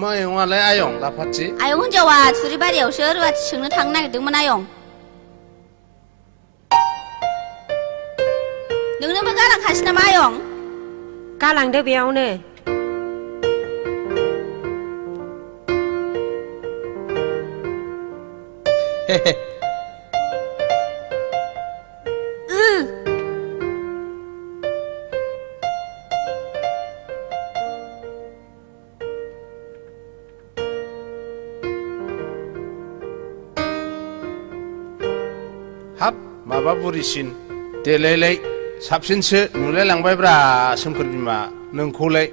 मा आयंआलाय आयं लाफाथि आयं हिनजावा थुरिबारियावसो रुवाथि सोंनो थांनो नागिरदोंमोन आयं नोंनोबो गालांखासै नामा आयं गालांदो बेयावनो हाब माबा बुरिसिन देलायलाय साबसिनसो नुलायलांबायब्रा सोमखोर बिमा नोंखौलाय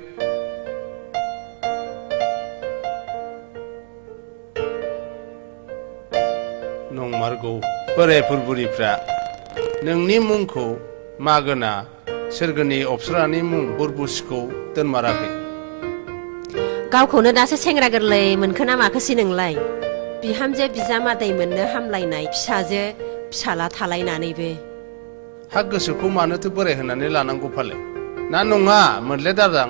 नंमारगौ बोरायफोर बुरिफ्रा नोंनि मुंखौ मागोना सोरगोनि अप्सरानि मुं बुरबुसिखौ दोनमाराखै गावखौनो दासो सेंग्रा गोरलै मोनखोना माखोसै नोंलाय बिहामजो बिजामादै मोननो हामलायनाय फिसाजो फिसाला थालायनानैबो हा गोसोखौ मानोथो बोराय होनानै लानांगौ फालाय ना नङा मोनले दादां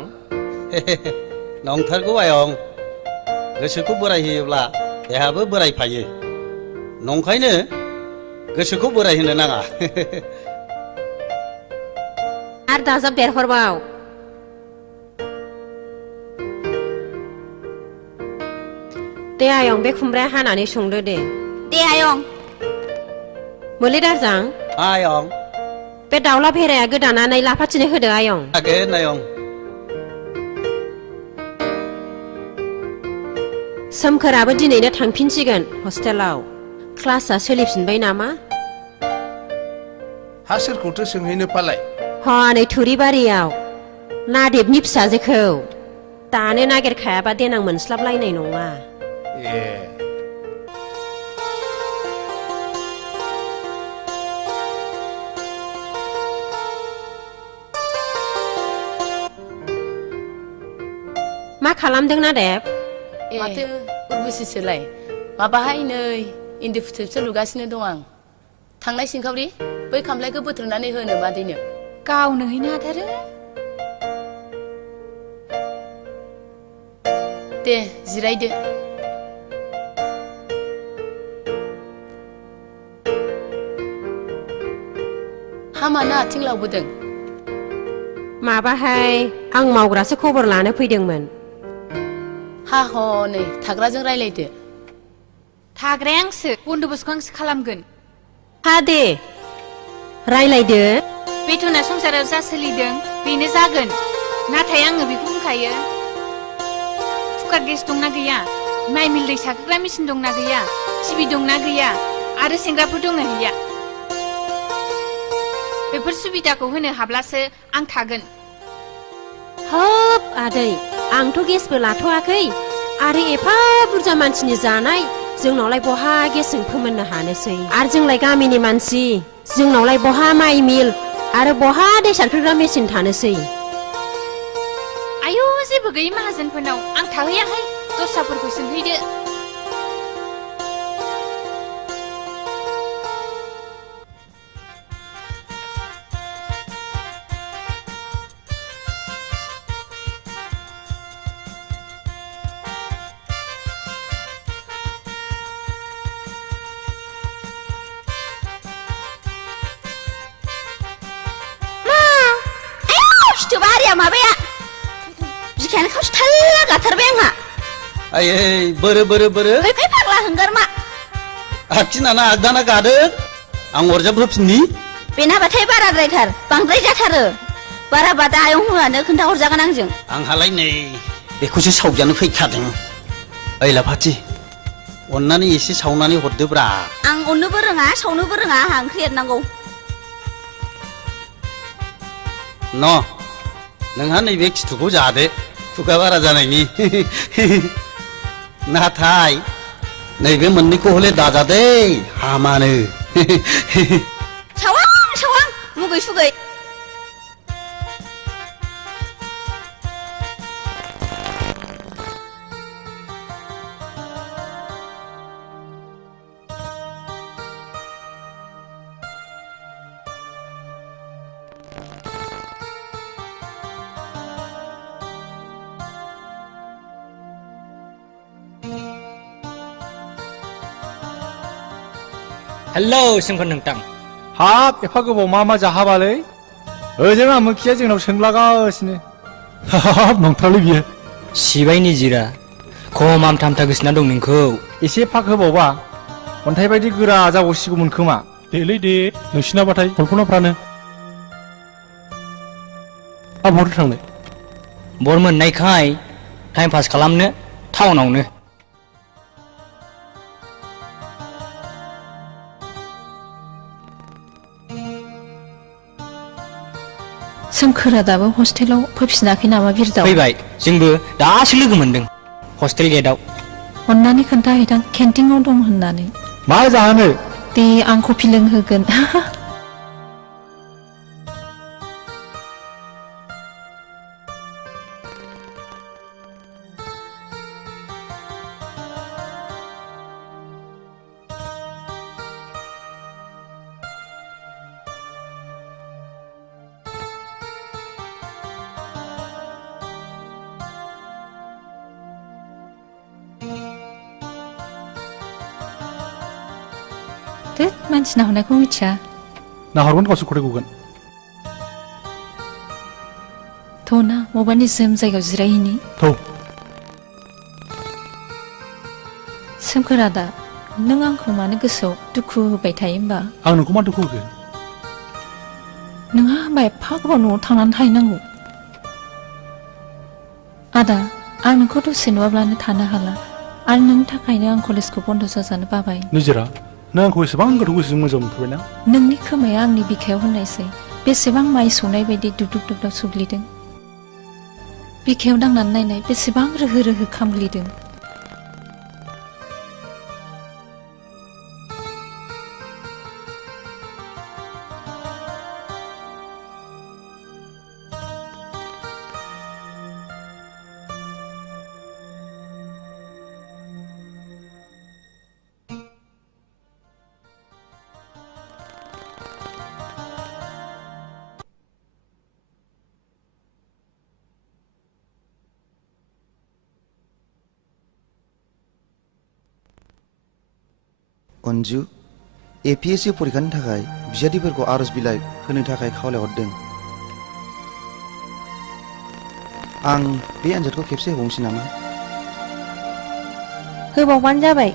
नंथारगौ आयं गोसोखौ बोराय होयोब्ला देहाबो बोराय फायो नंखायनो गोसोखौ बोराय होनो नाङा आरो दाजाब देरहरबाव दे आयं बे खुमब्राया हानानै संदो दे आयं मोले दारजां आयं बे दाउला भेराया गोदानानै लाफाथिनो होदो आयं हागोन आयं सोमखोराबो दिनैनो थांफिनसिगोन हस्टेलाव क्लासआ सोलिफिनबाय नामा हा सोरखौथो सोंहैनो फालाय हनै थुरिबारियाव नादेबनि फिसाजोखौ दानो नागिरखायाबा देनां मोनस्लाबलायनाय नङा ए मा खालामदों नादेब माथो उरबुसिसोलाय माबाहाय नै इन्दि फुथुबसो लुगासिनो दं आं थांनाय सिंखावरि बै खामलायखौ बोथ्रोदनानै होनो मादैनो गावनो हैनो हाथारो दे जिरायदो हामानो आथिं लावबोदों माबाहाय आं मावग्रासो खबर लानो फैदोंमोन हा हनै थाग्राजों रायलायदो थाग्राया आंसो बन्दोबस्तखौ आंसो खालामगोन हा दे रायलायदो बेथना संसाराव जा सोलिदों बेनो जागोन नाथाय आङो बेखौ बुंखायो कुकार गेस दंना गैया माइ मिल दै साखोग्रा मेसिन दंना गैया टिभि दंना गैया आरो सेंग्राफोर दंना गैया बेफोर सुबिदाखौ होनो हाब्लासो आं थागोन हाब आदै आंथ' गेसबो लाथ'वाखै आरो एफा बुरजा मानसिनि जानाय जोंनावलाय बहा गेसजों फोमोननो हानोसै आरो जोंलाय गामिनि मानसि जोंनावलाय बहा माइ मिल आरो बहा दै सारखोग्रा मेसिन थानोसै आयौ जेबो गैयै माहाजोनफोरनाव आं थाहैयाखै दस्राफोरखौ सोंहैदो फिथोबारिया माबाया बिखायानो खावसे थाल्ला गाथारबाय आंहा आयै बोरो बोरो बोरो फै फाग्ला हंगार मा आखिनाना आगदाना गादो आं अरजाब होफिननि बेनाबाथाय बाराद्रायथार बांद्राय जाथारो बाराबा दा आयं हुवानो खोन्थाहरजागोन आंजों आंहालाय नै बेखौसो सावजानो फैखादों ओइ लाफाथि अन्नानै एसे सावनानै हरदोब्रा आं अननोबो रोङा सावनोबो रोङा आंहा ओंख्रि एरनांगौ न' नोंहा नैबे खिथुखौ जादो खुगा बारा जानायनि नाथाय नैबे मोननैखौ हले दाजादे हामानो सावां मुगै सुगै हेलौ सोमखोर नोंथां हाब एफा गोबाव मा जाहाबालै ओजों आमोखिया जोंनाव सोंलागासिनो हाब नंथारलै बियो सिबाय निजिरा खम आमथा गोसोना दं नोंखौ एसे फाक होबावबा अन्थाइ बायदि गोरा जाबावसिगौमोन खोमा देलै दे नोंसिनाबाथाय कल्पनाफ्रानो आबहावाथ थांनो बर मोननायखाय टाइम पास खालामनो टाउनावनो सोमखोरा दाबो हस्टेलाव फैफिनाखै नामा बिरदाव फैबाय जोंबो दासो लोगो मोनदों हस्टेल गेटआव अन्नानै खोन्थाहैदां केन्टिनाव दं होननानै मा जानो दे आं कफि लोंहोगोन मानसि नाहरनायखौ मिथिया नाहरगोन गावसो खदै गगोन थ'ना बबेबा निजोम जायगायाव जिरायहैनि थौ सोमखोरा दा नों आंखौ मानो गोसोआव दुखु होबाय थायो होमबा आं नोंखौ मा दुखु होखो नोंहा होमबा एफा गोबाव न'आव थांनानै थाहैनांगौ आदा आं नोंखौ दसे नुवाब्लानो थानो हाला आरो नोंनि थाखायनो आं कलेजखौ बन्द जाजानो बाबाय निजिरा नों आंखौ एसेबां गोथौ गोसोजों मोजां मोनथारबायना नोंनि खोमाया आंनि बिखायाव होननायसै बेसेबां माइ सौनाय बायदि दुदुब दुबदाव सुग्लिदों बिखायाव दांनानै नायनाय बेसेबां रोहो रोहो खामग्लिदों अन्जु APSC परिखानि थाखाय बिजाथिफोरखौ आरज बिलाइ होनो थाखाय खावलायहरदों आं बे आनजादखौ खेबसे होबावनोसै नामा होबावबानो जाबाय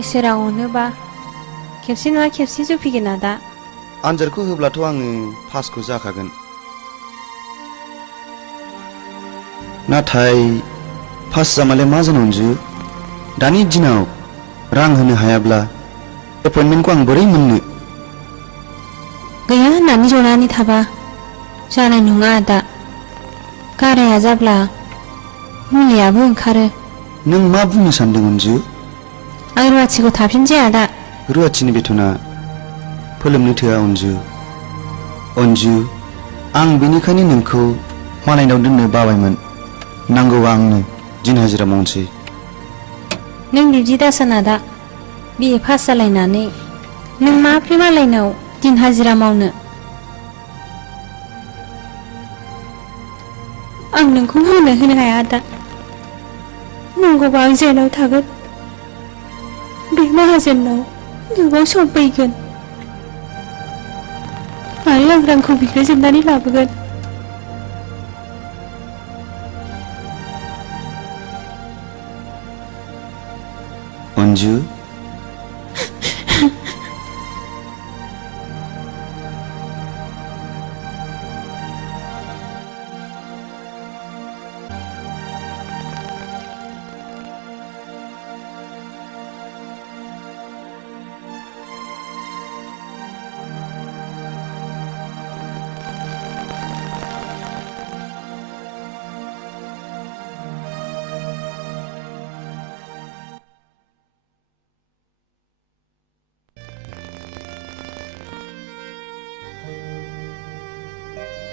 इसोरा अनोबा खेबसे नङा खेबसे जोफैगोन आदा आनजादखौ होब्लाथ' आङो पासखौ जाखागोन नाथाय पास जामालाय मा जानो अन्जु दानि दिनाव रां होनो हायाब्ला एपइन्टमेन्टखौ आं बोरै मोननो गैया होननानै जनानै थाबा जानाय नङा आदा गाराया जाब्ला मुलियाबो ओंखारो नों मा बुंनो सानदों अन्जु आं रुवाथिखौ थाफिनसै आदा रुवाथिनि बेथना फोलोमनो थोआ अन्जु आं बेनिखायनो नोंखौ मालायनाव दोननो बाबायमोन नांगौबा आंनो दिन हाजिरा मावनोसै नों बिदि दासान आदा BA पास जालायनानै नों माब्रै मालायनाव दिन हाजिरा मावनो आं नोंखौ मावनो होनो हाया आदा नांगौबा आं जेनाव थागोन बे माहाजोननाव गोबाव सम फैगोन आरो आं रांखौ बिग्रायजोबनानै लाबोगोन अन्जु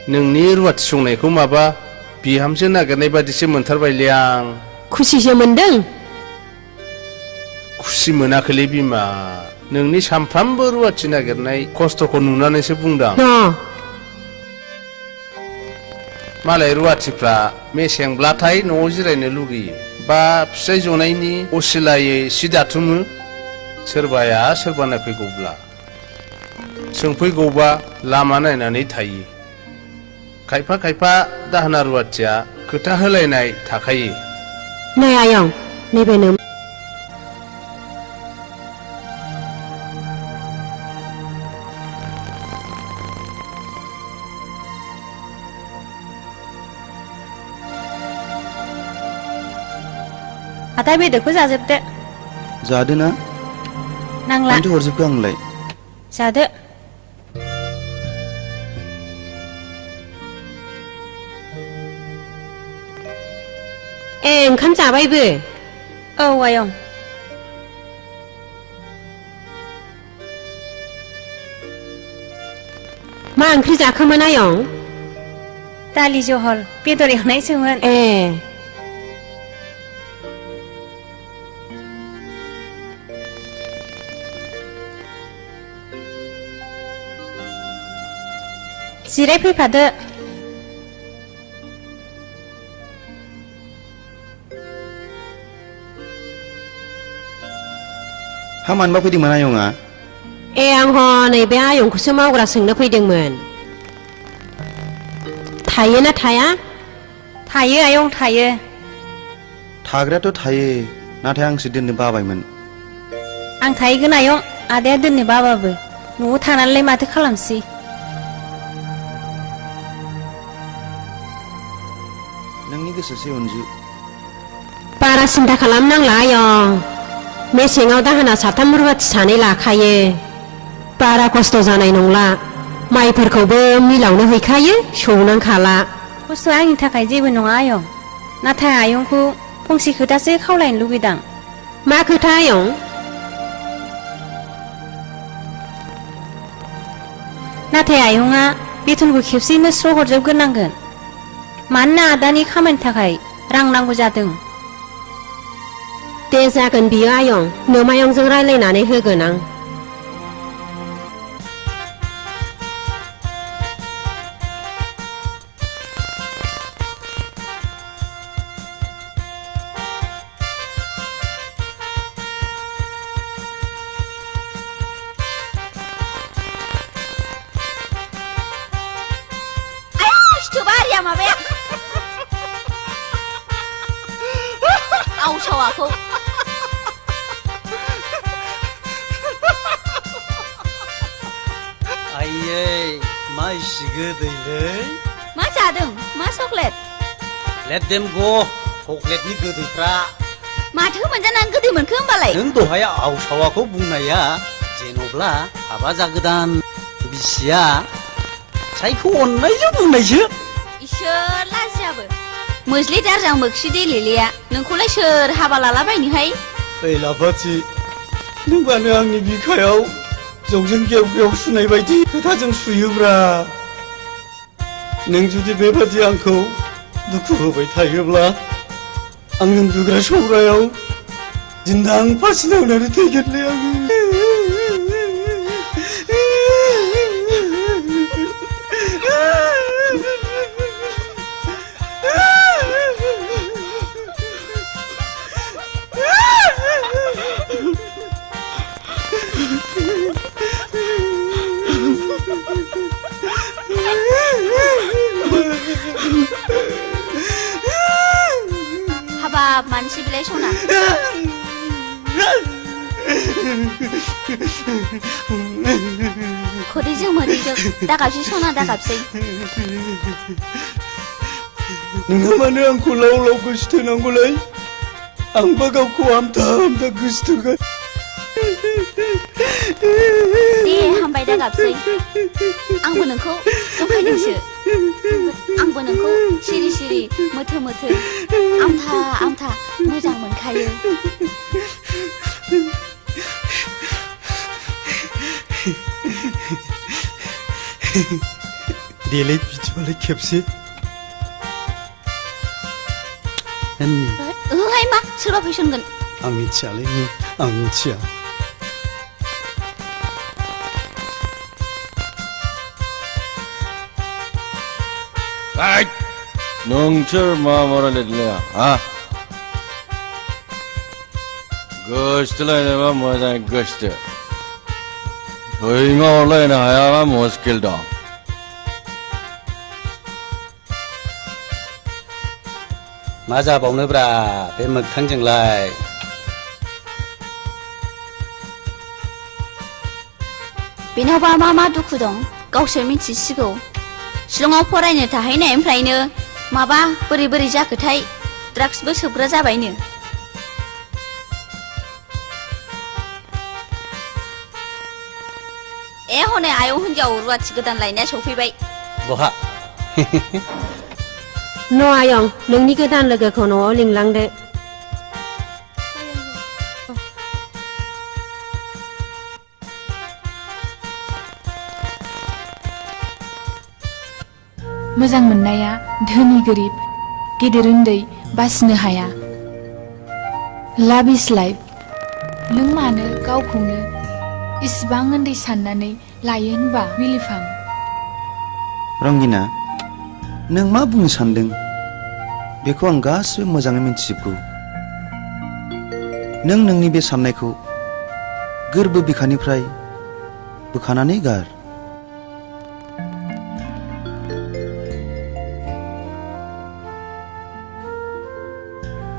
नोंनि रुवाथि संनायखौ माबा बिहामजो नागिरनाय बादिसो मोनथारबायलै आं खुसिसो मोनदों खुसि मोनाखैलै बिमा नोंनि सानफ्रामबो रुवाथि नागिरनाय खस्थ'खौ नुनानैसो बुंदां मालाय रुवाथिफ्रा मेसेंब्लाथाय न'आव जिरायनो लुगैयो बा फिसाय जनायनि असिलायै सि दाथुमो सोरबाया सोरबा नायफैगौब्ला सोंफैगौबा लामा नायनानै थायो खायफा खायफा दाहोना रुवाथिया खोथा होलायनाय थाखायो नै आयं नैबे नों आदा बेदरखौ जाजोबदो जादो ना नांला मानोथो हरजोबखो आंलाय जादो ओंखाम जाबायबो औ आयं मा ओंख्रि जाखोमोन आयं दालि जहल बेदर एवनायसोमोन ए जिरायफैफादो हा मानोबा फैदोंमोन आयंआ आं नैबे आयंखौसो मावग्रा सोंनो फैदोंमोन थायो ना थाया थायो आयं थायो थाग्रायाथ' थायो नाथाय आंसो दोननो बाबायमोन आं थाहैगोन आयं आदाया दोननो बाबाबो न'आव थानानैलाय माथो खालामसै नोंनि गोसोसै अनजु बारा सिन्था खालामनांला आयं मेसेङाव दाहोना साथाम रुवाथि सानै लाखायो बारा खस्थ' जानाय नंला माइफोरखौबो मिलावनो हैखायो सौनांखाला खस्थ'आ आंनि थाखाय जेबो नङा आयं नाथाय आयंखौ फंसे खोथासो खावलायनो लुगैदां मा खोथा आयं नाथाय आयंआ बेथनखौ खेबसेयैनो स्र' हरजोबग्रोनांगोन मानोना आदानि खामानिनि थाखाय रां नांगौ जादों दे जागोन बियो आयं नोमायंजों रायलायनानै होगोन आं आवसावाखौ आइयै मा इसे गोदैलै मा जादों मा चक्लेट लेट देम ग' चक्लेटनि गोदैफ्रा माथो मोनजानानै गोदै मोनखो होमबालाय नों दहाय आवसावाखौ बुंनाया जेन'ब्ला हाबा जागोदान बिसिया फिसायखौ अननायजों बुंनायसो इसोर लाजियाबो मोज्लि दारजां मोखि देलेलेया नोंखौलाय सोर हाबा लालाबायनोहाय ओइ लाफाथि नोंबानो आंनि बिखायाव जौजों गेव गेव सुनाय बायदि खोथाजों सुयोब्रा नों जुदि बेबादि आंखौ दुखु होबाय थायोब्ला आं उन्दुग्रा सौरायाव दिन्दां फासि नांनानै थैगोनलै आङो हाबाब मानसि बिलाय सना खोदैजों मोदैजों दागाबसै सना दागाबसै नोंहा मानो आंखौ लाव लाव गोसोथोनांगौलाय आंबा गावखौ हामथा हामथा गोसोथोगोन दे हामबाय दागाबसै आंबो नोंखौ जंखायदोंसो आंबो नोंखौ सिरि सिरि मोथो मोथो आमथा आमथा मोजां मोनखायो देलै बिदिबालाय खेबसे ओहाय मा सोरबा फैसनगोन आं मिथियालै आं मिथिया नोंसोर मा रायलायदोंलै गोश्तलायनोबा मोजाङै गोश्तो हैङावलायनो हायाबा मुस्किल दं मा जाबावनोब्रा बे मोगथांजोंलाय बेनावबा मा मा दुखु दं गावसोर मिथिसिगौ शिलंआव फरायनो थाहैनायनिफ्रायनो माबा बोरै बोरै जाखोथाय ड्राग्सबो सोबग्रा जाबायनो हनै आयं हिन्जाव रुवाथि गोदान लायनाया सफैबाय बहा न' आयं नोंनि गोदान लोगोखौ न'आव लिंलांदो मोजां मोननाया धोनि गोरिब गेदेर उन्दै बासिनो हाया लाभ इज लाइफ नों मानो गावखौनो इसिबां उन्दै साननानै लायो होनबा बिलिफां रंगिना नों मा बुंनो सानदों बेखौ आं गासिबो मोजाङै मिन्थिजोबगौ नों नोंनि बे साननायखौ गोरबो बिखानिफ्राय बोखानानै गार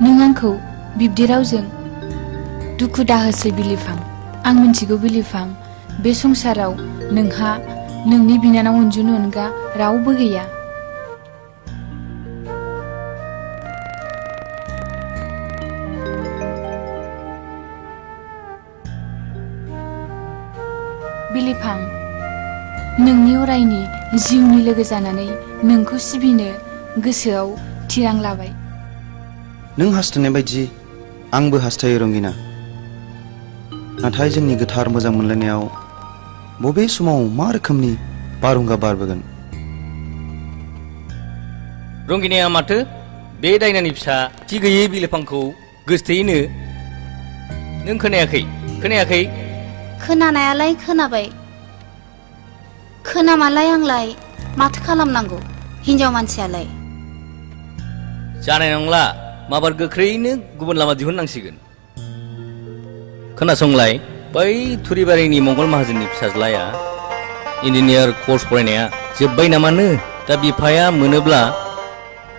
नों आंखौ बिब्दि रावजों दुखु दाहोसै बिलिफां आं मिन्थिगौ बिलिफां बे संसाराव नोंहा नोंनि बिनानाव अनजुनि अनगा रावबो गैया बिलिफां नोंनि अरायनि जिउनि लोगो जानानै नोंखौ सिबिनो गोसोआव थिरां लाबाय नों हास्थायनाय बायदि आंबो हास्थायो रंगिना नाथाय जोंनि गोथार मोजां मोनलायनायाव बबे समाव मा रोखोमनि बारहुंखा बारबोगोन रंगिनाया माथो बे दायनानि फिसा थि गैयै बिलिफांखौ गोसथोयैनो नों खोनायाखै खोनानायालाय खोनाबाय खोनामालाय आंलाय माथो खालामनांगौ हिन्जाव मानसियालाय जानाय नंला माबार गोख्रैनो गुबुन लामा दिहुननांसिगोन खोनासंलाय बै थुरिबारिनि मंगल माहाजोननि फिसाज्लाया इन्जिनियार कर्स फरायनाया जोब्बाय नामानो दा बिफाया मोनोब्ला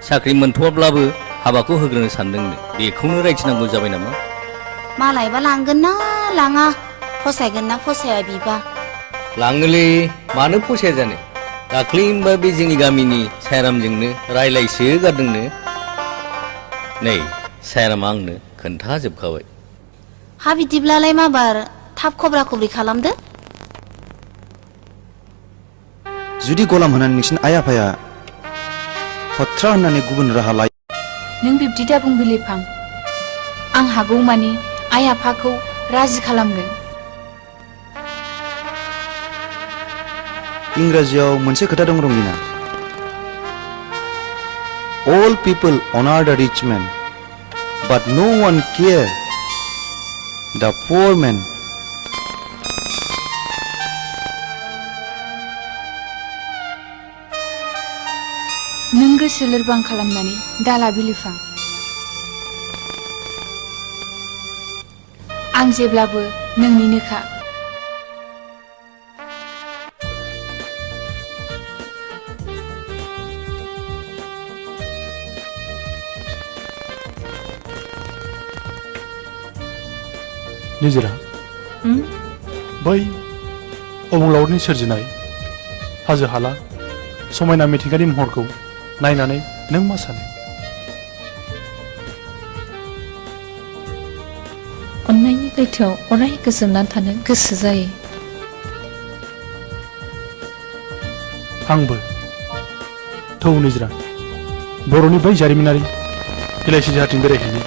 साख्रि मोनथ'वाब्लाबो हाबाखौ होग्रोनो सानदोंनो बेखौनो रायथिनांगौ जाबाय नामा मालायबा लांगोन ना लाङा फसायगोन ना फसाया बिबा लाङोलै मानो फसाया जानो दाख्लैबा बे जोंनि गामिनि सायरामजोंनो रायलायसो गारदोंनो नै सायरामा आंनो खोन्थाजोबखाबाय हा बिदिब्लालाय माबार थाब खब्रा खब्रि खालामदो जुदि गलाम होनानै नोंसिनि आइ आफाया हथ्रा होननानै गुबुन राहा लायो नों बिब्दि दा बुं बिलिफां आं हागौ मानि आइ आफाखौ राजि खालामगोन इंराजियाव मोनसे खोथा दं रंगिना All people honor the rich man, but no one care the poor man. नों गोसो लोरबां खालामनानै दाला बिलिफां आं जेब्लाबो नोंनिनोखा निजिरा बै अबंलावरनि सोरजिनाय हाजो हाला समायना मिथिंगानि महरखौ नायनानै नों मा सानो अननायनि लैथोआव अराय गोजोमनानै थानो गोसो जायो आंबो थौ निजिरा बर'नि बै जारिमिनारि इलाइसि जाहाथिं बेरायहैनो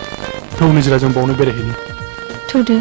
थौ निजिरा जों बावनो बेरायहैनो थौदो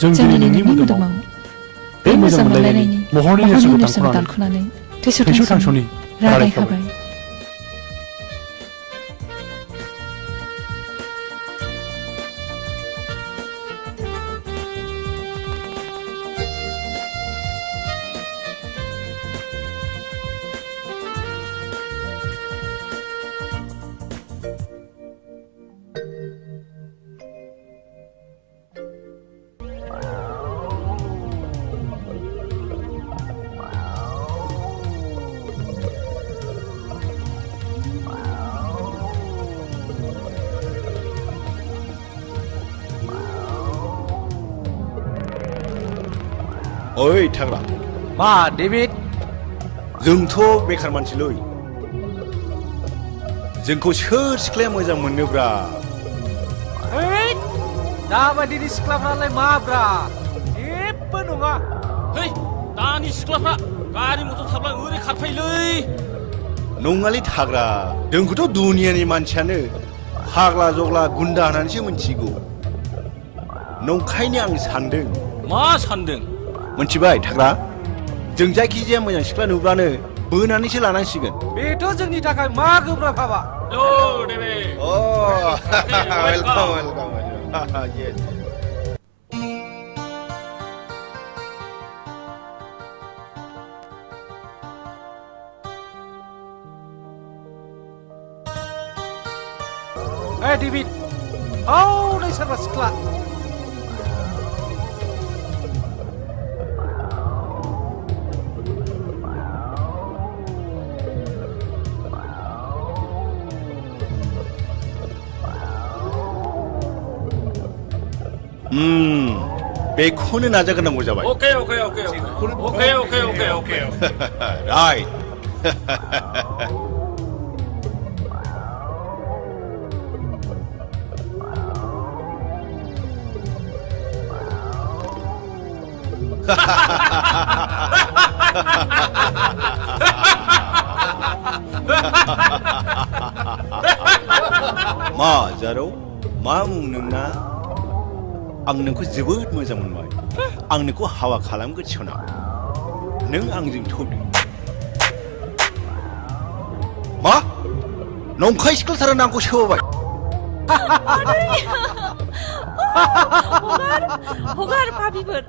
जों दिनै नोंनि मोदोमाव बे मोजां मोनलायनायनि महरनि नेरसोनखौ दानख'नानै थैस' थांस'नि रादाय खाबाय। ओइ थाग्रा मा डेभिड जोंथ' बेखार मानसिलै जोंखौ सोर सिख्लाया मोजां मोनोब्रा दाबायदिनि सिख्लाफ्रालाय माब्रा जेबो नङा दानि सिख्लाफ्रा गारि मटर थाब्ला ओरै खारफायोलै नङालै थाग्रा जोंखौथ' दुनियानि मानसियानो फाग्ला जग्ला गुन्दा होननानैसो मिथिगौ नंखायनो आं सानदों मा सानदों मोनथिबाय थाग्रा जों जायखिजाया मोजां सिख्ला नुब्लानो बोनानैसो लानांसिगोन बेथ' जोंनि थाखाय मा गोब्राब हाबा वेलकाम yes डेभिड औ सोरबा सिख्ला बेखौनो नाजाग्रोनांगौ जाबाय ओके राइट मा जारौ मा मुं नोंना आं नोंखौ जोबोद मोजां मोनबाय आं नोंखौ हाबा खालामगोन सना नों आंजों थौदो मा नंखाय सिख्लाथारा आंखौ सोबाय हगार भाबिफोर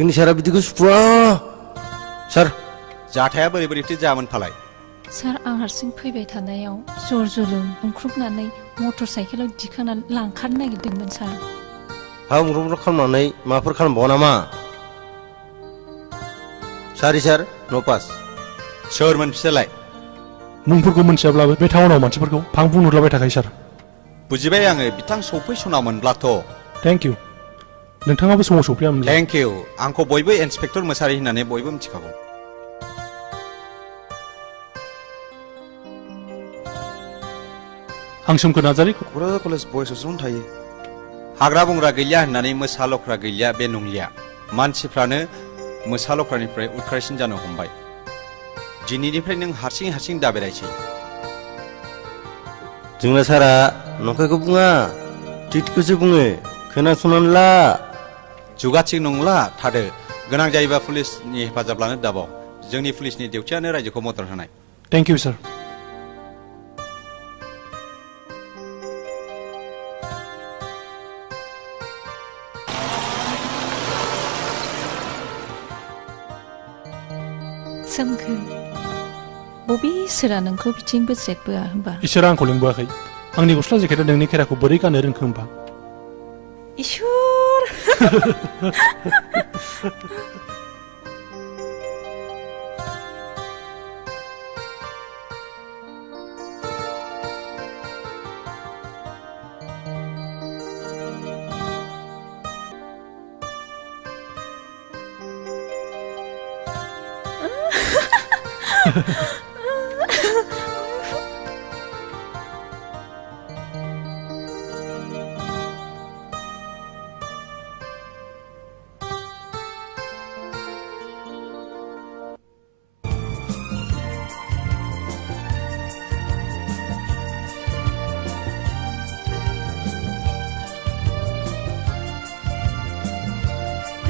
जोंनि सारा बिदिखौ सुखुवा सार जाथाया बोरै बोरैथो जामोन फालाय सार आं हारसिं फैबाय थानायाव जर जुलुम बुंख्रुबनानै मटर साइकेलाव दिखांनानै लांखारनो नागिरदोंमोन सार हा मुरुमुरु खालामनानै माबाफोर खालामबावा नामा सारि सार न' पास सोरमोन बिसोरलाय मुंफोरखौ मोनथियाब्लाबो बे टाउनाव मानसिफोरखौ फां बुंहरलाबाय थाखायो सार बुजिबाय आङो बिथां सफैसनामोनब्लाथ' थेंक इउ नोंथाङाबो समाव सफैयामोन थेंक इउ आंखौ बयबो इन्सपेक्टर मोसारि होननानै बयबो मिथिखागौ आं सोमखोर नार्जारि क'क्राझार कलेज बयस हस्टेलावनो थायो हाग्रा बंग्रा गैलिया होननानै मोसा लख्रा गैलिया बे नंलिया मानसिफ्रानो मोसा लख्रानिफ्राय उदखारसिन जानो हमबाय दिनैनिफ्राय नों हारसिं हारसिं दाबेरायसै जोंना सारा नंखायखौ बुङा थिगखौसो बुङो खोनासंनानै ला जुगा थिग नंला थादो गोनां जायोबा पुलिसनि हेफाजाब लानो दाबाव जोंनि पुलिसनि डिउटियानो रायजोखौ मदद होनाय थेंक इउ सार सोमखोर बबे इसोरा नोंखौ बिथिं बोस्रेदबोआ होनबा इसोरा आंखौ लिंबोआखै आंनि गस्ला जेकेटा नोंनि खेराखौ बोरै गाननो रोंखो होनबा इसोर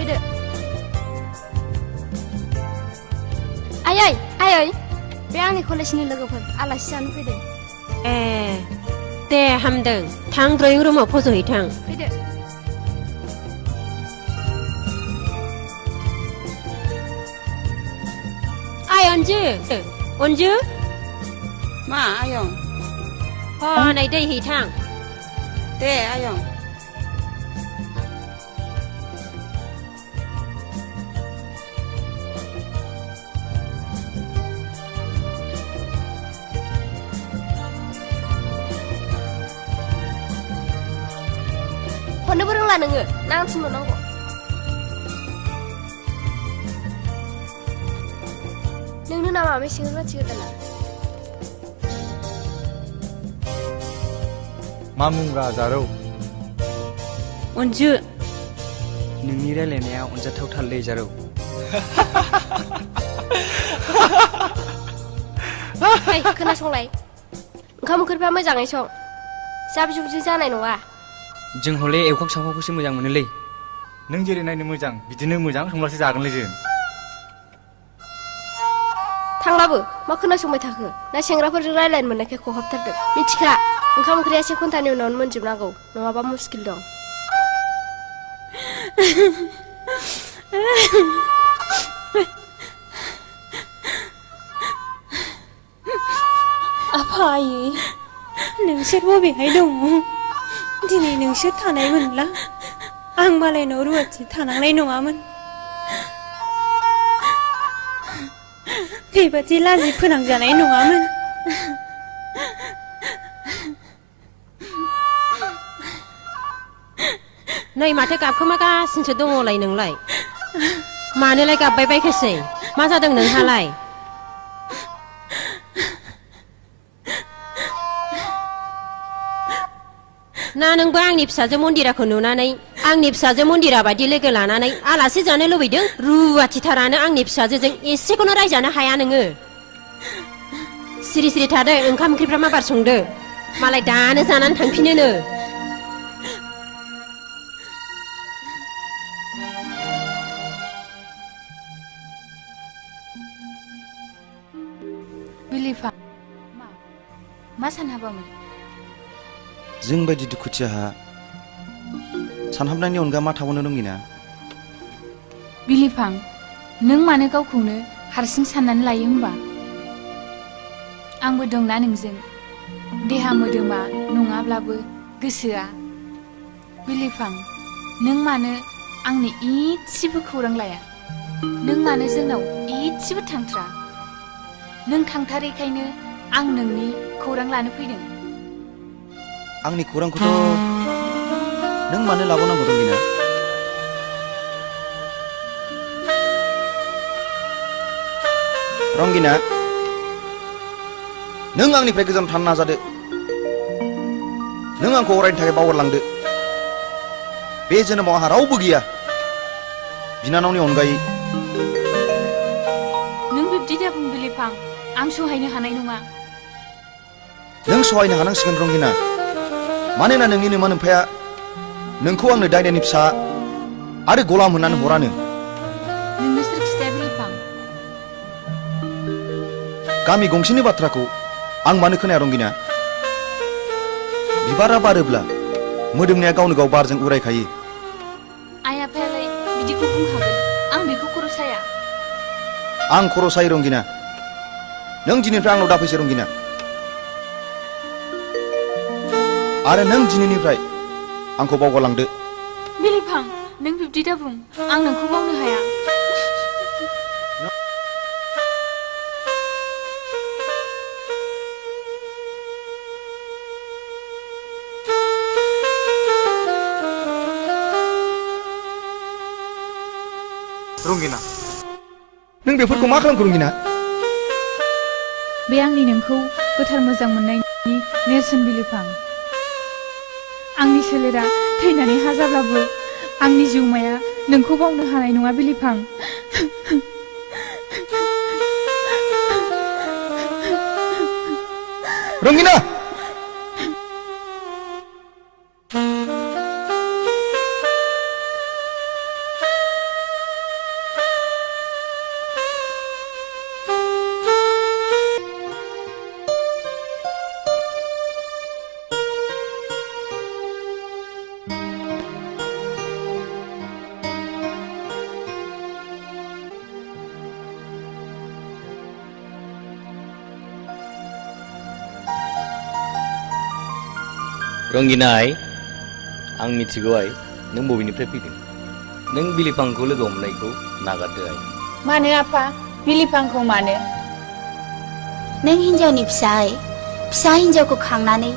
फैदो आयै आयै बे आंनि कलेजनि लोगोफोर आलासि जानो फैदों ए दे हामदों थां ड्रयिं रुमाव फज'हैथां फैदो आय अनजु अनजु मा आयं हनै दै हैथां दे आयं हरनोबो रोंला नोङो ना आं थिनहरनांगौ नोंनो नामा मेसेंनि मानसि गोदाना मा मुंगा जारौ अनजु नोंनि रायलायनाया अनजाथावथारलै जारौ फै खोनासंलाय ओंखाम ओंख्रिफ्रा मोजाङै सं जाब जुबजों जानाय नङा जों हले एवखां सावखांखौसो मोजां मोनोलै नों जेरै नायनो मोजां बिदिनो मोजां संब्लासो जागोनलै जों थांलाबो मा खोनासंबाय थाखो ना सेंग्राफोरजों रायलायनो मोननायखाय खहाबथारदों मिथिखा ओंखाम ओंख्रिया 1 घन्टानि उनावनो मोनजोबनांगौ नङाबा मुस्किल दं आफा आयै नोंसोर बबेहाय दङ दिनै नोंसोर थानायमोनब्ला आं मालायनाव रुवाथि थानांनाय नङामोन बेबादि लाजि फोनांजानाय नङामोन नै माथो गाबखोमागासिनोसो दङलाय नोंलाय मानोलाय गाबबाय बायखोसै मा जादों नोंहालाय ना नोंबो आंनि फिसाजो मन्दिराखौ नुनानै आंनि फिसाजो मन्दिरा बायदि लोगो लानानै आलासि जानो लुबैदों रुवाथिथारानो आंनि फिसाजोजों एसेखौनो रायजानो हाया नोङो सिरि सिरि थादो ओंखाम ओंख्रिफ्रा मा बार संदो मालाय दानो जानानै थांफिनोनो बिलिफा मा सानहाबामोन जों बायदि दुखुथियाहा सानहाबनायनि अनगा मा थाबावनो दंगिना बिलिफां नों मानो गावखौनो हारसिं साननानै लायो होमबा आंबो दंना नोंजों देहा मोदोमा नङाब्लाबो गोसोआ बिलिफां नों मानो आंनि इसेबो खौरां लाया नों मानो जोंनाव इसेबो थांथ्रा नों थांथारैखायनो आं नोंनि खौरां लानो फैदों आंनि खौरांखौथ' नों मानो लाबावनांगौ रंगिना रंगिना नों आंनिफ्राय गोजान थानो नाजादो नों आंखौ अरायनि थाखाय बावगारलांदो बे जोनोमाव आंहा रावबो गैया बिनानावनि अनगायै नों बिब्दि दाबुं बिलिफां आं सहायनो हानाय नङा नों सहायनो हानांसिगोन रंगिना मानोना नोंनि नोमा नोम्फाया नोंखौ आंनो दायनानि फिसा आरो गलाम होननानै हरानो नोंनो सोर खिथाया बिलिफां गामि गंसेनि बाथ्राखौ आं मानो खोनाया रंगिना बिबारा बारोब्ला मोदोमनाया गावनो गाव बारजों उरायखायो आइ आफायालाय बिदिखौ बुंखागोन आं बेखौ खर' साया आं खर' सायो रंगिना नों दिनैनिफ्राय आंनाव दाफैसै रंगिना आरो नों दिनैनिफ्राय आंखौ बावगारलांदो बिलिफां नों बिब्दि दाबुं आं नोंखौ बावनो हाया रंगिना नों बेफोरखौ मा खालामखो रंगिना बे आंनि नोंखौ गोथार मोजां मोननायनि नेरसोन बिलिफां आंनि सोलेरा थैनानै हा जाब्लाबो आंनि जिउमाया नोंखौ बावनो हानाय नङा बिलिफां रंगिना रंगिनाय आं मिथिगौ आइ नों बबेनिफ्राय फैदों नों बिलिफांखौ लोगो हमनायखौ नागारदो आइ मानो आफा बिलिफांखौ मानो नों हिन्जावनि फिसा हिन्जावखौ खांनानै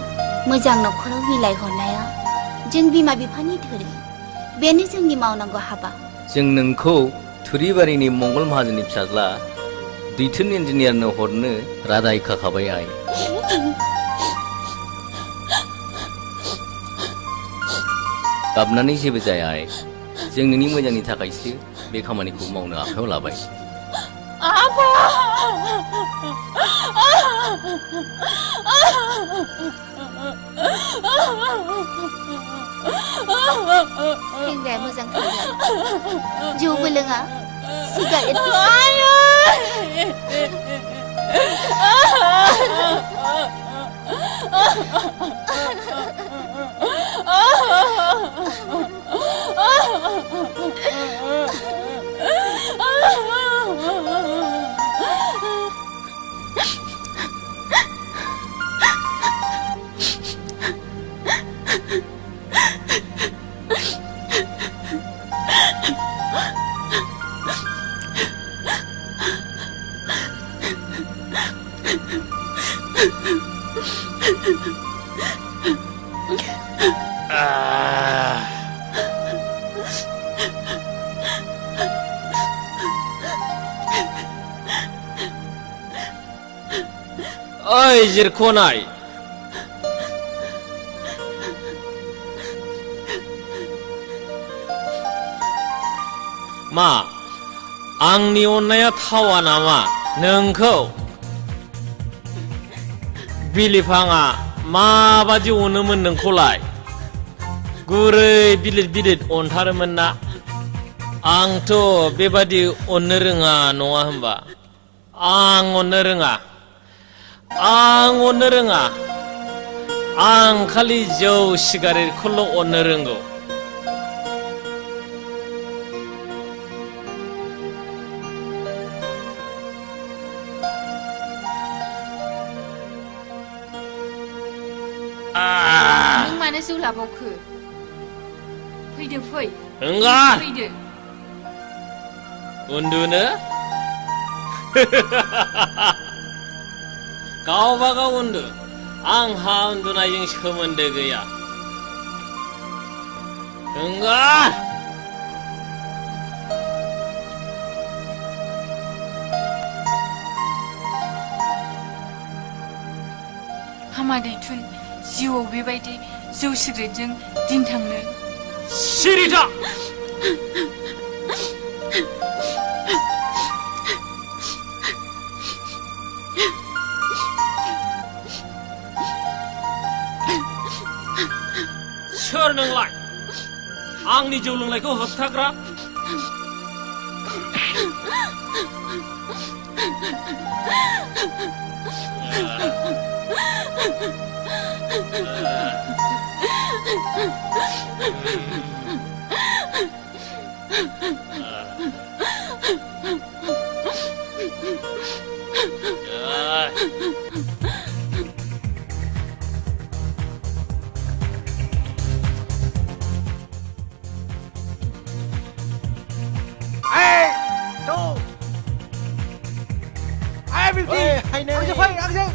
मोजां न'खराव बिलाइहरनाया जों बिमा बिफानि धोरोम बेनो जोंनि मावनांगौ हाबा जों नोंखौ थुरिबारिनि मंगल माहाजोननि फिसाज्ला दैथुन इन्जिनियारनो हरनो रादाय खाखाबाय आइ गाबनानै जेबो जाया आइ जों नोंनि मोजांनि थाखायसो बे खामानिखौ मावनो आखायाव लाबाय सेंग्राया मोजां थांगोन जौबो लोङा सिगारेट ओइ जिरख'नाय मा आंनि अननाया थावा नामा नोंखौ बिलिफाङा माबादि अनोमोन नोंखौलाय गुरै बिलिद बिलिद अनथारोमोन ना आंथ' बेबादि अननो रोङा नङा होमबा आं अननो रोङा आं खालि जौ सिगारेटखौल' अननो रोंगौ मानो जौ लाबावखो फैदो फै ओंगार फैदो उन्दुनो गावबा गाव उन्दु आंहा उन्दुनायजों सोमोन्दो गैया ओंगार हामा दैथुन जिउआव बेबायदि जौ सिगारेटजों दिन थांनो सिरि था सोर नोंलाय आंनि जौ लोंनायखौ होबथाग्रा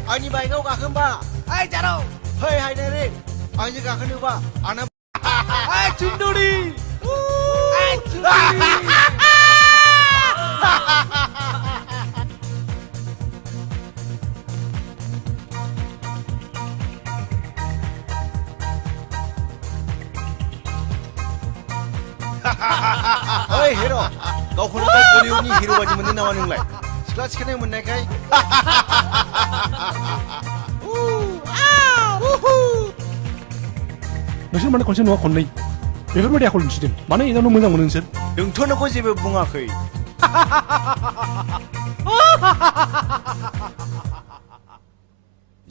आंनि बाइकआव गाखोनबा ओइ जारौ फै हायनारि आंजों गाखोनोबा आंना ओइ चुन्दुरि ओइ चुन्दुरि ओइ हिरो गावखौनो गाव बलिउडनि हिरो बायदि मोनदों नामा नोंलाय सिख्ला सिखारनाय मोननायखाय नोंसोर माने खनसे नङा खननै बेफोरबायदि आखल दिन्थिदों मानो एदावनो मोजां मोनो नोंसोर जोंथ' नोंखौ जेबो बुङाखै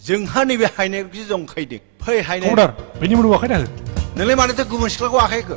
जोंहा नैबे हायनायखौसो जंखायदों फै हायनाय खबरदार बेनि मोदोम आखाइ दाहो नोंलाय मानोथो गुबुन सिख्लाखौ आखाइ होखो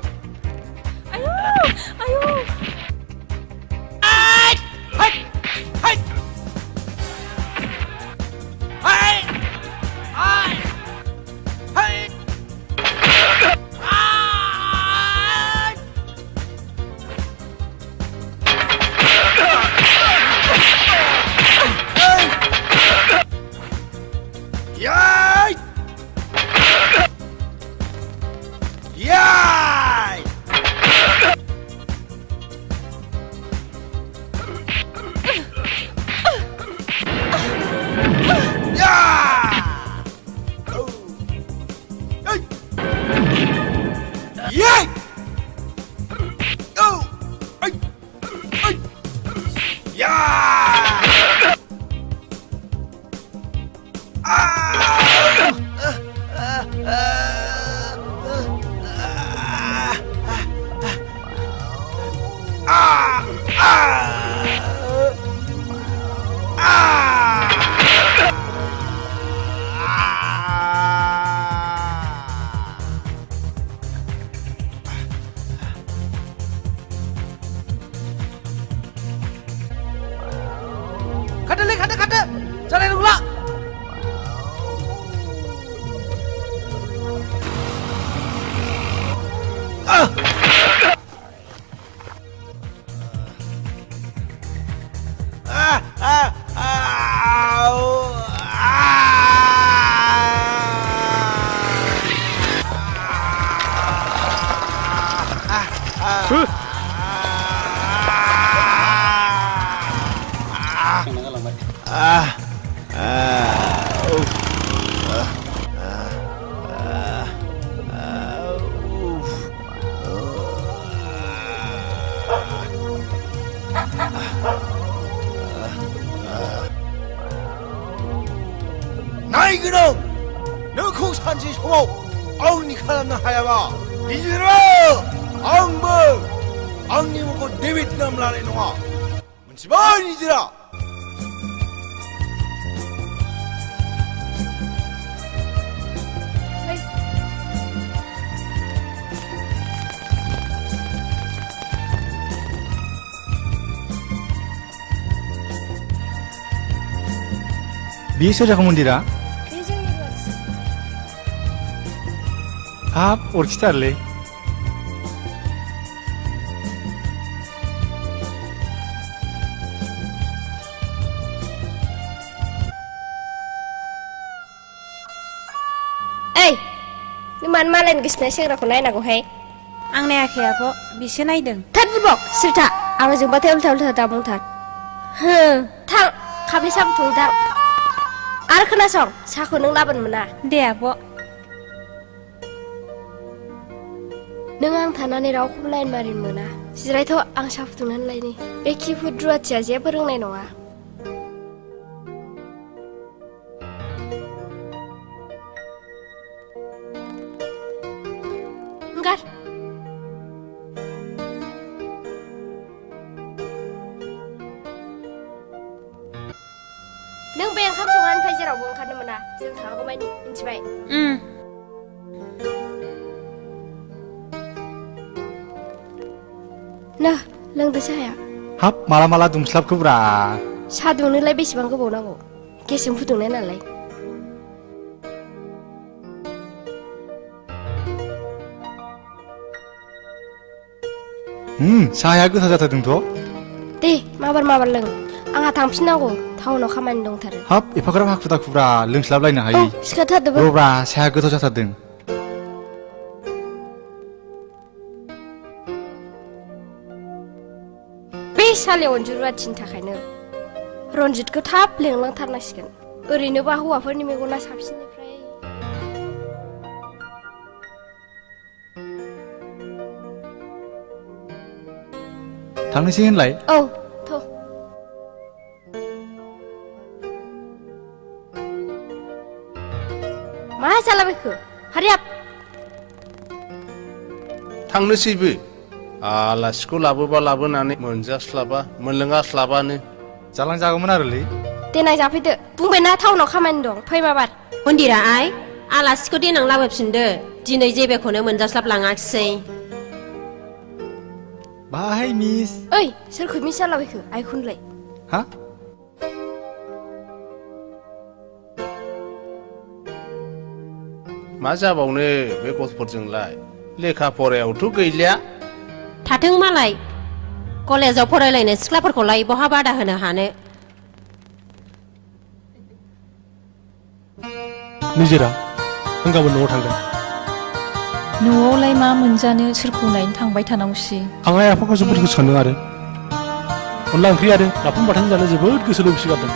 나이그놈! 너콩 산지 소모 아웅니 칼람나 하야바 이지라 아웅뭐 아웅니 먹고 네비트남 라네 농아 문치반 이지라 비에 소자가 문디라 बे जोंनि रुवाथि हाब अरखिथारलै ओइ नों मानो मालायनि गोसोनाय सेंग्राखौ नायनांगौहाय आं नायाखै आब' बिसो नायदों थाद बुरबक सिरथा आं जोंबाथाय उल्था उल्था दा बुंथार हो थां खाब्रै साहा फुदुंथां आरो खोनासं साहाखौ नों लाबोनो मोना दे आब' नों आं थानानै रावखौबो लाइन मारिनो मोना जिरायथ' आं साहा फुदुंनानै लायनि बे खिफुद रुवाथिया जेबो रोंनाय नङा गार नों बे ओंखाम संनायनिफ्राय जेरावबो ओंखारनो मोना जों थाङागौमानि मिन्थिबाय ना लोंदो साहाया हाब माला माला दुमस्लाबखोब्रा साहा दुंनोलाय बेसेबां गोबाव नांगौ गेसजों फुदुंनाय नालाय साहाया गोथाव जाथारदोंथ' दे माबार लों आंहा थांफिननांगौ टाउनाव खामानि दंथारो हाब एफाग्राब हाखु दाखुब्रा लोंस्लाबलायनो हायो सिखारथारदोबो रब्रा साहाया गोथाव जाथारदों बे सालायाव अनजु रुवाथिनि थाखायनो रनजितखौ थाब लेंलांथारनांसिगोन ओरैनोबा हौवाफोरनि मेगना साबसिननिफ्राय थांनोसै होनलाय औ थ' मा जालाबायखो हारियाब थांनोसैबो आलासिखौ लाबोबा लाबोनानै मोनजास्लाबा मोनलोङास्लाबानो जालांजागौमोन आरोलै देनां जाफैदो बुंबायना टाउनाव खामानि दं फै माबार मन्दिरा आइ आलासिखौ देनां लाबोफिनदो दिनै जेबोखौनो मोनजास्लाबलाङाखिसै बाहाय मिस ओइ सोरखौ मिस जालाबायखो आइखौनोलाय हा मा जाबावनो बे गथ'फोरजोंलाय लेखा फरायावथ' गैलिया थाथों मालाय कलेजाव फरायलायनाय सिख्लाफोरखौलाय बहा बादा होनो हानो निजिरा आं गाबोन न'आव थांगोन न'आवलाय मा मोनजानो सोरखौ नायनो थांबाय थानांगौसि आं आइ आफाखौ जोबोद गोसो खांदों आरो अनला ओंख्रि आरो नाफाम बाथोन जानो जोबोद गोसो लुबैसिगारदों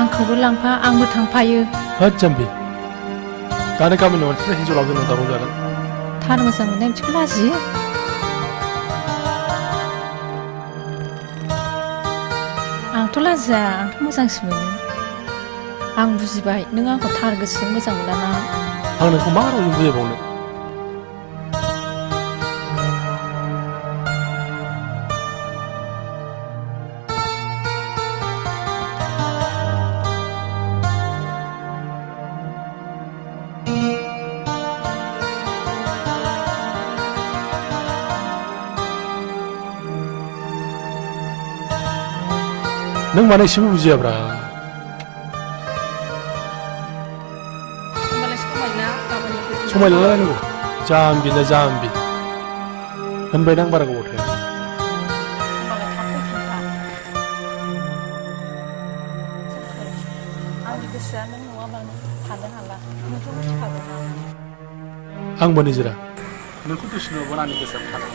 आंखौबो लांफा आंबो थांफायो होद जाम्बि दानो गामिनि मानसिफ्रा हिन्जाव लाबोनो दावराव जागोन थार मोजां मोननाय बिदिखौ लाजियो आंथ' लाजिया आंथ' मोजांसो मोनो आं बुजिबाय नों आंखौ थार गोसोजों मोजां मोनाना आं नोंखौ मा रावजों बुजायबावनो नों माने एसेबो बुजियाब्रा समाय लालायनांगौ जाम्बिना जाम्बि होनबायदां बारा गोबाव थाया आंबो निजिरा नोंखौ दुसु नुबोना आंनि गोसोआव थानो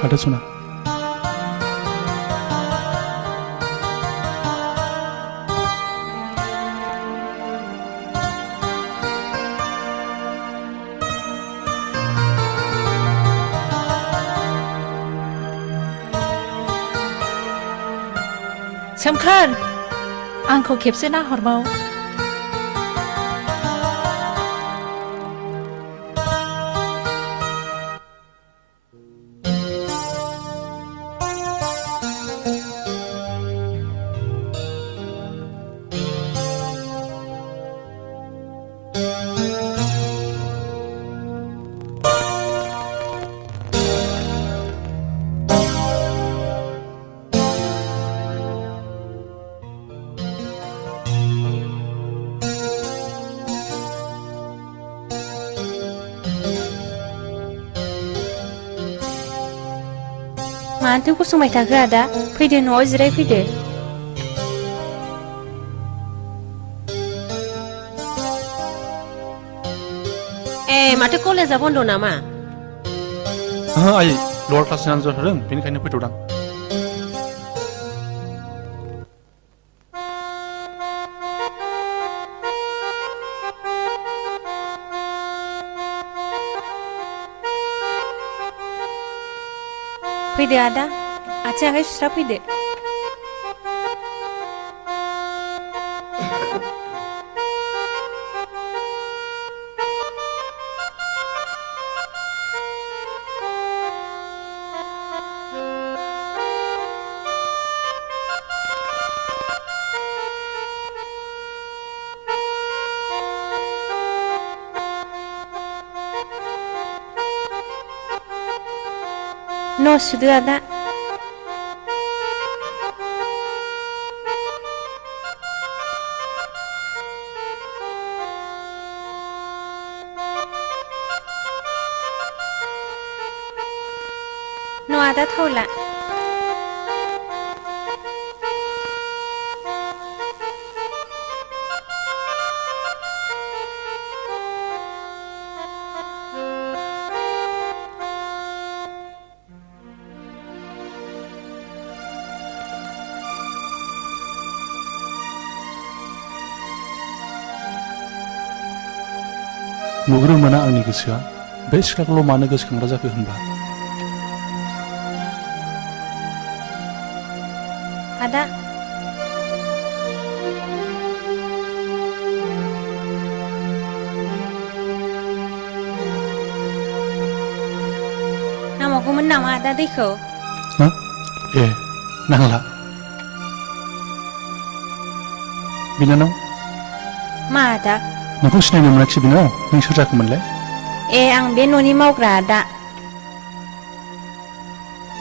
थादो सना सोमखोर आंखौ खेबसे नाहरबाव मानोथो गसंबाय थाखो आदा फैदो न'आव जिरायफैदो माथो कलेजा बन्द नामा आइ लवार क्लासनि आनजाद होदों बेनिखायनो फैथ'दां फैदो आदा आथिं आखाइ सुस्रा फैदो न' सुदो आदा न' आदा थावला नुग्रो मोना आंनि गोसोआ बे सिख्लाखौल' मानो गोसोखांग्रा जाखो होनबा आदा नामावगौमोन नामा आदा दैखौ ए नांला बिनानाव मा आदा नोंखौ सिनायनो मोनाखिसै बिनानाव नों सोर जाखोमोनलाय आं बे न'नि मावग्रा आदा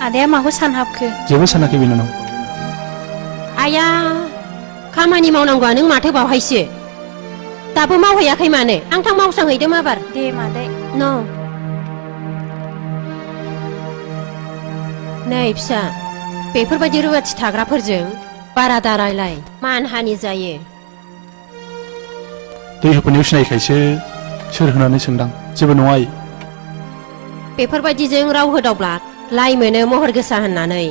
आदाया माखौ सानहाबखो जेबो सानाखै बिनानाव आया खामानि मावनांगौआ नों माथो बावहायसो दाबो मावहैयाखै मानो आं मावस्रांहैदो माबार दे मादै नै फिसा बेफोरबायदि रुवाथि थाग्राफोरजों बारा दारायलाय मानहानि जायो दै होफैनायाव सिनायखायसो सोर होनानै सोंदां जेबो नङा आइ बेफोरबायदिजों राव होदावब्ला लाइ मोनो महर गोसा होननानै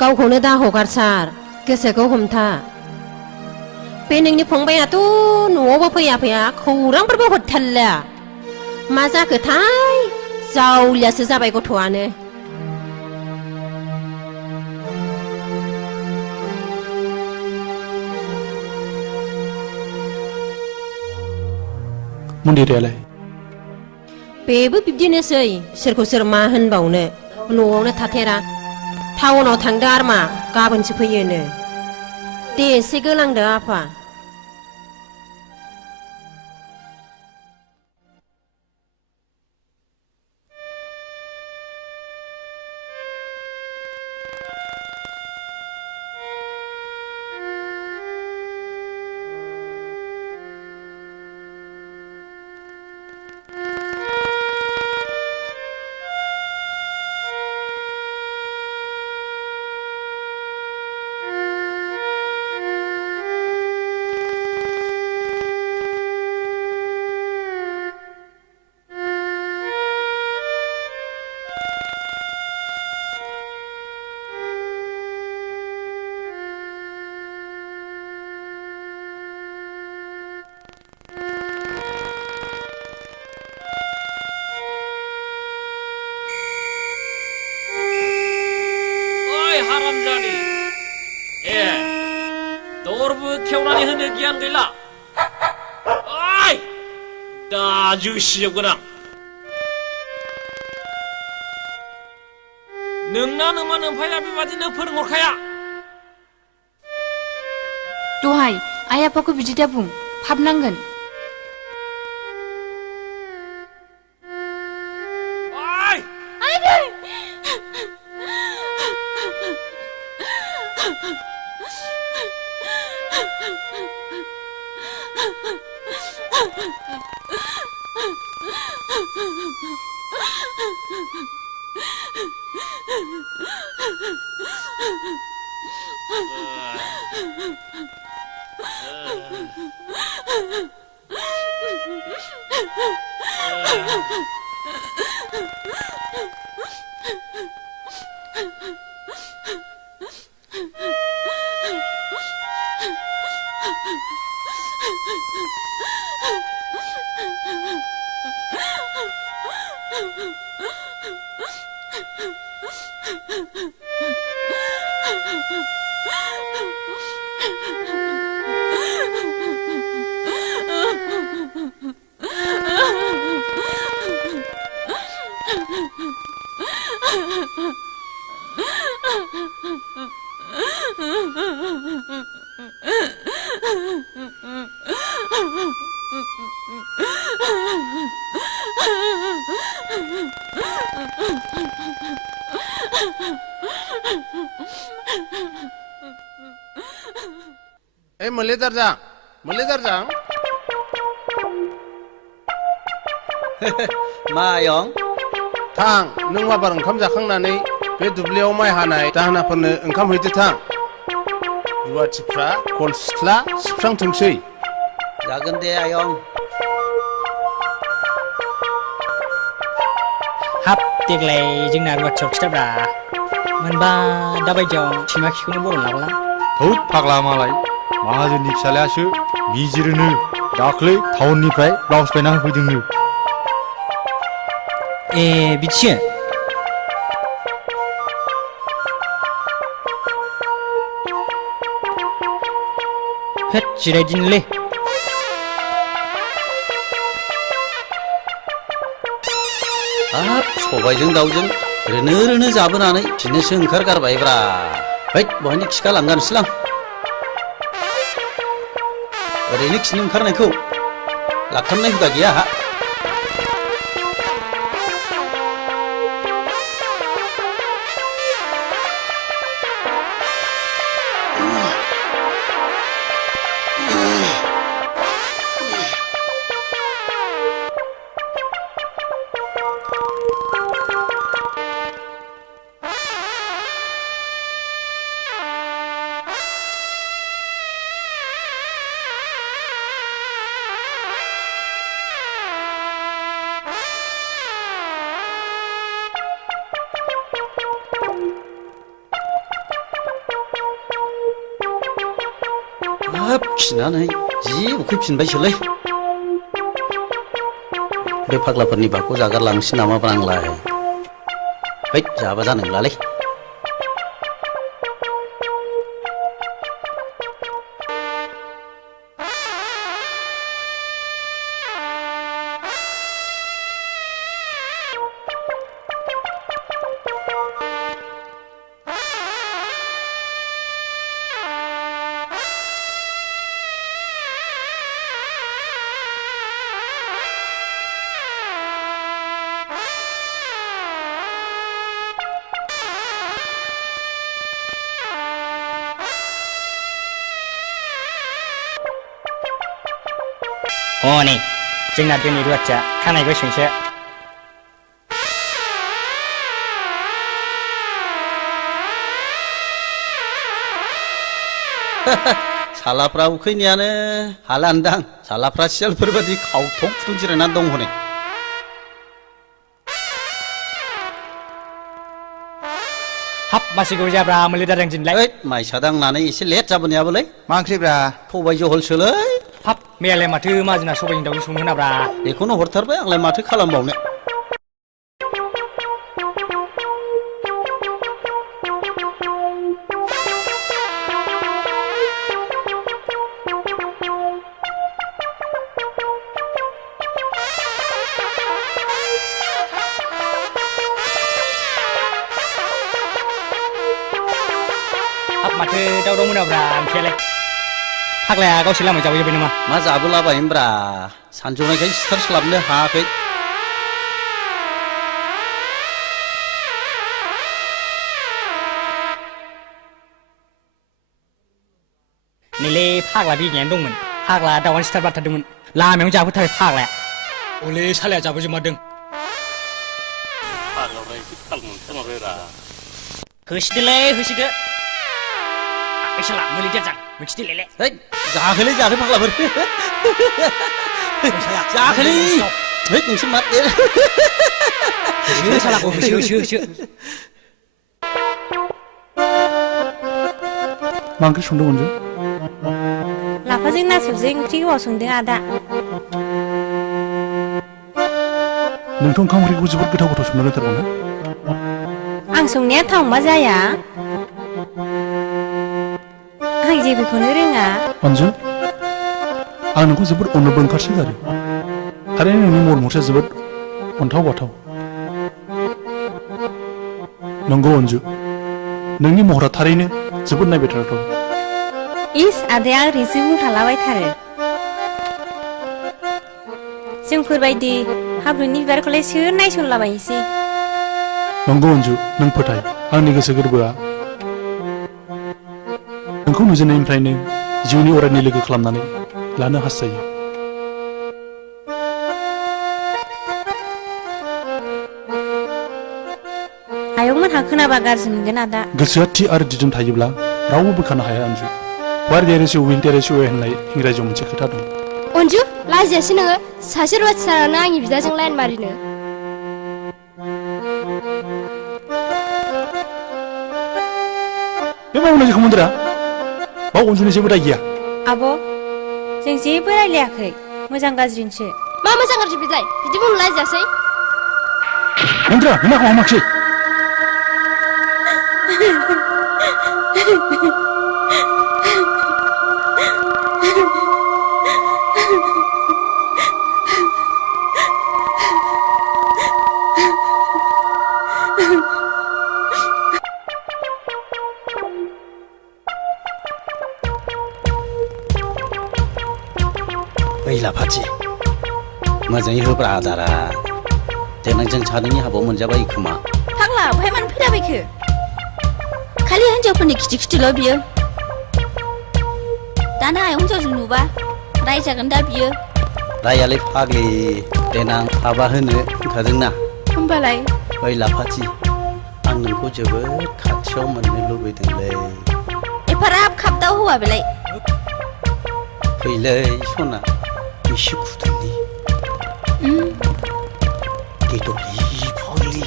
गावखौनो दा हगारसार गोसोखौ हमथा बे नोंनि फंबायाथ' न'आवबो फैया खौरांफोरबो हरथारला मा जाखोथाय जावलियासो जाबाय गथ'आनो मन्दिरालाय बेबो बिब्दिनोसै सोरखौ सोर मा होनबावनो न'आवनो थाथेरा टाउनाव थांदो आरमा गाबोनसो फैयोनो दे एसे गोलांदो आफा हारामजादि दरबो खेवनानै होनो गियान गैला दा जुसिजोबगोन आं नोंना नोमा नोमफाया बेबादिनो फोरोंहरखाया दहाय आइ आफाखौ बिदि दा बुं फाब नांगोन Meledarjang. मा आयं थां नों माबार ओंखाम जाखांनानै बे दुब्लियाव माइ हानाय दाहोनाफोरनो ओंखाम हैदो थां रुवाथिफ्रा कल सिथ्ला सिबस्रांथोंसै जागोन दे आयं हाब देग्लाय जोंना रुवाथियाव खिथाब्रा मोनबा दाबायदियाव सैमा खिखौनो बर' लागला थौ फाग्ला मालाय माहाजोननि फिसालायासो बिजिरोनो दाख्लै टाउननिफ्राय ब्लाउस बायना होफैदोंनो ए बिदिसो होद जिरायदिनोलै हाब सबायजों दाउजों रोनो जाबोनानै दिनैसो ओंखारगारबायब्रा हैद बहायनो खिखा लांगानोसैलां ओरैनो खिनो ओंखारनायखौ लाखथाबनाय हुदा गैया आहा हाब खिनानै जि उखैफिनबायसोलै बे फाग्लाफोरनि बाखौ जागारलांसै नामाब्रा आंलाय हैद जाबा जानाय नंलालै हनै जोंना दिनै रुवाथिया खानाय गोसोंसो सालाफ्रा उखैनायानो हालानदां सालाफ्रा सियालफोर बादि खावथं फुथुं जिरायनानै दं हनै हाब मासिखौ जाब्रा मोलेदारजों दिनलाय माइसा दांनानै एसे लेट जाबोनायाबोलै मा ओंख्रिब्रा सबाय जहलसोलै हाब मैयालाय माथो माजिना सबायजों दाउजों संनो होनाब्रा बेखौनो हरथारबाय आंलाय माथो खालामबावनो हाब माथो दावदाव मोनाब्रा ओंख्रियालाय फाग्लाया गावसोर लामायाव जाबोजोब्बाय नामा मा जाबोलाबायमोनब्रा सानजौनायखाय सिथारस्लाबनो हायाखै नैलै फाग्ला बिगियानो दंमोन फाग्ला दाउआनो सिथारबाथारदोंमोन लामायावनो जाबोथारबाय फाग्लाया हले सालाया जाबोजोबमारदों फाग्लाफ्रा एसे थाल होसिदोलै होसिदो साला मुलि देरजां मिखिदोलै है जाखोलै जाखो फाग्लाफोर जाखोलै है नोंसोर मा होसो सालाखौ होसो मा ओंख्रि संदों अनजु लाफाजों नासुरजों ओंख्रि गोबाव संदों आदा नोंथ' ओंखाम ओंख्रिखौ जोबोद गोथाव गोथाव संनो रोंथारगौ ना आं संनाया थावमा जाया आं जेबोखौनो रोङा अनजु आं नोंखौ जोबोद अननोबो ओंखारसोगारो थारैनो नोंनि महर मुस्रिया जोबोद अन्थाव बाथाव नंगौ अनजु नोंनि महरा थारैनो जोबोद नायबायथावथाव इस आदाया ओरैसो बुंथालाबायथारो जोंफोरबायदि हाब्रुनि बिबारखौलाय सोर नायसनलाबायनोसै नंगौ अनजु नों फोथाय आंनि गोसो गोरबोआ नोंखौ नुजेननायनिफ्रायनो जिउनि अरायनि लोगो खालामनानै लानो हास्थायो आयंमोनहा खोनाबा गाज्रि मोनगोन आदा गोसोआ थि आरो दिदोम थायोब्ला रावबो बोखानो हाया अनजु where there is a will there is a way होननाय इंराजियाव मोनसे खोथा दं अनजु लाजियासै नोङो सासे रुवाथि सारानो आंनि बिदाजों लाइन मारिनो बे मावनो जेखौ मोनदोरा बाव अनजुनि जेबो दाय गैया आब' जों जेबो रायलायाखै मोजां गाज्रिसो मा मोजां गाज्रि बिलाय बिदि बुंनो लाजियासै मोनद्रा नों माखौ हामाखिसै ओइ लाफाथि मोजाङै होब्रा आदारा देनां जों सानैनि हाबायाव मोनजाबाय खोमा फाग्ला बहाय मानो फैलाबायखो खालि हिन्जावफोरनि खिथि-खिथिल' बियो दाना आयं हिन्जावजों नुबा रायजागोन दा बियो रायालाय फाग्लि देनां हाबा होनो होनखादोंना होमबालाय ओइ लाफाथि आं नोंखौ जोबोद खाथियाव मोननो लुबैदोंलै एफाराब खाबदाव हौवा बेलाय फैलै सना एसे खुदुंनि देद'लै फाग्लि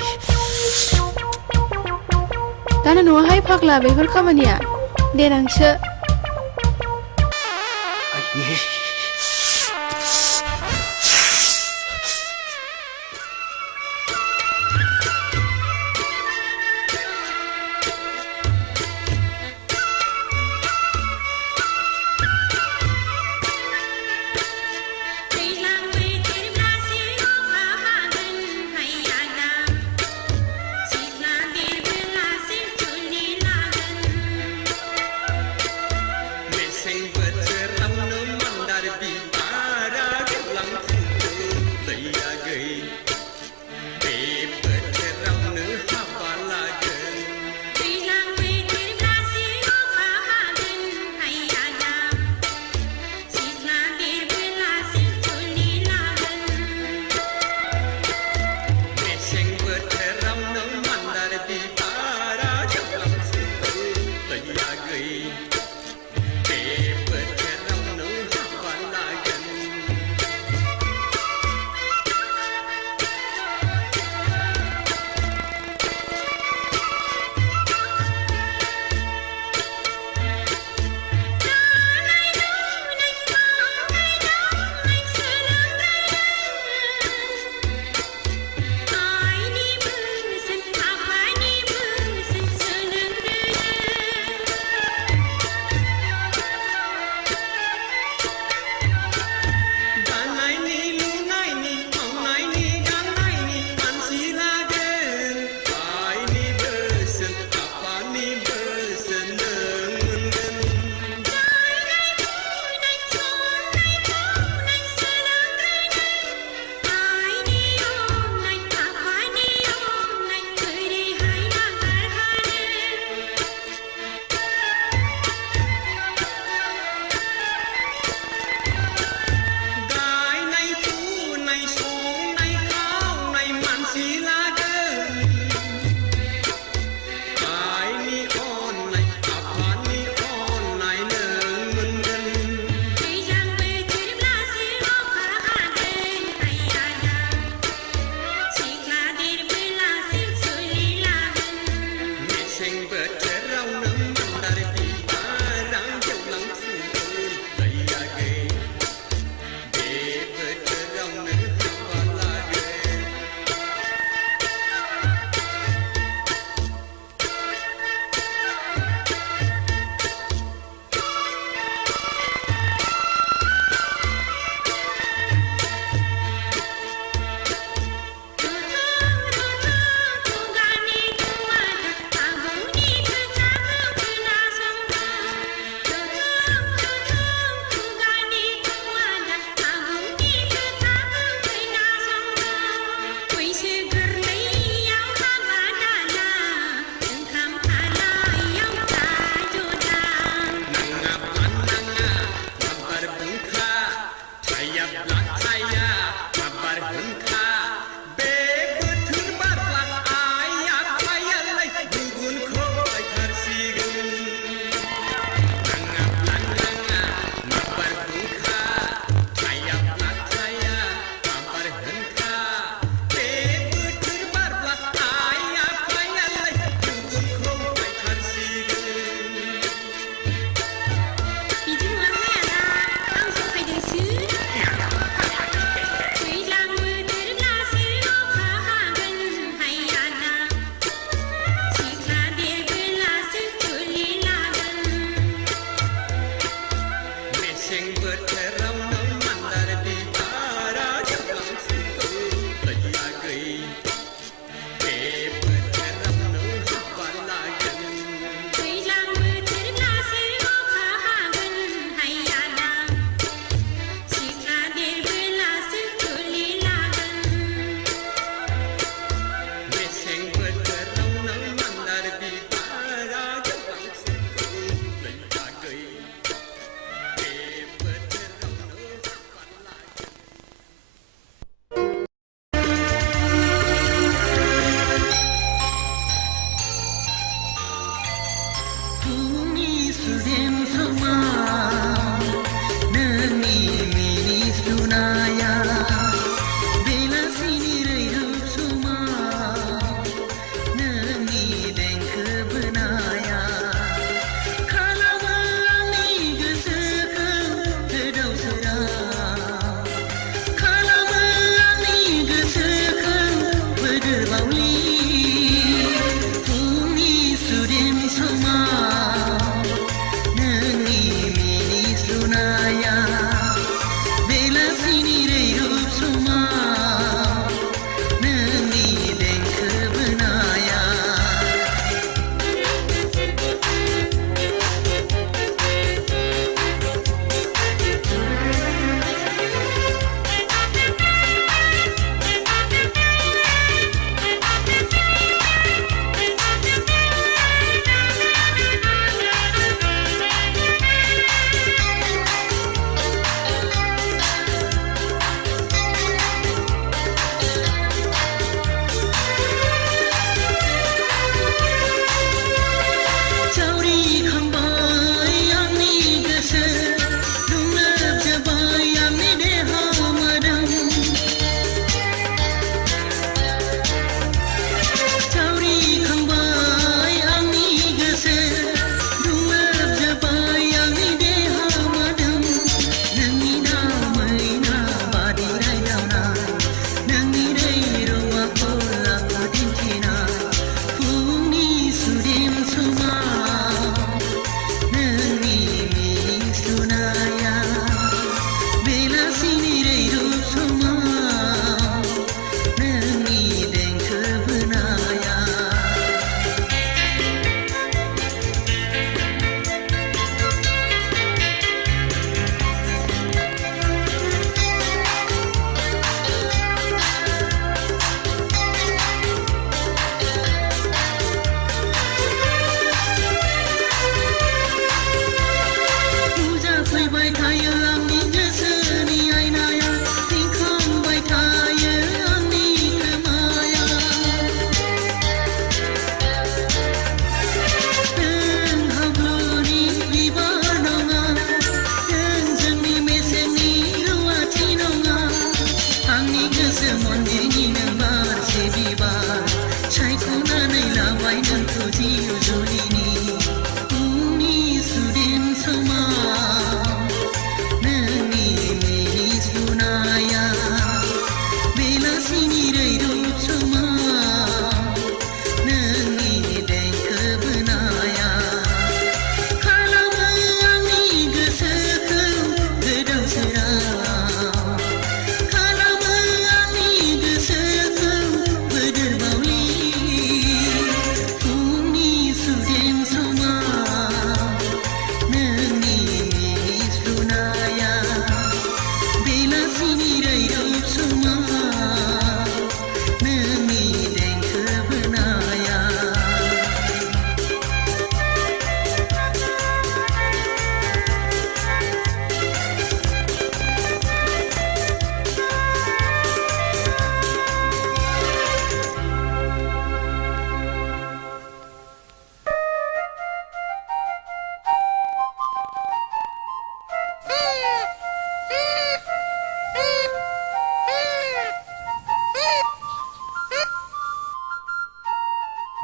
दाना न'आवहाय फाग्ला बेफोर खामानिया देनांसो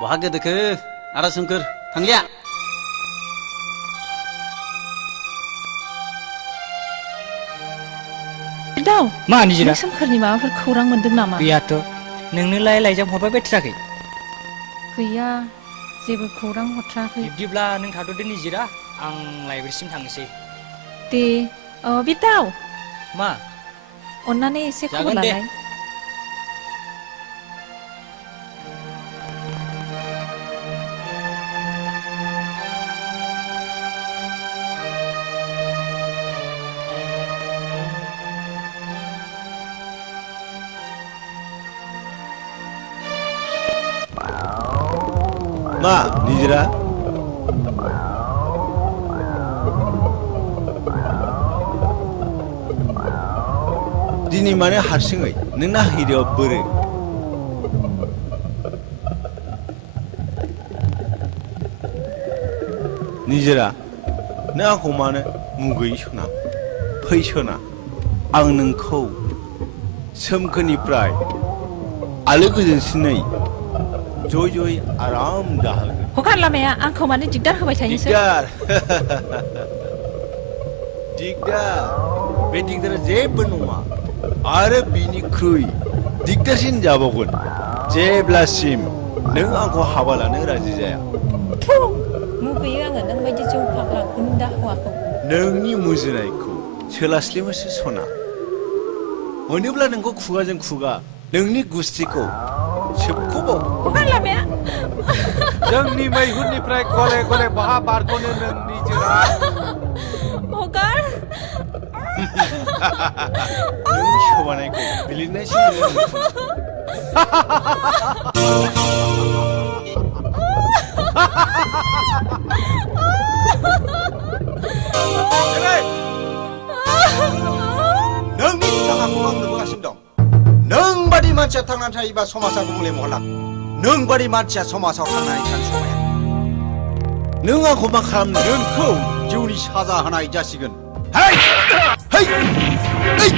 बहा गोदोखो आदा सोमखोर थांलिया दाव मा निजिरा सोमखोरनि माबाफोर खौरां मोनदों नामा गैयाथ' नोंनोलाय लाइजाम हरबाय बायथाराखै गैया जेबो खौरां हरथाराखै बिब्दिब्ला नों थाथ'दो निजिरा आं लाइब्रेरिसिम थांनोसै दे बिदाव मा अन्नानै एसे खबर लालाय मा निजिरा दिनै माने हारसिङै नोंना हिरियाव बोरो निजिरा नों आंखौ मानो मुगैयै सना फै सना आं नोंखौ सोमखोनिफ्राय आलो गोजोनसिनै जय जय आराम जाहोगोन हगार लामाया आंखौ मानो दिगदार होबाय थायोसै दिगदार बे दिगदारा जेबो नङा आरो बिनिख्रुइ दिगदारसिन जाबावगोन जेब्लासिम नों आंखौ हाबा लानो राजि जाया मुगैयो आङो नों बायदि जौ फाग्ला गुन्दा हौवाखौ नोंनि मुजुनायखौ सोलास्लिमोसो सना मोनोब्ला नोंखौ खुगाजों खुगा नोंनि गुस्थिखौ सोबख'बाव जोंनि मैहुरनिफ्राय गले गले बहा बारग'नो नों निजिरा हगार नोंनि सोबानायखौ बिलिरनायसिम नोंनि थाखाखौ आं नुबोगासिनो दं नों बादि मानसिया थांनानै थायोबा समाजा गुबुंले महरलां नों बादि मानसिया समाजाव थांनानै थानो समाया नों आंखौ मा खालामनो नोंखौ जिउनि साजा होनाय जासिगोन हेय हेय हेय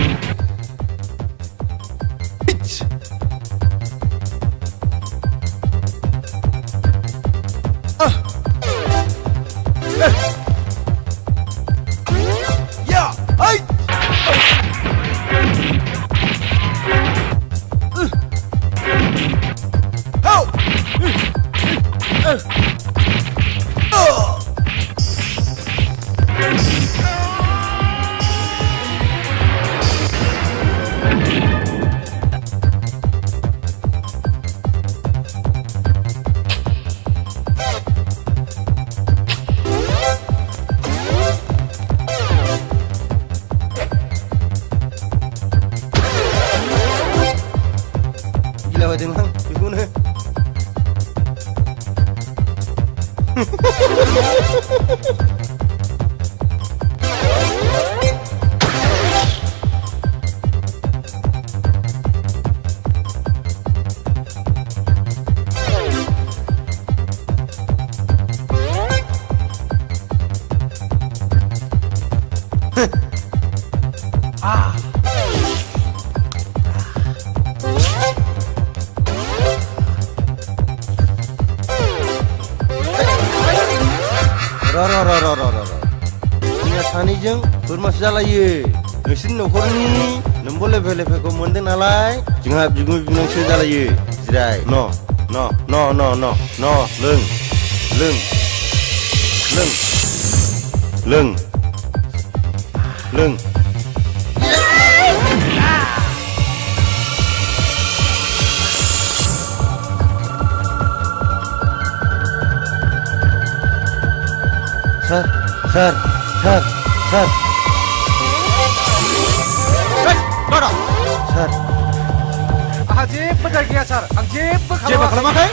सानैजों बोरमासो जालायो नोंसोरनि न'खरनि नोंबो लेफे लेफेखौ मोनदों नालाय जोंहा बिगुमै बिनांसो जालायो जिराय न न न न न न लों लों लों लों लों सार सार सार सार सार आंहा जेबो दाय गैया सार आं जेबो खालामाखै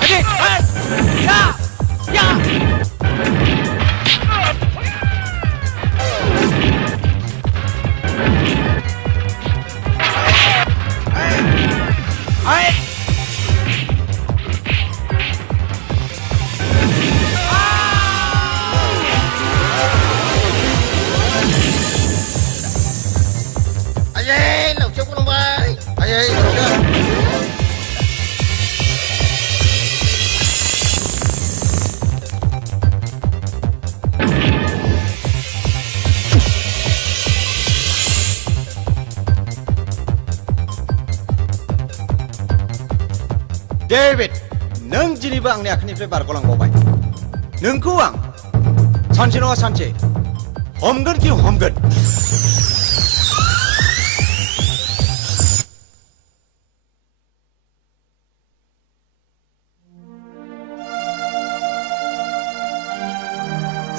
डेभिड नों दिनैबो आंनि आखाइनिफ्राय बारग'लांबावबाय नोंखौ आं सानसे नङा सानसे हमगोन कि हमगोन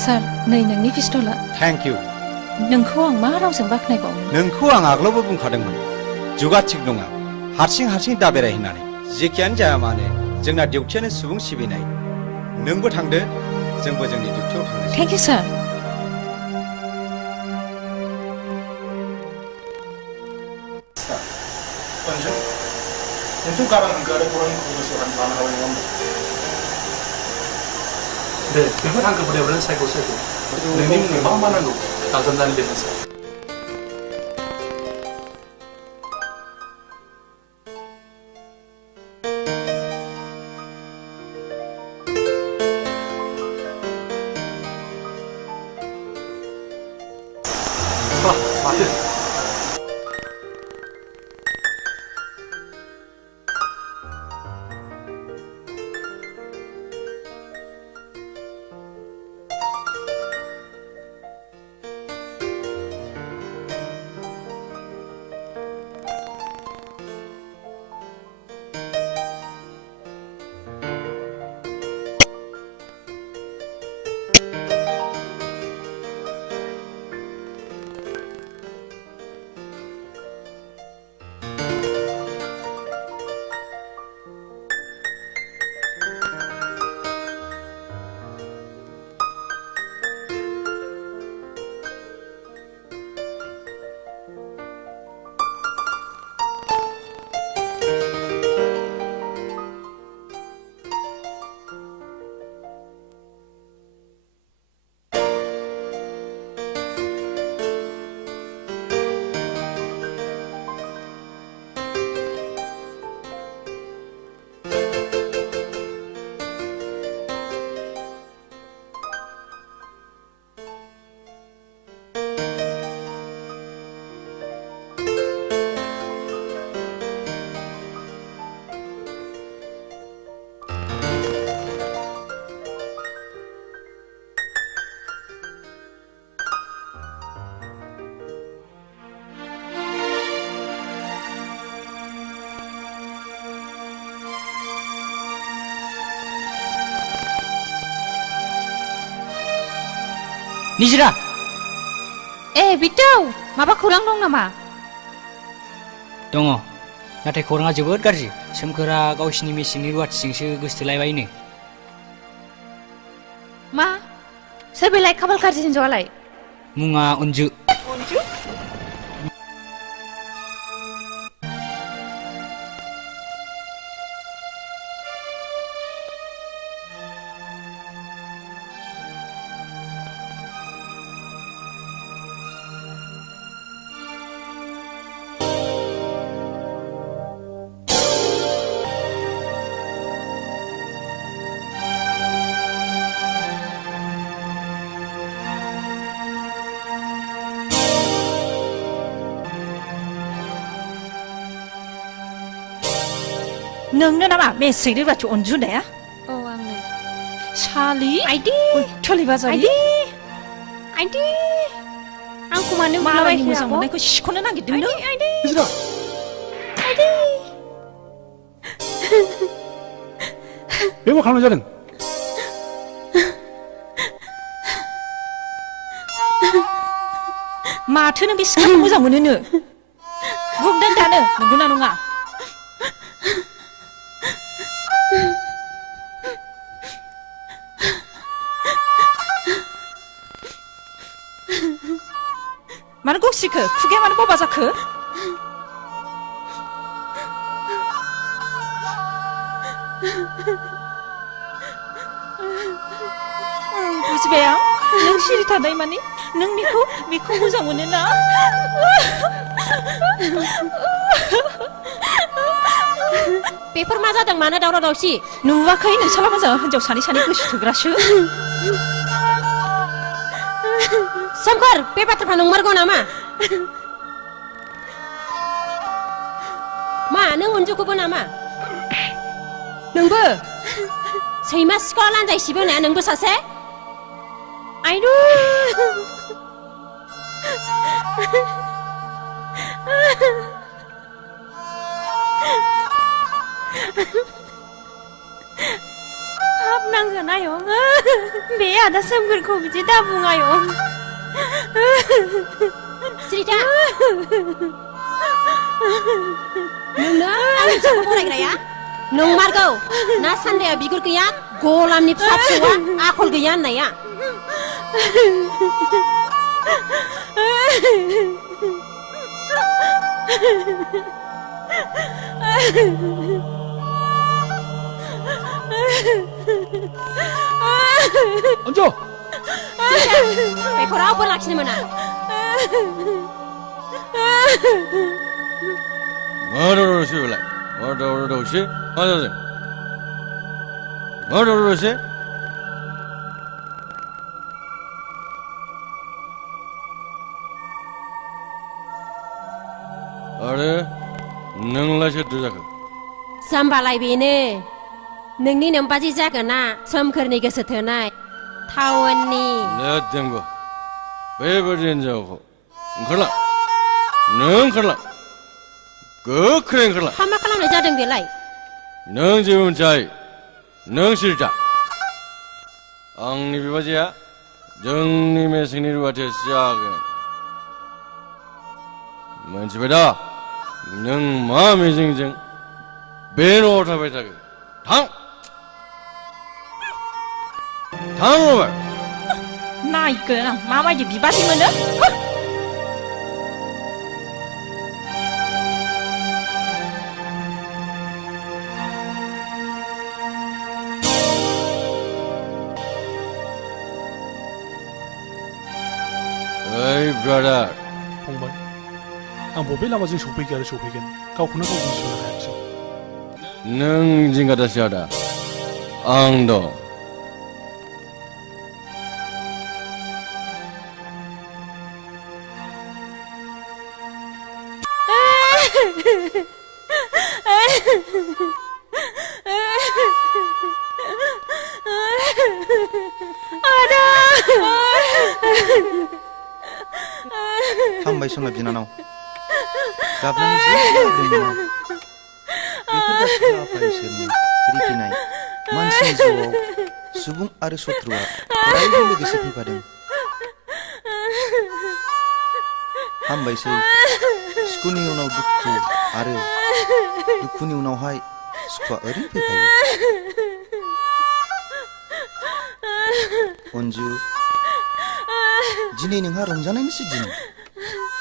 सार नै नोंनि पिस्तला थेंक इउ नोंखौ आं मा रावजों बाख्नायबावनो नोंखौ आं आगोलावबो बुंखादोंमोन जुगा थिग नङा हारसिं दा बेराय होननानै जेखियानो जाया मानो जोंना डिउटियानो सुबुं सिबिनाय नोंबो थांदो जोंबो जोंनि डिउटियाव थांनोसै थेंक इउ सार नोंथ' गारां हांखो आरो खौरां खबरखौ लानो हाबाय नङा होमबा दे बेफोर हांखोफोर एवरेन सायख' नोंनि मुङै मा नांगौ दाजाबनानै लिरनोसै निजिरा बिटौ माबा खौरां दं नामा दङ नाथाय खौराङा जोबोद गाज्रि सोमखोरा गावसिनि मेसेंनि रुवाथिजोंसो गोसथोलायबायनो मा सोर बेलाय खाफाल गाज्रि हिनजावालाय मुङा अनजु नोंनो नामा मेसें रुवाथि अनजु होननाया औ आंनो सालि आइदि थलि बाजारि आइदि आंखौ मानो मालायनि मोजां मोननायखौ सिख'नो नागिरदों नों बे मा खालामनाय जादों माथो नों बे सिख्लाखौ मोजां मोनोनो बुंदों दानो नंगौना नङा मानो गसिखो खुगाया मानो बबा जाखो बुजिबाय आं नों सिरि थानाय माने नों बेखौ मोजां मोनो ना बेफोर मा जादों मानो दावराव दावसि नुवाखै नोंसाला मोजां हिनजाव सानै गोसो थोग्रासो सोमखोर बे बाथ्राफ्रा नंमारगौ नामा मा नों अनजुखौबो नामा नोंबो सैमा सिखाव लान्जाय सिबोनाया नोंबो सासे आइनु हाबनांगोन आयं बे आदा सोमखोरखौ बिदि दा बुं आयं श्रीथा नोंनो आंनि फिसाखौ बरायग्राया नंमारगौ ना सान्दाया बिगुर गैया गलामनि फिसा फिसौआ आखल गैया होननाया अन्जु बेखौ रावबो लाखिनो मोना मा दावरावसै बेलाय मा दावरावसै मा जादों मा दावरावसै आरो नोंलाय सोरथो जाखो जाम्बालाय बेनो नोंनि नोमबाजै जागोना सोमखोरनि गोसो थोनाय टाउननि लेदेंगौ बेबायदि हिनजावखौ ओंखारलां नों ओंखारलां गोख्रै ओंखारलां मा खालामनाय जादों बेलाय नों जेबो मिथियाय नों सिरिथा आंनि बिबाजैया जोंनि मेसेंनि रुवाथियासो जागोन मिथिबाय दा नों मा मिजिंजों बे न'आव थाबाय थागोन थां थां रबार नायगोन आं माबायदि बिबाजै मोनो ओइ ब्रादार फंबाय आं बबे लामाजों सौफैगोन आरो सौफैगोन गावखौनो गाव बुजिस'नो हायाखिसै नों जिंगा दासि आदा आं दं हामबाय सना बिनानाव गाबनानै जेबो नङा बेफोर गासिबो आफा इसोरनि रिफिनाय मानसिनि जिउआव सुबुं आरो शत्रुआ अरायबो लोगोसे फैफादों हामबायसै सुखुनि उनाव दुखु आरो दुखुनि उनावहाय सुखुआ ओरैनो फैखायो अन्जु दिनै नोंहा रंजानायनिसो दिन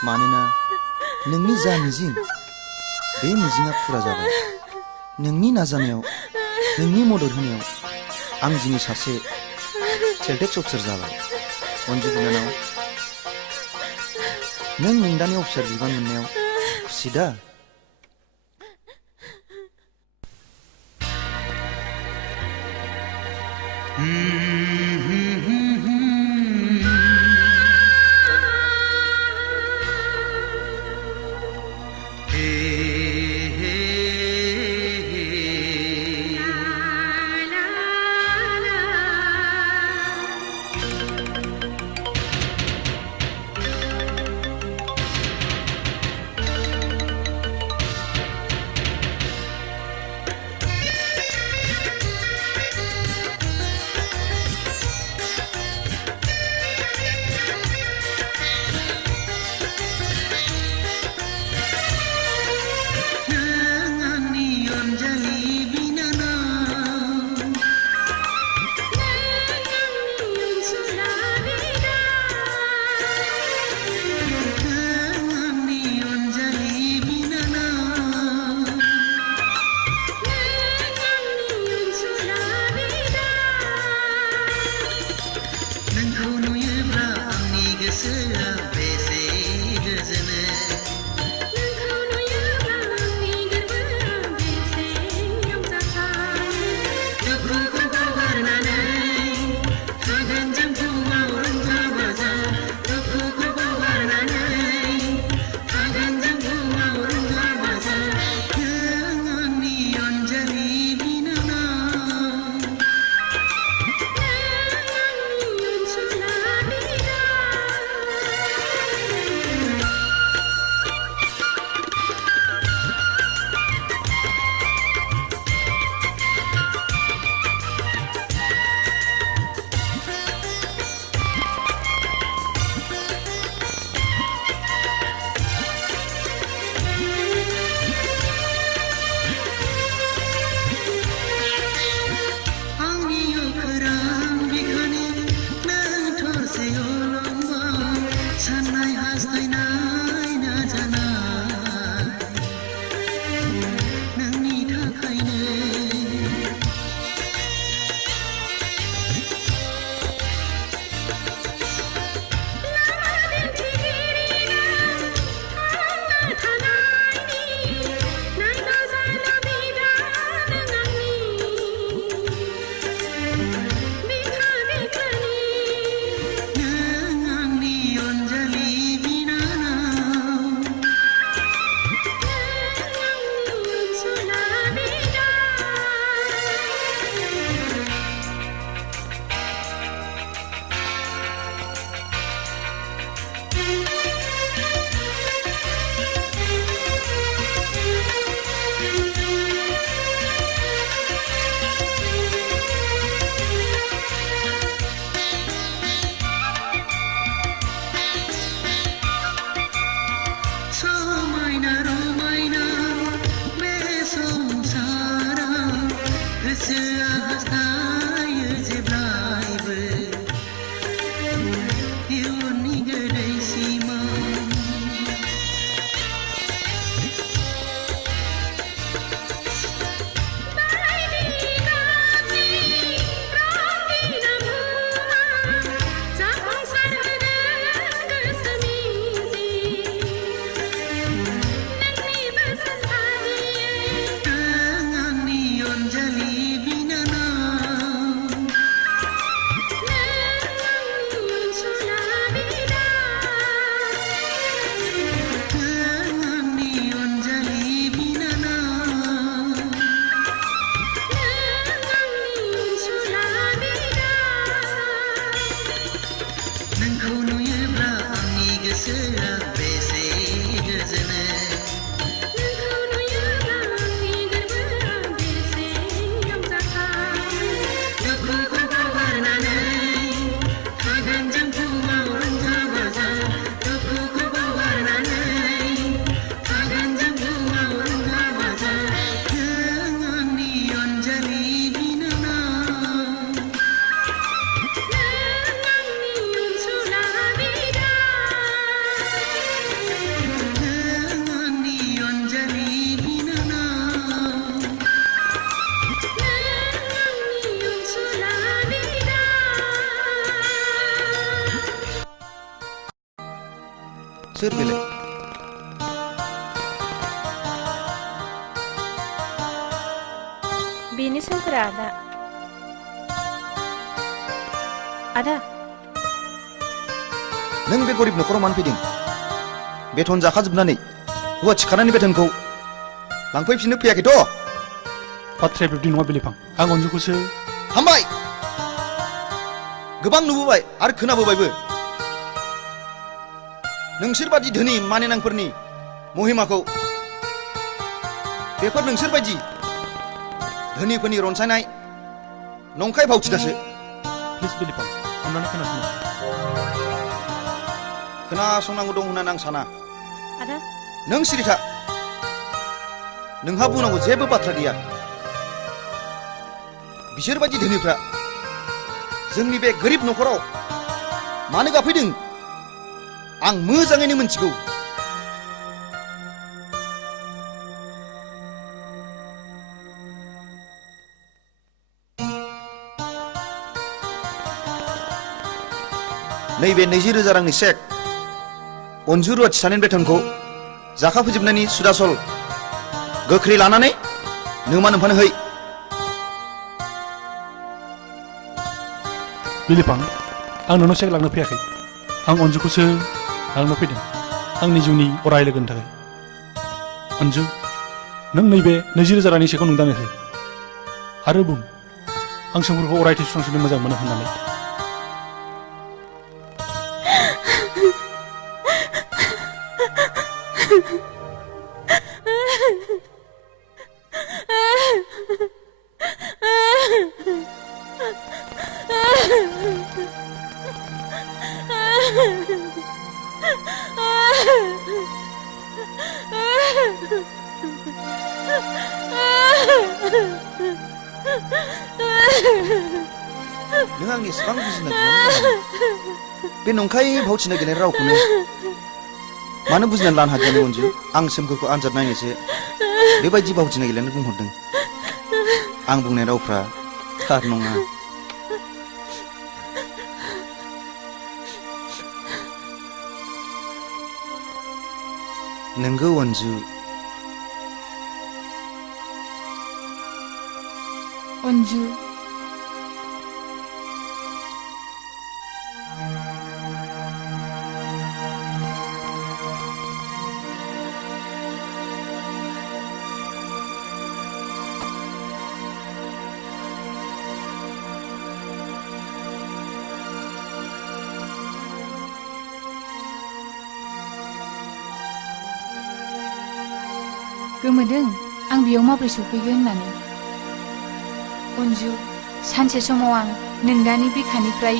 मानोना नोंनि जा मिजिं बे मिजिंआ फुरा जाबाय नोंनि नाजानायाव नोंनि मदद होनायाव आं दिनै सासे सेल टेक्स अफिसार जाबाय अन्जु बिनानाव नों नोंदानि अफिसार बिबान मोननायाव खुसि दा सोर बेलाय बेनो सोमखोरा आदा नों बे गरिब न'खराव मानो फैदों बेथन जाखाजोबनानै हौवा थिखानायनि बेथनखौ लांफैफिननो फैयाखैथ' बाथ्राया बिब्दि नङा बिलिफां आं अनजुखौसो हामबाय गोबां नुबोबाय आरो खोनाबोबायबो नोंसोर बादि धोनि मानिनांफोरनि महिमाखौ बेफोर नोंसोर बायदि धोनिफोरनि रनसायनाय नंखाय भावथिदासो प्लिज बिलिफां अन्नानै खोनासंनांगौ दं होननानै आं साना आदा नों सिरिथा नोंहा बुंनांगौ जेबो बाथ्रा गैया बिसोर बायदि धोनिफ्रा जोंनि बे गोरिब न'खराव मानो गाफैदों आं मोजाङैनो मिन्थिगौ नैबे 20,000 रांनि चेक अनजु रुवाथि सानैनि बेथनखौ जाखाफोजोबनायनि सुदासल गोख्रै लानानै नोमा नोम्फानो है बिलिफां आं नोंनाव चेक लांनो फैयाखै आं अनजुखौसो लांनो फैदों आंनि जिउनि अराय लोगोनि थाखाय अनजु नों नैबे 20,000 रांनि चेकखौ नोंदानो हो आरो बुं आं सोमखोरखौ अरायथि सुस्रांसुनो मोजां मोनो होननानै नों आंनि एसेबां बुजिनो गैयामोन बे नंखाय भावथिना गेलेनाय रावखौनो मानो बुजिनानै लानो हादिया अनजु आं सोमखोरखौ आनजाद नायनोसो बेबायदि भावथिना गेलेनो बुंहरदों आं बुंनाय रावफ्रा थार नङा नोंगौ अनजु अनजु गोमोदों आं बेयाव माबोरै सफैगोन होननानै अनजु सानसे समाव आं नोंदानि बिखानिफ्राय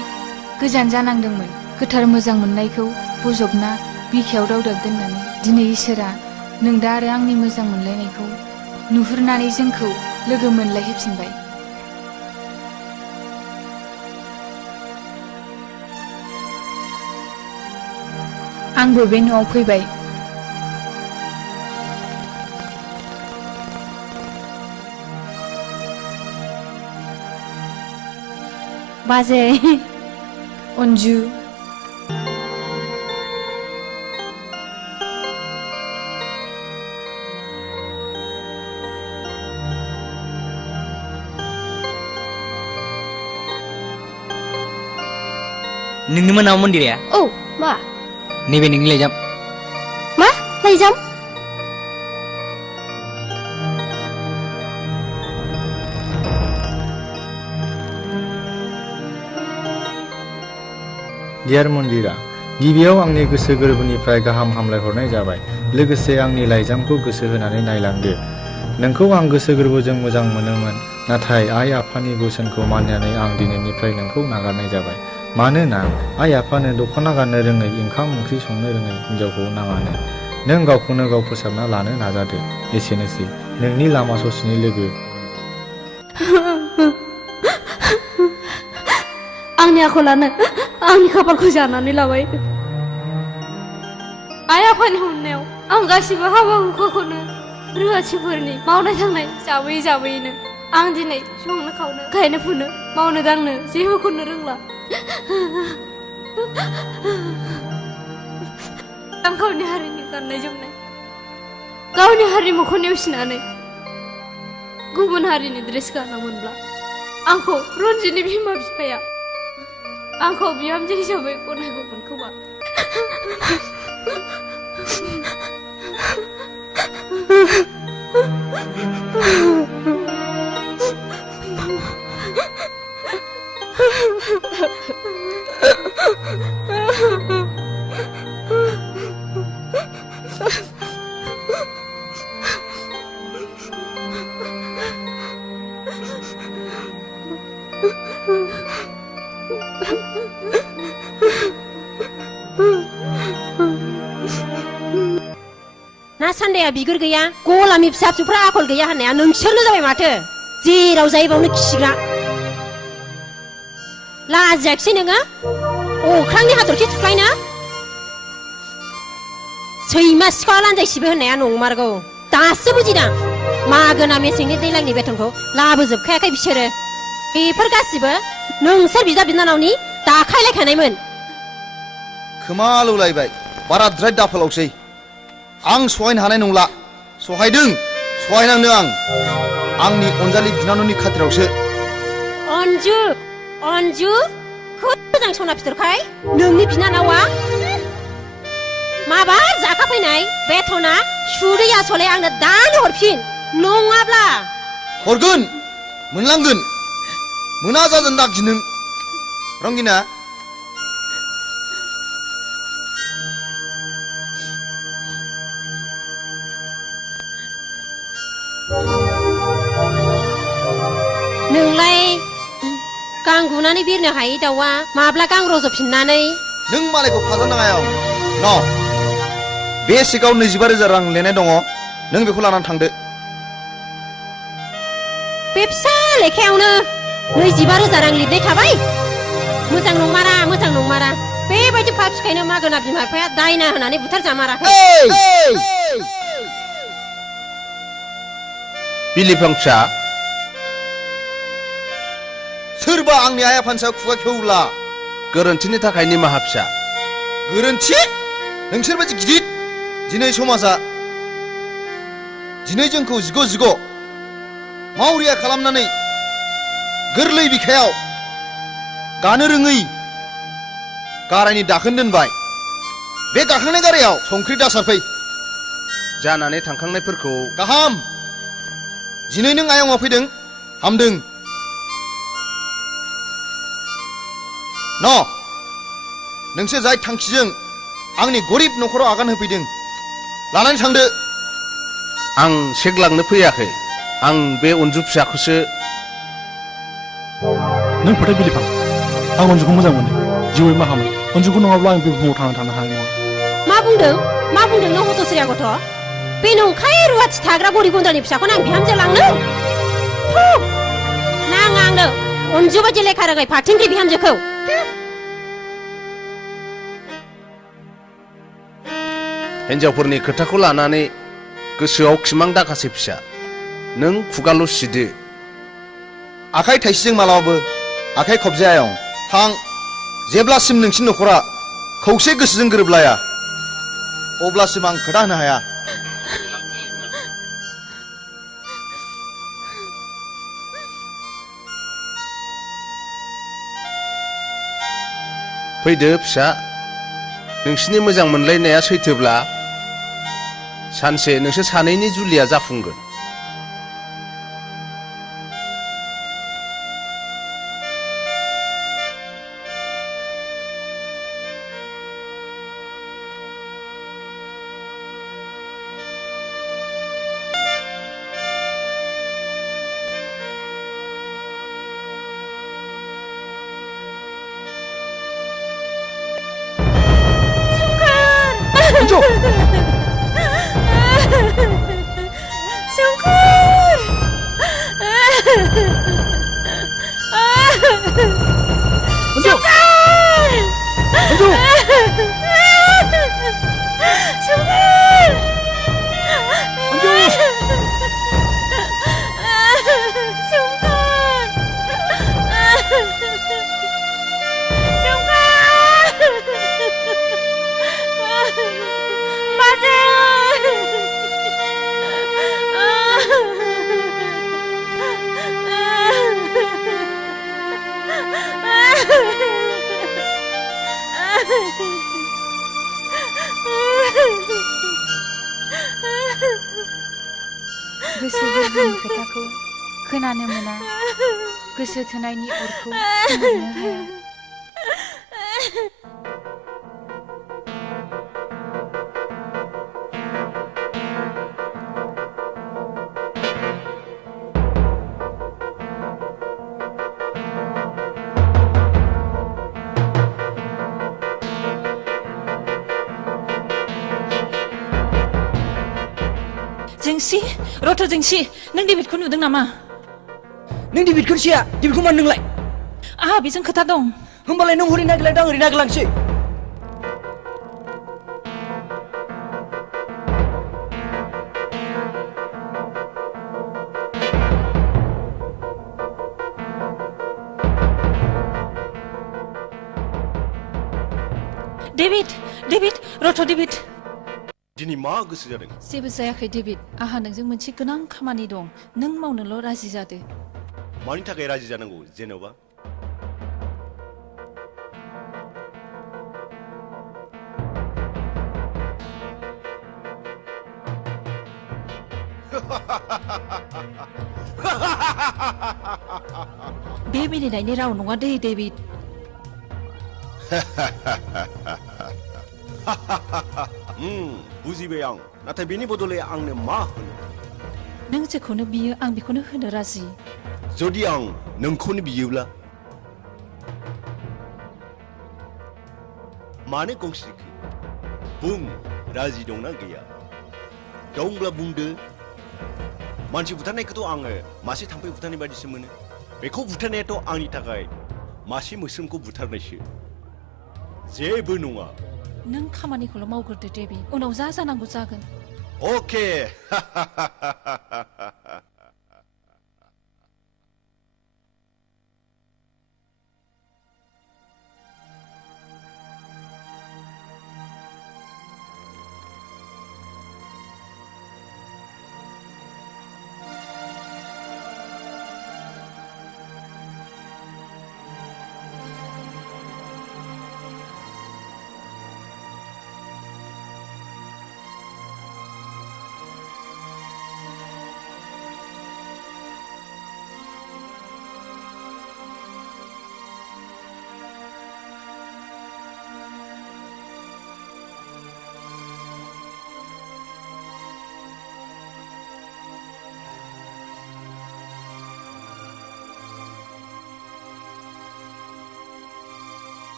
गोजान जानांदोंमोन गोथार मोजां मोननायखौ बोजबना बिखायाव दावदाब दोननानै दिनै इसोरा नों दा आरो आंनि मोजां मोनलायनायखौ नुहुरनानै जोंखौ लोगो मोनलायहोफिनबाय। आंबो बे न'आव फैबाय। बाजै अन्जु नोंनोमोन नामा मन्दिरा? औ मा? नैबे नोंनि लाइजाम। मा लाइजाम? डियार मन्दिरा, गिबियाव आंनि गोसो गोरबोनिफ्राय गाहाम हामलायहरनाय जाबाय। लोगोसे आंनि लाइजामखौ गोसो होनानै नायलांदो। नोंखौ आं गोसो गोरबोजों मोजां मोनोमोन, नाथाय आइ आफानि बोसोनखौ मानिनानै आं दिनैनिफ्राय नोंखौ नागारनाय जाबाय। मानोना आइ आफानो दख'ना गाननो रोङै, ओंखाम ओंख्रि संनो रोङै हिन्जावखौ नाङानो। नों गावखौनो गाव फोसाबना लानो नाजादो। एसेनोसै, नोंनि लामा ससेनि लोगो। आंनि आखलानो आंनि खाफालखौ जानानै लाबाय। आइ आफानि अननायाव आं गासिबो हाबा हुखाखौनो रुवाथिफोरनि मावनाय दांनाय जाबोयै जाबोयैनो आं दिनै संनो खावनो गायनो फुनो मावनो दांनो जेबोखौनो रोंला। आं गावनि हारिनि गाननाय जोमनाय, गावनि हारिमुखौ नेवसिनानै गुबुन हारिनि ड्रेस गानामोनब्ला आंखौ रन्जितनि बिमा बिफाया आंखौ बिहामजो हिसाबै गनायगौमोन खोमा। ना सान्दाया बिगुर गैया, गलामि फिसा फिसौफ्रा आखल गैया होननाया नोंसोरनो जाबाय माथो। जेराव जायो बावनो खिग्रा। लाजियाखिसै नोङो? अख्रांनि हाथरखि थुख्लायनो? सैमा सिखाव लान्जायसिबो होननाया नंमारगौ। दासो बुजिदां। मागोना मेसेंनि दैलांनि बेथनखौ लाबोजोबखायाखै बिसोरो। बेफोर गासिबो नोंसोर बिदा बिनानावनि दाखायलायखानायमोन। खोमा लौलायबाय, बाराद्राय दाफोलावसै। आं सहायनो हानाय नंला। सहायदों, सहायनांनो आंनि अनजालि बिनानावनि खाथिरावसो। अन्जु, अन्जु, खोब मोजां सना फिथरखाय नोंनि बिनानावा माबा जाखाफैनाय बेथना सुदै आसले आंनो दानो हरफिन, नङाब्ला हरगोन, मोनलांगोन। मोना जाजों दागि नों रंगिना। नोंलाय गां गुनानै बिरनो हायै दाउआ माब्ला गां रज'फिननानै? नों मालायखौ फाजानाङा। न' बे सिगाव 25,000 रां लेनाय दङ, नों बेखौ लानानै थांदो। बे फिसा लेखायावनो 25,000 रां लिरनाय थाबाय। मोजां नंमारा, मोजां नंमारा। बेबायदि फाफिखायनो मागोना बिमा बिफाया दायना होनानै बुथार जामाराखै। बिलिफां फिसा, सोरबा आंनि आइ आफानि सायाव खुगा खेवब्ला गोरोन्थिनि थाखाय निमाहा फिसा। गोरोन्थि? नोंसोर बायदि गिदिर दिनै समाजा दिनै जोंखौ जिग' मावरिया खालामनानै गोरलै बिखायाव गानो रोङै गारायनि दाखोन दोनबाय। बे गाखांनाय गारायाव संख्रि दासारफै। जानानै थांखांनायफोरखौ गाहाम। दिनै नों आयंआव फैदों, हामदों। न' नोंसोर जाय थांखिजों आंनि गरिब न'खराव आगान होफैदों, लानानै थांदो। आं सेक लांनो फैयाखै, आं बे अन्जु फिसाखौसो। नों फोथाय बिलिफां, आं अन्जुखौ मोजां मोनो, जिउयै माहामै। अन्जुखौ नङाब्ला आं बे बुहुमाव थांना थानो हानाय नङा। मा बुंदों नों हत'सरिया गथ' बे नंखाय रुवाथि थाग्रा गरिब गुन्द्रानि फिसाखौनो आं बिहामजो लांनो नाङा आंनो अनजु बायदि लेखा रोङै फाथिंग्रि बिहामजोखौ हिन्जावफोरनि खोथाखौ लानानै गोसोआव खिमां दाखासे फिसा नों खुगाल' सिदो आखाइ थाइसेजों मालाबाबो आखाइ खबजायां थां जेब्लासिम नोंसिनि न'खरा खौसे गोसोजों गोरोबलाया अब्लासिम आं खोथा होनो हाया फैदो फिसा नोंसिनि मोजां मोनलायनाया सैथोब्ला सानसे नोंसोर सानैनि जुलिया जाफुंगोन गोसो गोरबोनि खोथाखौ खोनानो मोना गोसो थोनायनि अरखौ खोमोरनो हाया जोंसि रथ' जोंसि नों डेभिडखौ नुदों नामा नों डेभिडखौ सिया डेभिडखौ मान नोंलाय आहा बेजों खोथा दं होमबालाय नों हरै नागिरलायदों आं ओरै नागिरलांसै डेभिड रथ' डेभिड दिनै मा गोसो जादों जेबो जायाखै डेभिड आहा नोंजों मोनसे गोनां खामानि दं नों मावनोल' राजि जादो मानि थाखाय राजि जानांगौ जेनेबा बे मिनिनायनि राव नङा दे डेभिड बुजिबाय आं नाथाय बेनि बदलै आंनो मा होनो नों जेखौनो बियो आं बेखौनो होनो राजि जुदि आं नोंखौनो बियोब्ला मानो गंस्रिखो बुं राजि दंना गैया दंब्ला बुंदो मानसि बुथारनायखौथ' आङो मासे थाम्फै बुथारनाय बायदिसो मोनो बेखौ बुथारनायाथ' आंनि थाखाय मासे मोस्रोमखौ बुथारनायसो जेबो नङा नों खामानिखौल' मावग्रोदो डेभिड उनाव जा जानांगौ जागोन अके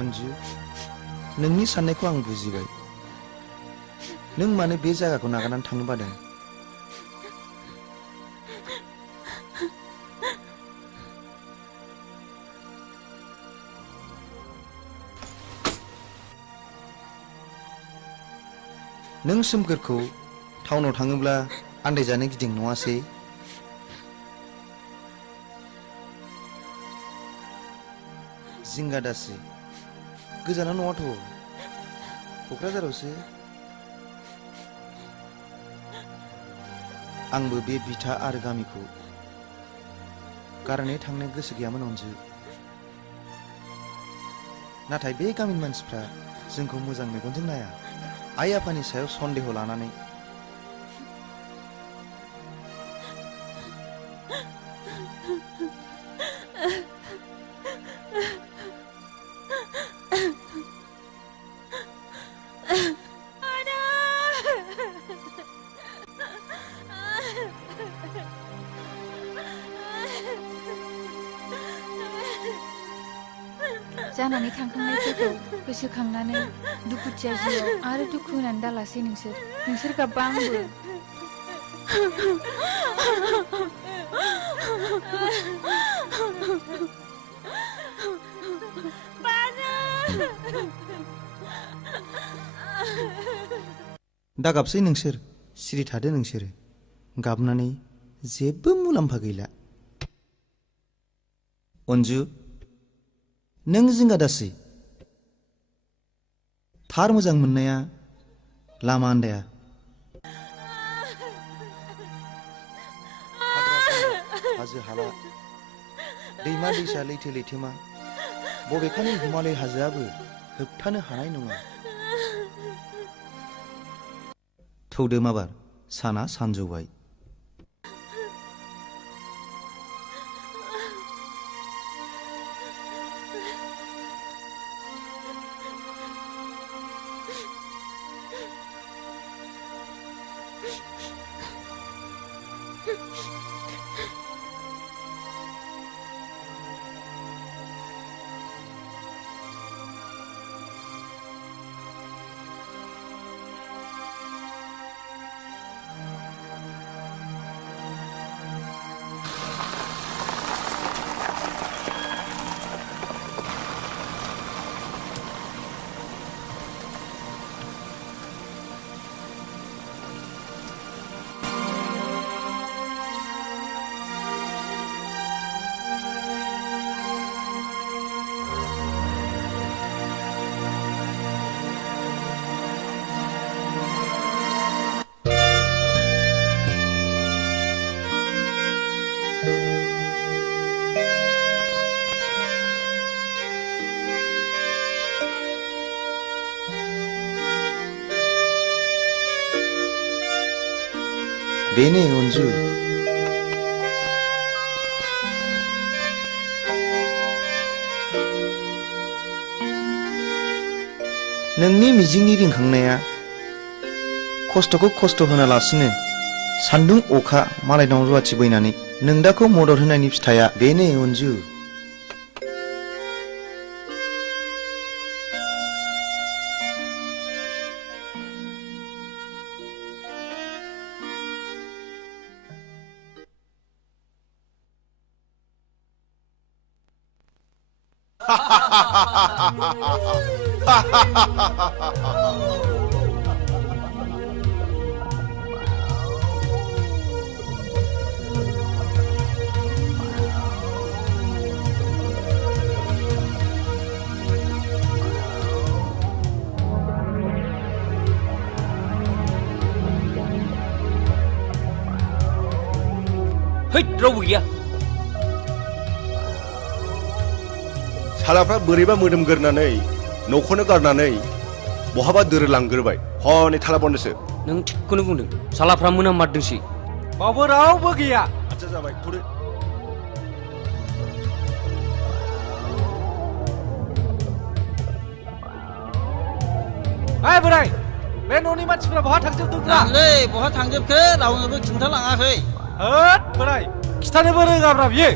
अन्जु नोंनि साननायखौ आं बुजिबाय नों मानो बे जायगाखौ नागारनानै थांनो बादों नों सोमखोरखौ टाउनाव थाङोब्ला आन्दायजानो गिदिं नङासै जिंगा दासि गोजानाव नङाथ' क'क्राझारावसो आंबो बे बिथा आरो गामिखौ गारनानै थांनो गोसो गैयामोन अन्जु नाथाय बे गामिनि मानसिफ्रा जोंखौ मोजां मेगनजों नाया आइ आफानि सायाव सन्देह लानानै जानानै थांखांनायफोरखौ गोसोखांनानै दुखुथिया जिउआव आरो दुखु होनानै दालासै नोंसोर गाबबा आंबो दा गाबसै नोंसोर सिरि थादो नोंसोरो गाबनानै जेबो मुलाम्फा गैला अन्जु नों जिंगा दासि थार मोजां मोननाया लामा आन्दाया हाजो हाला दैमा दैसा लैथो लैथोमा बबेखानि हिमालय हाजोआबो होबथानो हानाय नङा थौदो माबार साना सानजौबाय बेनो अन्जु नोंनि मिजिंनि रिंखांनाया खस्थ'खौ खस्थ' होनालासिनो सान्दुं अखा मालायनाव रुवाथि बैनानै नोंदाखौ मदद होनायनि फिथाइया बेनो अन्जु रावबो गैया सालाफ्रा बोरैबा मोदोमगोरनानै न'खौनो गारनानै बहाबा दोरोलांगोरबाय हनै थाला बन्दसो नों थिगखौनो बुंदों सालाफ्रा मोनाममारदोंसै बावबो रावबो गैया आच्छा जाबाय थुदो ओइ बोराय बे न'नि मानसिफ्रा बहा थांजोबदोंब्रा लै बहा थांजोबखो रावनोबो खिन्थालाङाखै होद बोराय खिथानोबो रोङाब्रा बियो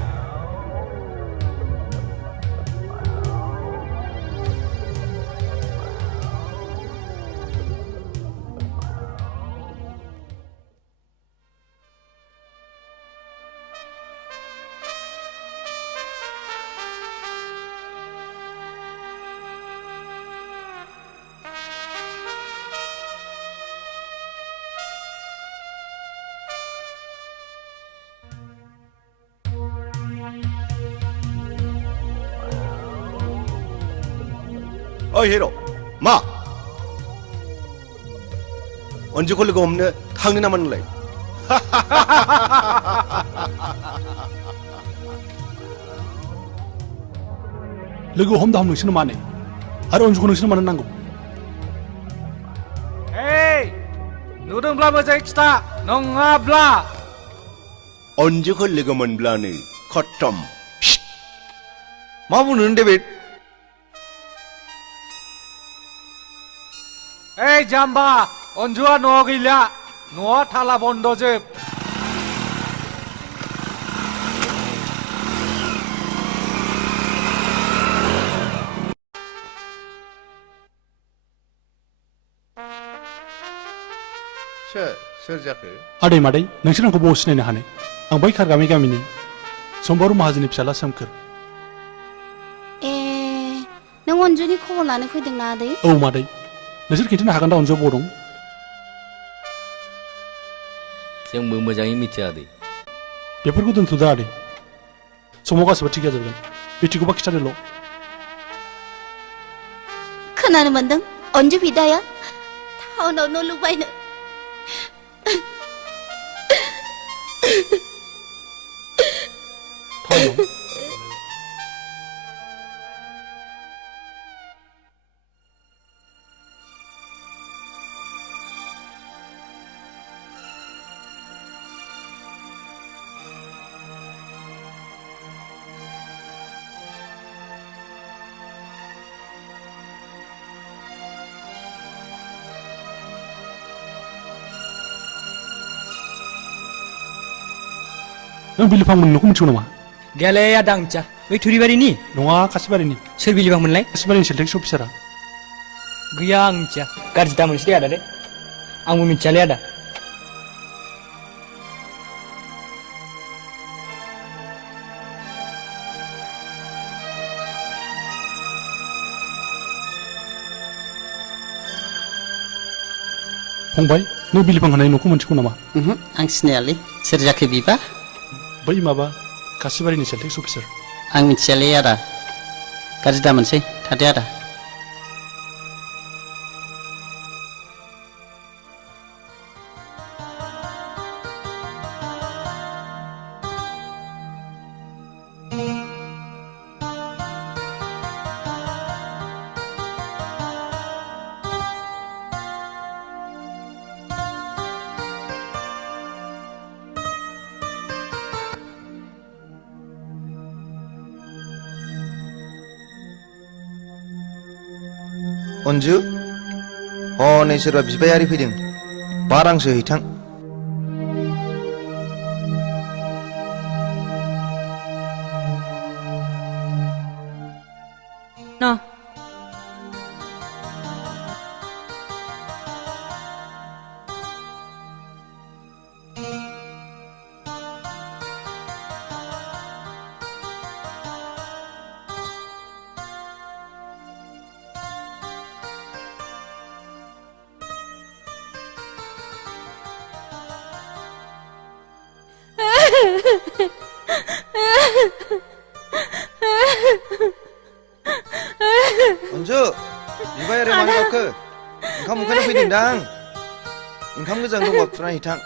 히로 마 언제 걸리고 없네 탕이 남았는래 लोगो हम दाम नोंसोरनो माने आरो अनजुखौ नोंसोरनो मानो नांगौ नुदोंब्ला मोजाङै खिथा नङाब्ला 언제걸 리고 먼블라니 커텀 마 부르는데 왜 에이 잠바 언주와 너가 일야 너 탈라 본도집 सोर जाखो आदै मादै नोंसोर आंखौ बबाव सिनायनो हानो आं बै खारगामि गामिनि सम्बारु माहाजोननि फिसाला सोमखोर नों अनजुनि खबर लानो फैदोंना आदै औ मादै नोंसोर खिन्थानो हागोन दा अनजुआ बबाव दं जोंबो मोजाङै मिथिया आदै बेफोरखौ दोनथ'दो आदै समाव गासिबो थिग जाजोबगोन मिथिगौबा खिथादोल' खोनानो मोन्दों अनजु बिदाया टाउनाव न' लुबायनो नों बिलिफां मोननोखौ मिथिगौ नामा गैयालै आदा आं मिथिया बै थुरिबारिनि नङा खासिबारिनि सोर बिलिफांमोनलाय खासिबारिनि सेल्टेक्स अफिसारा गैया आं मिथिया गाज्रि दा मोनसै दे आदा दे आंबो मिथियालै आदा फंबाय नों बिलिफां होनाय न'खौ मिथिगौ नामा आं सिनायालै सोर जाखो बिबा बै माबा खासिबारिनि सेल्टेक्स अफिसार आं मिथियालै आदा गाज्रि दा मोनसै थादे आदा अन्जु हनै सोरबा बिबायारि फैदों बारांसो हैथां न' अन्जु बिबायारि मानो गाबखो ओंखाम उखैनो फैदोंदां ओंखाम गोजां दंबा खुरना हैथां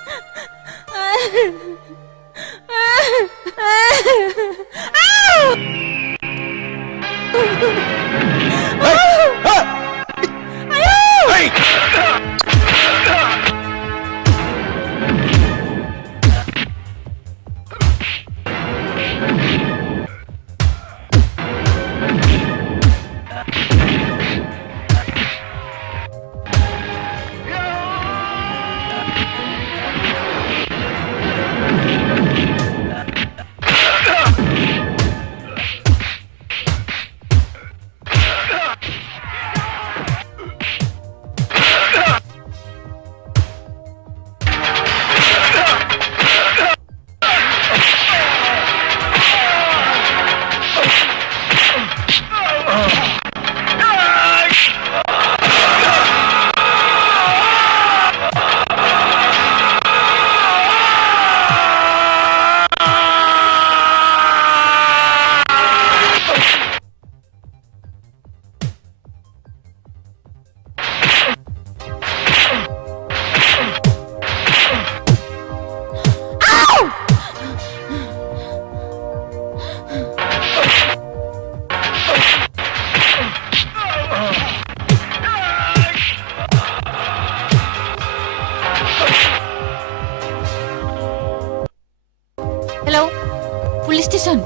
police station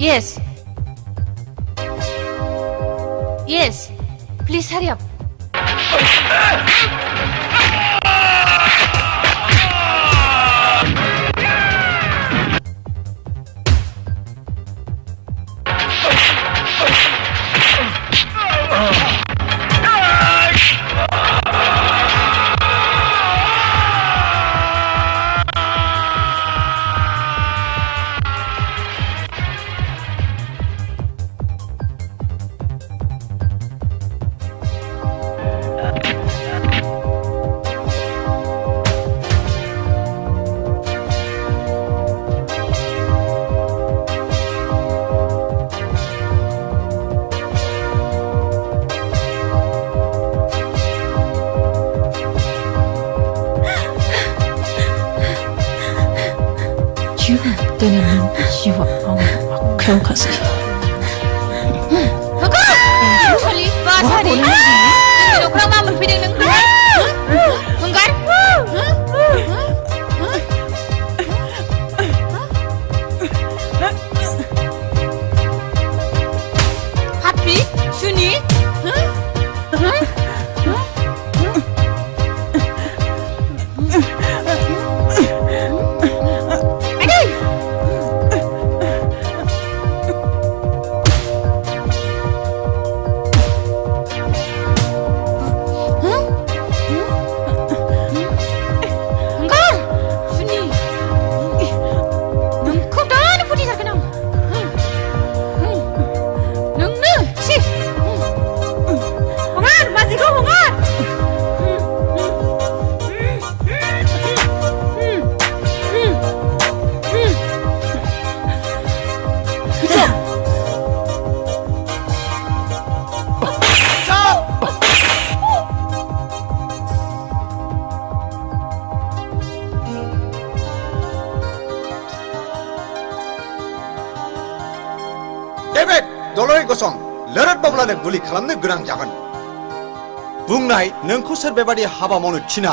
yes yes please hurry up David दलय गसं लोरद बाब्लानो गुलि खालामनो गोनां जागोन बुंनाय नोंखौ सोर बेबादि हाबा मावनो थिना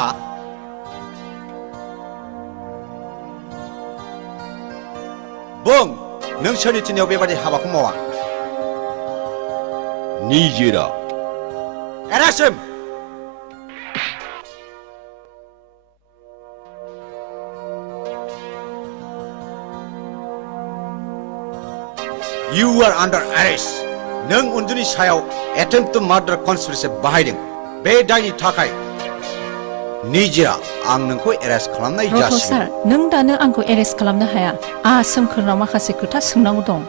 बुं नों सोरनि थिननायाव बेबादि हाबाखौ मावा निजेरा एरासिम You are under arrest. नों उन्जुनि सायाव attempt to murder conspiracy बाहायदों बे दायनि थाखाय निजेरा आं नोंखौ एरेस्ट खालामनाय जासिगोन सार नों दानो आंखौ एरेस्ट खालामनो हाया आंहा सोमखोरनाव माखासे खोथा सोंनांगौ दं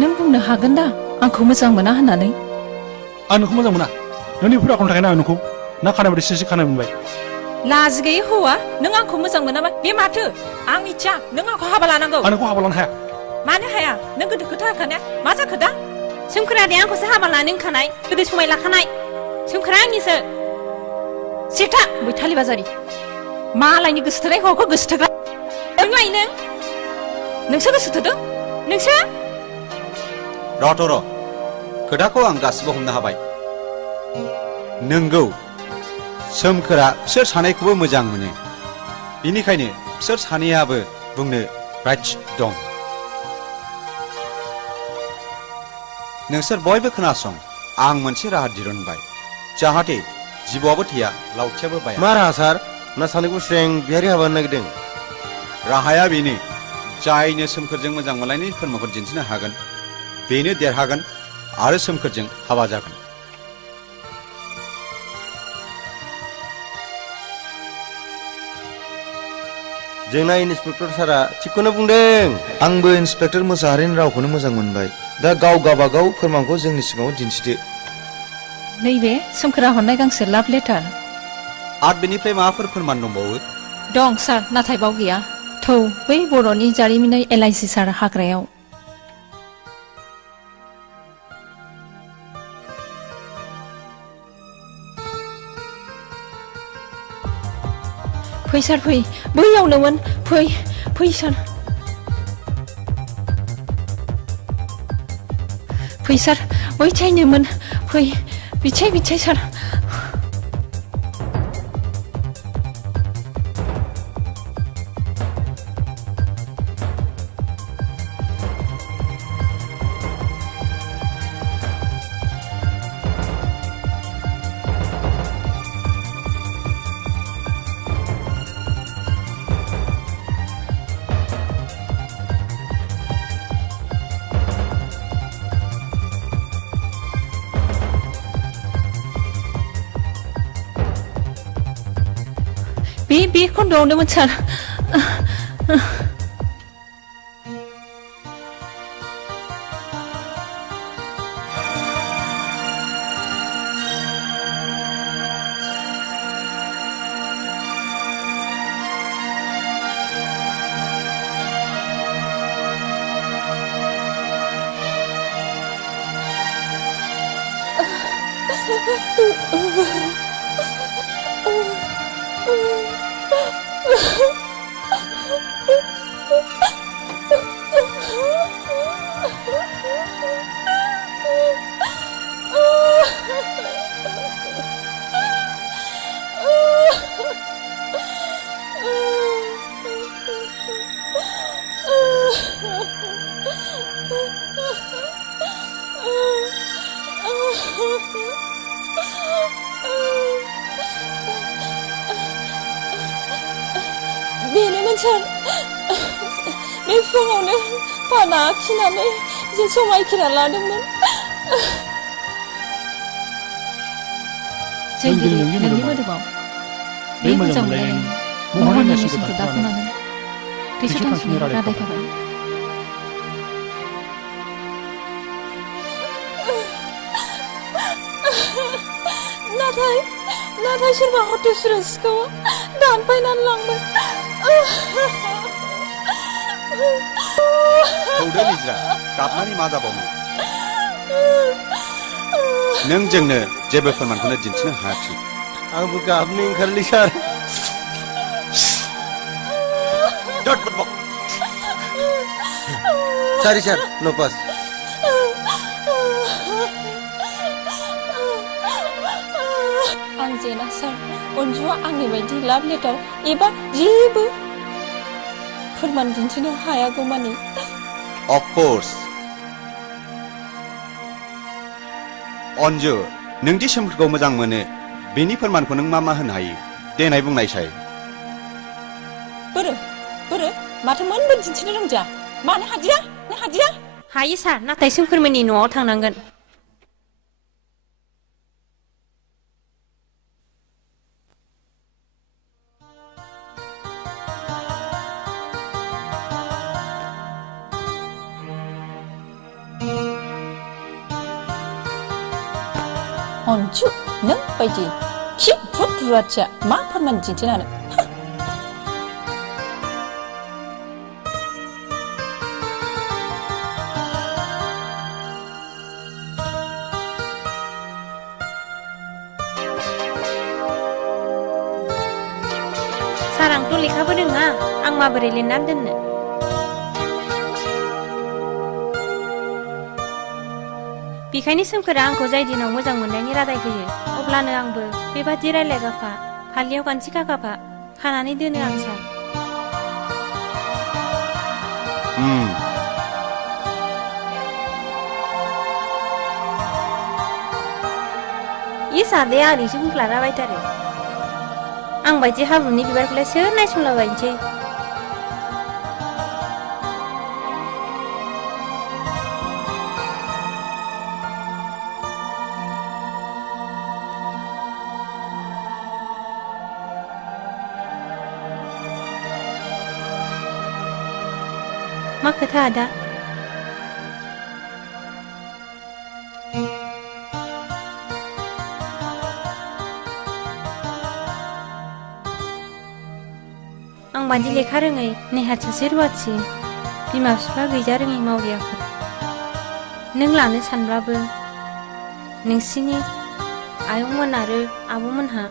नों बुंनो हागोन दा आंखौ मोजां मोना होननानै आं नोंखौ मोजां मोना नोंनि फुराखौनो थाखायनो आं नोंखौ ना खानाय बायदि सिसि खानाय मोनबाय लाजि गैयै हौवा नों आंखौ मोजां मोनाबा बे माथो आं मिथिया नों आंखौ हाबा लानांगौ आं नोंखौ हाबा लानो हाया मानो हाया नों गोदो खोथा होखानाया मा जाखो दा सोमखोरानि आंखौसो हाबा लानो होनखानाय गोदो समाय लाखानाय सोमखोरा आंनिसो सेथा बैथालि बाजारि मालायनि गोसोथोनाय हौवाखौ गोसोथोग्रा नोंलाय नोंसो गोसोथोदों नोंसो र' खोथाखौ आं गासिबो हमनो हाबाय नोंगौ सोमखोरा बिसोर सानैखौबो मोजां मोनो बिनिखायनो बिसोर सानैयाबो बुंनो राइट्स दं नोंसोर बयबो खोनासं आं मोनसे राहा दिरुनबाय जाहाथे जिबौआबो थैया लावथियाबो बाया मा राहा सार ना सानैखौ स्रें बिहारि हाबा होनो नागिरदों राहाया बेनो जायनो सोमखोरजों मोजां मोनलायनायनि फोरमानखौ दिन्थिनो हागोन बेनो देरहागोन आरो सोमखोरजों हाबा जागोन जोंना इन्सपेक्टर सारा थिगखौनो बुंदों आंबो इन्सपेक्टर मोसाहारिनि रावखौनो मोजां मोनबाय दा गाव गाबागाव फोरमानखौ जोंनि सिगाङाव दिन्थिदो नैबे सोमखोरा हरनाय गांसे लाभ लेटार आरो बेनिफ्राय माबाफोर फोरमान दंबावो दं सार नाथाय बाव गैया थौ बै बर'नि जारिमिनारि एलआइसि सार हाग्रायाव फै सार फै बैयावनोमोन फै सार फै सार बैथिंनोमोन फै बिथिं सार बे खन्द'आवनोमोन सार बेनोमोन सार बे फुङावनो पाना खिनानै जे समायखिरा लादोंमोन जों दिनै नोंनि मोदोमाव बे मोजां मोनलायनायनि महरनि नेरसोनखौ दाफुंनानै थैस' थांखिनि रादाय खाबाय नाथाय सोरबा हटेस्वरा सिखावा दानफायनानै लांबाय थौदो निज्रा गाबनानै मा जाबावनो नों जोंनो जेबो फोरमानखौनो दिन्थिनो हायाखिसै आंबो गाबनो ओंखारलै सार सारि सार नपास आं जेना सार अन्जुआ आंनि बायदि लाभ लेटार एबा जेबो फोरमान दिन्थिनो हायागौमानि अफकर्स अन्जु नोंदि सोमखोरखौ मोजां मोनो बेनि फोरमानखौ नों मा होनो हायो देनाय बुंनायसाय बोरो माथो मोनबो दिन्थिनो रोंजा मानो हादिया नों हादिया हायो सार नाथाय सोमखोरमोननि न'आव थांनांगोन अन्जु नों बायदि खि भुत रुवाथिया मा फोरमान दिन्थिनानो सार आंथ' लेखाबो रोङा आं माबोरै लिरनानै दोननो बेखायनो सोमखोरा आंखौ जाय दिनाव मोजां मोननायनि रादाय होयो अब्लानो आंबो बेबादि रायलायगाफा फालियाव गान्थि खागाफा खानानै दोनो आं सार इस आदाया ओरैसो बुंफ्लालाबायथारो आं बायदि हाब्रुनि बिबारखौलाय सोर नायसंलाबायनोसै मा खोथा आदा आं बादि लेखा रोङै नेहात सासे रुवाथि बिमा बिफा गैजा रोङै मावरियाखौ नों लानो सानब्लाबो नोंसिनि आयंमोन आरो आब'मोनहा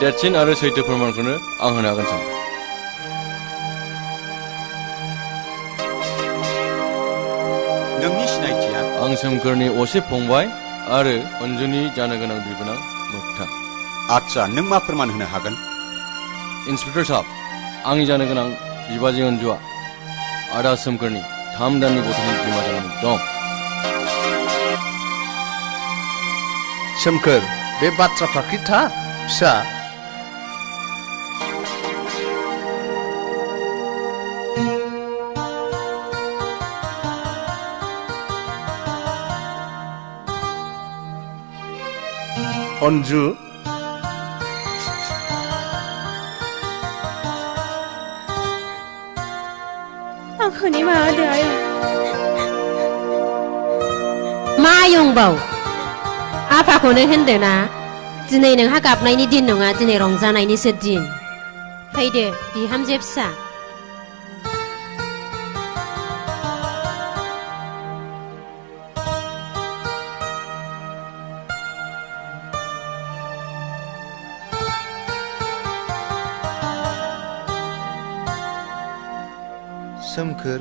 देरसिन आरो सैथो फोरमानखौनो आं होनो हागोन सार। नोंनि सिनायथिया? आं सोमखोरनि असे फंबाय आरो अन्जुनि जानो गोनां बिबोनां मोगथा। आच्छा, नों मा फोरमान होनो हागोन? इन्सपेक्टर साहब, आंनि जानो गोनां बिबाजै अन्जुआ आदा सोमखोरनि 3 दाननि गथ'नि बिमा जानानै दं। सोमखोर, बे बाथ्राफ्रा खिथा फिसा। अन्जु, आंखौ निमाहा होदो आयं। मा आयंबाव? आफाखौनो होनदो ना, दिनै नोंहा गाबनायनि दिन नङा, दिनै रंजानायनिसो दिन। फैदो बिहामजो फिसा। सोमखोर,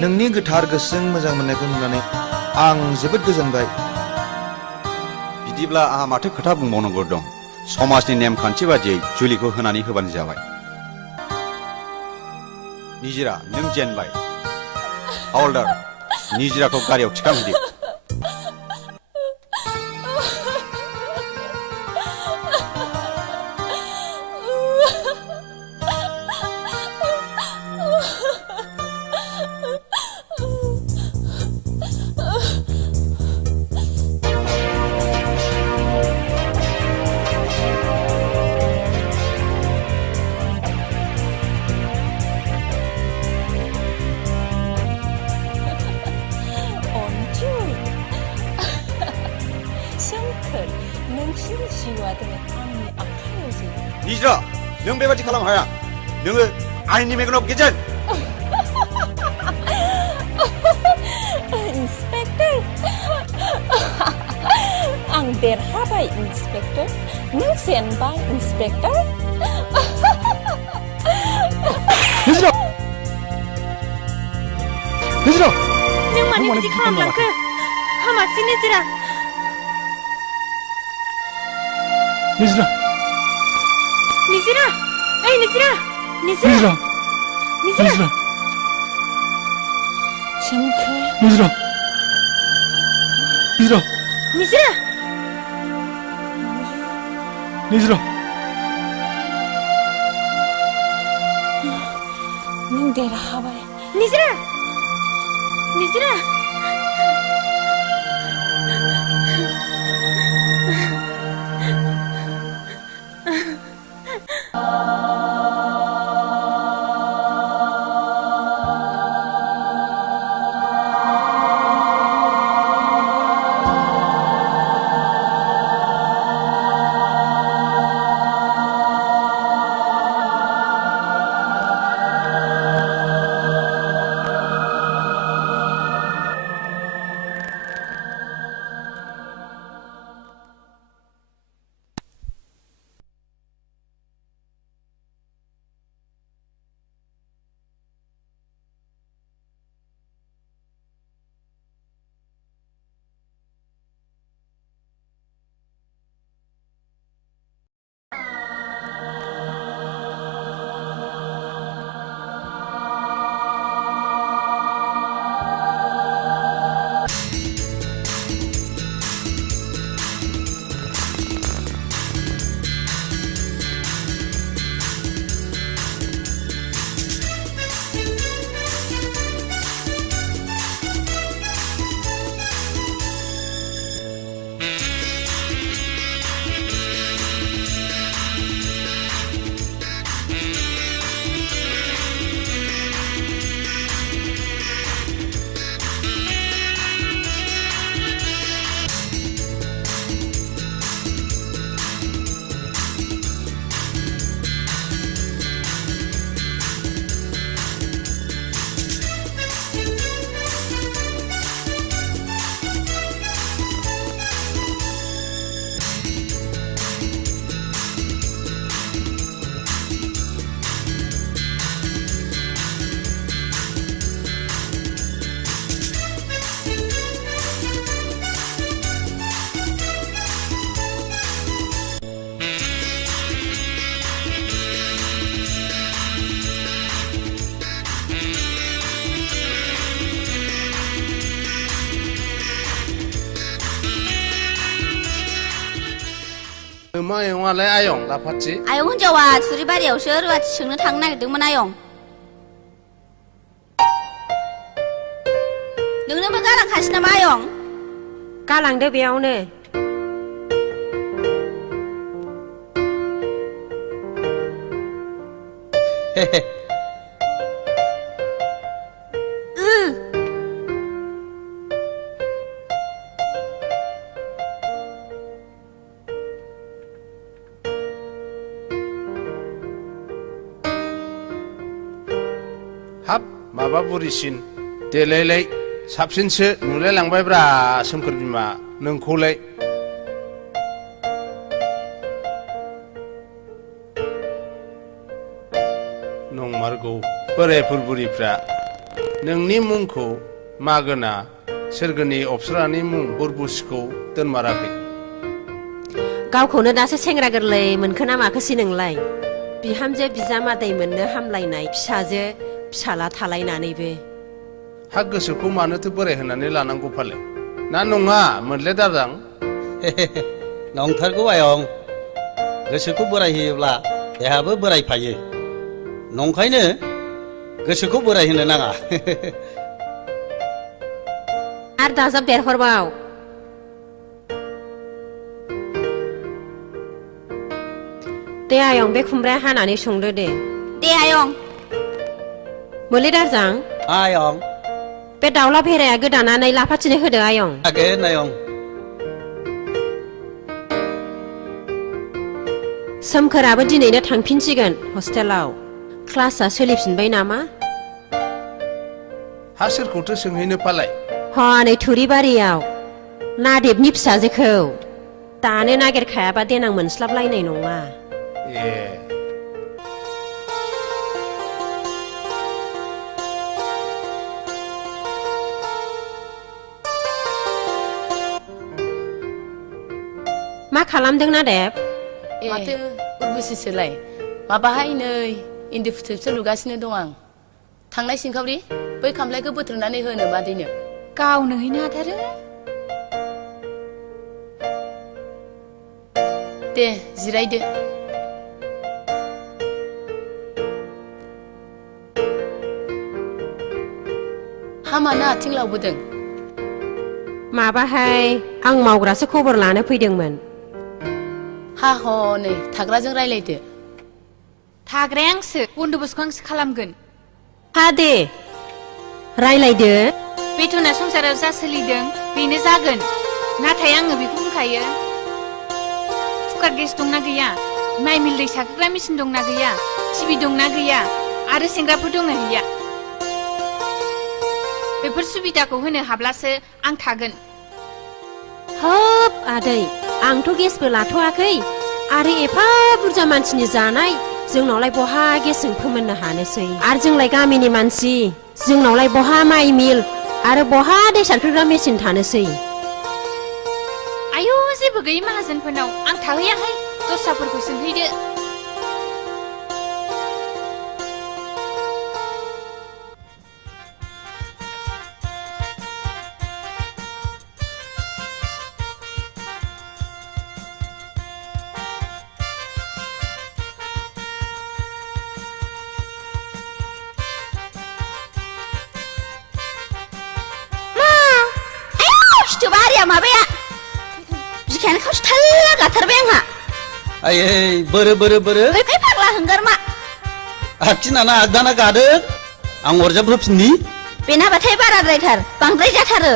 नोंनि गोथार गोसोजों मोजां मोननायखौ नुनानै आं जोबोद गोजोनबाय। बिदिब्ला आहा माथो खोथा बुंबावनांगौ दं? समाजनि नेमखान्थि बादियै जुलिखौ होनानै होबानो जाबाय। निजिरा, नों जेनबाय। हावलदार, निजिराखौ गारियाव थिखांहैदो। निजिरा, नों बेबादि खालाम हाया। नोङो आयेननि मेगनाव गेजेन। इन्सपेक्टर, आं देरहाबाय इन्सपेक्टर, नों जेनबाय इन्सपेक्टर। निजिरा! निजिरा! नों मानो बिदि खालामलांखो? हामासै निजिरा। निजिरा! निजिरा! ओइ निजिरा! निजिरा! निजिरा! सोमखोर! निजिरा! निजिरा! निजिरा! निजिरा! नों देरहाबाय। निजिरा! निजिरा! मा आयंआलाय आयं लाफाथि आयं हिनजावा थुरिबारियावसो रुवाथि सोंनो थांनो नागिरदोंमोन आयं नोंनोबो गालांखासै नामा आयं गालांदो बेयावनो हाब माबा बुरिसिन देलायलाय साबसिनसो नुलायलांबायब्रा सोमखोर बिमा नोंखौलाय नंमारगौ बोरायफोर बुरिफ्रा नोंनि मुंखौ मागोना सोरगोनि अप्सरानि मुं बुरबुसिखौ दोनमाराखै गावखौनो दासो सेंग्रा गोरलै मोनखो ना माखोसै नोंलाय बिहामजो बिजामादै मोननो हामलायनाय फिसाजो फिसाला थालायनानैबो हा गोसोखौ मानोथो बोराय होनानै लानांगौ फाले ना नङा मोनले दादां नंथारगौ आयं गोसोखौ बोराय होयोब्ला देहाबो बोरायफायो नंखायनो गोसोखौ बोराय होनो नाङा आरो दाजाब देरहरबाव दे आयं बे खुमब्राया हानानै संदो दे आयं मोले दारजां आयं बे दाउला भेराया गोदानानै लाफाथिनो होदो आयं हागोन आयं सोमखोराबो दिनैनो थांफिनसिगोन हस्टेलाव क्लासआ सोलिफिनबाय नामा हा सोरखौथो सोंहैनो फालाय हनै थुरिबारियाव नादेबनि फिसाजोखौ दानो नागिरखायाबा देनां मोनस्लाबलायनाय नङा ए मा खालामदों नादेब माथो उरबुसिसोलाय माबाहाय नै इन्दि फिथोबसो लुगासिनो दं आं थांनाय सिंखावरि बै खामलायखौ बोथ्रोदनानै होनो मादैनो गावनो हैनो हाथारो दे जिरायदो हामानो आथिं लावबोदों माबाहाय आं मावग्रासो खबर लानो फैदोंमोन हा हनै थाग्राजों रायलायदो थाग्राया आंसो बन्दोबस्तखौ आंसो खालामगोन हा दे रायलायदो बेथना संसाराव जा सोलिदों बेनो जागोन नाथाय आङो बेखौ बुंखायो कुकार गेस दंना गैया माइ मिल दै साखोग्रा मेसिन दंना गैया टिभि दंना गैया आरो सेंग्राफोर दंना गैया बेफोर सुबिदाखौ होनो हाब्लासो आं थागोन हाब आदै आंथ' गेसबो लाथ'वाखै आरो एफा बुरजा मानसिनि जानाय जोंनावलाय बहा गेसजों फोमोननो हानोसै आरो जोंलाय गामिनि मानसि जोंनावलाय बहा माइ मिल आरो बहा दै सारखोग्रा मेसिन थानोसै आयौ जेबो गैयै माहाजोनफोरनाव आं थाहैयाहाय दस्राफोरखौ सोंहैदो माबाया बिखायानो खावसे थाल्ला गाथारबाय आंहा आयै बोरो बोरो बोरो फै फाग्ला हंगार मा आखिनाना आगदाना गादों आं अरजाब होफिननि बेनाबाथाय बाराद्रायथार बांद्राय जाथारो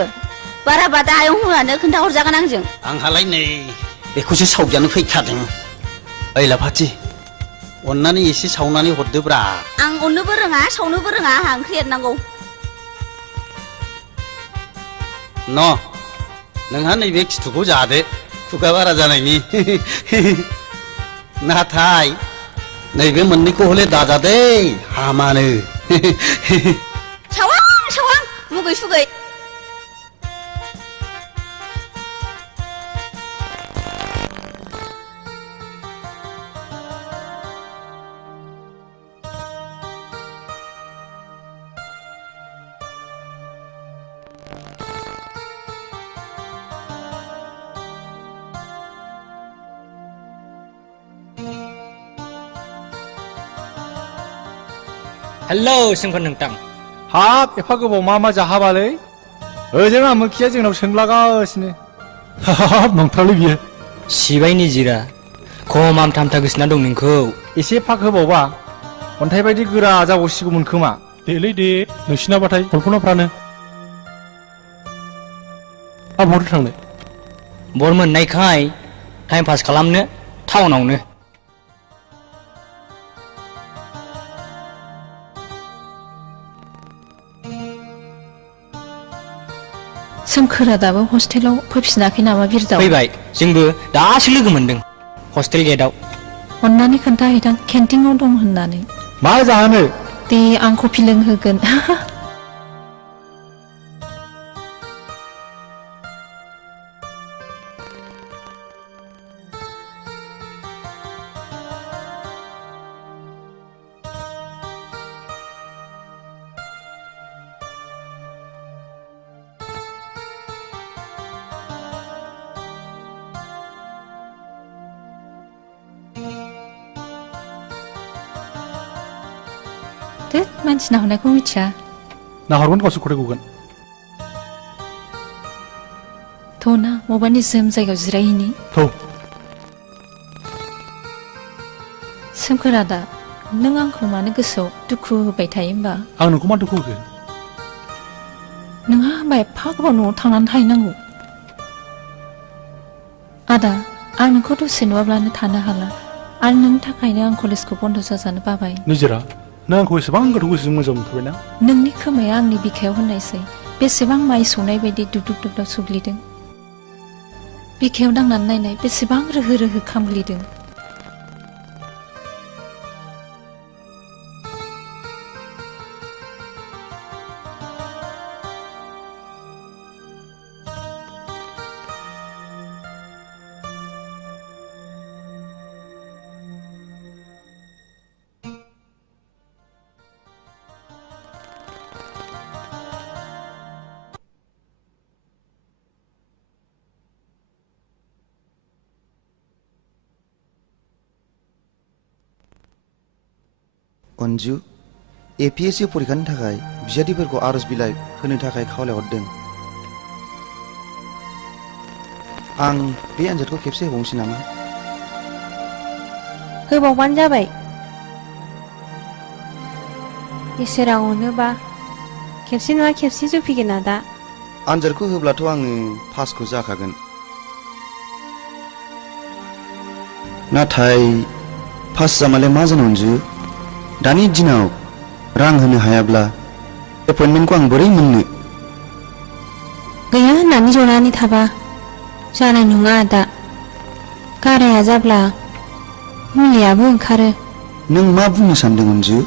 बाराबा दा आयं हुआनो खोन्थाहरजागोन आंजों आंहालाय नै बेखौसो सावजानो फैखादों ओइ लाफाथि अन्नानै एसे सावनानै हरदोब्रा आं अननोबो रोङा सावनोबो रोङा आंहा ओंख्रि एरनांगौ न नोंहा नैबे खिथुखौ जादो खुगा बारा जानायनि नाथाय नैबे मोननैखौ हले दाजादे हामानो सावां सावां मुगै सुगै हेलौ सोमखोर नोंथां हाब एफा गोबाव मा जाहाबालै ओजों आमोखिया जोंनाव सोंलागासिनो हाब नंथारलै बियो सिबाय निजिरा खमाम थामथा गोसोना दं नोंखौ एसे फाक होबावबा अन्थाइ बायदि गोरा जाबावसिगौमोन खोमा देलै दे नोंसिनाबाथाय कल्पनाफ्रानो बहाथो थांनो बर मोननायखाय टाइम पास खालामनो टाउनावनो सोमखोरा दाबो हस्टेलाव फैफिनाखै नामा बिरदाव फैबाय जोंबो दासो लोगो मोनदों हस्टेल गेटआव अन्नानै खोन्थाहैदां केन्टिनाव दं होननानै मा जाहोनो दे आं कफि लोंहोगोन मानसि नाहरनायखौ मिथिया नाहरगोन गावसो खरे गगोन थ'ना मबा निजोम जायगायाव जिरायहैनि सोमखोरा दा नों आंखौ मानो गोसोआव दुखु होबाय थायो होमबा आं नोंखौ मा दुखु होखो नोंहा होमबा एफा गोबाव न'आव थांनानै थाहैनांगौ आदा आं नोंखौ दसे नुवाब्लानो थानो हाला आरो नोंनि थाखायनो आं कलेजखौ बन्द जाजानो बाबाय निजिरा नों आंखौ एसेबां गोथौ गोसोजों मोजां मोनथारबायना नोंनि खोमाया आंनि बिखायाव होननायसै बेसेबां माइ सौनाय बायदि दुबदुब दुबदाव सुग्लिदों बिखायाव दांनानै नायनाय बेसेबां रोहो रोहो खामग्लिदों अन्जु APSC परिखानि थाखाय बिजाथिफोरखौ आरज बिलाइ होनो थाखाय खावलायहरदों आं बे आनजादखौ खेबसे होबावनोसै नामा होबावबानो जाबाय इसोरा अनोबा खेबसे नङा खेबसे जफैगोन आदा आनजादखौ होब्लाथ' आङो पासखौ जाखागोन नाथाय पास जामालाय मा जानो अन्जु दानि दिनाव रां होनो हायाब्ला एपइन्टमेन्टखौ आं बोरै मोननो गैया होननानै जनानै थाबा जानाय नङा आदा गाराया जाब्ला मुलियाबो ओंखारो नों मा बुंनो सानदों अन्जु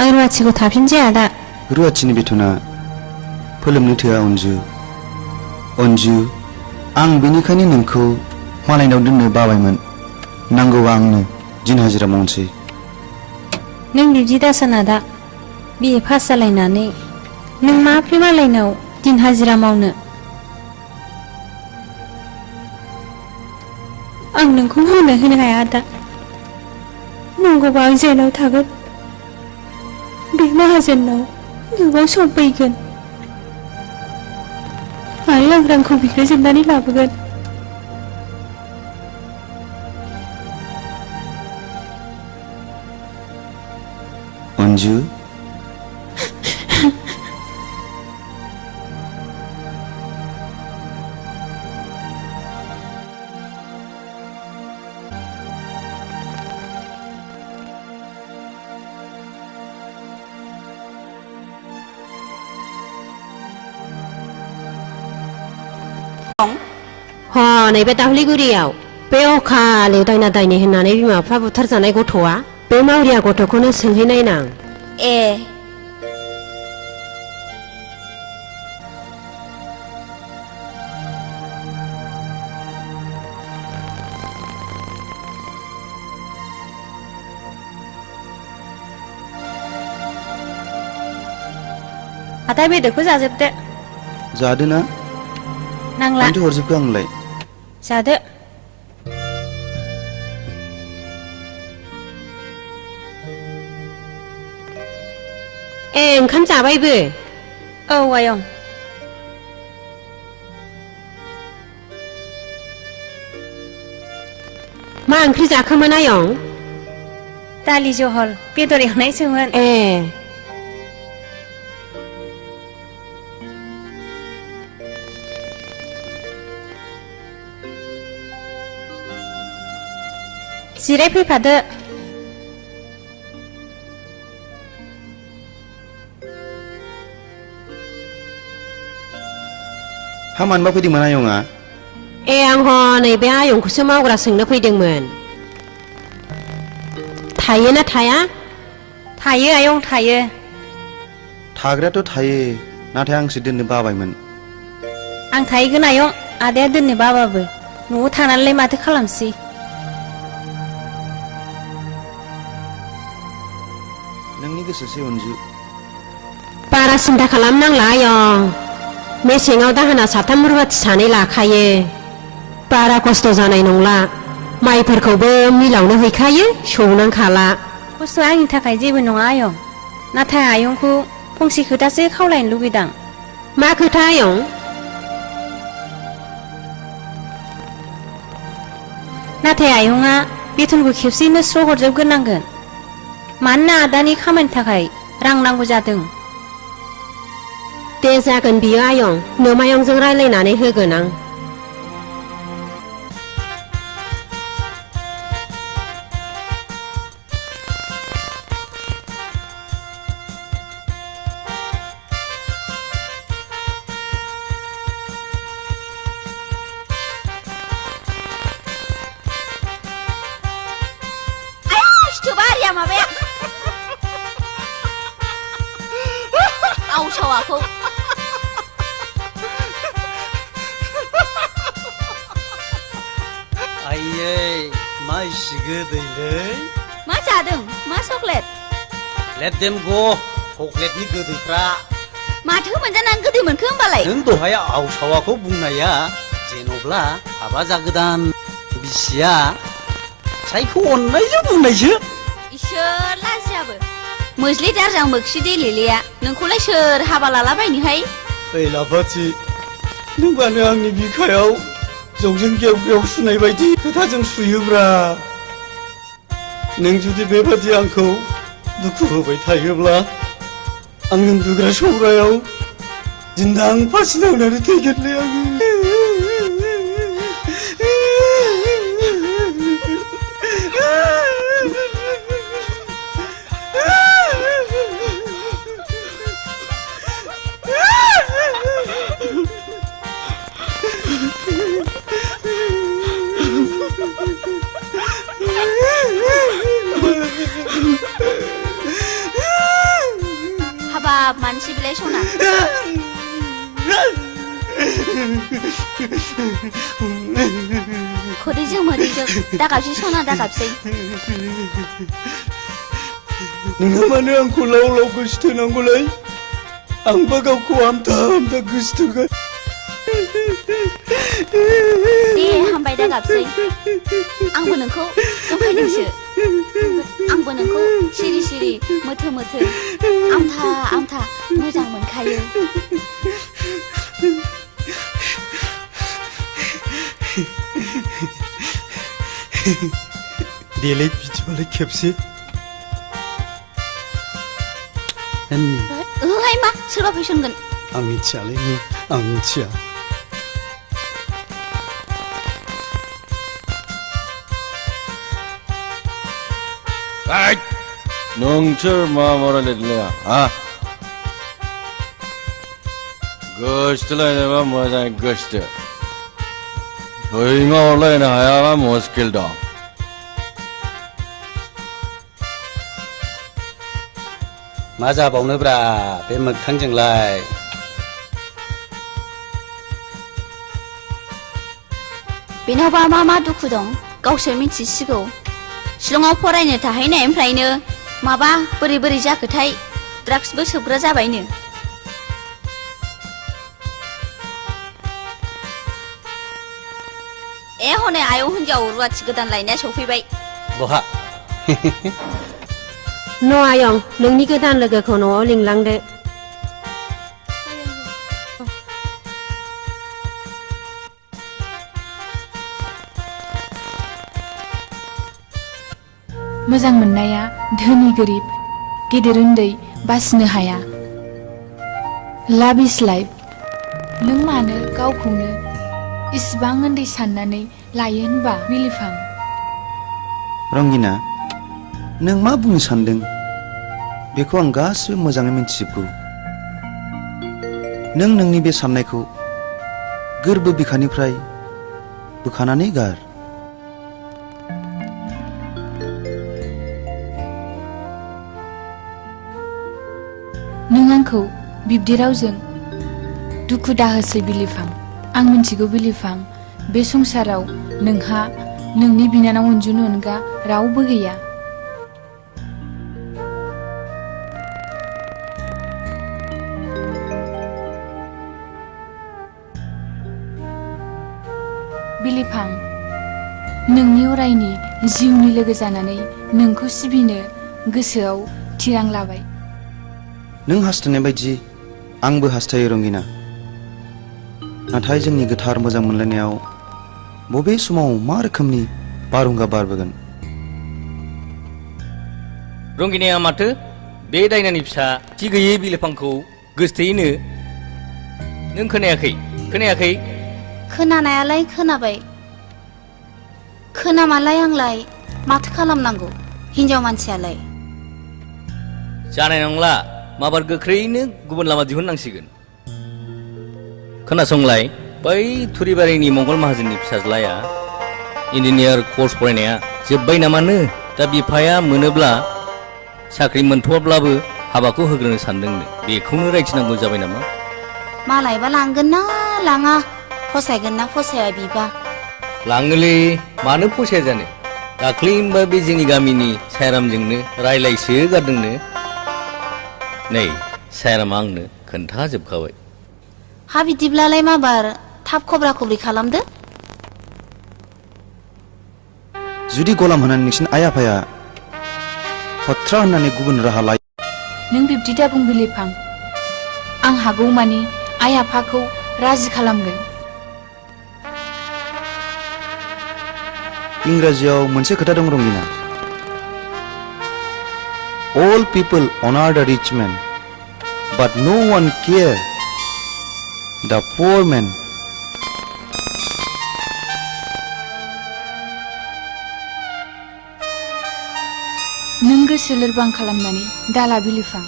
आं रुवाथिखौ थाफिनसै आदा रुवाथिनि बेथना फोलोमनो थोआ अन्जु आं बेनिखायनो नोंखौ मालायनाव दोननो बाबायमोन नांगौबा आंनो दिन हाजिरा मावनोसै नों बिदि दासान आदा BA पास जालायनानै नों माब्रै मालायनाव दिन हाजिरा मावनो आं नोंखौ मावनो होनो हाया आदा नांगौबा आं जेलाव थागोन बे माहाजोननाव गोबाव सम फैगोन आरो आं रांखौ बिग्रायजोबनानै लाबोगोन अन्जु नैबे दावलिगुरियाव बे अखालि दायना दायनि होननानै बिमा बिफा बुथारजानाय गथ'आ बे मावरिया गथ'खौनो सोंहैनाय नां ए आदा बेदरखौ जाजोबदो जादो ना नांला मानोथो हरजोबखो आंलाय जादो ए ओंखाम जाबायबो औ आयं मा ओंख्रि जाखोमोन आयं दालि जहल बेदर एवनायसोमोन ए जिरायफैफादो हा मानोबा फैदोंमोन आयंआ ए आं नैबे आयंखौसो मावग्रा सोंनो फैदोंमोन थायोना थाया थायो आयं थायो थाग्रायाथ' थायो नाथाय आंसो दोननो बाबायमोन आं थाहैगोन आयं आदाया दोननो बाबाबो न'आव थानानैलाय माथो खालामसै नोंनि गोसोसै अनजु बारा सिन्था खालामनांला आयं मेसेङाव दाहोना साथाम रुवाथि सानै लाखायो बारा खस्थ' जानाय नंला माइफोरखौबो मिलावनो हैखायो सौनांखाला खस्थ'आ आंनि थाखाय जेबो नङा आयं नाथाय आयंखौ फंसे खोथासो खावलायनो लुगैदां मा खोथा आयं नाथाय आयंआ बेथनखौ खेबसेनो स्र' हरजोबग्रोनांगोन मानोना आदानि खामानि थाखाय रां नांगौ जादों दे जागोन बियो आयं नोमायंजों रायलायनानै होगोन आं माबाया आवसावाखौ आइयै मा इसे गोदैलै मा जादों मा चकलेट लेट देम ग चकलेटनि गोदैफ्रा माथो मोनजानानै गोदै मोनखो होमबालाय नों दहाय आवसावाखौ बुंनाया जेन'ब्ला हाबा जागोदान बिसिया फिसायखौ अननायजों बुंनायसो इसोर लाजियाबो मोज्लि दारजां मोख्रि दैलेलेया नोंखौलाय सोर हाबा लालाबायनोहाय ओइ लाफाथि नोंबानो आंनि बिखायाव जौजों गेव गेव सुनाय बायदि खोथाजों सुयोब्रा नों जुदि बेबादि आंखौ दुखु होबाय थायोब्ला आं उन्दुग्रा सौरायाव दिन्दां फासि नांनानै थैगोनलै आङो हाबाब मानसि बिलाइ सना खोदैजों मोदैजों दागाबसै सना दागाबसै नोंहा मानो आंखौ लाव लाव गोसोथोनांगौलाय आंबा गावखौ आमथा आमथा गोसोथोगोन दे हामबाय दागाबसै आंबो नोंखौ जंखायदोंसो आंबो नोंखौ सिरि सिरि मोथो मोथो आमथा आमथा मोजां मोनखायो देलाय बिदिबालाय खेबसे ओहाय मा सोरबा फैसनगोन आं मिथियालै आं मिथिया नोंसोर मा रायलायदों हा गोसोथोलायनोबा मोजाङै गोसोथो सैमा हरलायनो हायाबा मुस्किल दं मा जाबावनोब्रा बे मोगथांजोंलाय बेनावबा मा मा दुखु दं गावसो मिथिसिगौ शिलंआव फरायनो थाहैनायनिफ्रायनो माबा बोरै बोरै जाखोथाय ड्राग्सबो सोबग्रा जाबायनो ए हनै आयं हिन्जाव रुवाथि गोदान लायनाया सफैबाय बहा न' आयं नोंनि गोदान लोगोखौ न'आव लिंलांदो मोजां मोननाया धोनि गोरिब गेदेर उन्दै बासिनो हाया लाभ इज लाइफ नों मानो गावखौनो इसिबां उन्दै साननानै लायो होनबा बिलिफां रंगिना नों मा बुंनो सानदों बेखौ आं गासिबो मोजाङै मिन्थिजोबगौ नों नोंनि बे साननायखौ गोरबो बिखानिफ्राय बोखानानै गार नों आंखौ बिब्दि रावजों दुखु दाहोसै बिलिफां आं मिन्थिगौ बिलिफां बे संसाराव नोंहा नोंनि बिनानाव अनजुनि अनगा रावबो गैया बिलिफां नोंनि अरायनि जिउनि लोगो जानानै नोंखौ सिबिनो गोसोआव थिरां लाबाय नों हास्थायनाय बायदि आंबो हास्थायो रंगिना नाथाय जोंनि गोथार मोजां मोनलायनायाव बबे समाव मा रोखोमनि बारहुंखा बारबोगोन रंगिनाया माथो बे दायनानि फिसा थि गैयै बिलिफांखौ गोसथोयैनो नों खोनायाखै खोनानायालाय खोनाबाय खोनामालाय आंलाय माथो खालामनांगौ हिनजाव मानसियालाय जानाय नंला माबार गोख्रैनो गुबुन लामा दिहुननांसिगोन खोनासंलाय बै थुरिबारिनि मंगल माहाजोननि फिसाज्लाया इन्जिनियार कर्स फरायनाया जोब्बाय नामानो दा बिफाया मोनोब्ला साख्रि मोनथ'वाब्लाबो हाबाखौ होग्रोनो सानदोंनो बेखौनो रायथिनांगौ जाबाय नामा मालायबा लांगोन ना लाङा फसायगोन ना फसाया बिबा लाङोलै मानो फसाया जानो दाख्लैमबा बे जोंनि गामिनि सायरामजोंनो रायलायसो गारदोंनो नै सायरामा आंनो खोन्थाजोबखाबाय हा बिदिब्लालाय माबार थाब खब्रा खब्रि खालामदो जुदि गलाम होनानै नोंसिनि आइ आफाया हथ्रा होननानै गुबुन राहा लायो नों बिब्दि दा बुं बिलिफां आं हागौ मानि आइ आफाखौ राजि खालामगोन इंराजियाव मोनसे खोथा दं रंगिना All people honor the rich man, but no one care the poor man. नों गोसो लोरबां खालामनानै दाला बिलिफां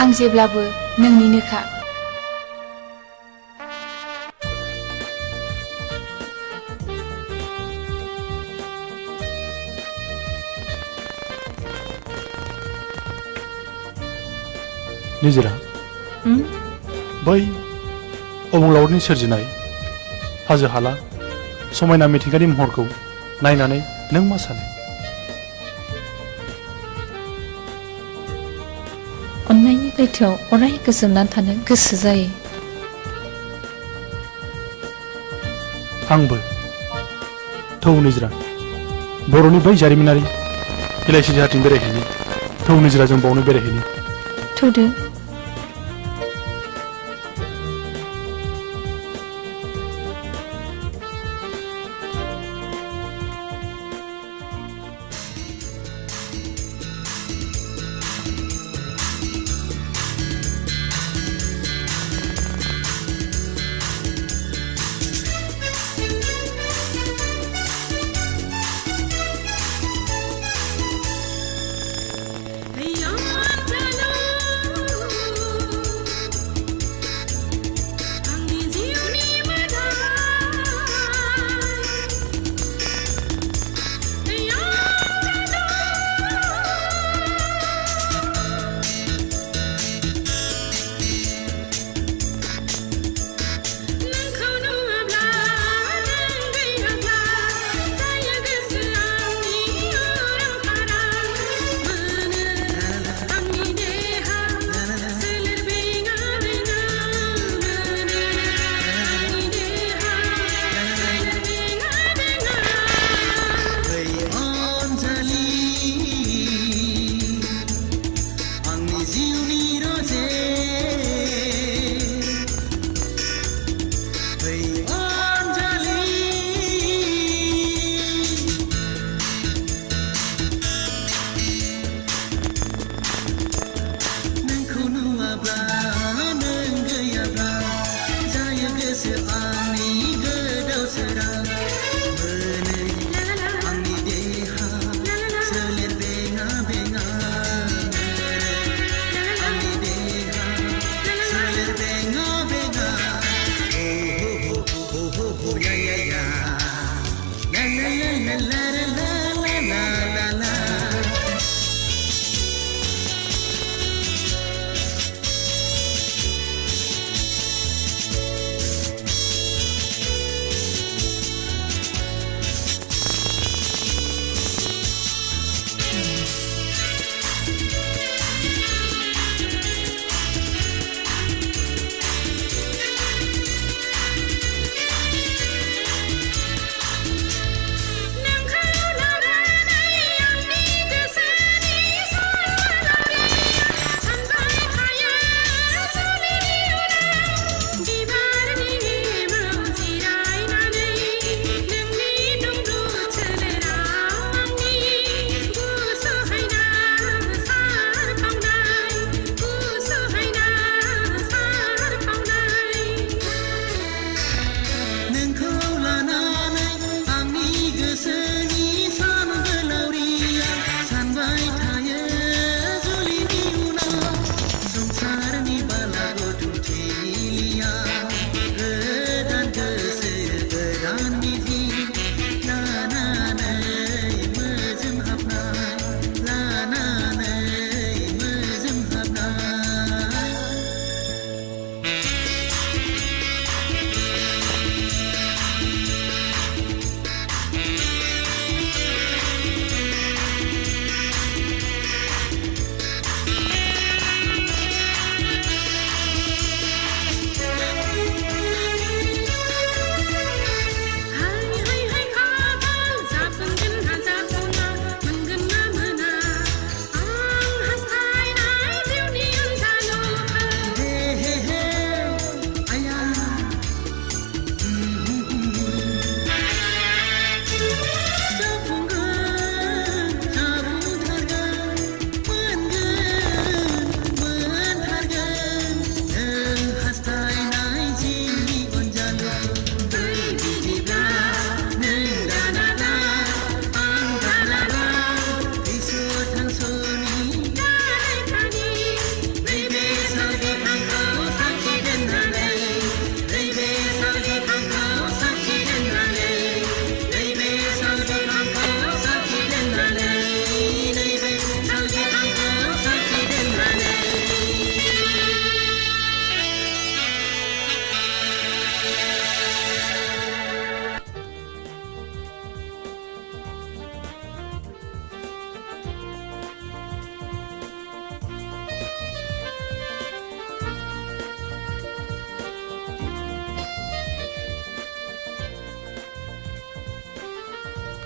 आं जेब्लाबो नोंनिनोखा निजिरा बै अबंलावरनि सोरजिनाय हाजो हाला समायना मिथिंगानि महरखौ नायनानै नों मा सानो अननायनि लैथोआव अराय गोजोमनानै थानो गोसो जायो आंबो थौ निजिरा बर'नि बै जारिमिनारि इलाइसि जाहाथिं बेरायहैनो थौ निजिरा जों बावनो बेरायहैनो थौदो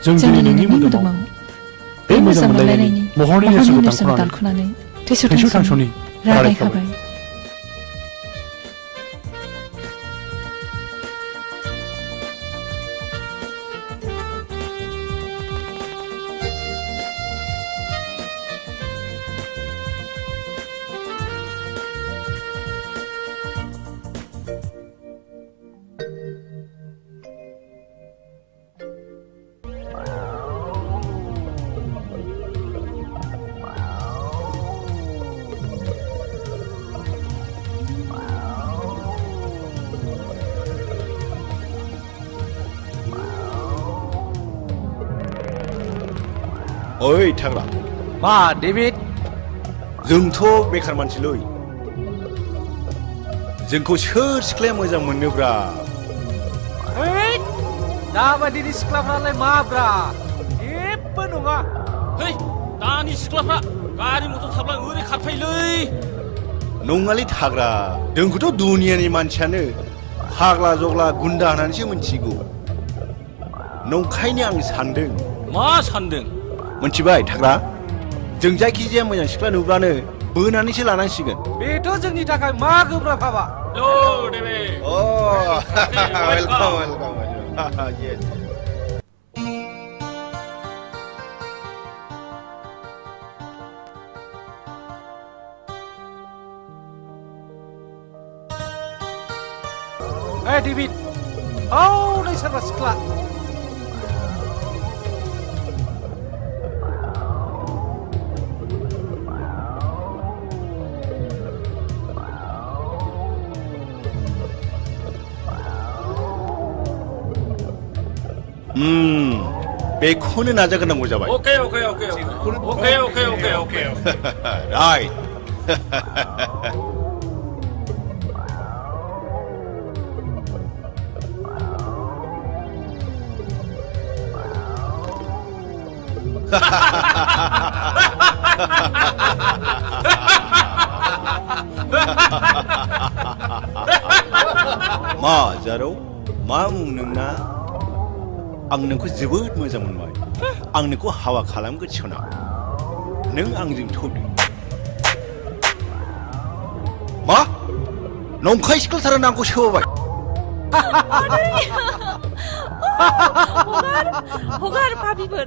जों दिनै नोंनि मोदोमाव बे मोजां मोनलायनायनि महरनि नेरसोनखौ दानख'नानै थैस' थांस'नि रादाय खाबाय। ओइ थाग्रा मा डेभिड जोंथ' बेखार मानसिलै जोंखौ सोर सिख्लाया मोजां मोनोब्रा दाबायदिनि सिख्लाफ्रालाय माब्रा जेबो नङा है दानि सिख्लाफ्रा गारि मथर थाब्ला ओरै खारफायोलै नङालै थाग्रा जोंखौथ' दुनियानि मानसियानो फाग्ला जग्ला गुन्दा होननानैसो मिथिगौ नंखायनो आं सानदों मा सानदों मोनथिबाय थाग्रा जों जायखिजाया मोजां सिख्ला नुब्लानो बोनानैसो लानांसिगोन बेथ' जोंनि थाखाय मा गोब्राब हाबा वेलकाम yes डेभिड औ नै सोरबा सिख्ला बेखौनो नाजाग्रोनांगौ जाबाय ओके राइट मा जारौ मा मुं नोंना आं नोंखौ जोबोद मोजां मोनबाय आं नोंखौ हाबा खालामगोन सना नों आंजों थौदो मा नंखाय सिख्लाथारा आंखौ सोबाय हगार भाबिफोर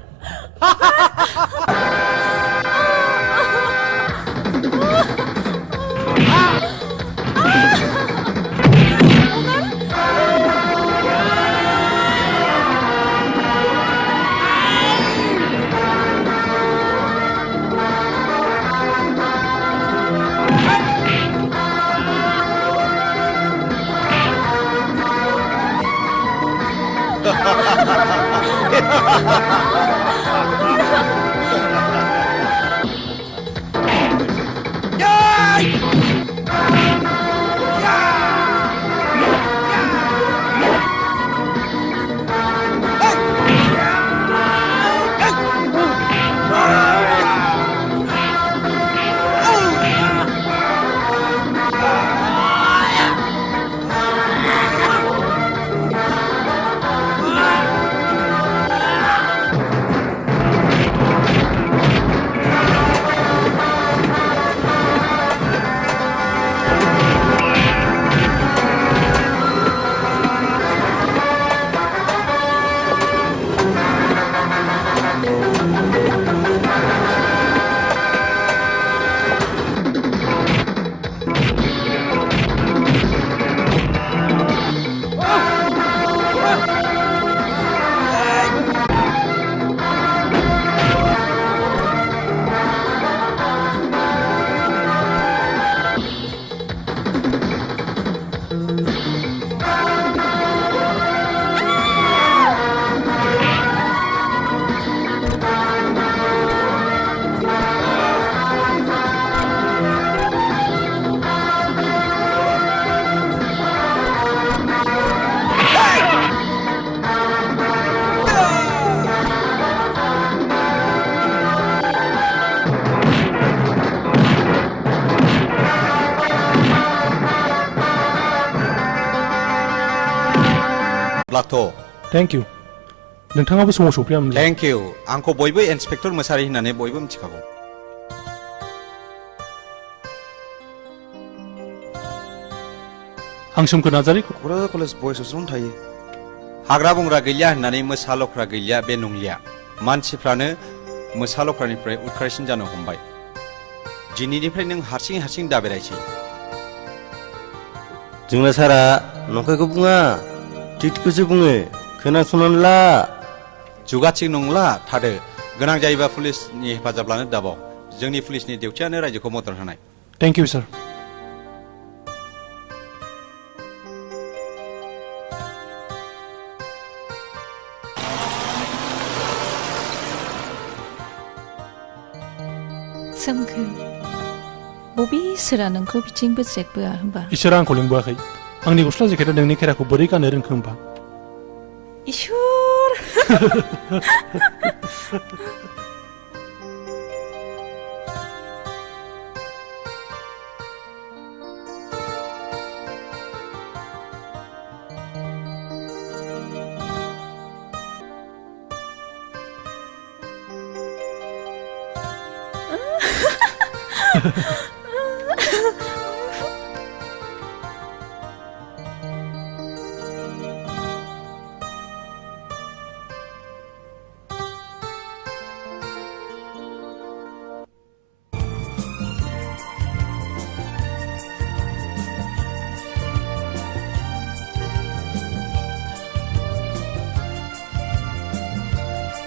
थैंक यू नोंथाङाबो समाव सफैयामोन थेंक इउ आंखौ बयबो इन्सपेक्टर मोसाहारि होननानै बयबो मिथिखागौ आं सोमखोर नार्जारि क'क्राझार कलेज बयस हस्टेलावनो थायो हाग्रा बंग्रा गैलिया होननानै मोसा लख्रा गैलिया बे नंलिया मानसिफ्रानो मोसा लख्रानिफ्राय उदखारसिन जानो हमबाय दिनैनिफ्राय नों हारसिं दाबेरायसै जोंना सारा नंखायखौ बुङा थिगखौसो बुङो खोनासंनानै ला जुगा थिग नंला थादो गोनां जायोबा पुलिसनि हेफाजाब लानो दाबाव जोंनि पुलिसनि डिउटियानो रायजोखौ मदद होनाय थेंक इउ सार सोमखोर बबे इसोरा नोंखौ बिथिं बोज्रेदबोआ होनबा इसोरा आंखौ लिंबोआखै आंनि गस्ला जेकेटा नोंनि खेराखौ बोरै गाननो रोंखो होनबा इसोर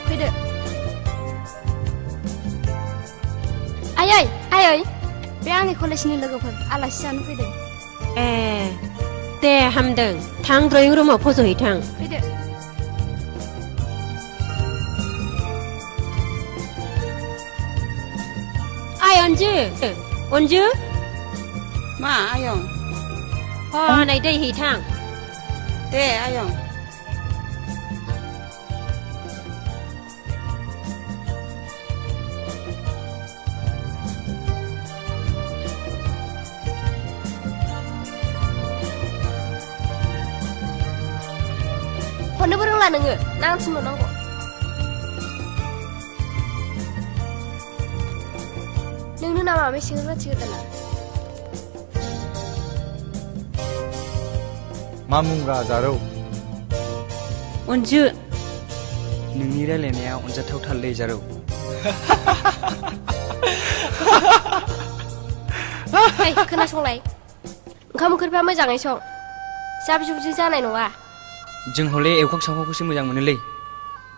फैदो आयै बे आंनि कलेजनि लोगोफोर आलासि जानो फैदों ए दे हामदों थां ड्रयिं रुमाव फज'हैथां फैदो आइ अनजु मा आयं नै दै हैथां दे आयं हरनोबो रोंला नोङो ना आं थिनहरनांगौ नोंनो नामा बे सिंगोर मानसि गोदाना मा मुंब्रा जारौ अनजु नोंनि रायलायनाया अनजाथावथारलै जारौ खोनासंलाय ओंखाम ओंख्रिफ्रा मोजाङै सं जाब जुबजो जानाय नङा जों हले एवखां सावखांखौसो मोजां मोनोलै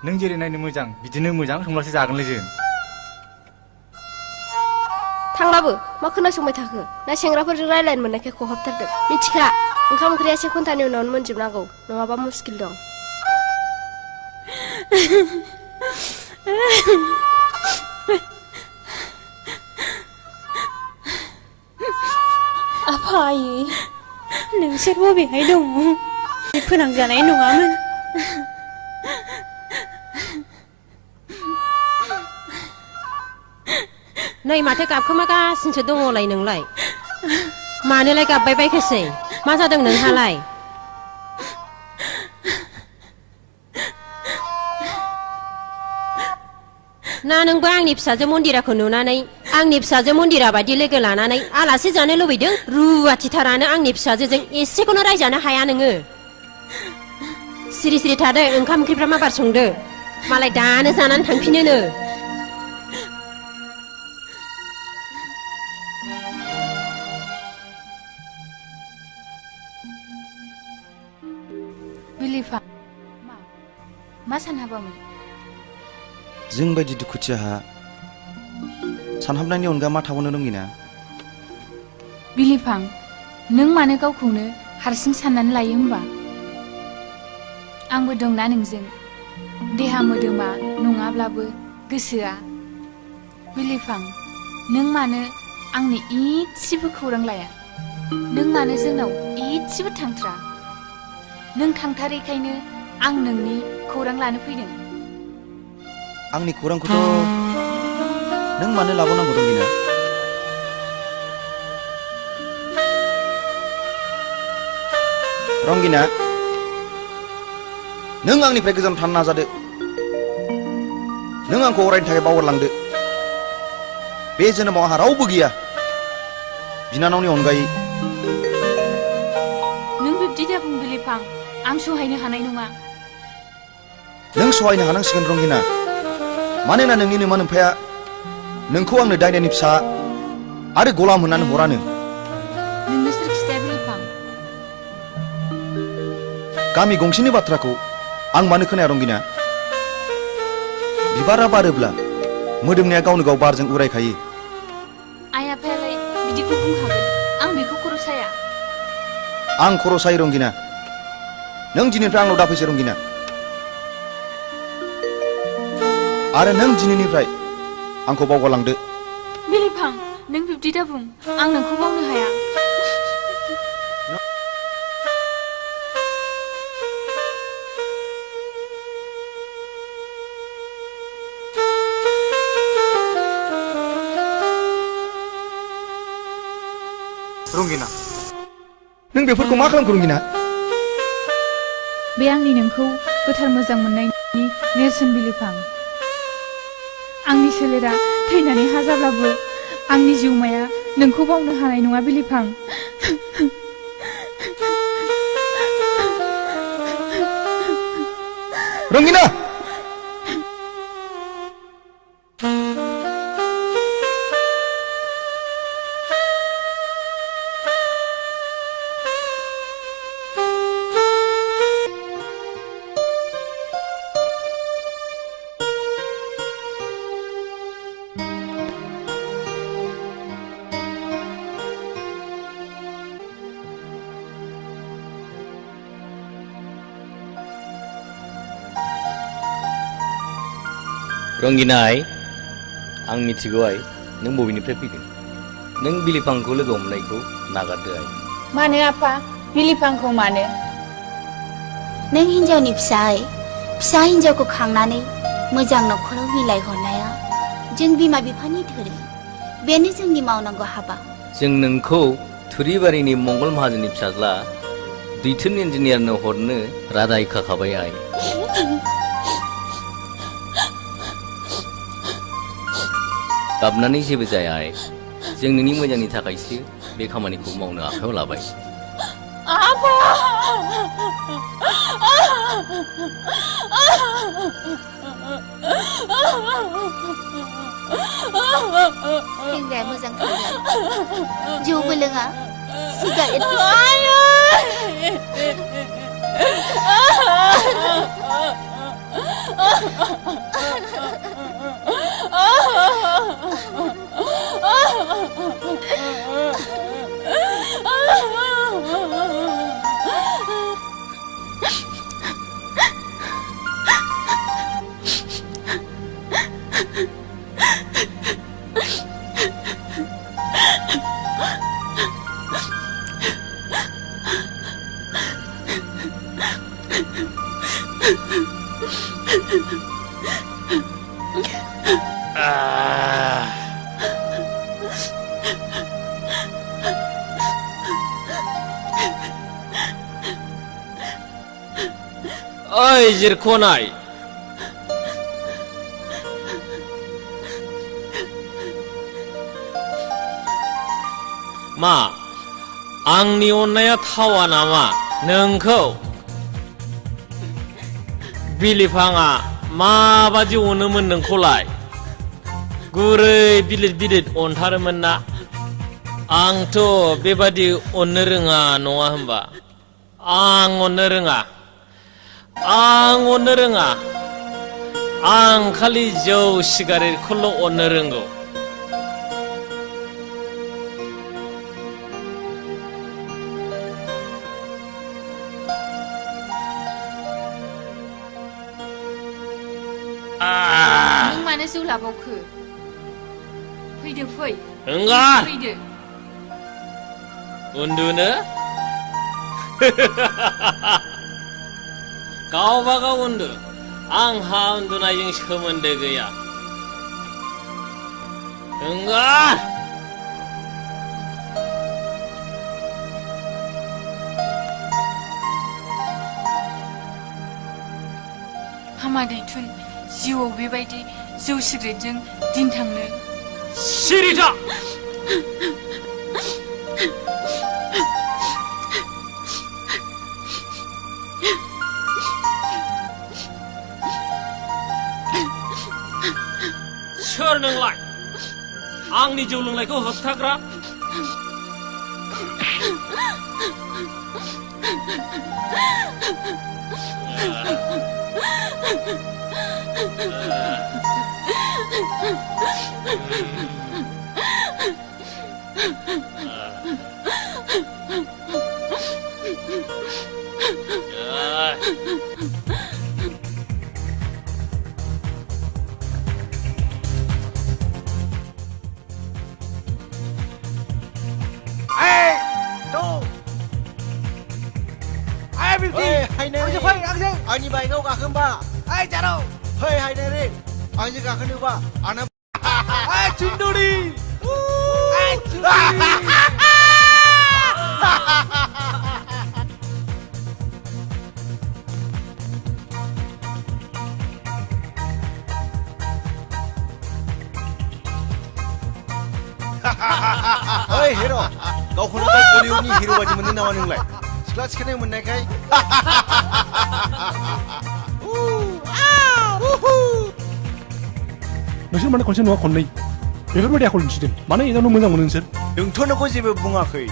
नों जेरै नायनो मोजां बिदिनो मोजां संब्लासो जागोनलै जों थांलाबो मा खोनासंबाय थाखो ना सेंग्राफोरजों रायलायनो मोननायखाय खहाबथारदों मिथिखा ओंखाम ओंख्रिया से घन्टानि उनावनो मोनजोबनांगौ नङाबा मुस्किल दं आफा आयै नोंसोर बबेहाय दङ फोनांजानाय नङामोन नै माथो गाबखोमागासिनोसो दङलाय नोंलाय मानोलाय गाबबाय बायखोसै मा जादों नोंहालाय ना नोंबो आंनि फिसाजो मन्दिराखौ नुनानै आंनि फिसाजो मन्दिरा बायदि लोगो लानानै आलासि जानो लुबैदों रुवाथिथारानो आंनि फिसाजोजों एसेखौनो रायजानो हाया नोङो सिरि सिरि थादो ओंखाम ओंख्रिफ्रा माबार संदो मालाय दानो जानानै थांफिनोनो बिलिफा मा सानहाबामोन जों बायदि दुखुथियाहा सानहाबनायनि अनगा मा थाबावनो रोङिना बिलिफां नों मानो गावखौनो हारसिं साननानै लायो होमबा आंबो दंना नोंजों देहा मोदोमा नङाब्लाबो गोसोआ बिलिफां नों मानो आंनि इसेबो खौरां लाया नों मानो जोंनाव इसेबो थांथ्रा नों थांथारैखायनो आं नोंनि खौरां लानो फैदों आंनि खौरांखौथ' नों मानो लाबावनांगौ रंगिना रंगिना नों आंनिफ्राय गोजान थानो नाजादो नों आंखौ अरायनि थाखाय बावगारलांदो बे जोनोमाव आंहा रावबो गैया बिनानावनि अनगायै नों बिब्दि दा बुं बिलिफां आं सहायनो हानाय नङा नों सहायनो हानांसिगोन रंगिना मानोना नोंनि नोमा नोम्फाया नोंखौ आंनो दायनानि फिसा आरो गलाम होननानै हरानो नोंनो सोर खिथाया बिलिफां गामि गंसेनि बाथ्राखौ आं मानो खोनाया रंगिना बिबारा बारोब्ला मोदोमनाया गावनो गाव बारजों उरायखायो आइ आफायालाय बिदिखौ बुंखागोन आं बेखौ खर' साया आं खर' सायो रंगिना नों दिनैनिफ्राय आंनाव दाफैसै रंगिना आरो नों दिनैनिफ्राय आंखौ बावगारलांदो बिलिफां नों बिब्दि दा बुं आं नोंखौ बावनो हाया रंगिना नों बेफोरखौ मा खालामखो रंगिना बे आंनि नोंखौ गोथार मोजां मोननायनि नेरसोन बिलिफां आंनि सोलेरा थैनानै हा जाब्लाबो आंनि जिउमाया नोंखौ बावनो हानाय नङा बिलिफां रंगिना रंगिना आइ आं मिथिगौ आइ नों बबेनिफ्राय फैदों नों बिलिफांखौ लोगो हमनायखौ नागारदो आइ मानो आफा बिलिफांखौ मानो नों हिन्जावनि फिसा हिन्जावखौ खांनानै मोजां न'खराव मिलायहरनाया जों बिमा बिफानि धोरोम बेनो जोंनि मावनांगौ हाबा जों नोंखौ थुरिबारिनि मंगल माहाजोननि फिसाज्ला दैथुन इन्जिनियारनो हरनो रादाय खाखाबाय आइ गाबनानै जेबो जाया आइ जों नोंनि मोजांनि थाखायसो बे खामानिखौ मावनो आखायाव लाबाय सेंग्राया मोजां थांगोन जौबो लोङा सिगारेट ओइ जिरख'नाय मा आंनि अननाया थावा नामा नोंखौ बिलिफाङा माबादि अनोमोन नोंखौलाय गुरै बिलिद बिलिद अनथारोमोन ना आंथ' बेबादि अननो रोङा नङा होमबा आं अननो रोङा आं खालि जौ सिगारेटखौल' अननो रोंगौ नों मानो जौ लाबावखो फैदो फै ओंगार फैदो उन्दुनो गावबागाव उन्दु आंहा उन्दुनायजों सोमोन्दो गैया ओंगार हामा दैथुन जिउआव बेबायदि जौ सिगारेटजों दिन थांनो सिरि था सोर नोंलाय आंनि जौ लोंनायखौ होबथाग्रा आंनि बाइकआव गाखोनबा ओइ जारौ फै हायनाय रे आंजों गाखोनोबा आना ओइ चुन्दुरि ओइ ओइ हिरो गावखौनो गाव बलिउडनि हिरो बायदि मोनो नामा नोंलाय सिख्ला सिखारनाय मोननायखाय नोंसोर माने खनसे नङा खननै बेफोरबायदि आखल दिन्थिदों मानो एदावनो मोजां मोनो नोंसोर नोंथ' नोंखौ जेबो बुङाखै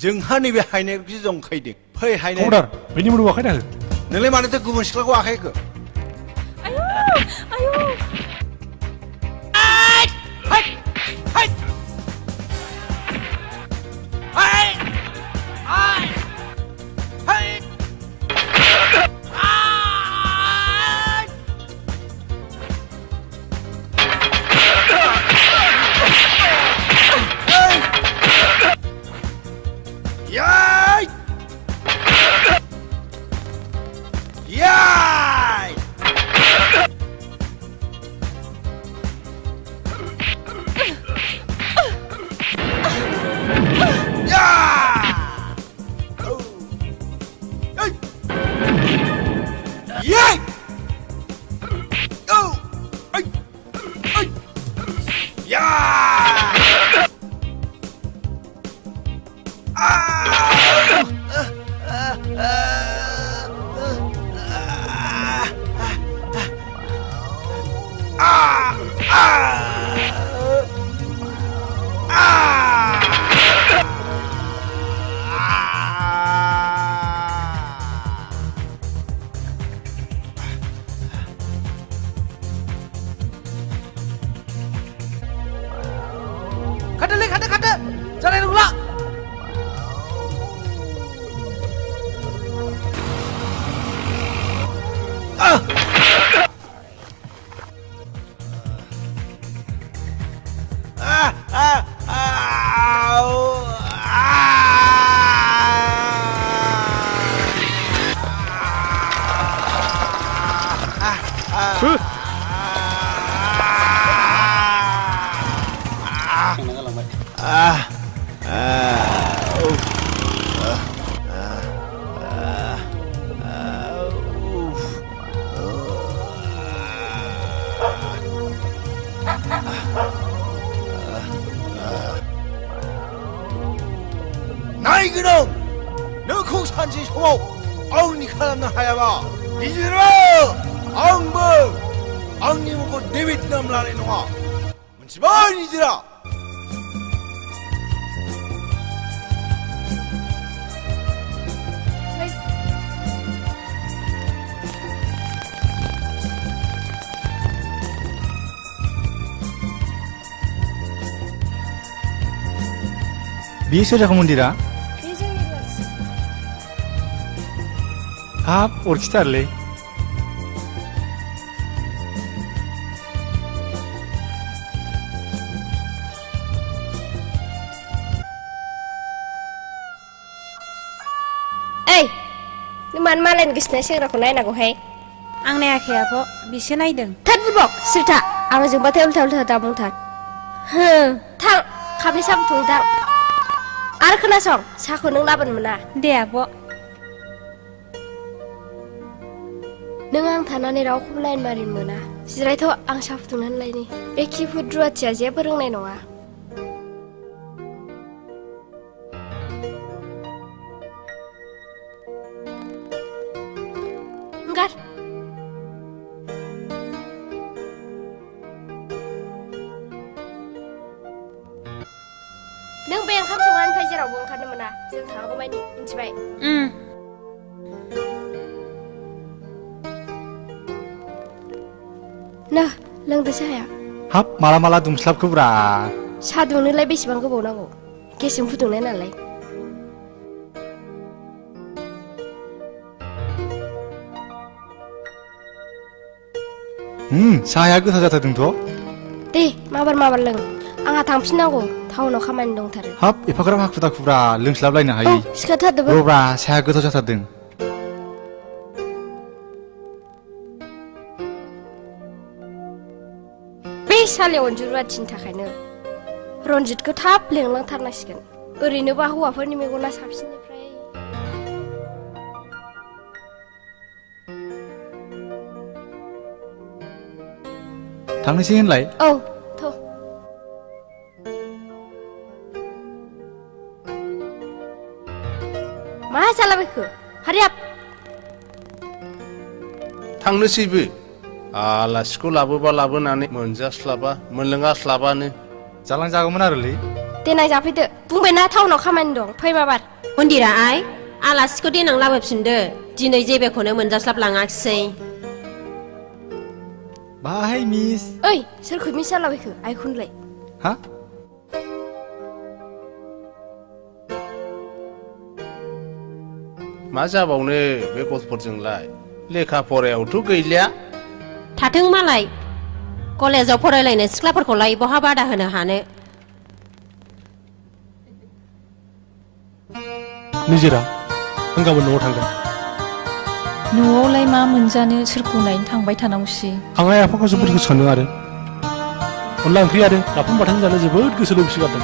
जोंहा नैबे हायनायखौसो जंखायदों फै हायनाय खौरां बेनि मोदोमाव आखाइ दाहो नोंलाय मानोथो गुबुन सिख्लाखौ आखाइ होखो 나이그놈! 너콩 산지 소모! 아웅니 카람나 하야바! 이지라! 아웅버! 아웅니 먹고 네베트남 라네 농아! 문치바 이지라! बियो सोर जाखो मन्दिरा हाब अरखिथारलै ओइ नों मानो मालायनि गोसोनाय सेंग्राखौ नायनांगौहाय आं नायाखै आब' बिसो नायदों थार बुबक सिरथा आरो जोंबाथाय उल्था उल्था दा बुंथार हो थां खाब्रै साबुथुं थां आरो खोनासं साहाखौ नों लाबोनो मोना दे आब' नों आं थानानै रावखौबो लाइन मारिनो मोना जिरायथ' आं साहा फुदुंनानै लायनि बे खिफुद रुवाथिया जेबो रोंनाय नङा ओंखार नों बे ओंखाम संनायनिफ्राय जेरावबो ओंखारनो मोना जों थागौमानि मिन्थिबाय ना लोंदो साहाया हाब माला माला दुमस्लाबखोब्रा साहा दुंनोलाय बेसेबां गोबाव नांगौ गेसजों फुदुंनाय नालाय साहाया गोथाव जाथारदोंथ' दे माबार लों आंहा थांफिननांगौ टाउनाव खामानि दंथारो हाब एफाग्राब हाखु दाखुब्रा लोंस्लाबलायनो हायो सिखारथारदोबो रब्रा साहाया गोथाव जाथारदों बे सालायाव अनजु रुवाथिनि थाखायनो रनजितखौ थाब लेंलांथारनांसिगोन ओरैनोबा हौवाफोरनि मेगना साबसिननिफ्राय थांनोसै होनलाय औ थ' मा जालाबायखो हारियाब थांनोसैबो आलासिखौ लाबोबा लाबोनानै मोनजास्लाबा मोनलोङास्लाबानो जालांजागौमोन आरोलै देनां जाफैदो बुंबायना टाउनाव खामानि दं फै माबार मन्दिरा आइ आलासिखौ देनां लाबोफिनदो दिनै जेबोखौनो मोनजास्लाबलाङाखिसै बाहाय मिस ओइ सोरखौ मिस जालाबायखो आइखौनोलाय हा मा जाबावनो बे गथ'फोरजोंलाय लेखा फरायावथ' गैलिया थाथों मालाय कलेजाव फरायलायनाय सिख्लाफोरखौलाय बहा बादा होनो हानो निजिरा आं गाबोन न'आव थांगोन न'आवलाय मा मोनजानो सोरखौ नायनो थांबाय थानांगौसै आं आइ आफाखौ जोबोद गोसोखांदों आरो अनला ओंख्रि आरो नाफाम बाथोन जानो जोबोद गोसो दंसिगारदों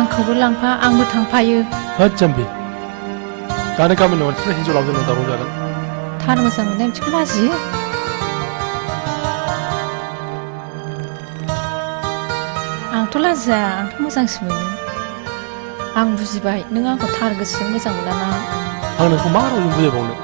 आंखौबो लांफा आंबो थांफायो होद जाम्बि दानो गामिनि मानसिफ्रा हिन्जाव लाबोनो दावराव जागोन थार मोजां मोननाय मोनसेखौ लाजियो आंथ' लाजिया आंथ' मोजांसो मोनो आं बुजिबाय नों आंखौ थार गोसोजों मोजां मोनाना आं नोंखौ मा रावजों बुजायबावनो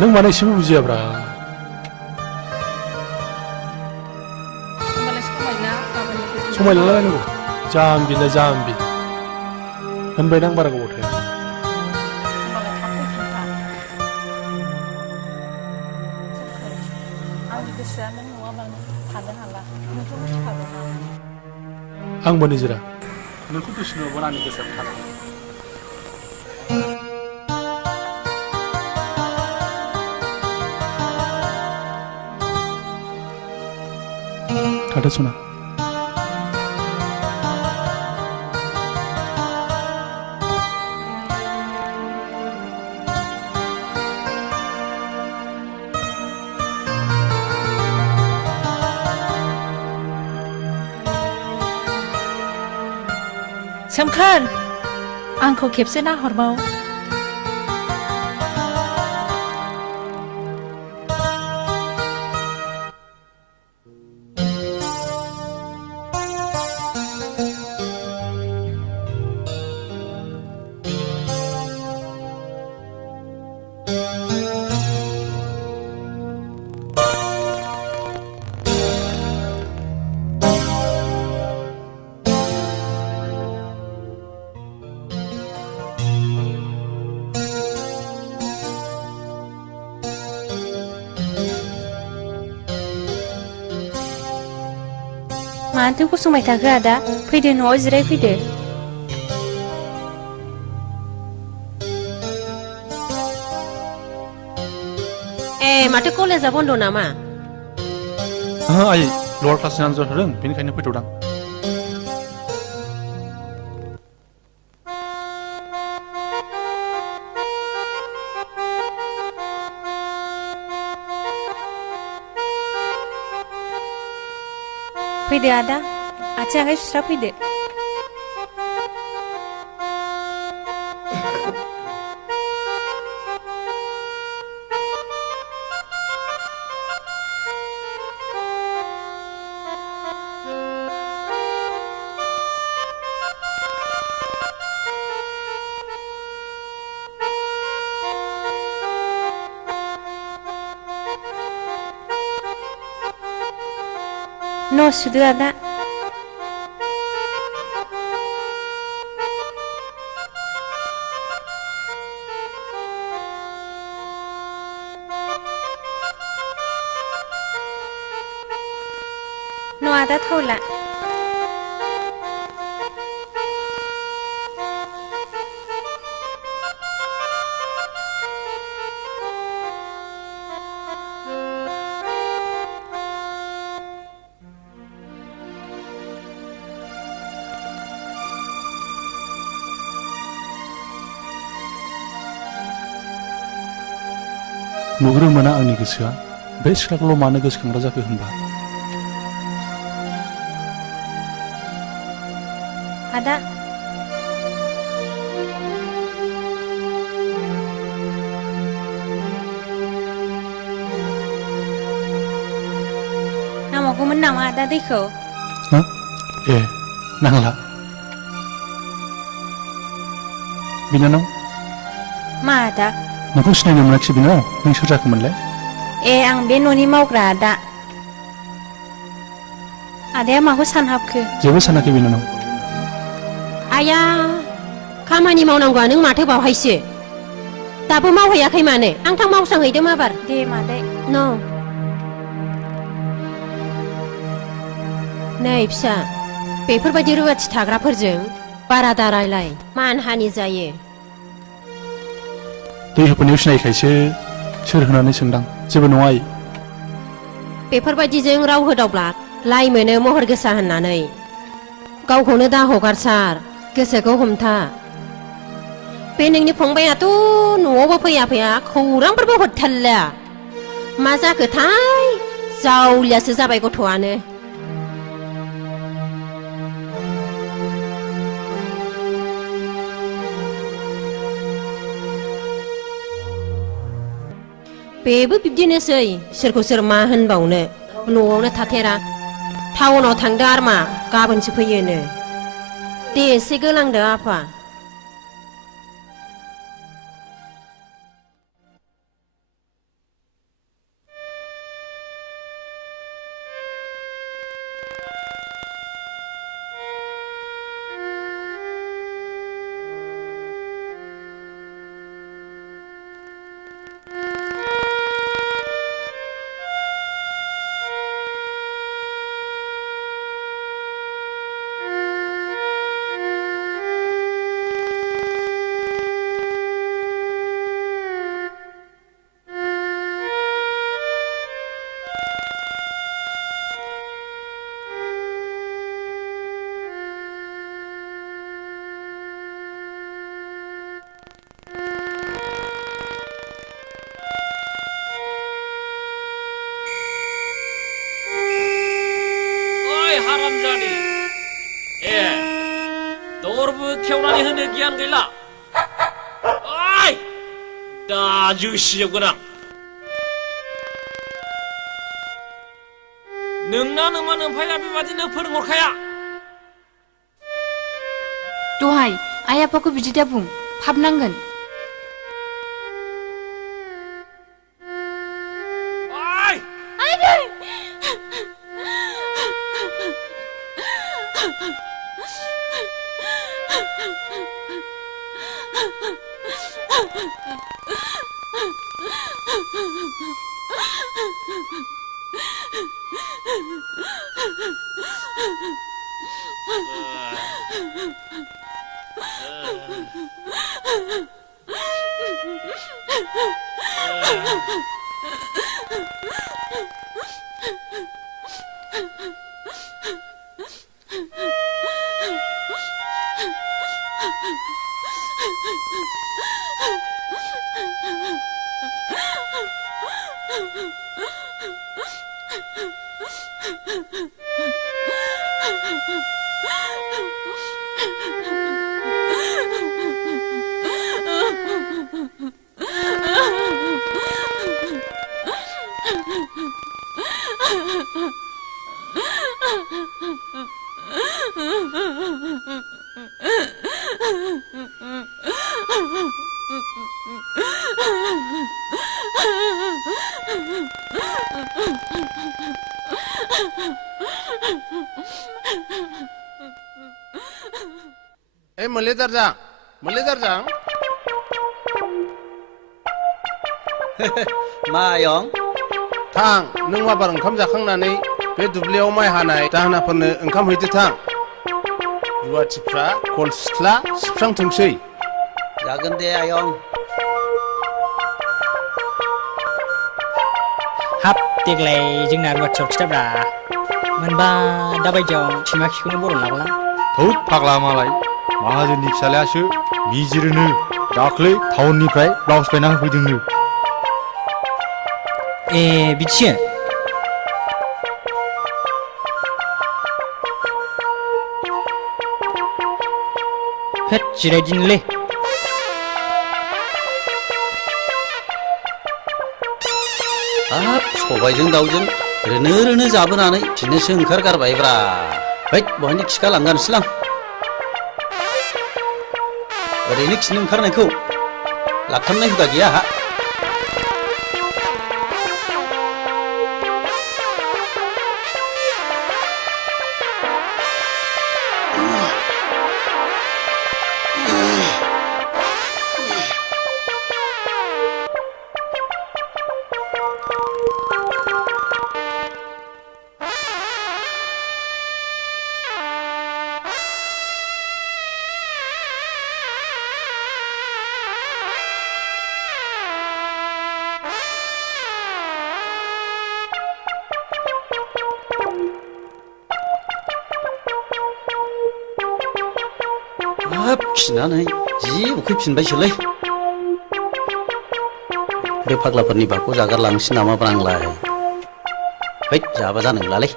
नों माने एसेबो बुजियाब्रा समाय लालायनांगौ जाम्बिना जाम्बि होनबायदां बारा गोबाव थाया आंबो निजिरा नोंखौ दुसु नुबोना आंनि गोसोआव थादों थादो सना सोमखोर आंखौ खेबसे नाहरबाव मानोथो गसंबाय थाखो आदा फैदो न'आव जिरायफैदो ए माथो कलेजा बन्द नामा आइ लवार क्लासनि आनजाद होदों बेनिखायनो फैथ'दां फैदो आदा आथिं आखाइ सुस्रा फैदो न' सुदो आदा न' आदा थावला नुहुरो मोना आंनि गोसोआ बे सिख्लाखौल' मानो गोसोखांग्रा जाखो होनबा आदा नामावगौमोन नामा आदा दैखौ ए नांला बिनानाव मा आदा नोंखौ सिनायनो मोनाखिसै बिनानाव नों सोर जाखोमोनलाय ए आं बे न'नि मावग्रा आदा आदाया माखौ सानहाबखो जेबो सानाखै बिनानाव आया खामानि मावनांगौआ नों माथो बावहायसो दाबो मावहैयाखै मानो आं थां मावस्रांहैदो माबार दे मादै नै फिसा बेफोरबायदि रुवाथि थाग्राफोरजों बारा दारायलाय मानहानि जायो दै होफैनायाव सिनायखायसो सोर होनानै सोंदां जेबो नङा आइ बेफोरबायदिजों राव होदावब्ला लाइ मोनो महर गोसा होननानै गावखौनो दा हगारसार गोसोखौ हमथा बे नोंनि फंबायाथ' न'आवबो फैया फैया खौरांफोरबो हरथारला मा जाखोथाय जावलियासो जाबाय गथ'आनो बेबो बिब्दिनोसै सोरखौ सोर मा होनबावनो न'आवनो थाथेरा टाउनाव थांदो आरमा गाबोनसो फैयोनो दे एसे गोलांदो आफा हारामजादि ए दरबो खेवनानै होनो गियान गैला ओइ दा जोसिजोबगोन आं नोंना नोमा नोमफाया बेबादिनो फोरोंहरखाया दहाय आइ आफाखौ बिदि दा बुं फाब नांगोन मोनले दारजां मा आयं थां नों माबार ओंखाम जाखांनानै बे दुब्लियाव माइ हानाय दाहोनाफोरनो ओंखाम हैदो थां रुवाथिफ्रा कल सिथ्ला सिबस्रांथोंसै जागोन दे आयं हाब देग्लाय जोंना रुवाथियाव खिथाब्रा मोनबा दाबायदियाव सैमा खिखौनो बर' लागला थौ फाग्ला मालाय माहाजोननि फिसालायासो बिजिरोनो दाख्लै टाउननिफ्राय ब्लाउस बायना होफैदोंनो ए बिदिसो होद जिरायदिनोलै हाब सबायजों दाउजों रोनो जाबोनानै बिदिनोसो ओंखारगारबायब्रा हैद बहायनो खिखा लांगानोसैलां ओरैनो खिनो ओंखारनायखौ लाथाबनाय हुदा गैया आहा हाब खिनानै जि उखैफिनबायसोलै बे फाग्लाफोरनि बाखौ जागारलांसै नामाब्रा आंलाय हैद जाबा जानांलालै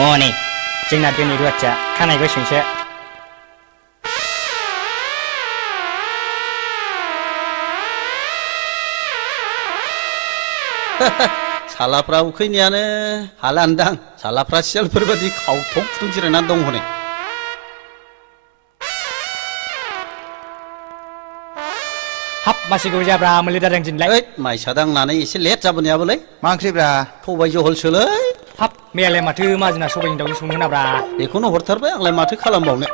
हनै जोंना दिनै रुवाथिया खानाय गोसोंसो सालाफ्रा उखैनायानो हालान्दां सालाफ्रा सियालफोरबादि खावथं खुथुं जिरायनानै दं हनै हाब मासिखौ जाब्रा मोनले दादों दिनलाय माइसा दांनानै एसे लेट जाबोनायाबोलै मा ओंख्रिब्रा सबाय जहलसोलै हाब मैयालाय माथो माजिना सबायजों दाउजों संहोनाब्रा बेखौनो हरथारबाय आंलाय माथो खालामबावनो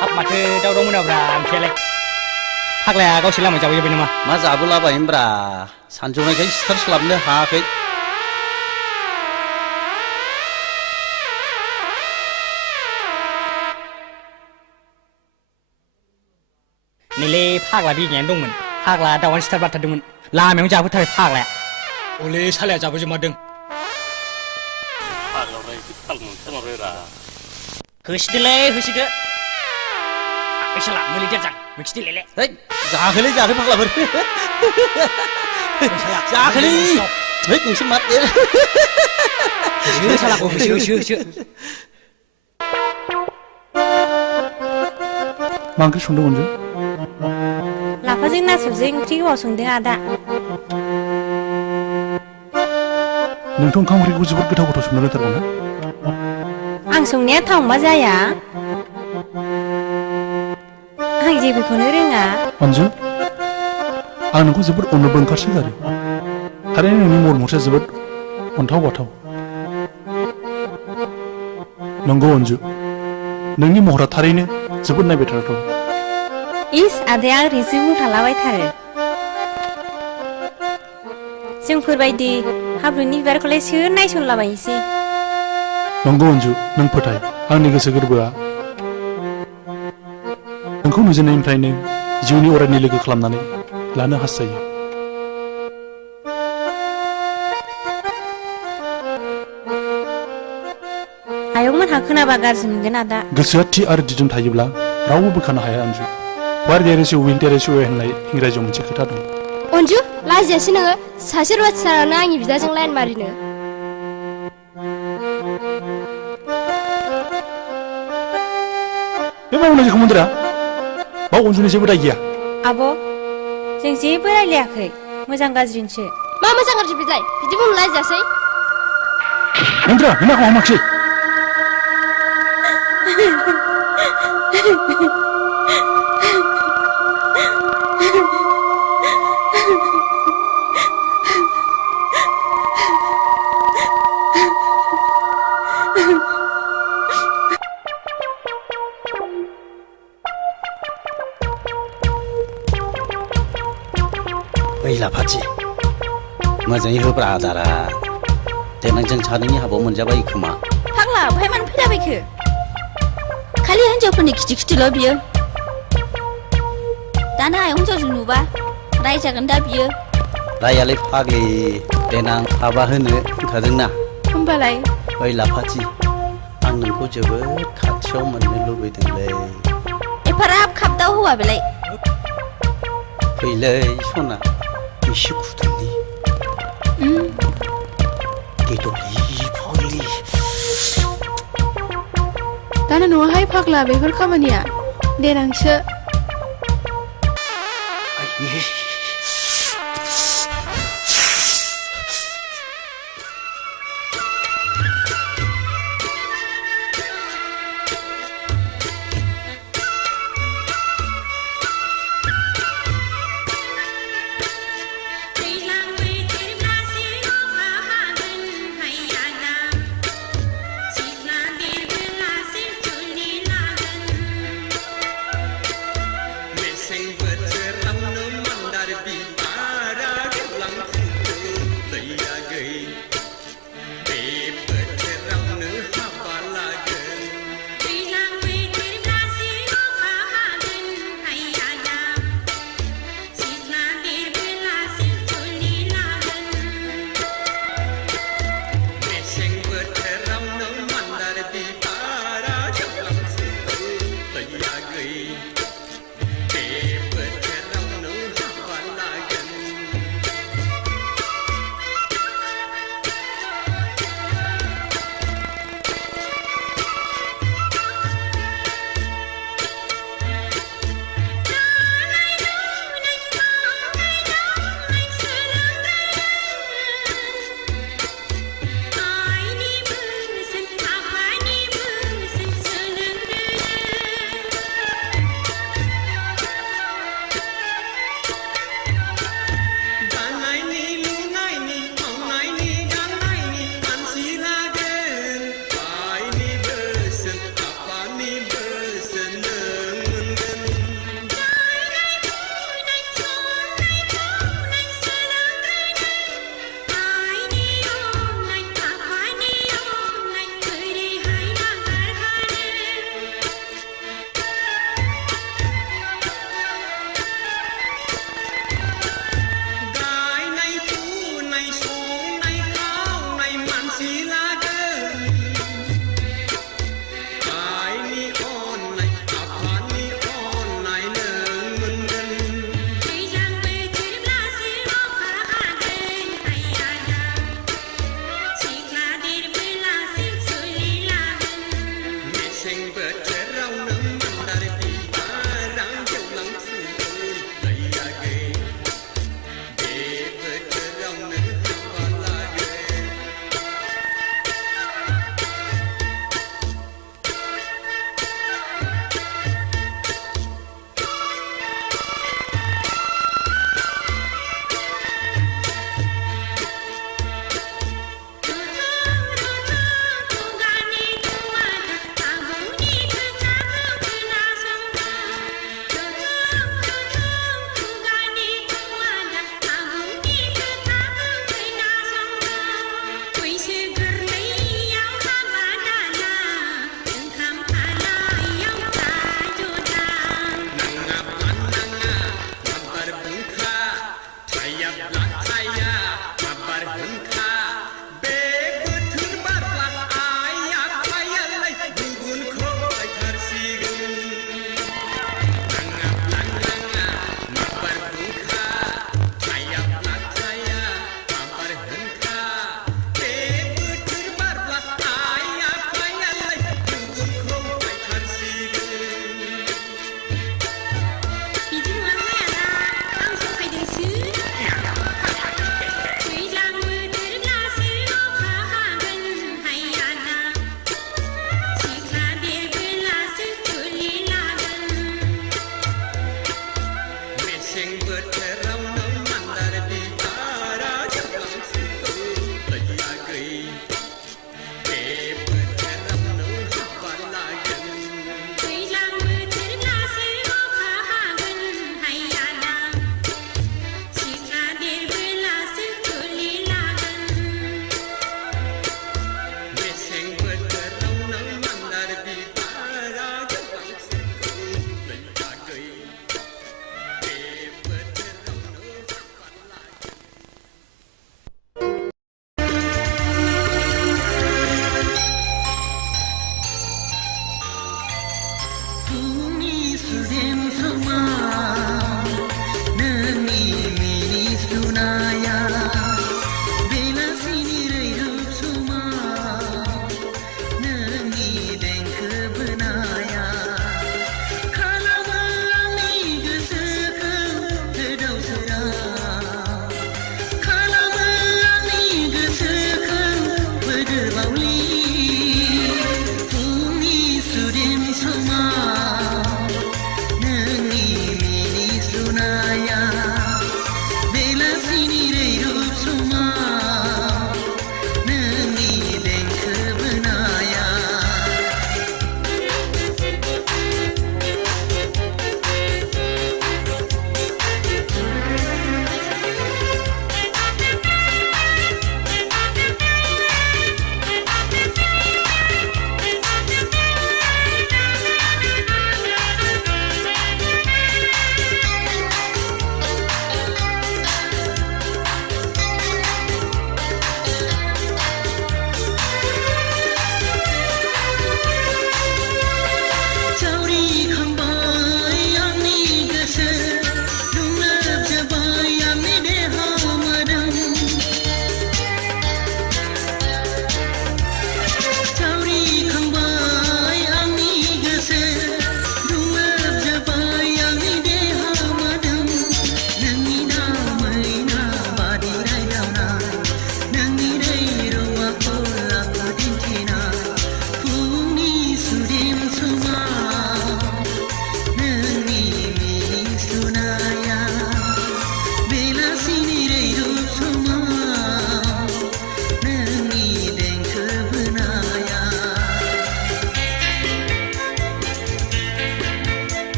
हाब माथो दावराव मोनाब्रा ओंख्रियालाय फाग्लाया गावसोर लामायाव जाबोजोब्बाय नामा मा जाबोलाबायनोब्रा सानजौनायखाय सिथारस्लाबनो हायाखै नैलै फाग्ला बिगियानो दंमोन फाग्ला दाउआनो सिथारबाथारदोंमोन लामायावनो जाबोथारबाय फाग्लाया अले सालाया जाबोजोबमारदों होसिदोलै होसिदो साला मुलि देरजां मिखिदोलेले जाखोलै जाखै फाग्लाफोर जाखोलै है नोंसोर मा होसो सालाखौ होसो मा ओंख्रि संदों अनजु लाफाजों नासुरजों ओंख्रि गोबाव संदों आदा नोंथ' ओंखाम ओंख्रिखौ जोबोद गोथाव संनो रोंथारगौ ना आं संनाया थावबा जाया जेबोखौनो रोङा अन्जु आं नोंखौ जोबोद अननोबो ओंखारसोगारो थारैनो नोंनि महर मुस्रिया जोबोद अन्थाव बाथाव नंगौ अन्जु नोंनि महरा थारैनो जोबोद नायबायथावथाव इस आदाया ओरैसो बुंखालाबायथारो जोंफोरबायदि हाब्रुनि बिबारखौलाय सोर नायसनलाबायनोसै नंगौ अन्जु नों फोथाय आंनि गोसो गोरबोआ नोंखौ नुजेननायनिफ्रायनो जिउनि अरायनि लोगो खालामनानै लानो हास्थायो आयंमोनहा खोनाबा गाज्रि मोनगोन आदा गोसोआ थि आरो दिदोम थायोब्ला रावबो बोखानो हाया अन्जु where there is a will there is a way होननाय इंराजियाव मोनसे खोथा दं अन्जु लाजियासै नोङो सासे रुवाथिसारानो आंनि बिदाजों लाइन मारिनो बे मा उनाव जेखौ मोनदोरा बाव अन्जुनि जेबो दाय गैया आब' जों जेबो रायलायाखै मोजां गाज्रिनिसो मा मोजां गाज्रि बिलाय बिदि बुंनो लाजियासै मोनदोरा नोंनाखौ हामाखिसै ओइ लाफाथि मोजाङै होब्रा आदारा देनां जों सानैनि हाबायाव मोनजाबाय खोमा फाग्ला ओमफ्राय मानो फैलाबायखो खालि हिन्जावफोरनि खिथि खिथिल' बियो दाना आयं हिन्जावजों नुबा रायजागोन दा बियो रायालाय फाग्लि देनां हाबा होनो होनखादोंना होमबालाय ओइ लाफाथि आं नोंखौ जोबोद खाथियाव मोननो लुबैदोंलै एफाराब खाबदाव हौवा बेलाय फैलै सना एसे खुदुंनि दैदलि फाग्लि दाना न'आवहाय फाग्ला बेफोर खामानिया देनांसो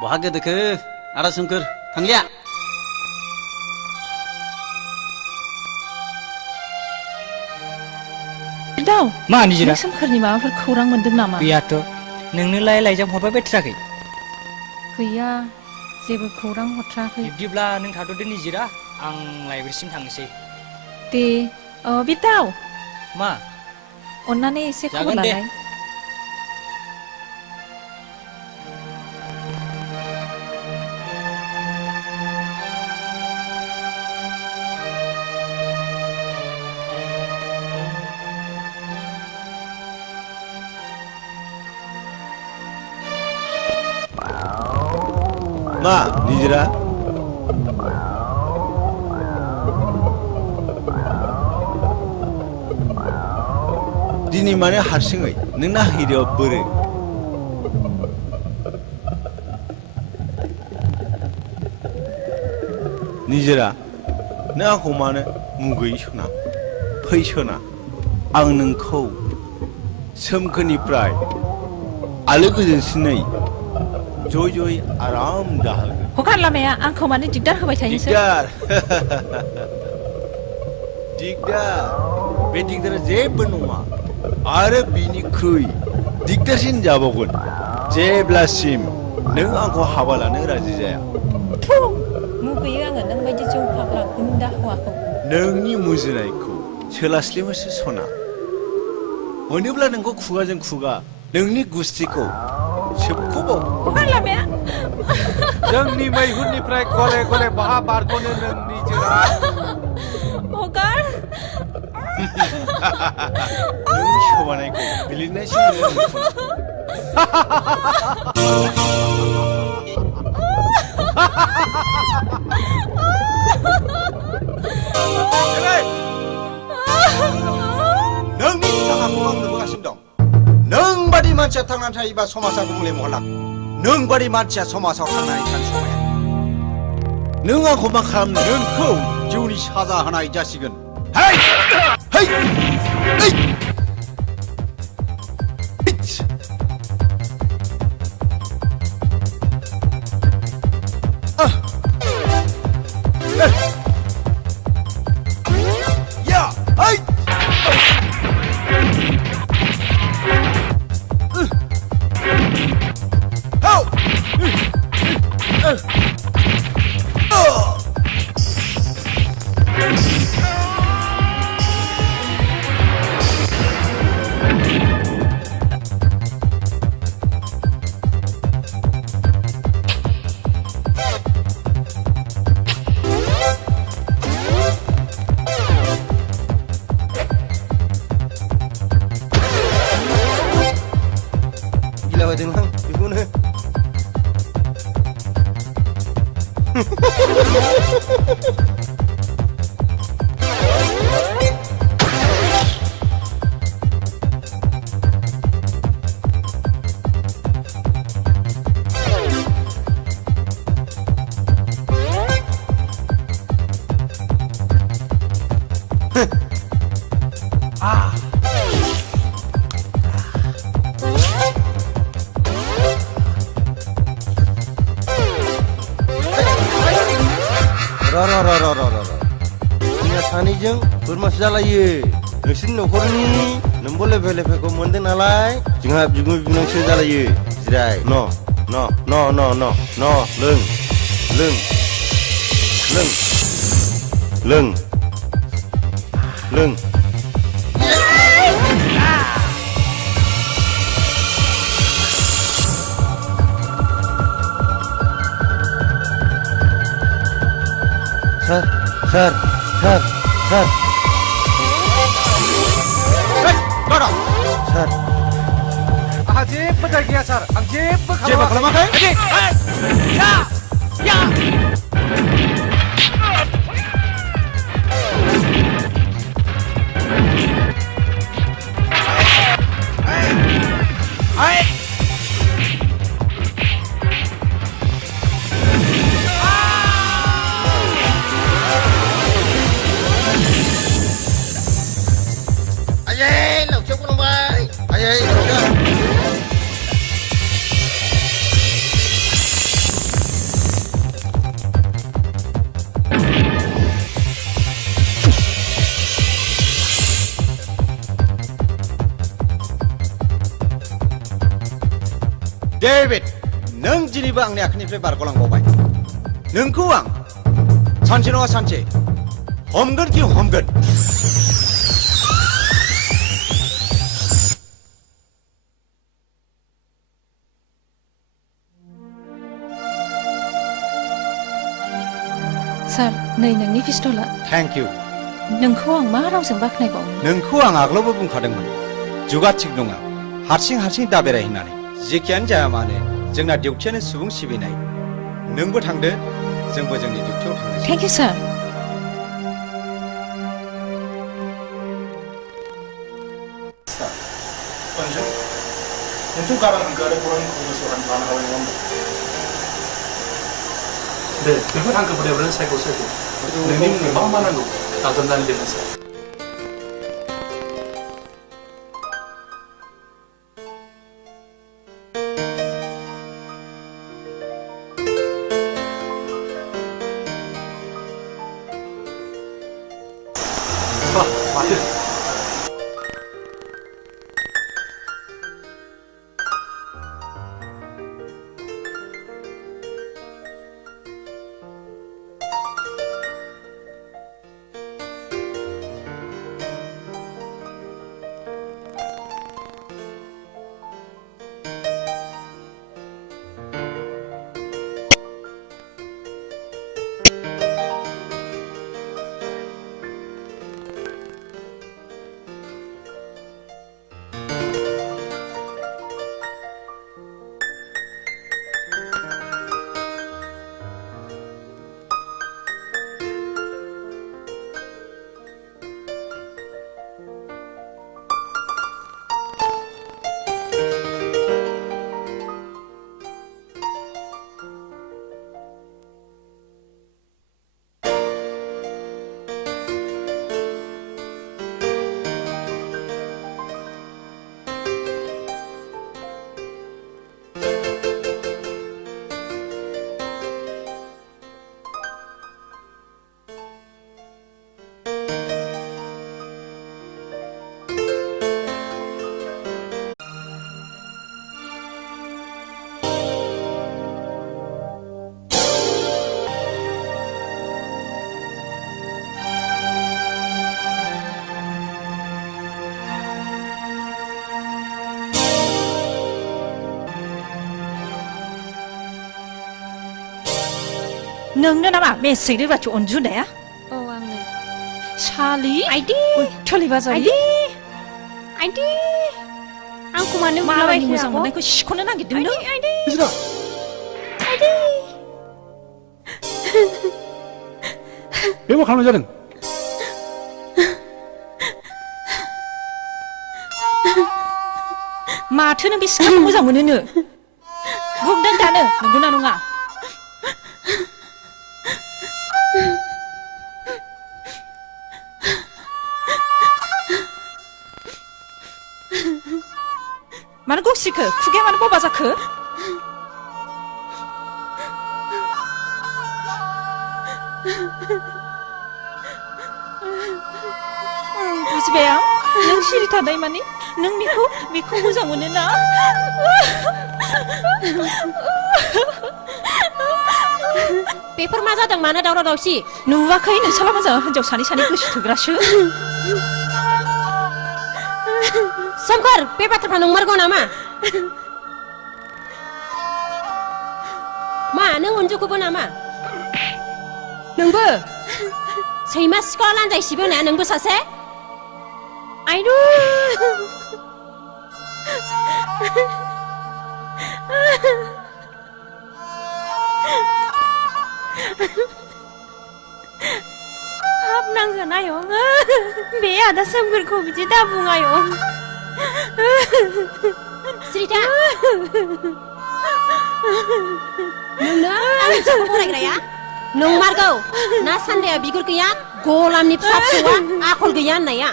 बहा गोदोखो आदा सोमखोर थांलिया दाव मा निजिरा सोमखोरनि माबाफोर खौरां मोनदों नामा गैयाथ' नोंनोलाय लाइजाम हरबाय बायथ्राखै गैया जेबो खौरां हरथ्राखै बिब्दिब्ला नों थाथ'दो निजिरा आं लाइब्रेरिसिम थांनोसै दे बिताव मा अन्नानै एसे खबर जागोन दे। लालाय मा निजिरा दिनै माने हारसिङै नोंना हिरियाव बोरो निजिरा नों आंखौ मानो मुगैयै सना फै सना आं नोंखौ सोमखोनिफ्राय आलो गोजोनसिनै जय जय आराम जाहोगोन हगार लामाया आंखौ मानो दिगदार होबाय थायोसो दिगदार बे दिगदारा जेबो नङा आरो बिनिख्रुइ दिगदारसिन जाबावगोन जेब्लासिम नों आंखौ हाबा लानो राजि जाया मुगैयो आङो नों बायदि जौ फाग्ला गुन्दा हौवाखौ नोंनि मुजुनायखौ सोलास्लिमोसो सना मोनोब्ला नोंखौ खुगाजों खुगा नोंनि गुस्थिखौ सोबख'बाव हगार लामाया जोंनि मैहुरनिफ्राय गले गले बहा बारग'नो नोंनि जोरा हगार नोंनि सोबानायखौ बिलिरनायसिम नोंनि थाखाखौ आं नुबोगासिनो दं नों बादि मानसिया थांनानै थायोबा समाजा गुबुंले महर नों बादि मानसिया समाजाव थांनानै थानो समाया नों आंखौ मा खालामनो नोंखौ जिउनि साजा होनाय जासिगोन है है या है सानैजों बोरमासो जालायो नोंसोरनि न'खरनि नोंबो लेफे लेफेखौ मोनदों नालाय जोंहा बिगुमै बिनांसो जालायो जिराय न न न न न न लों लों लों लों लों सार सार सार सार सार आंहा जेबो दाय गैया सार आं जेबो खालामाखै या या डेभिड नों दिनैबो आंनि आखाइनिफ्राय बारग'लांबावबाय नोंखौ आं सानसे नङा सानसे हमगोन कि हमगोन सार नै नोंनि पिस्तला थेंक इउ नोंखौ आं मा रावजों बाख्नायबावनो नोंखौ आं आगोलावबो बुंखादोंमोन जुगा थिग नङा हारसिं दा बेराय होननानै जेखियानो जाया मानो जोंना डिउटियानो सुबुं सिबिनाय नोंबो थांदो जोंबो जोंनि डिउटियाव थांनोसै थेंक इउ सार नोंथ' गारां हांखो आरो खौरांखौ गोसोआव लानो हाबाय नङा होमबा दे बेफोर हांखोफोर एवरेन सायख' नोंनि मुङाव मा नांगौ दाजाबनानै लिरनोसै माथो नोंनो नामा मेसेज रोबाथि अनजुनाया औ आंनो सालि आइदि थलि बाजारि आइदि आंखौ मानो मालायनि मोजां मोननायखौ सिख'नो नागिरदों नों आइदि बे मा खालामनाय जादों माथो नों बे सिख्लाखौ मोजां मोनोनो बुंदों दानो नंगौना नङा मानो गसिखो खुगाया मानो बबा जाखो बुजिबाय आं नों सिरि थानाय माने नों बेखौ मोजां मोनो ना बेफोर मा जादों मानो दावराव दावसि नुवाखै नोंसाला मोजां हिनजाव सानै गोसो थोग्रासो सोमखोर बे बाथ्राफ्रा नंमारगौ नामा मा नों अनजुखौबो नामा नोंबो सैमा सिखाव लान्जाय सिबोनाया नोंबो सासे आइदु हाब नांगोन आयं बे आदा सोमखोरखौ बिदि दा बुं आयं स्रिता नोंनो आंनि फिसाखौ फरायग्राया नंमारगौ ना सान्दाया बिगुर गैया गलामनि फिसा फिसौआ आखल गैया होननाया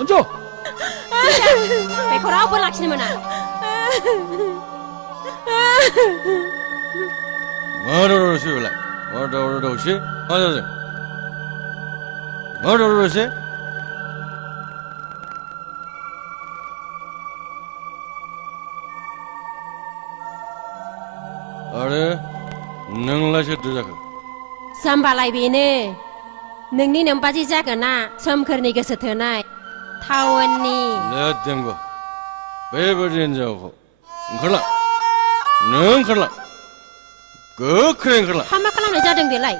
अन्जु बेखौ रावबो लाखिनो मोना मा दावराव-दावसि बेलाय मा दावराव-दावसि मा जादों मा दावराव-दावसि आरो नोंलाय सोरथो जाखो जाम्बालाय बेनो नोंनि नोमबाजै जागोन ना सोमखोरनि गोसो थोनाय टाउननि नेदेमगौ बेबायदि हिनजावखौ ओंखारलां नों ओंखारलां गोख्रै ओंखारलां मा खालामनाय जादों बेलाय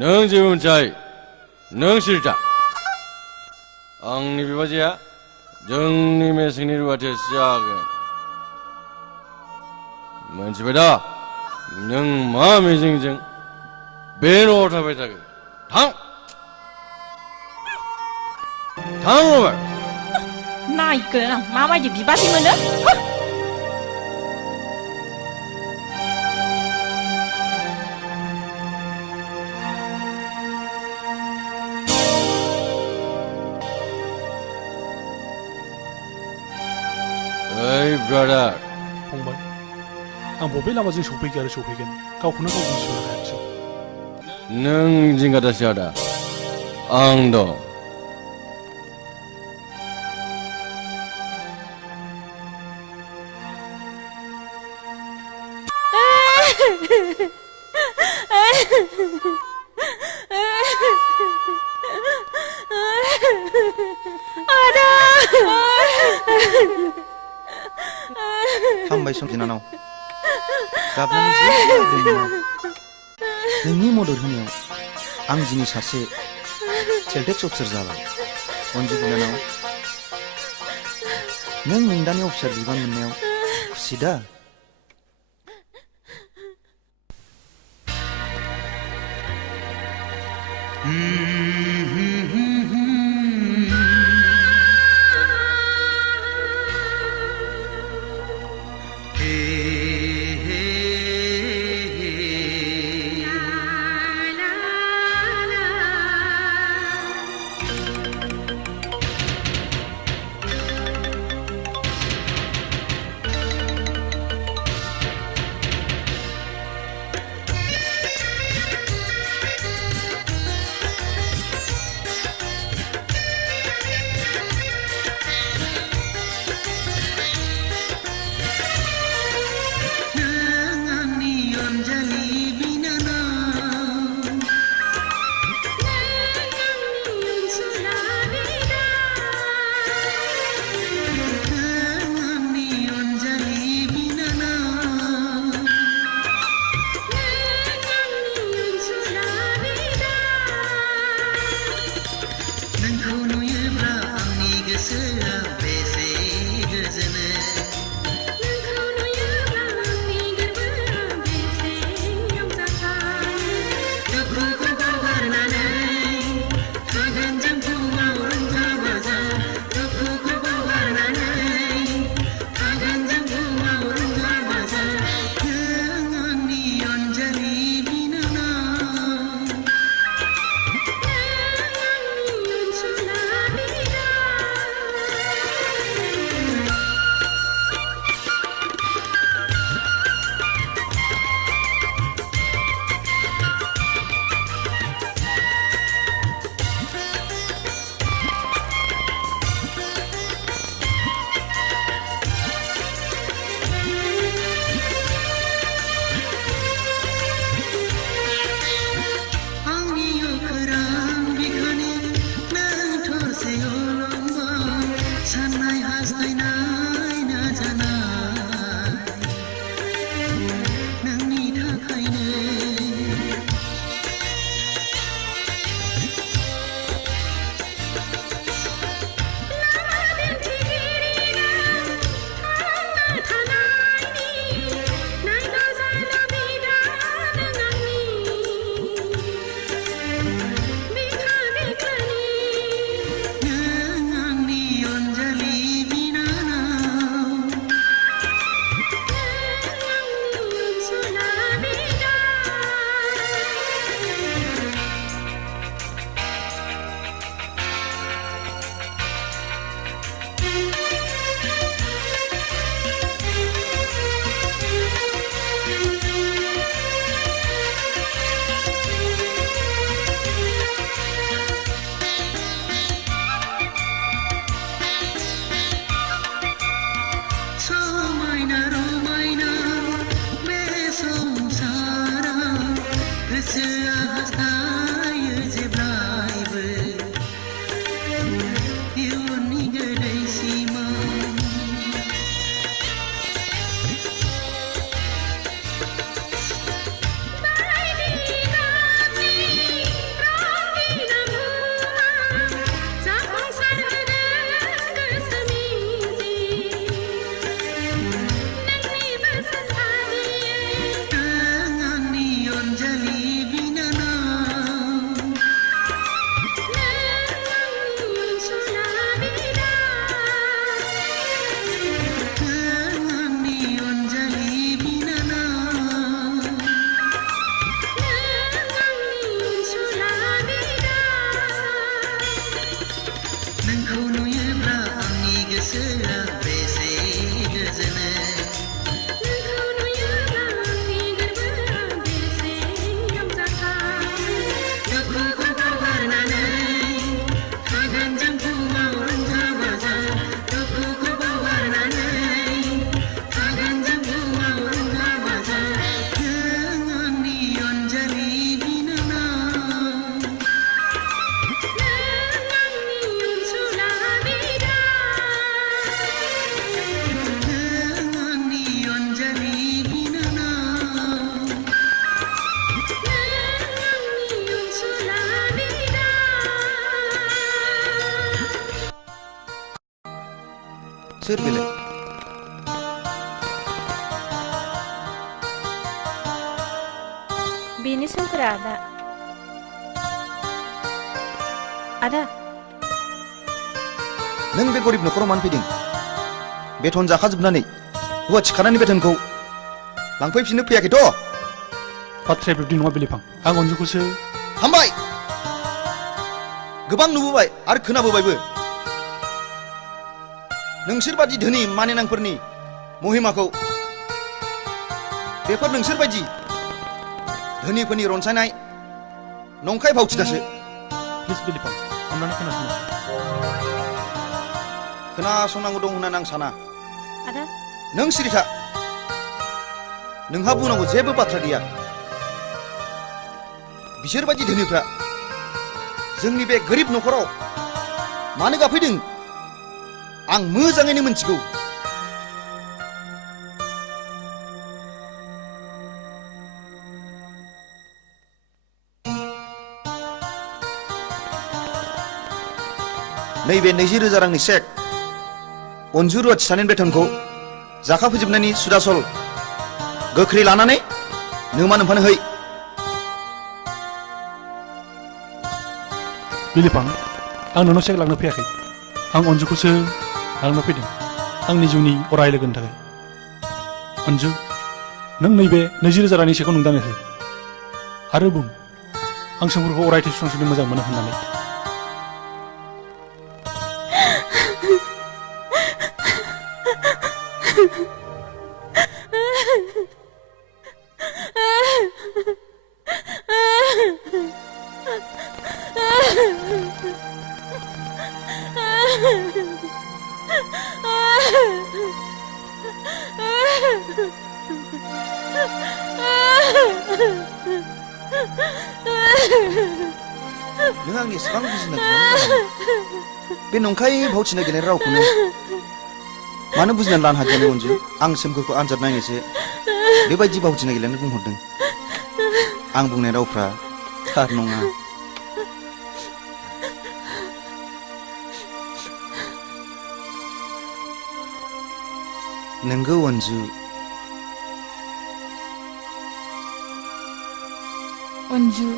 नों जेबो मोनथियाय नों सिरिथा आंनि बिबाजैया जोंनि मेसेंनि रुवाथियासो जागोन मोनथिबाय दा नों मा मिजिंजों बे न'आव थाबाय थागोन थां थां रबार नायगोन आं माबायदि बिबाजै मोनो ओइ ब्रादार फंबाय आं बबे लामाजों सौफैगोन आरो सौफैगोन गावखौनो गाव बुजिनो हायाखिसै नों जिंगा दासि आदा आं दं हामबाय सम बिनानाव गाबनानै जेबो नङा नोंनि मदद होनायाव आं दिनै सासे सेल्टेक्स अफिसार जाबाय अनजु बिनानाव नों नोंदानि अफिसार बिबान मोननायाव खुसि दा सोर बेलाय बेनो सोमखोरा आदा नों बे गरिब न'खराव मानो फैदों बेथन जाखाजोबनानै हौवा थिखानायनि बेथनखौ लांफैफिननो फैयाखैथ' बाथ्राया बिब्दि नङा बिलिफां आं अनजुखौसो हामबाय गोबां नुबोबाय आरो खोनाबोबायबो नोंसोर बादि धोनि मानिनांफोरनि महिमाखौ बेफोर नोंसोर बायदि धोनिफोरनि रनसायनाय नंखाय भावथिनासो प्लिज बिलिफां अन्नानै खोनासंनांगौ दं होननानै आं साना आदा नों सिरि था नोंहा बुंनांगौ जेबो बाथ्रा गैया बिसोर बायदि धोनिफ्रा जोंनि बे गोरिब न'खराव मानो गाफैदों आं मोजाङैनो मिन्थिगौ नैबे 20,000 रांनि चेक अनजु रुवाथि सानैनि बेथनखौ जाखा फोजोबनायनि सुदासल गोख्रै लानानै नोमा नोमफानो है बिलिफां आं नोंनाव चेक लांनो फैयाखै आं अनजुखौसो लांनो फैदों आंनि जिउनि अराय लोगोनि थाखाय अनजु नों नैबे 20,000 रांनि चेकखौ नोंदानो हो आरो बुं आं सोमखोरखौ अरायथि सुंस'नो मोजां मोनो होननानै नों आंनि एसेबां बुजिनो गैयामोन बे नंखाय भावथि नागिरनाय रावखौनो मानो बुजिनानै लानो हादियानो अनजु आं सोमखोरखौ आनजाद नायनोसो बेबायदि भावथि नागिरनानै बुंहरदों आं बुंनाय रावफ्रा थार नङा नोंगौ अनजु अनजु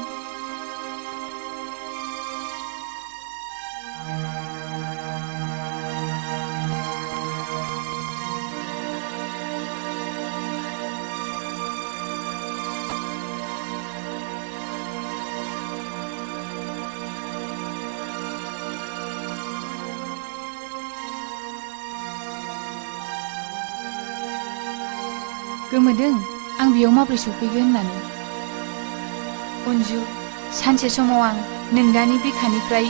गोमोदों आं बेयाव माब्रै सफैगोन होननानै अनजु सानसे समाव आं नोंदानि बिखानिफ्राय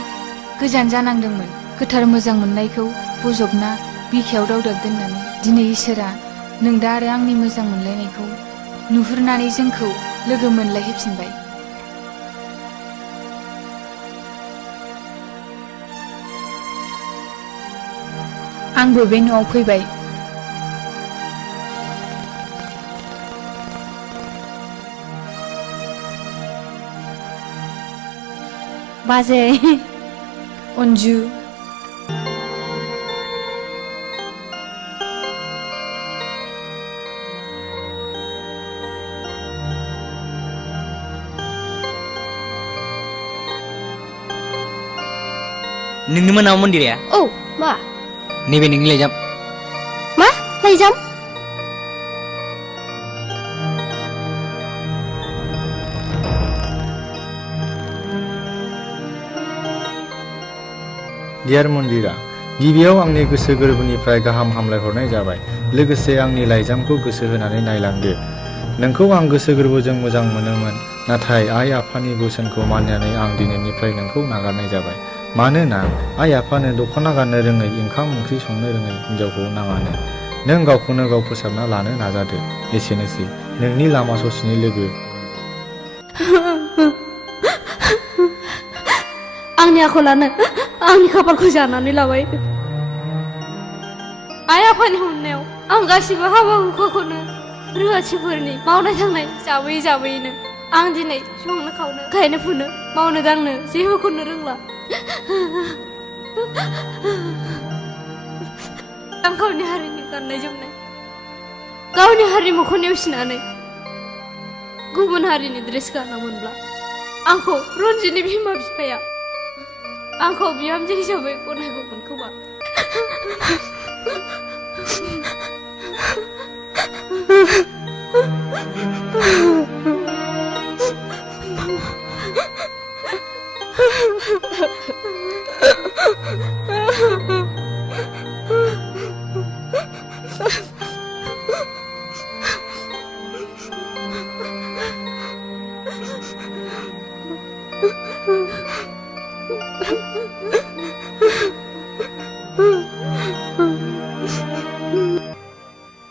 गोजान जानांदोंमोन गोथार मोजां मोननायखौ बजबना बिखायाव दावदाब दोननानै दिनै इसोरा नोंदा आरो आंनि मोजां मोनलायनायखौ नुहुरनानै जोंखौ लोगो मोनलायहोफिनबाय आंबो बे न'आव फैबाय बाजे अनजु नोंनोमोन नामा मन्दिरा औ मा नैबे नोंनि लाइजाम मा लाइजाम डियार मन्दिरा गिबियाव आंनि गोसो गोरबोनिफ्राय गाहाम हामलायहरनाय जाबाय। लोगोसे आंनि लाइजामखौ गोसो होनानै नायलांदो। नोंखौ आं गोसो गोरबोजों मोजां मोनोमोन, नाथाय आइ आफानि बोसोनखौ मानिनानै आं दिनैनिफ्राय नोंखौ नागारनाय जाबाय। मानोना आइ आफानो दख'ना गाननो रोङै, ओंखाम ओंख्रि संनो रोङै हिनजावखौ नाङानो। नों गावखौनो गाव फोसाबना लानो नाजादो। एसेनोसै नोंनि लामा ससेनि लोगो। आंनि आखलानो आंनि खाफालखौ जानानै लाबाय। आइ आफानि अननायाव आं गासिबो हाबा हुखाखौनो रुवाथिफोरनि मावनाय दांनाय जाबोयै जाबोयैनो आं दिनै संनो खावनो गायनो फुनो मावनो दांनो जेबोखौनो रोंला। आं गावनि हारिनि गाननाय जोमनाय, गावनि हारिमुखौ नेवसिनानै गुबुन हारिनि ड्रेस गानामोनब्ला आंखौ रन्जितनि बिमा बिफाया आंखौ बिहामजो हिसाबै गनायगौमोन खोमा।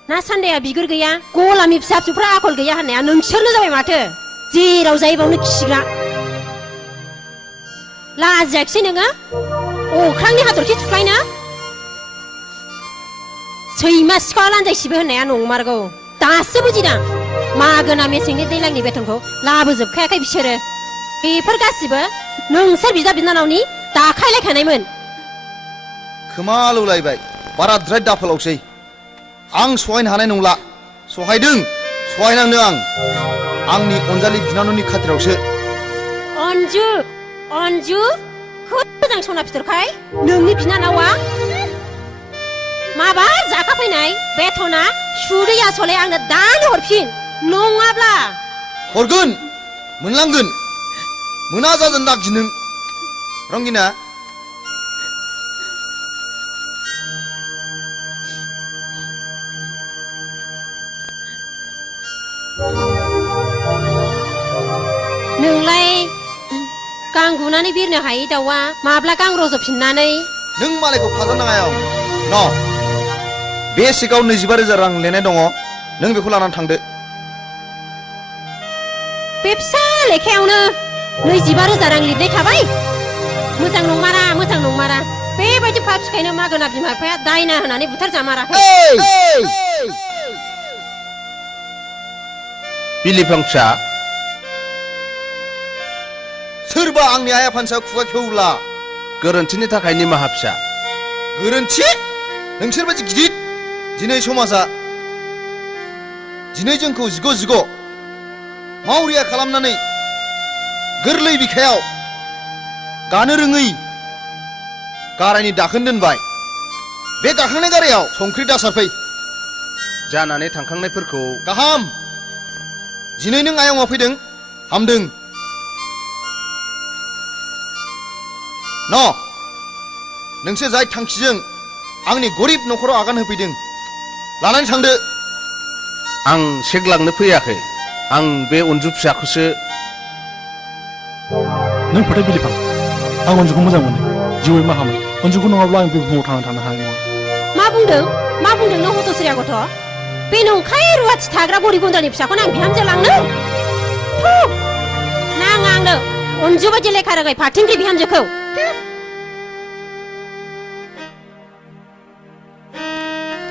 ना सान्दाया बिगुर गैया, गलामि फिसा फिसौफ्रा आखल गैया होननाया नोंसोरनो जाबाय माथो। जेराव जायो बावनो खिग्रा। लाजियाखिसै नोङो? अख्रांनि हाथरखि थुख्लायनो? सैमा सिखाव लान्जायसिबो होननाया नंमारगौ। दासो बुजिदां। मागोना मेसेंनि दैलांनि बेथनखौ लाबोजोबखायाखै बिसोरो। बेफोर गासिबो नोंसोर बिदा बिनानावनि दाखायलायखानायमोन। खोमा लौलायबाय, बाराद्राय दाफालावसै। आं सहायनो हानाय नंला। सहायदों, सहायनांदों आं। आंनि अनजालि बिनानावनि खाथिरावसो। अन्जु, अन्जु, खोब मोजां सना फिथरखाय नोंनि बिनानावा माबा जाखाफैनाय बेथना सुदै आसले आंनो दानो हरफिन, नङाब्ला हरगोन, मोनलांगोन। मोना जागोन दागि नों रंगिना। नोंलाय गां गुनानै बिरनो हायै दाउआ माब्ला गां रज'फिननानै? नों मालायखौ फाजानाङायाव न बे सिगाव 24,000 रां लेनाय दङ, नों बेखौ लानानै थांदो। बे फिसा लेखायावनो 25,000 रां लिरनाय थाबाय। मोजां नंमारा, मोजां नंमारा। बेबायदि फाफिखायनो मागोना बिमा बिफाया दायना होनानै बुथार जामाराखै। बिलिफां फिसा, सोरबा आंनि आइ आफानि सायाव खुगा खेवब्ला गोरोन्थिनि थाखाय निमाहा फिसा। गोरोन्थि? नोंसोरबायदि गिदिर दिनै समाजा दिनै जोंखौ जिग' मावरिया खालामनानै गोरलै बिखायाव गानो रोङै गारायनि दाखोन दोनबाय। बे गाखांनाय गारायाव संख्रि दासारफै। जानानै थांखांनायफोरखौ गाहाम। दिनै नों आयंआ फैदों, हामदों। न नोंसोर जाय थांखिजों आंनि गरिब न'खराव आगान होफैदों, लानानै थांदो। आं चेक लांनो फैयाखै। आं बे अन्जु फिसाखौसो। नों फोथाय बिलिफां, आं अन्जुखौ मोजां मोनो, जिउयै माहामै। अन्जुखौ नङाब्ला आं बे बुहुमाव थांना थानो हानाय नङा। मा बुंदों? मा बुंदों नों हत'सरिया गथ'? बे नंखाय रुवाथि थाग्रा गरिब गुन्द्रानि फिसाखौनो आं बिहामजो लांनो? नाङा आंनो अन्जु बायदि लेखा रोङै फाथिंग्रि बिहामजोखौ।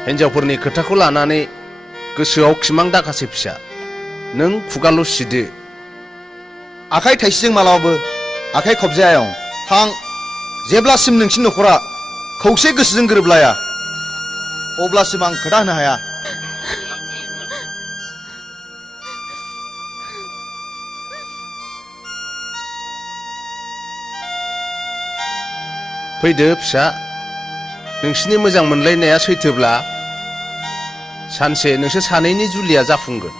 हिनजावफोरनि खोथाखौ लानानै गोसोआव खिमां दाखासे फिसा। नों खुगाल' सिदो। आखाइ थाइसेजों मालाबाबो आखाइ खबजायायं। थां, जेब्लासिम नोंसिनि न'खरा खौसे गोसोजों गोरोबलाया अब्लासिम आं खोथा होनो हाया। फैदो फिसा। नोंसिनि मोजां मोनलायनाया सैथोब्ला सानसे नोंसोर सानैनि जुलिया जाफुंगोन।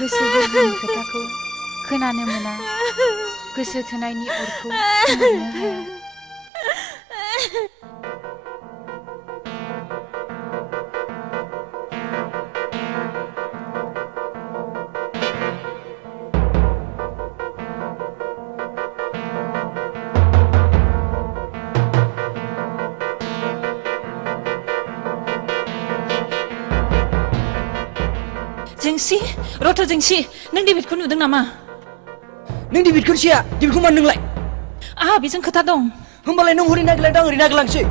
गोसो गोरबोनि खोथाखौ खोनानो मोना गोसो थोनायनि अरखौ खोमोरनो हाया जोंसि रथ' जोंसि नों डेभिडखौ नुदों नामा नों डेभिडखौ सिया डेभिडखौ मान नोंलाय आहा बेजों खोथा दं होमबालाय नों हरै नागिरलांदों आं ओरै नागिरलांसै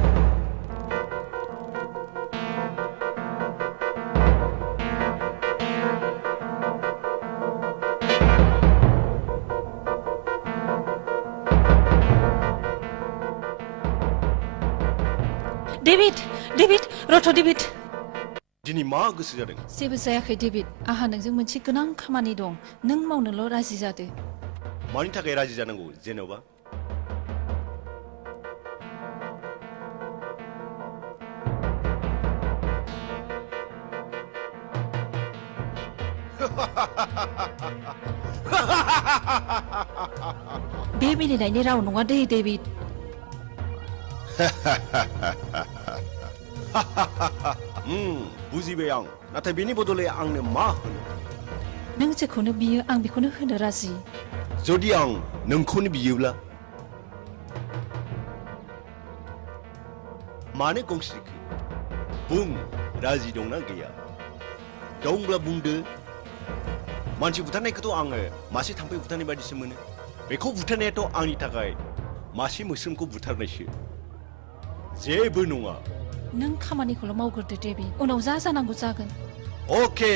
डेभिड डेभिड रथ' डेभिड दिनै मा गोसो जादों जेबो जायाखै डेभिड आहा नोंजों मोनसे गोनां खामानि दं नों मावनोल' राजि जादो मानि थाखाय राजि जानांगौ जेन'बा बे मिनिनायनि राव नङा दे डेभिड बुजिबाय आं नाथाय बेनि बदलै आंनो मा होनो नों जेखौनो बियो आं बेखौनो होनो राजि जुदि आं नोंखौनो बियोब्ला मानो गंस्रिखो बुं राजि दंना गैया दंब्ला बुंदो मानसि बुथारनायखौथ' आङो मासे थाम्फै बुथारनाय बायदिसो मोनो बेखौ बुथारनायाथ' आंनि थाखाय मासे मोस्रोमखौ बुथारनायसो जेबो नङा नों खामानिखौल' मावग्रोदो डेभिड उनाव जा जानांगौ जागोन अके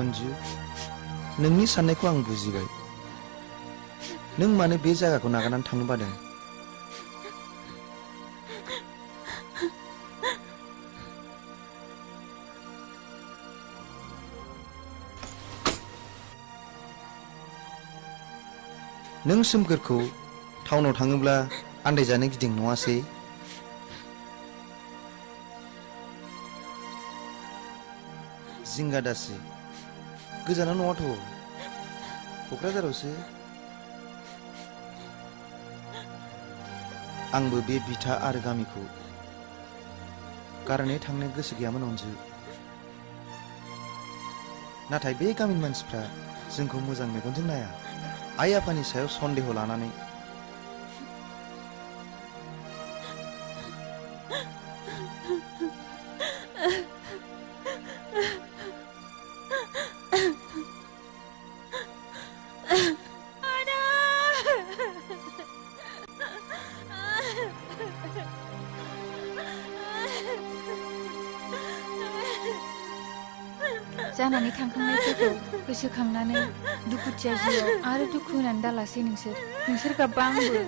अन्जु नोंनि साननायखौ आं बुजिबाय नों मानो बे जायगाखौ नागारनानै थांनो बादों नों सोमखोरखौ टाउनाव थाङोब्ला आन्दायजानो गिदिं नङासै जिंगा दासि गोजानाव नङाथ' क'क्राझारावसो आंबो बे बिथा आरो गामिखौ गारनानै थांनो गोसो गैयामोन अन्जु नाथाय बे गामिनि मानसिफ्रा जोंखौ मोजां मेगनजों नाया आइ आफानि सायाव सन्देह लानानै जानानै थांखांनायफोरखौ गोसोखांनानै दुखुथिया जिउआव आरो दुखु होनानै दालासै नोंसोर गाब्बा आंबो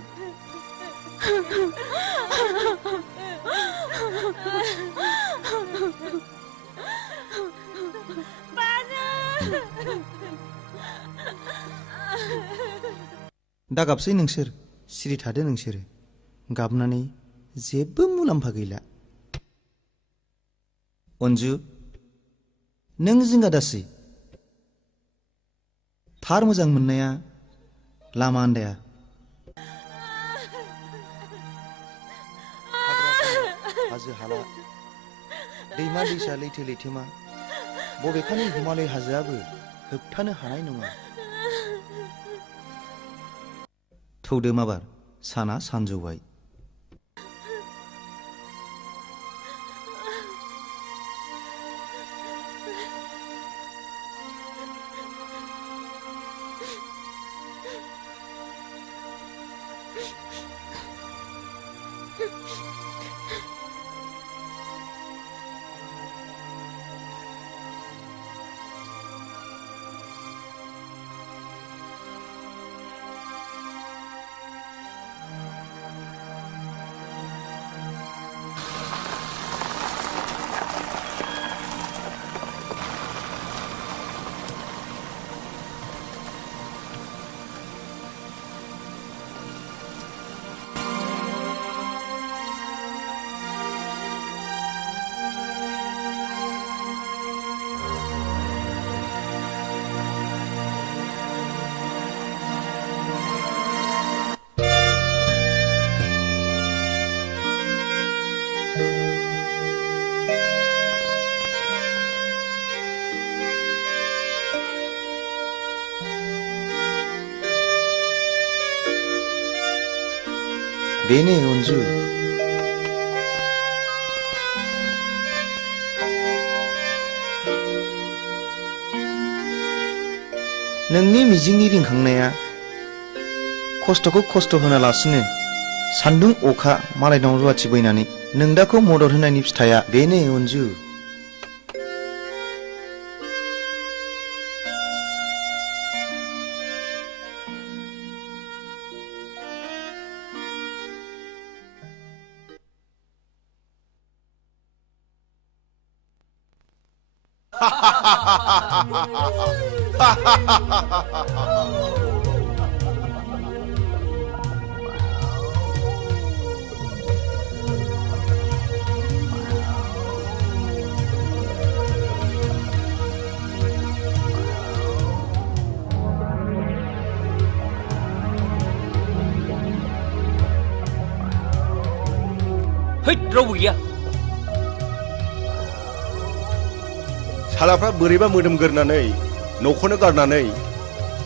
दा गाबसै नोंसोर सिरि थादो नोंसोरो गाबनानै जेबो मुलाम्फा गैला अन्जु नों जिंगा दासै थार मोजां मोननाया लामा आन्दाया हाजो हाला दैमा दैसा लैथो लैथोमा बबेखानि हिमालय हाजोआबो होबथानो हानाय नङा थौदो माबार साना सानजौबाय बेनो अन्जु नोंनि मिजिंनि रिंखांनाया खस्थ'खौ खस्थ' होनालासिनो सान्दुं अखा मालायनाव रुवाथि बैनानै नोंदाखौ मदद होनायनि फिथाइया बेनो अन्जु हैद रावबो गैया सालाफ्रा बोरैबा मोदोम गोरनानै न'खौनो गारनानै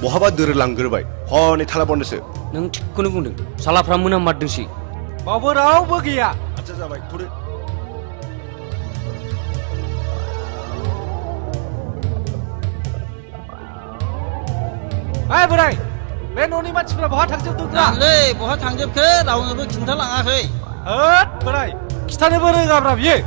बहाबा दोरोलांग्रोबाय हनै थाला बन्दसो नों थिगखौनो बुंदों सालाफ्रा मोनाममारदोंसै बावबो रावबो गैया आच्छा जाबाय थुदो ओइ बोराय बे न'नि मानसिफ्रा बहा थांजोबदोंब्रा जानलै बहा थांजोबखो रावनोबो खिन्थालाङाखै होद बोराय खिथानोबो रोङाब्रा बियो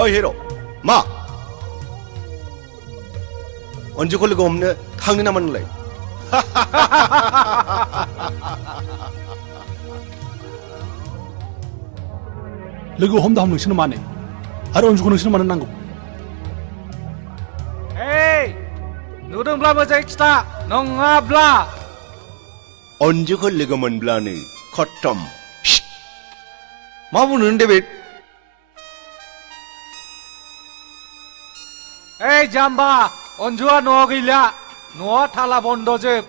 ओइ हिर' मा अन्जुखौ लोगो हमनो थांनो नामा नोंलाय लोगो हमदा हम नोंसोरनो मानो आरो अन्जुखौ नोंसोरनो मानो नांगौ नुदोंब्ला मोजाङै खिथा नङाब्ला अन्जुखौ लोगो मोनब्लानो खत्तम मा बुंनो डेभिड ओइ जाम्बा अन्जुआ न'आव गैला न'आ थाला बन्द'जोब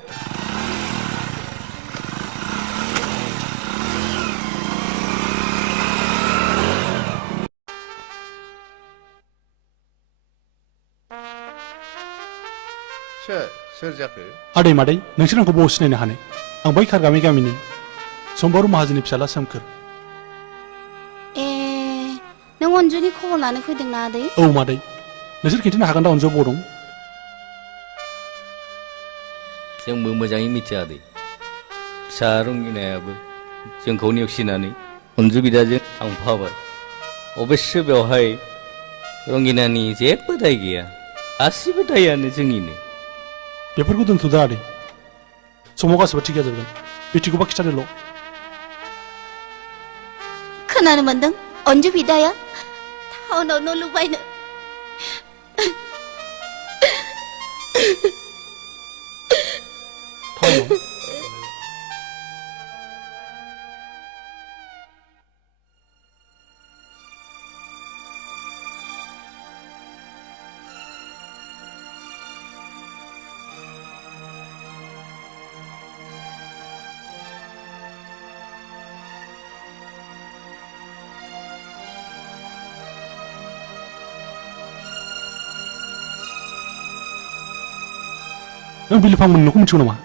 सोर सोर जाखो? आदै मादै नोंसोर आंखौ बबाव सिनायनो हानो आं बै खारगामि गामिनि सम्बारू माहाजोननि फिसाला सोमखोर ए नों अनजुनि खबर लानो फैदोंना आदै? औ मादै नोंसोर खिन्थानो हागोन दा अनजु बबाव दं? जोंबो मोजाङै मिथिया आदै फिसा रंगिनायाबो जोंखौ नेवसिनानै अनजु बिदाजों थांफाबाय अबयस्से बेवहाय रंगिनानि जेबो दाय गैया गासिबो दायानो जोंनिनो बेफोरखौ दोनथ'दा आदै समाव गासिबो थिग जाजोबगोन मिथिगौबा खिथादोल' खोनानो मोनदों अनजु बिदाया टाउनाव न' लुबायनो नों बिलिफांमोन न'खौ मिथिगौ नामा?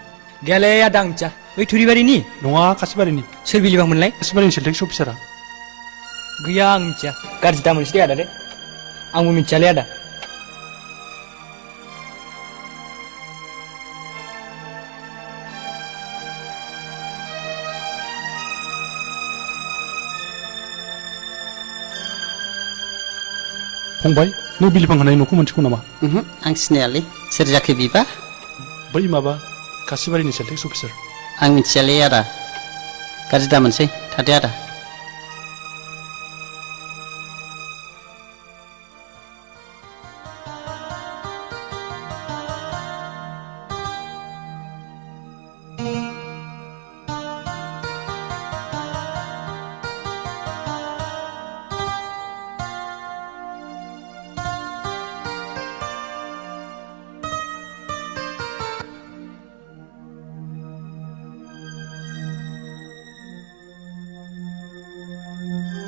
गैयालै आदा आं मिथिया बै थुरिबारिनि नङा खासिबारिनि सोर बिलिफांमोनलाय? खासिबारिनि सेल्टेक्स अफिसारा गैया आं मिथिया गाज्रि दा मोनसै दे आदा दे आंबो मिथियालै आदा फंबाय नों बिलिफां होनाय न'खौ मिथिगौ नामा? आं सिनायालै सोर जाखो बिबा? बै माबा खासिबारिनि सेल्टेक्स अफिसार आं मिथियालै आदा गाज्रि दा मोनसै थादो आदा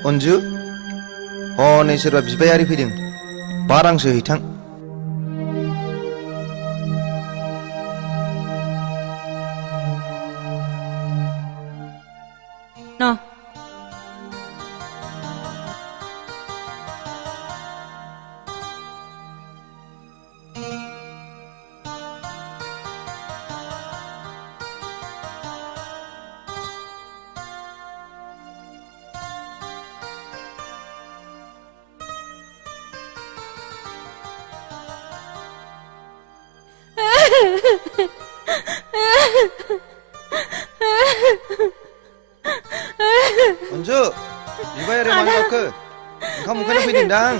अनजु हनै सोरबा बिबायारि फैदों 5 रांसो हैथां न अनजु बिबायारि मानो गाबखो ओंखाम उखैना फैदोंदां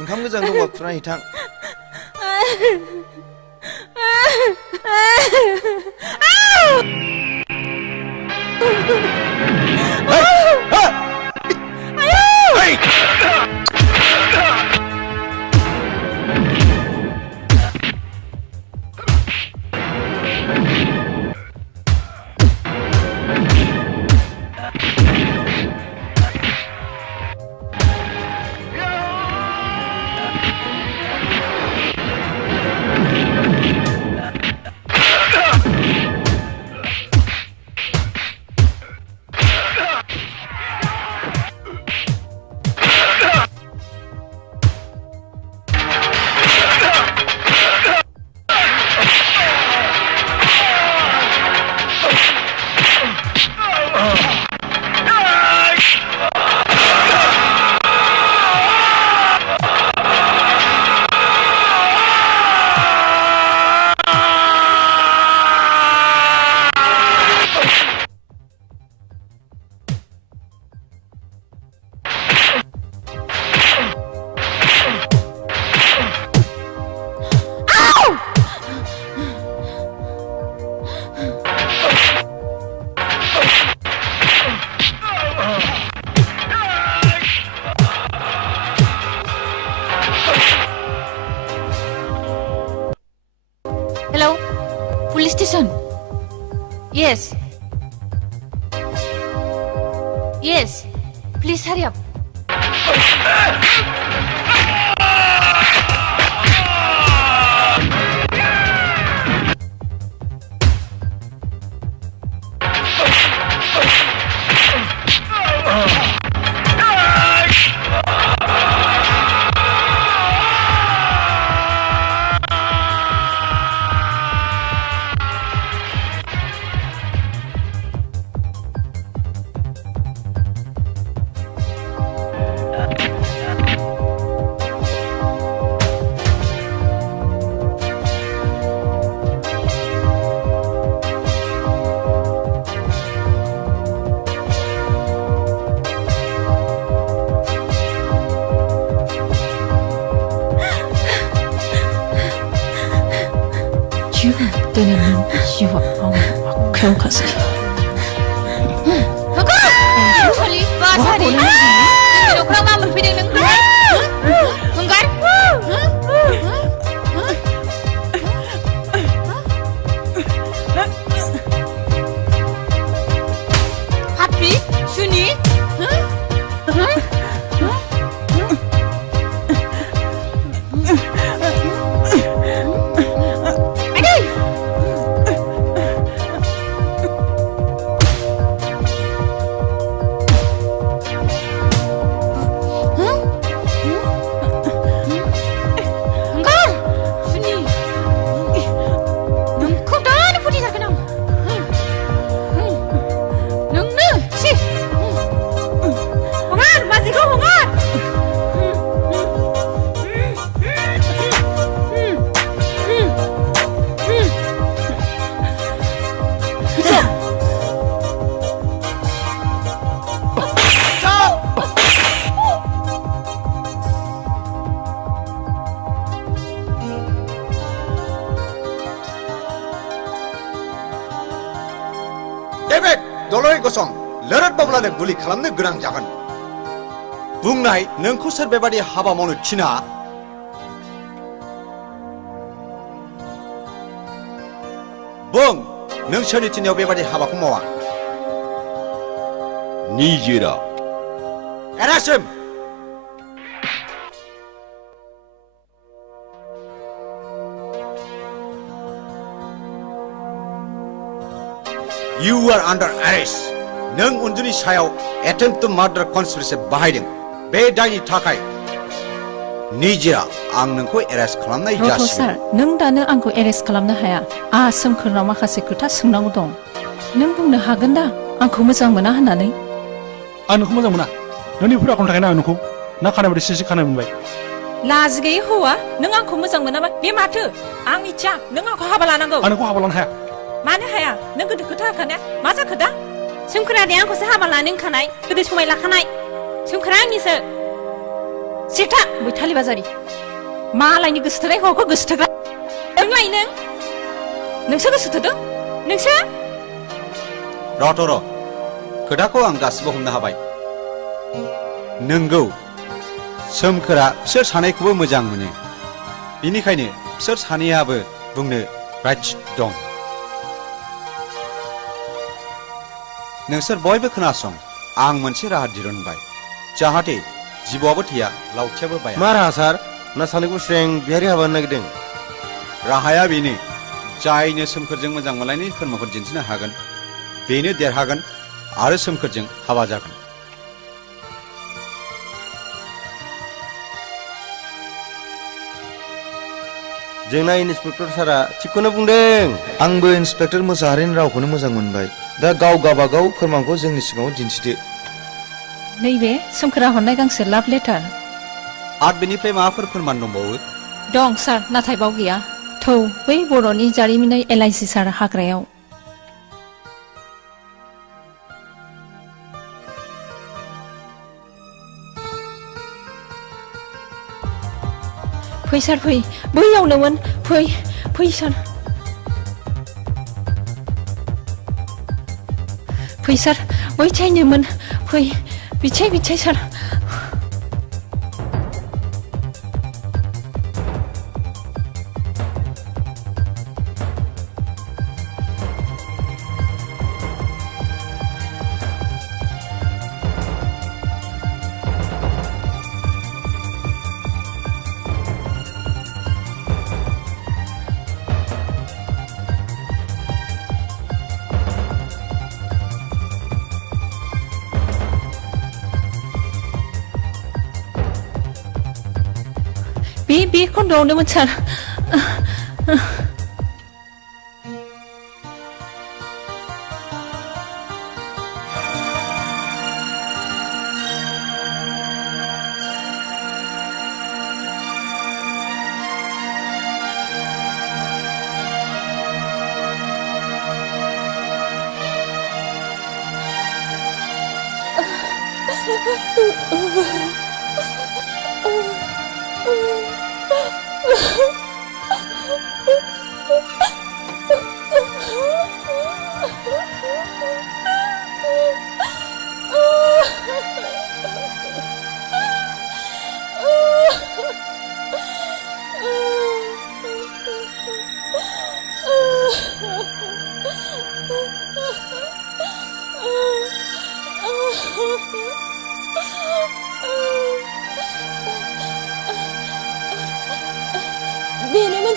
ओंखाम गोजां दंबा खुरना हैथां Hello? Police station? Yes. Yes. Please hurry up. दिनैनि जिउआ आंनि आखायाव खासै सलि बासारि जोंनि न'खराव मा मोनफैदों नों हंगार हापि सुनि बावलानो गुलि खालामनो गोनां जागोन बुंनाय नोंखौ सोर बेबादि हाबा मावनो थिना बुं नों सोरनि थिनायाव बेबादि हाबाखौ मावा निजोरा एरासिम You are under arrest. नों उन्जुनि सायाव attempt to murder conspiracy बाहायदों बे दायनि थाखाय निजिरा आं नोंखौ एरेस्ट खालामनाय जासिगोन सार नों दानो आंखौ एरेस्ट खालामनो हाया आंहा सोमखोरनाव माखासे खोथा सोंनांगौ दं नों बुंनो हागोन दा आंखौ मोजां मोना होननानै आं नोंखौ मोजां मोना नोंनि फुराखौनो थाखायनो आं नोंखौ ना खानाय बायदि सिसि खानाय मोनबाय लाजि गैयै हौवा नों आंखौ मोजां मोनाबा बे माथो आं मिथिया नों आंखौ हाबा लानांगौ आं नोंखौ हाबा लानो हाया मानो हाया नों गोदो खोथा होखानाया मा जाखो दा सोमखोरादे आंखौसो हाबा लानो ओंखानाय गोदो समाय लाखानाय सोमखोरा आंनिसो सेथा बैथालि बाजारि मालायनि गोसोथोनाय हौवाखौ गोसोथोग्रा नोंलाय नोंसो गोसोथोदों नोंसो र' खोथाखौ आं गासिबो हमनो हाबाय नोंगौ सोमखोरा बिसोर सानैखौबो मोजां मोनो बिनिखायनो बिसोर सानैयाबो बुंनो राइट दं नोंसोर बयबो खोनासं आं मोनसे राहा दिरुनबाय जाहाथे जिबौआबो थैया लावथियाबो बाया मा राहा सार ना सानैखौ स्रें बिहारि हाबा नागिरदों राहाया बेनो जायनो सोमखोरजों मोजां मोनलायनायनि फोरमानखौ दिन्थिनो हागोन बेनो देरहागोन आरो सोमखोरजों हाबा जागोन जोंना इन्सपेक्टर सारा थिगखौनो बुंदों आंबो इन्सपेक्टर मोसाहारिनि रावखौनो मोजां मोनबाय दा गावबागाव फोरमानखौ जोंनि सिगाङाव दिन्थिदो नैबे सोमखोरा हरनाय गांसे लाभ लेटार आरो बेनिफ्राय माबाफोर फोरमान दंबावो दं सार नाथाय बाव गैया थौ बै बर'नि जारिमिनारि एलआइसि सार हाग्रायाव फै सार फै बैयावनोमोन फै सार फै सार बैथिंनोमोन फै बिथिं सार बे खन्द'आवनोमोन सार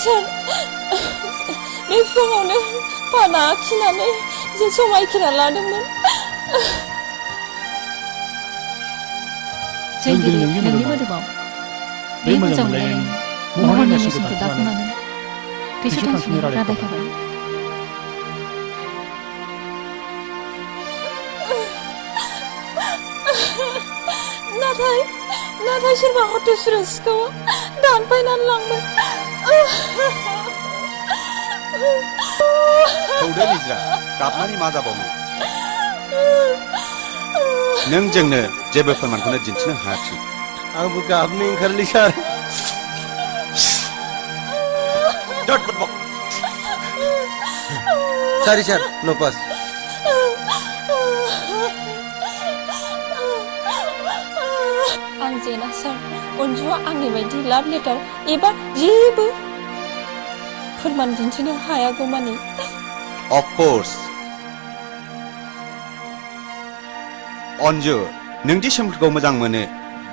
सार बे फुङावनो पाना खिनानै जे समायखिरा लादोंमोन जों दिनै नोंनि मोदोमाव बे मोजां मोनलायनायनि महरनि नेरसोनखौ दाफुंनानै थैस' थांखिनि रादायखाबाय नाथाय सोरबा हत'सुरा सिखावा दानफायनानै लांबाय थौदो निज्रा गाबनानै मा जाबावनो नों जोंनो जेबो फोरमानखौनो दिन्थिनो हायाखिसै आंबो गाबनो ओंखारलै सार Sorry sir, no pass. आं जेना सार अन्जुआ आंनि बायदि लाभ लेटार एबा जेबो फोरमान दिन्थिनो हायागौमानि Of course. अन्जु नोंदि सोमखोरखौ मोजां मोनो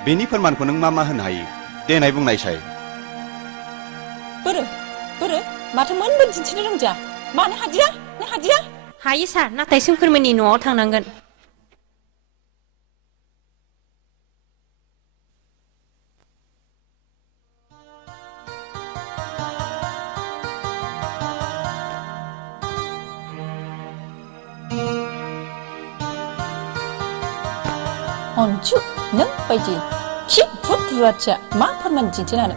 बेनि फोरमानखौ नों मा होनो हायो देनाय बुंनायसाय बोरो माथो मोनबो दिन्थिनो रोंजा मानो हादिया नों हादिया हायो सार नाथाय सोमखोरमोननि न'आव थांनांगोन अन्जु नों बायदि खि भुत रुवाथिया मा फोरमान दिन्थिनानो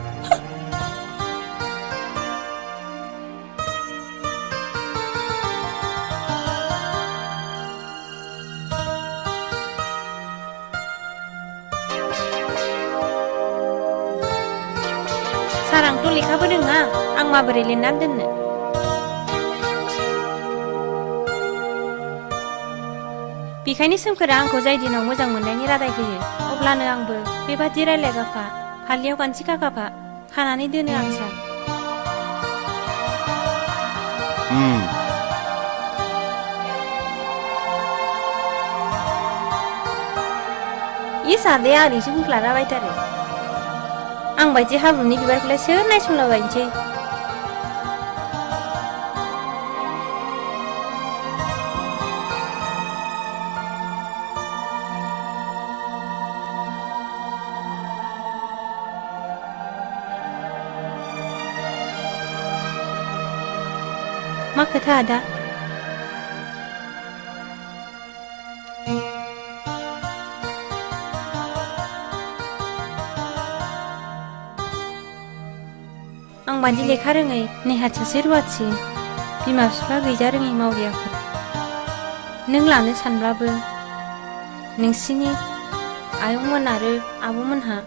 सार आंथ' लेखाबो रोङा आं माबोरै लिरनानै दोननो बेखायनो सोमखोरा आंखौ जाय दिनाव मोजां मोननायनि रादाय होयो अब्लानो आंबो बेबादि रायलायगाफा फालियाव गान्थि खागाफा खानानै दोनो आं सार इ सादैया ओरैसो बुंफ्लालाबायथारो आं बायदि हाब्रुनि बिबारखौलाय सोर नायसंलाबायनोसै मा खोथा आदा आं बादि लेखा रोङै नेहात सासे रुवाथि बिमा बिफा गैजा रोङै मावरियाफोर नों लानो सानब्लाबो नोंसिनि आयंमोन आरो आब'मोनहा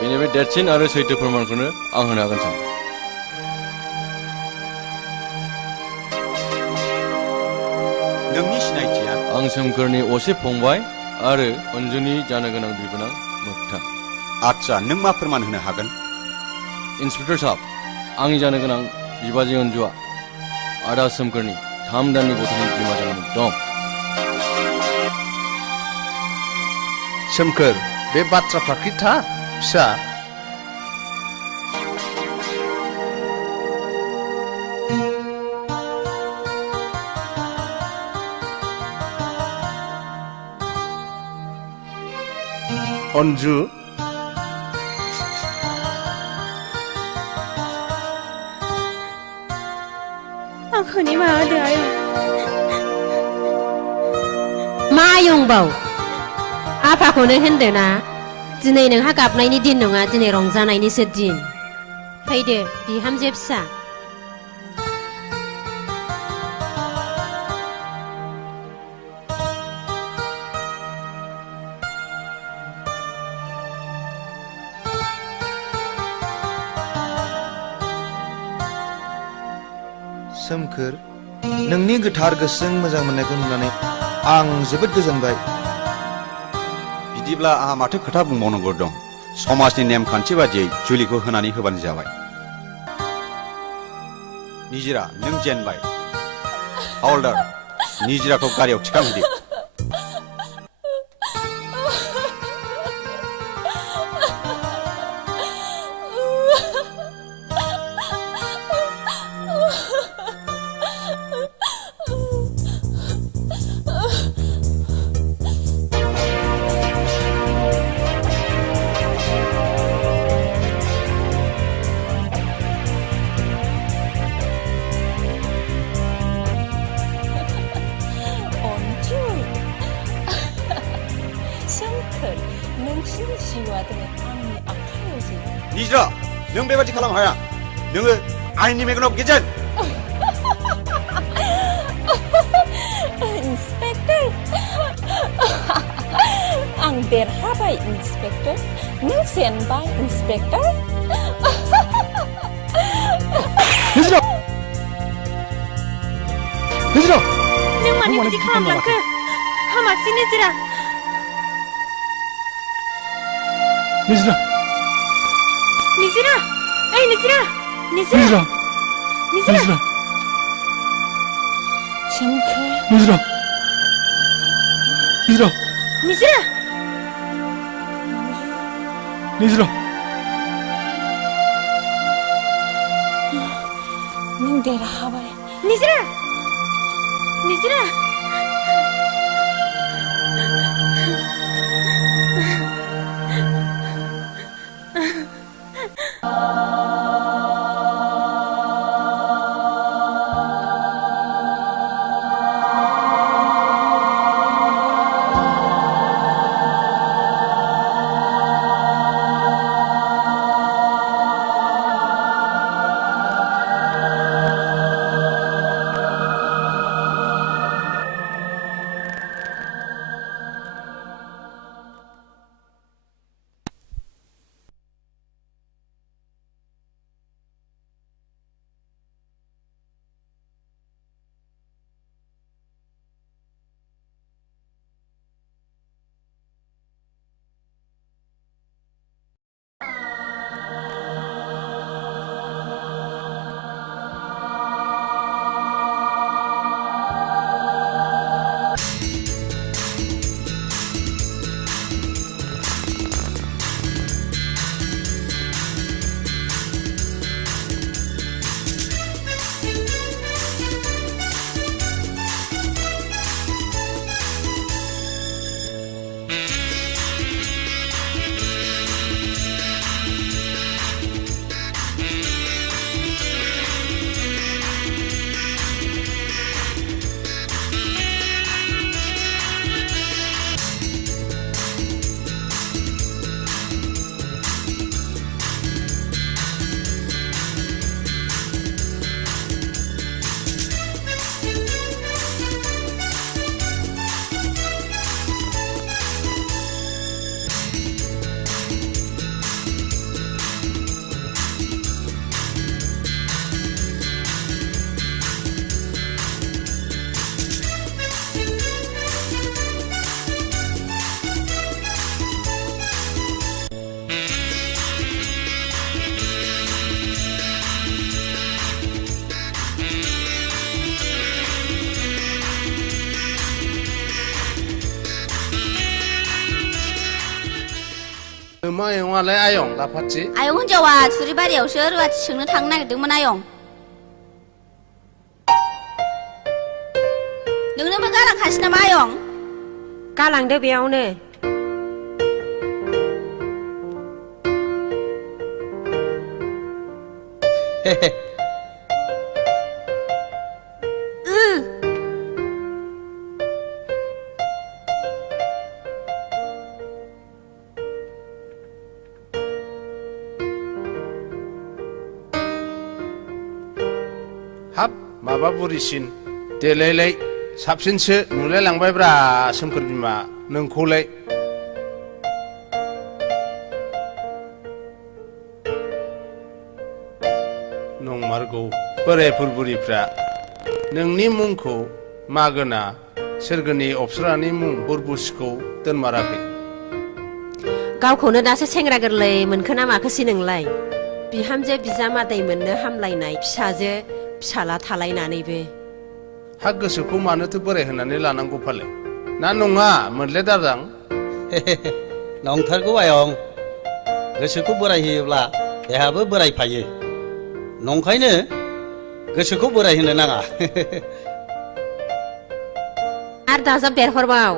बेनिफ्राय देरसिन आरो सैथो फोरमानखौनो आं होनो हागोन सार नोंनि सिनायथिया आं सोमखोरनि असे फंबाय आरो अन्जुनि जानो गोनां बिबोनां मोगथा आच्छा नों मा फोरमान होनो हागोन इन्सपेक्टर साहब आंनि जानो गोनां बिबाजै अन्जुआ आदा सोमखोरनि 3 दाननि गथ'नि बिमा जानानै दं सोमखोर बे बाथ्राफ्रा खिथा फिसा अन्जु आंखौ निमाहा होदो आयं मा आयंबाव आफाखौनो होनदोना दिनै नोंहा गाबनायनि दिन नङा दिनै रंजानायनिसो दिन फैदो बिहामजो फिसा सोमखोर नोंनि गोथार गोसोजों मोजां मोननायखौ नुनानै आं जोबोद गोजोनबाय बिदिब्ला आहा माथो खोथा बुंबावनांगौ दं समाजनि नेमखान्थि बादियै जुलिखौ होनानै होबानो जाबाय निजिरा नों जेनबाय हावलदार निजिराखौ गारियाव थिखांहैदो निजिरा नों बेबादि खालाम हाया नोङो आयेननि मेगनाव गेजेन इंस्पेक्टर आं देरहाबाय इंस्पेक्टर नों जेनबाय इंस्पेक्टर निजिरा निजिरा नों मानो बिदि खालामलांखो हामासै निजिरा निजिरा निजिरा ओइ निजिरा निजिरा निजिरा सोमखोर निजिरा निजिरा निजिरा निजिरा नों देरहाबाय निजिरा निजिरा मा आयंआलाय आयं लाफाथि आयं हिनजावा थुरिबारियावसो रुवाथि सोंनो थांनो नागिरदोंमोन आयं नोंनोबो गालांखासै नामा आयं गालांदो बेयावनो हाब माबा बुरिसिन देलायलाय साबसिनसो नुलायलांबायब्रा सोमखोर बिमा नोंखौलाय नंमारगौ बोरायफोर बुरिफ्रा नोंनि मुंखौ मागोना सोरगोनि अप्सरानि मुं बुरबुसखौ दोनमाराखै गावखौनो दासो सेंग्रा गोरलै मोनखोना माखोसै नोंलाय बिहामजो बिजामादै मोननो हामलायनाय फिसाजो फिसाला थालायनानैबो हा गोसोखौ मानोथो बोराय होनानै लानांगौ फालाय ना नङा मोनले दादां नंथारगौ आयं गोसोखौ बोराय होयोब्ला देहाबो बोरायफायो नंखायनो गोसोखौ बोराय होनो नाङा आरो दाजाब देरहरबाव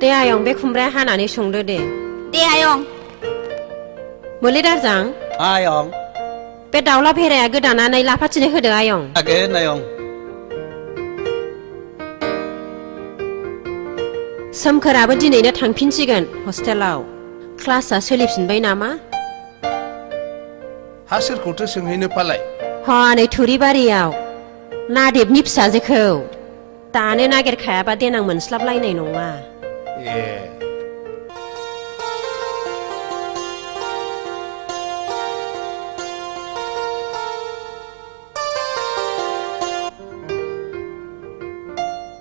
दे आयं बे खुमब्राया हानानै संदो दे आयं मोले दारजां आयं बे दाउला भेराया गोदानानै लाफाथिनो होदो आयं हागोन आयं सोमखोराबो दिनैनो थांफिनसिगोन हस्टेलाव क्लासआ सोलिफिनबाय नामा हा सोरखौथो सोंहैनो फालाय हनै थुरिबारियाव नादेबनि फिसाजोखौ दानो नागिरखायाबा देनां मोनस्लाबलायनाय नङा ए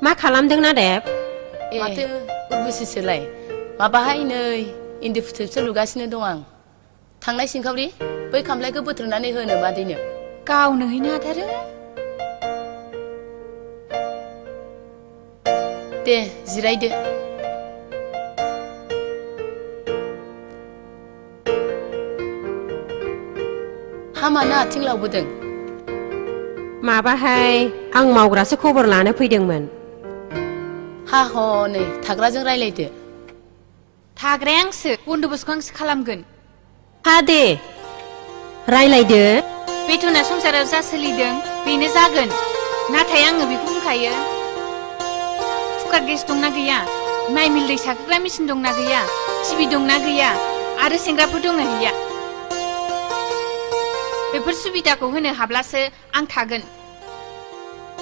मा खालामदों नादेब माथो उर्बुसिसोलाय माबाहाय नै इन्दि फुथुबसो लुगासिनो दं आं थांनाय सिंखावरि बै खामलायखौ बोथ्रोदनानै होनो मादैनो गावनो हैनो हाथारो दे जिरायदो हामानो आथिं लावबोदों माबाहाय आं मावग्रासो खबर लानो फैदोंमोन हा हनै थाग्राजों रायलायदो थाग्राया आंसो बन्दोबस्तखौ आंसो खालामगोन हा दे रायलायदो बेथना संसाराव जा सोलिदों बेनो जागोन नाथाय आङो बेखौ बुंखायो कुकार गेस दंना गैया माइ मिल दै सारग्रा मेसिन दंना गैया टिभि दंना गैया आरो सेंग्राफोर दंना गैया बेफोर सुबिदाखौ होनो हाब्लासो आं थागोन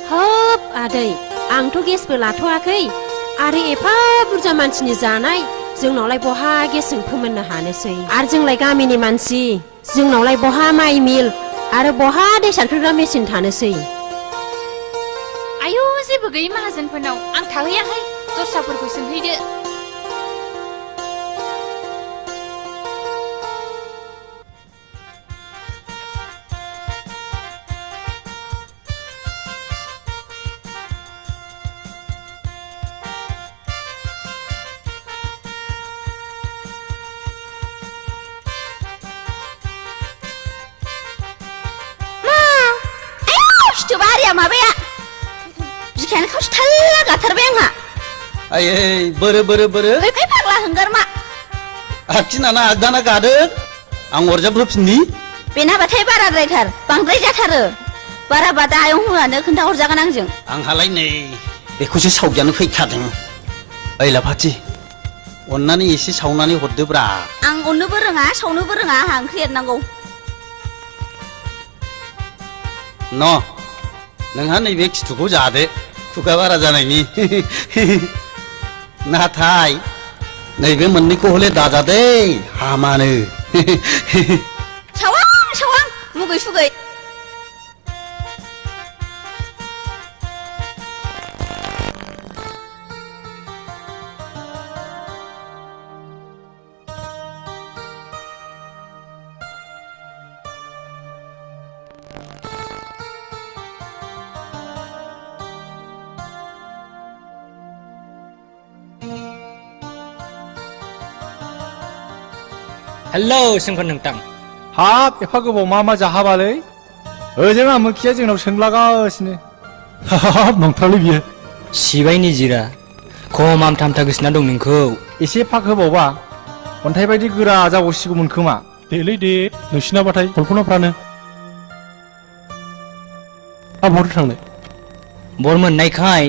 हाब आदै आंथ' गेसबो लाथ'वाखै आरो एफा बुरजा मानसिनि जानाय जोंनावलाय बहा गेसजों फोमोननो हानोसै आरो जोंलाय गामिनि मानसि जोंनावलाय बहा माइ मिल आरो बहा दै सारग्रा मेसिन थानोसै आयौ जेबो गैयै माहाजोनफोरनाव आं थाहैयाखै दस्राफोरखौ सोंहैदो माबाया बिखायानो खावसे थाल्ला गाथारबाय आंहा आयै बोरो बोरो बोरो फै फाग्ला हंगार मा आखिनाना आगदाना गादो आं अरजाब होफिननि बेनाबाथाय बाराद्रायथार बांद्राय जाथारो बाराबा दा आयं हुआनो खोन्थाहरजागोन आंजों आंहालाय नै बेखौसो सावजानो फैखादों ओइ लाफाथि अन्नानै एसे सावनानै हरदोब्रा आं अननोबो रोङा सावनोबो रोङा आंहा ओंख्रि एरनांगौ न नोंहा नैबे खिथुखौ जादो खुगा बारा जानायनि नाथाय नैबे मोननैखौ हले दाजादे हामानो सावां सावां मुगै सुगै हेलौ सोमखोर नोंथां हाब एफा गोबाव मा जाहाबालै ओजों आमोखिया जोंनाव सोंलागासिनो हाब नंथारलै बियो सिबाय निजिरा खम आमथा आमथा गोसोना दं नोंखौ एसे फाक होबावबा अन्थाइ बायदि गोरा जाबावसिगौमोन खोमा देलै दे नोंसिनाबाथाय कल्पनाफ्रानो बहाथो थांनो बर मोननायखाय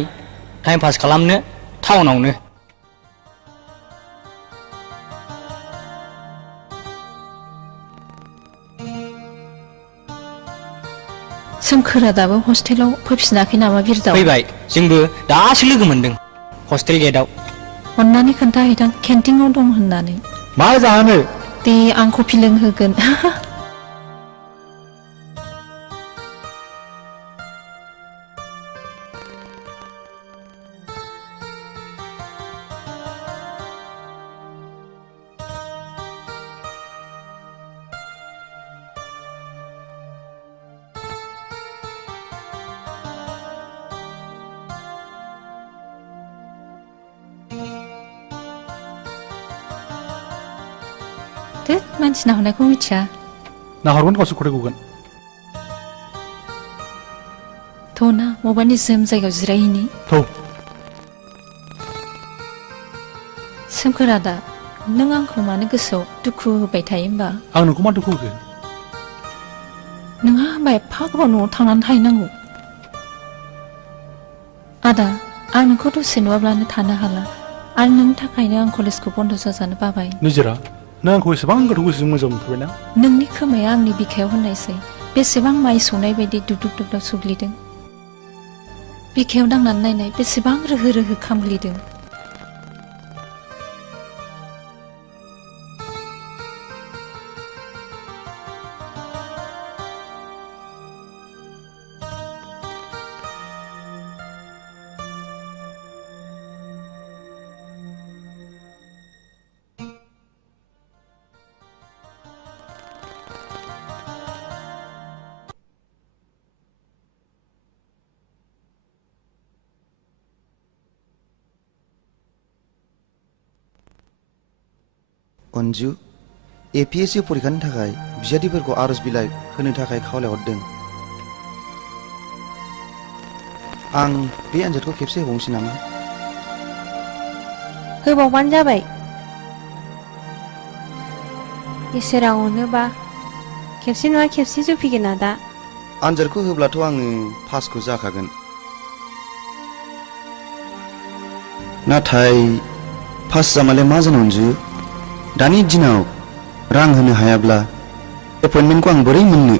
टाइम पास खालामनो टाउनावनो सोमखोरा दाबो हस्टेलाव फैफिनाखै नामा बिरदाव? फैबाय जोंबो दासो लोगो मोनदों हस्टेल गेटआव। अन्नानै खोन्थाहैदां केन्टिनाव दं होननानै। मा जानो? दे आं कफि लोंहोगोन। मानसि नाहरनायखौ मिथिया। नाहरगोन गावसो खदै गगोन। थ'ना मबानि जोम जायगायाव जिरायहैनि। सोमखोरा दा नों आंखौ मानो गोसोआव दुखु होबाय थायो होमबा? आं नोंखौ मा दुखु होखो? नोंहा होमबा एफा गोबाव न'आव थांनानै थाहैनांगौ। आदा आं नोंखौ दसे नुवाब्लानो थानो हाला आरो नोंनि थाखायनो आं कलेजखौ बन्द जाजानो बाबाय। निजिरा नों आंखौ एसेबां गोथौ गोसोजों मोजां मोनथारबायना? नोंनि खोमाया आंनि बिखायाव होननायसै बेसेबां माइ सौनाय बायदि दुदुब दुदुब सुग्लिदों। बिखायाव दांनानै नायनाय बेसेबां रोहो रोहो खामग्लिदों। अन्जु APSC परिखानि थाखाय बिजाथिफोरखौ आरज बिलाइ होनो थाखाय खावलायहरदों। आं बे आनजादखौ खेबसे होबावनोसै नामा? होबावबानो जाबाय। इसोरा अनोबा खेबसे नङा खेबसे जोफैगोन आदा। आनजादखौ होब्लाथ' आङो पासखौ जाखागोन। नाथाय पास जामालाय मा जानो अन्जु? दानि दिनाव रां होनो हायाब्ला एपइन्टमेन्टखौ आं बोरै मोननो?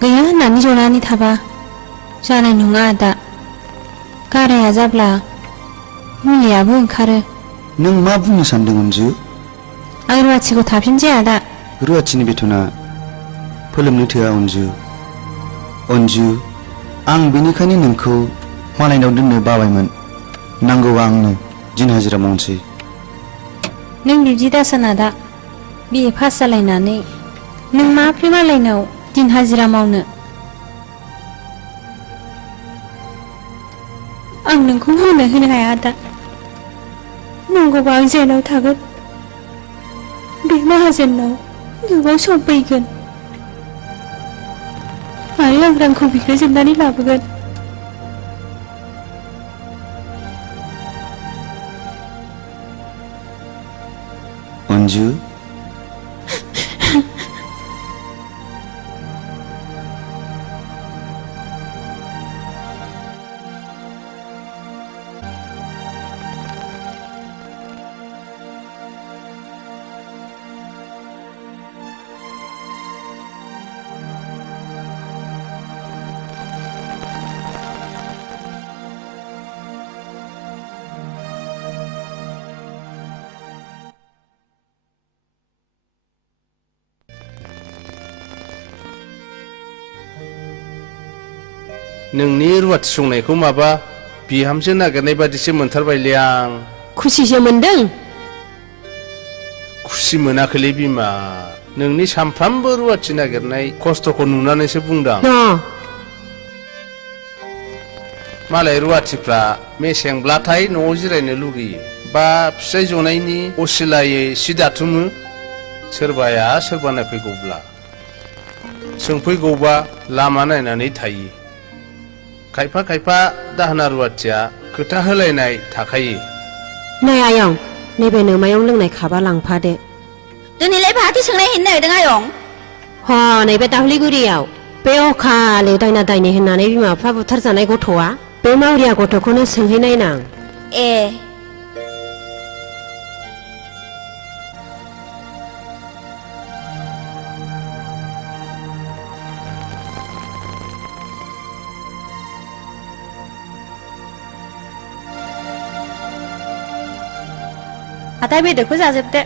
गैया होननानै जनानै थाबा जानाय नङा आदा। गाराया जाब्ला मुलियाबो ओंखारो। नों मा बुंनो सानदों अन्जु? आं रुवाथिखौ थाफिनसै आदा। रुवाथिनि बेथना फोलोमनो थोआ अन्जु। अन्जु आं बेनिखायनो नोंखौ मालायनाव दोननो बाबायमोन। नांगौबा आंनो दिन हाजिरा मावनोसै। नों बिदि दासान आदा। BA पास जालायनानै नों माब्रै मालायनाव दिन हाजिरा मावनो? आं नोंखौ मावनो होनो हाया आदा। नांगौबा आं जेनाव थागोन। बे माहाजोननाव गोबाव सम फैगोन आरो आं रांखौ बिग्रायजोबनानै लाबोगोन। अन्जु नोंनि रुवाथि संनायखौ माबा बिहामजो नागिरनाय बादिसो मोनथारबायलै आं। खुसिसो मोनदों? खुसि मोनाखैलै बिमा। नोंनि सामफ्रामबो रुवाथि नागिरनाय खस्थ'खौ नुनानैसो बुंदां। मालाय रुवाथिफ्रा मेसेंब्लाथाय न'आव जिरायनो लुगैयो बा फिसाइ जनायनि असिलायै सि दाथुमो। सोरबाया सोरबानो फैगौब्ला सोंफैगौबा लामा नायनानै थायो। खायफा खायफा दाहोना रुवाथिया खोथा होलायनाय थाखायो। नै आयं नैबे नोमायाव लोंनाय खाबा लांफादो। दिनैलाय बाहाथो सोंनाय हैनो नागिरदों आयं? ह नैबे दावलिगुरियाव बे अखालि दायना दायनि होननानै बिमा बिफा बुथारजानाय गथ'आ बे मावरिया गथ'खौनो सोंहैनायनां। ए आदा बेदरखौ जाजोबदो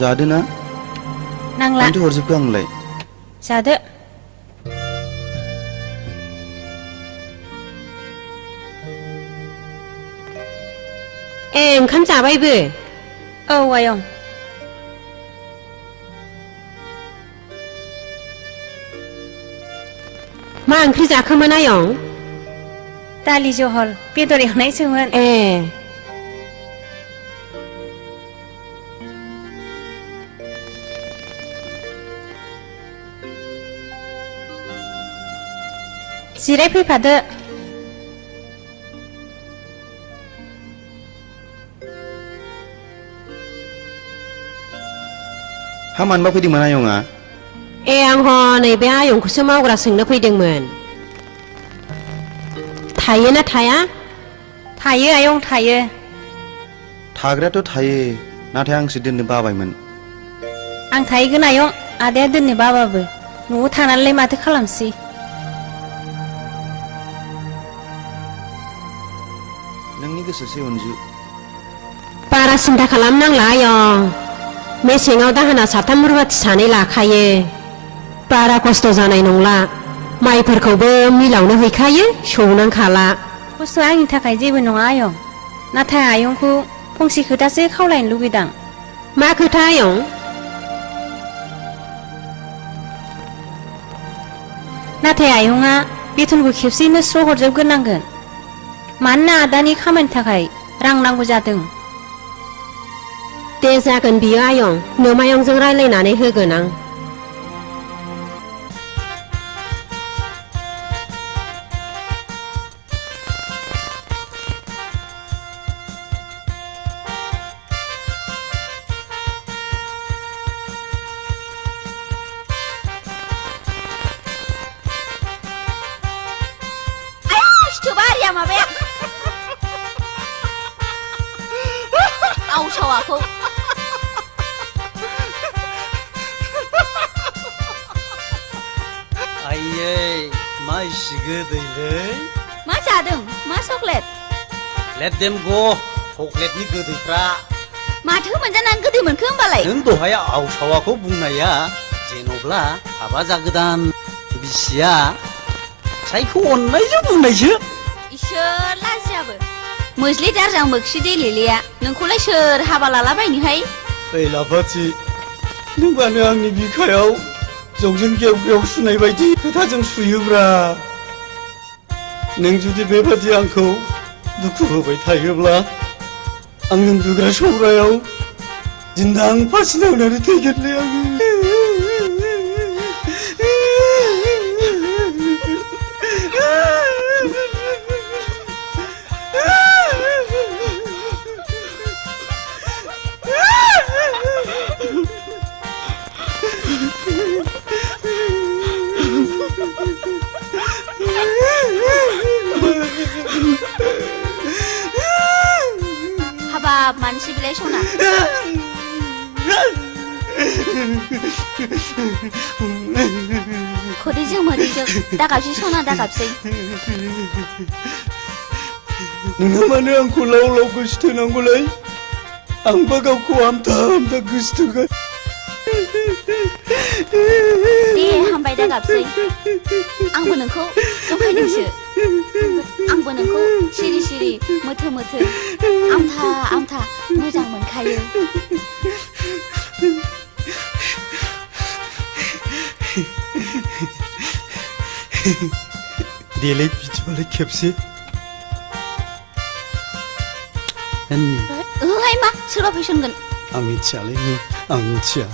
जादो ना नांला मानोथो हरजोबखो आंलाय जादो ओंखाम जाबायबो औ आयं मा ओंख्रि जाखोमोन आयं दालि जहल बेदर एवनायसोमोन जिरायफैफादो हा मानोबा फैदोंमोन आयंआ आं नैबे आयंखौसो मावग्रा सोंनो फैदोंमोन थायोना थाया थायो आयं थायो थाग्रायाथ' थायो नाथाय आंसो दोननो बाबायमोन आं थाहैगोन आयं आदाया दोननो बाबाबो न'आव थानानैलाय माथो खालामसै नोंनि गोसोसै अनजु बारा सिन्था खालामनांला आयं मेसेङाव दाहोना 3 रुवाथि 2 लाखायो बारा खस्थ' जानाय नंला माइफोरखौबो मिलावनो हैखायो सौनांखाला खस्थ'आ आंनि थाखाय जेबो नङा आयं नाथाय आयंखौ फंसे खोथासो खावलायनो लुगैदां मा खोथा आयं नाथाय आयंआ बेथनखौ खेबसेयैनो स्र' हरजोबग्रोनांगोन मानोना आदानि खामानिनि थाखाय रां नांगौ जादों दे जागोन बियो आयं नोमायंजों रायलायनानै होगोन आं आवसावाखौ आइयै मा इसे गोदैलै मा जादों मा चकलेट लेट देम ग' चकलेटनि गोदैफ्रा माथो मोनजानानै गोदै मोनखो होमबालाय नों दहाय आवसावाखौ बुंनाया जेन'ब्ला हाबा जागोदान बिसिया फिसायखौ अननायजों बुंनायसो इसोर लाजियाबो मोज्लि दारजां मोखि देलेलेया नोंखौलाय सोर हाबा लालाबायनोहाय ओइ लाफाथि नोंबानो आंनि बिखायाव जौजों गेव गेव सुनाय बायदि खोथाजों सुयोब्रा नों जुदि बेबादि आंखौ दुखु होबाय थायोब्ला आं उन्दुग्रा सौरायाव दिन्दां फासि नांनानै थैगोनलै आङो हाबाब मानसि बिलाय सना खोदैजों मोदैजों दागाबसै सना दागाबसै नोंहा मानो आंखौ लाव लाव गोसोथोनांगौलाय आंबा गावखौ हामथा हामथा गोसोथोगोन दे हामबाय दागाबसै आंबो नोंखौ जंखायदोंसो आंबो नोंखौ सिरि सिरि मोथो मोथो आमथा आमथा मोजां मोनखायो देलाय बिदिबालाय खेबसे ओहाय मा सोरबा फैसनगोन आं मिथियालै आं मिथिया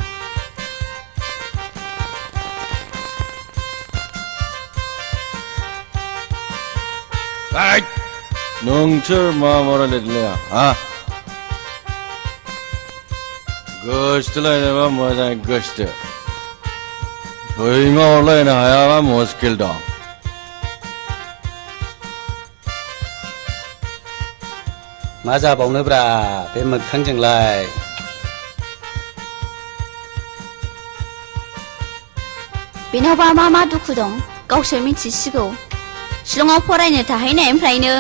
नोंसोर मा रायलायदोंलै हा गोसोथोलायनोबा मोजाङै गोसोथो हैमावलायनो हायाबा मुस्किल दं मा जाबावनोब्रा बे मोगथांजोंलाय बेनावबा मा मा दुखु दं गावसो मिथिसिगौ शिलंआव फरायनो थाहैनायनिफ्रायनो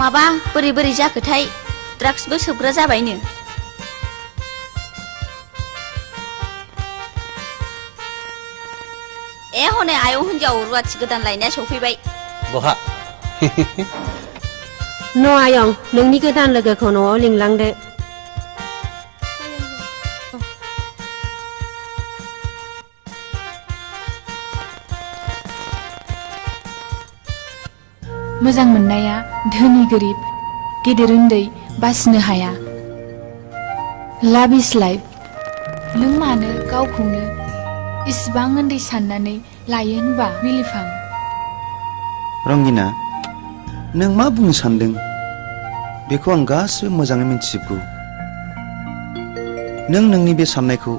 माबा बोरै बोरै जाखोथाय ड्राग्सबो सोबग्रा जाबायनो हनै आयं हिन्जाव रुवाथि गोदान लायनाया सफैबाय बहा न' आयं नोंनि गोदान लोगोखौ न'आव लिंलांदो मोजां मोननाया धोनि गोरिब गेदेर उन्दै बासिनो हाया लाभ इज लाइफ नों मानो गावखौनो इसिबां उन्दै साननानै लायो होनबा बिलिफां रंगिना नों मा बुंनो सानदों बेखौ आं गासिबो मोजाङै मिन्थिजोबगौ नों नोंनि बे साननायखौ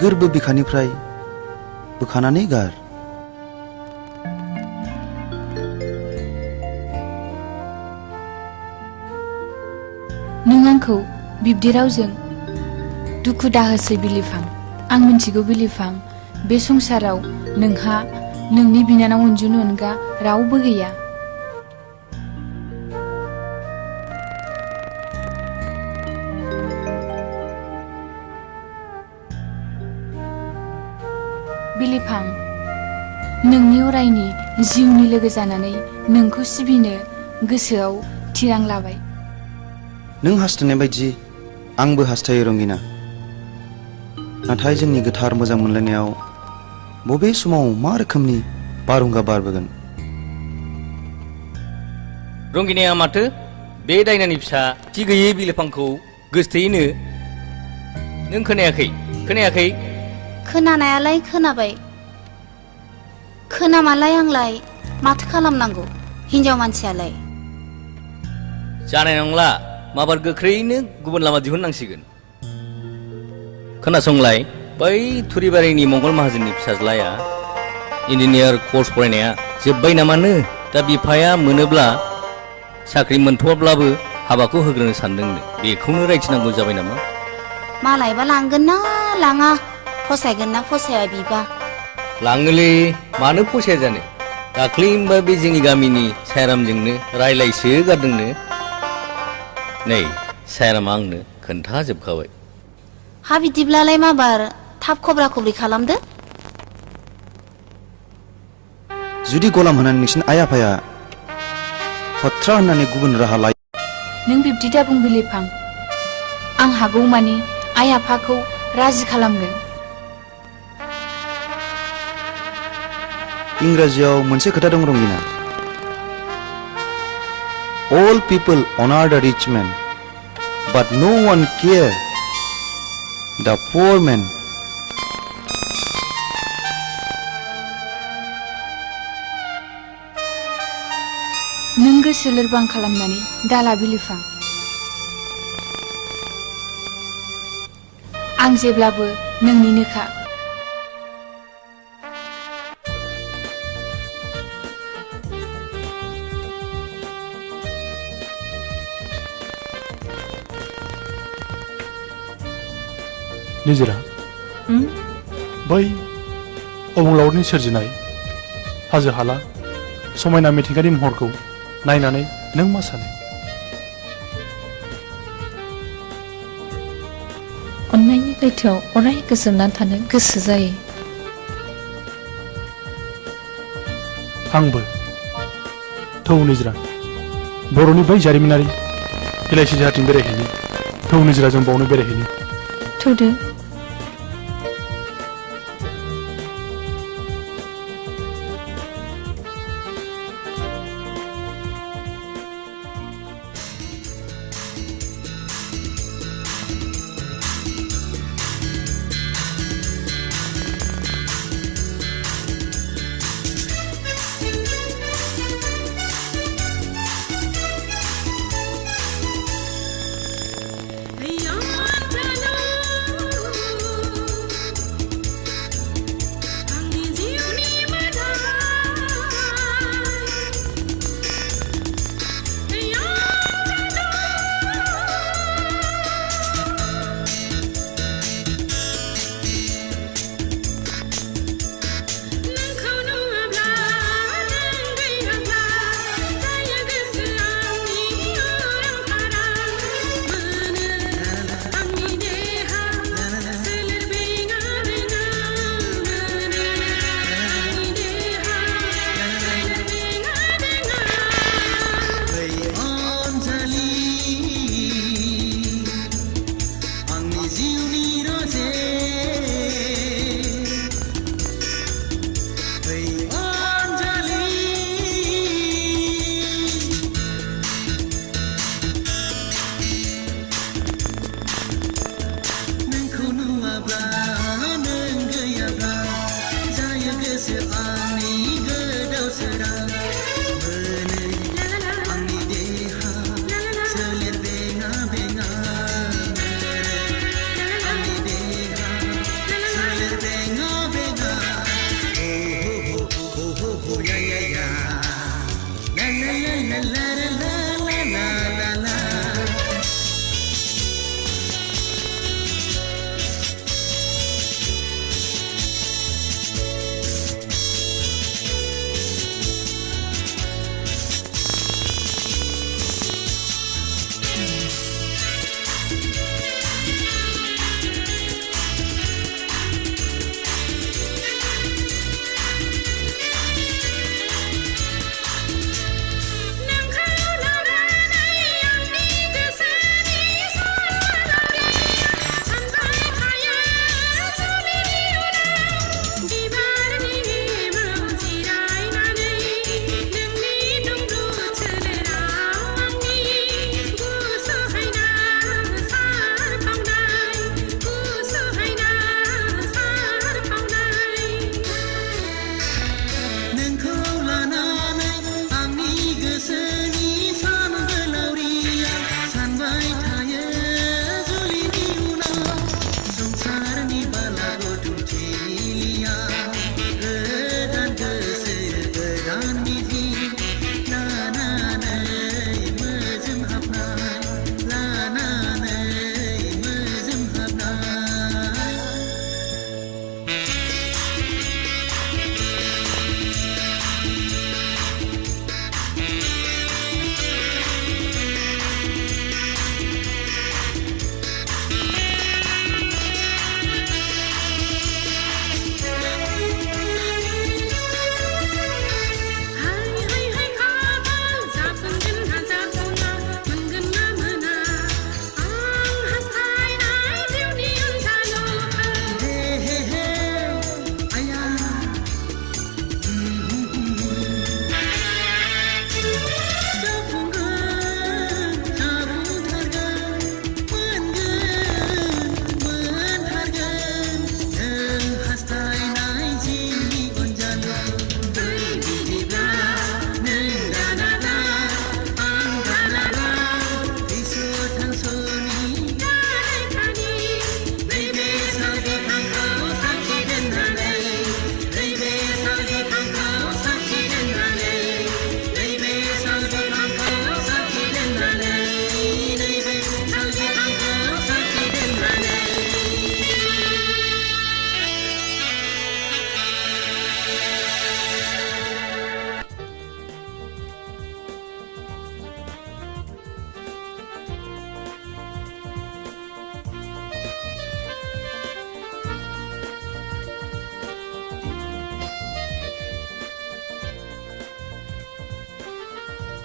गोरबो बिखानिफ्राय बोखानानै गार नों आंखौ बिब्दि रावजों दुखु दाहोसै बिलिफां आं मिन्थिगौ बिलिफां बे संसाराव नोंहा नोंनि बिनानाव अनजुनि अनगा रावबो गैया बिलिफां नोंनि अरायनि जिउनि लोगो जानानै नोंखौ सिबिनो गोसोआव थिरां लाबाय नों हास्थायनाय बायदि आंबो हास्थायो रंगिना नाथाय जोंनि गोथार मोजां मोनलायनायाव बबे समाव मा रोखोमनि बारहुंखा बारबोगोन रंगिनाया माथो बे दायनानि फिसा थि गैयै बिलिफांखौ गोसथोयैनो नों खोनायाखै खोनानायालाय खोनाबाय खोनामालाय आंलाय माथो खालामनांगौ हिन्जाव मानसियालाय जानाय नंला माबार गोख्रैनो गुबुन लामा दिहुननांसिगोन खोनासंलाय बै थुरिबारिनि मंगल माहाजोननि फिसाज्लाया इन्जिनियार कर्स फरायनाया जोब्बाय नामानो दा बिफाया मोनोब्ला साख्रि मोनथ'वाब्लाबो हाबाखौ होग्रोनो सानदोंनो बेखौनो रायथिनांगौ जाबाय नामा मालायबा लांगोन ना लाङा फसायगोन ना फसाया बिबा लाङोलै मानो फसाया जानो दाख्लैमबा बे जोंनि गामिनि सायरामजोंनो रायलायसो गारदोंनो नै सायरामा आंनो खोन्थाजोबखाबाय हा बिदिब्लालाय माबार थाब खब्रा खब्रि खालामदो जुदि गलाम होनानै नोंसिनि आइ आफाया हथ्रा होननानै गुबुन राहा लायो नों बिब्दि दा बुं बिलिफां आं हागौमानि आइ आफाखौ राजि खालामगोन इंराजियाव मोनसे खोथा दं रंगिना All people honor the rich man, but no one care the poor man. नों गोसो लोरबां खालामनानै दाला बिलिफां आं जेब्लाबो नोंनिनोखा निजिरा बै अबंलावरनि सोरजिनाय हाजो हाला समायना मिथिंगानि महरखौ नायनानै नों मा सानो अननायनि लैथोआव अराय गोजोमना थानो गोसो जायो आंबो थौ निजिरा बर'नि बै जारिमिनारि इलाइसि जाहाथिं बेरायहैनो थौ निजिरा जों बावनो बेरायहैनो थौदो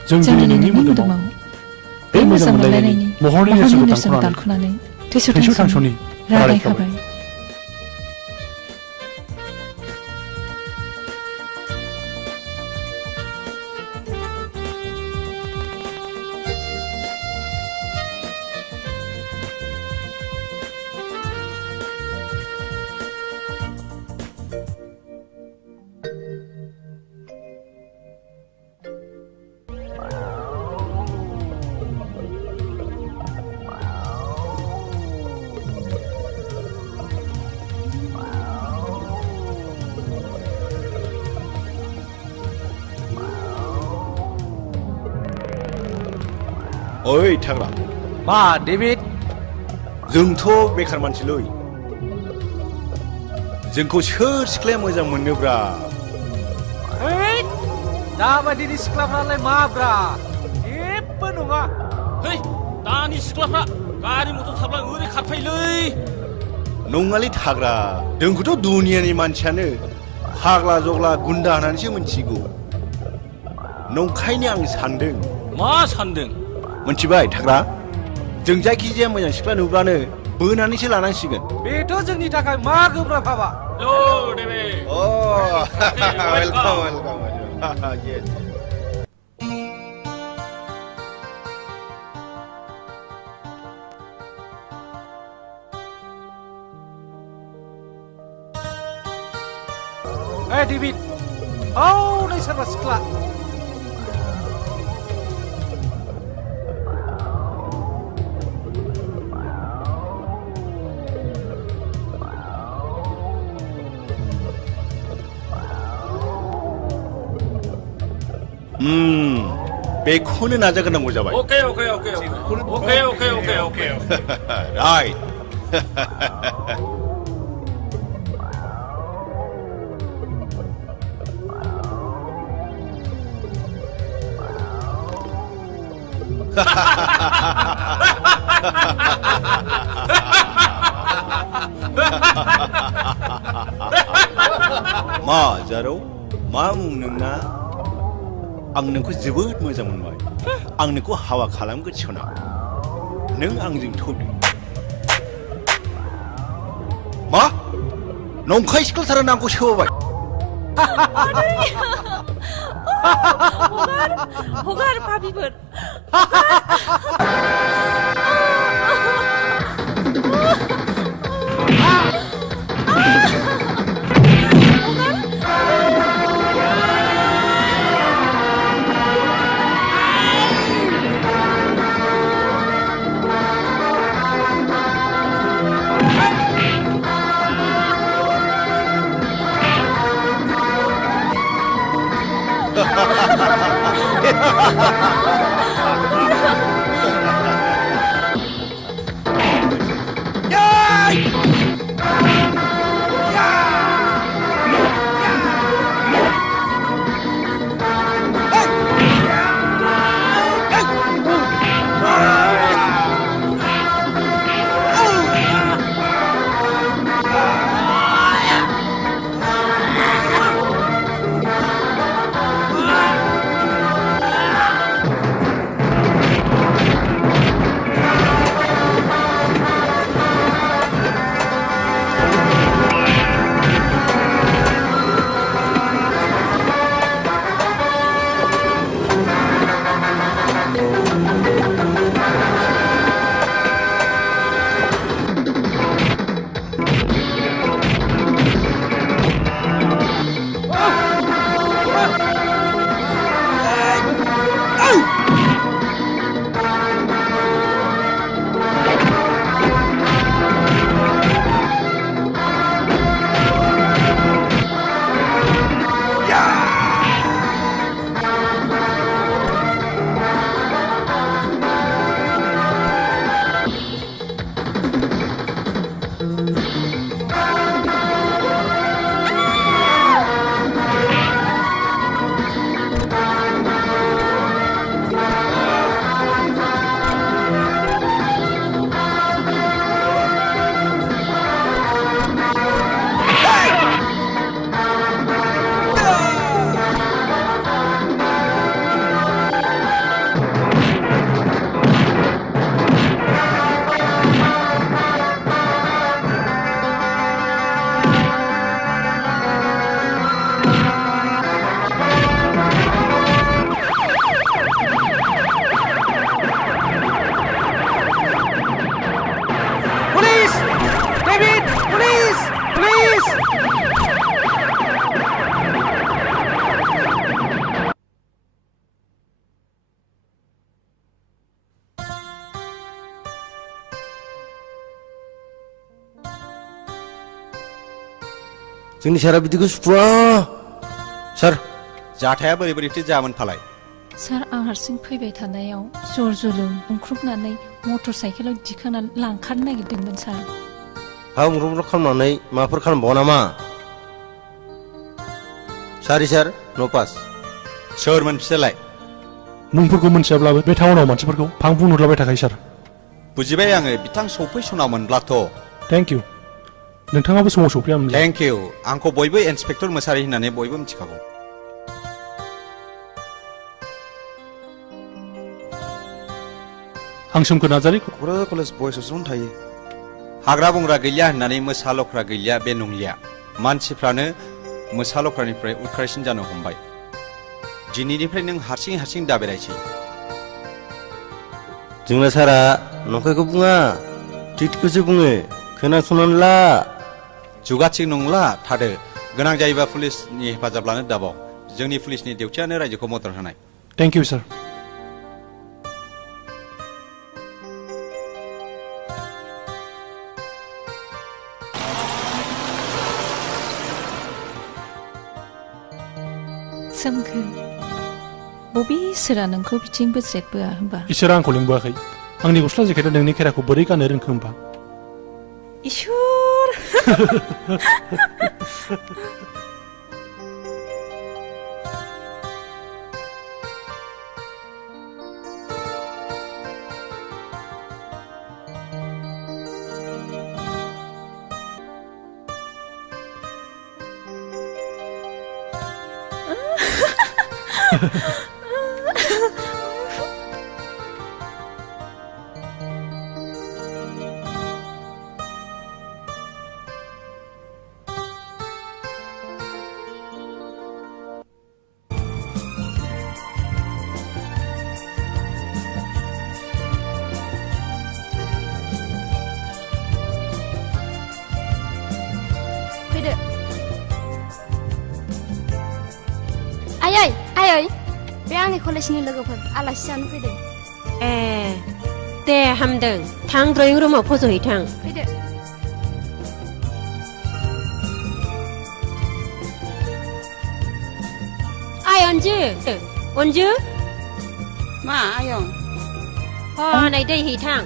जों दिनै नोंनि मोदोमाव बे मोजां मोनलायनायनि महरनि नेरसोनखौ दानख'नानै थैस' थांस'नि रायखाबाय। ओइ थाग्रा मा डेभिड जोंथ' बेखार मानसिलै जोंखौ सोर सिख्लाया मोजां मोनोब्रा ओइ दाबायदिनि सिख्लाफ्रालाय माब्रा जेबो नङा है दानि सिख्लाफ्रा गारि मटर थाब्ला ओरै खारफायोलै नङालै थाग्रा जोंखौथ' दुनियानि मानसियानो फाग्ला जग्ला गुन्दा होननानैसो मिथिगौ नंखायनो आं सानदों मा सानदों मोनथिबाय थाग्रा जों जायखिजाया मोजां सिख्ला नुब्लानो बोनानैसो लानांसिगोन बेथ' जोंनि थाखाय मा गोब्राब हाबा हेलौ देबे अ वेलकाम वेलकाम येस ए डेभिड औ नै सोरबा सिख्ला बेखौनो नाजाग्रोनांगौ जाबाय okay okay okay okay okay okay okay right मा जारौ मा मुं नोंना आं नोंखौ जोबोद मोजां मोनबाय आं नोंखौ हाबा खालामगोन सना नों आंजों थौदो मा नंखाय सिख्लाथारा आंखौ सोबाय हगार भाबिफोर जोंनि सारा बिदिखौ सुखुवा सार जाथाया बोरै बोरैथो जामोन फालाय सार आं हारसिं फैबाय थानायाव जर जलुं बुंख्रुबनानै मटर साइकेलाव दिखांनानै लांखारनो नागिरदोंमोन सार हा मुंख्रं खालामनानै माबाफोर खालामबावा नामा सारि सार न' पास सोरमोन बिसोरलाय मुंफोरखौ मोनथियाब्लाबो बे टाउनाव मानसिफोरखौ फां बुंहरलाबाय थाखायो सार बुजिबाय आङो बिथां सौफैसनामोनब्लाथ' थेंक इउ नोंथाङाबो समाव सौफैयामोन थेंक इउ आंखौ बयबो इन्सपेक्टर मोसारि होननानै बयबो मिथिखागौ आं सोमखोर नार्जारि क'क्राझार कलेज बयस हस्टेलावनो थायो हाग्रा बंग्रा गैलिया होननानै मोसा लख्रा गैलिया बे नंलिया मानसिफ्रानो मोसा लख्रानिफ्राय उदखारिसिन जानो हमबाय दिनैनिफ्राय नों हारसिं हारसिं दाबेरायसै जोंना सारा नंखायखौ बुङा थिगखौसो बुङो खोनासंनानै ला जुगा थिग नंला थादो गोनां जायोबा पुलिसनि हेफाजाब लानो दाबाव जोंनि पुलिसनि डिउटियानो रायजोखौ मदद होनाय थेंक इउ सार सोमखोर बबे इसोरा नोंखौ बिथिं बोज्रेदबोआ होनबा इसोरा आंखौ लिंबोआखै आंनि गस्ला जेकेटआ नोंनि खेराखौ बोरै गाननो रोंखो होनबा इसोर आयै बे आंनि कलेजनि लोगोफोर आलासि जानो फैदों ए दे हामदों थां ड्रयिं रुमाव फज'हैथां फैदो आय अनजु अनजु मा आयं नै दै हैथां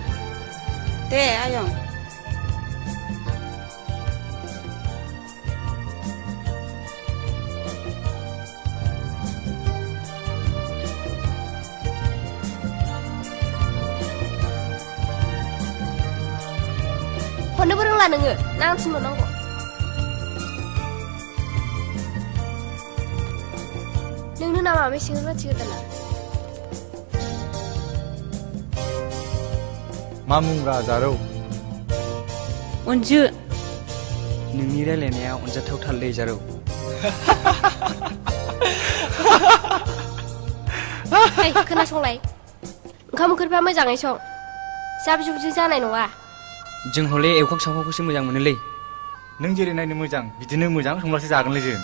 दे आयं हरनोबो रोंला नोङो ना आं थिनहरनांगौ नोंनो नामा मेसेङाव रुवाथि गोदाना मा मुंब्रा जारौ अनजु नोंनि रायलायनाया अनजाथावथारलै जारौ खोनासंलाय ओंखाम ओंख्रिफ्रा मोजाङै सं जाब जुबजों जानाय नङा जों हले एवखां सावखांखौसो मोजां मोनोलै नों जेरै नायनो मोजां बिदिनो मोजां संब्लासो जागोनलै जों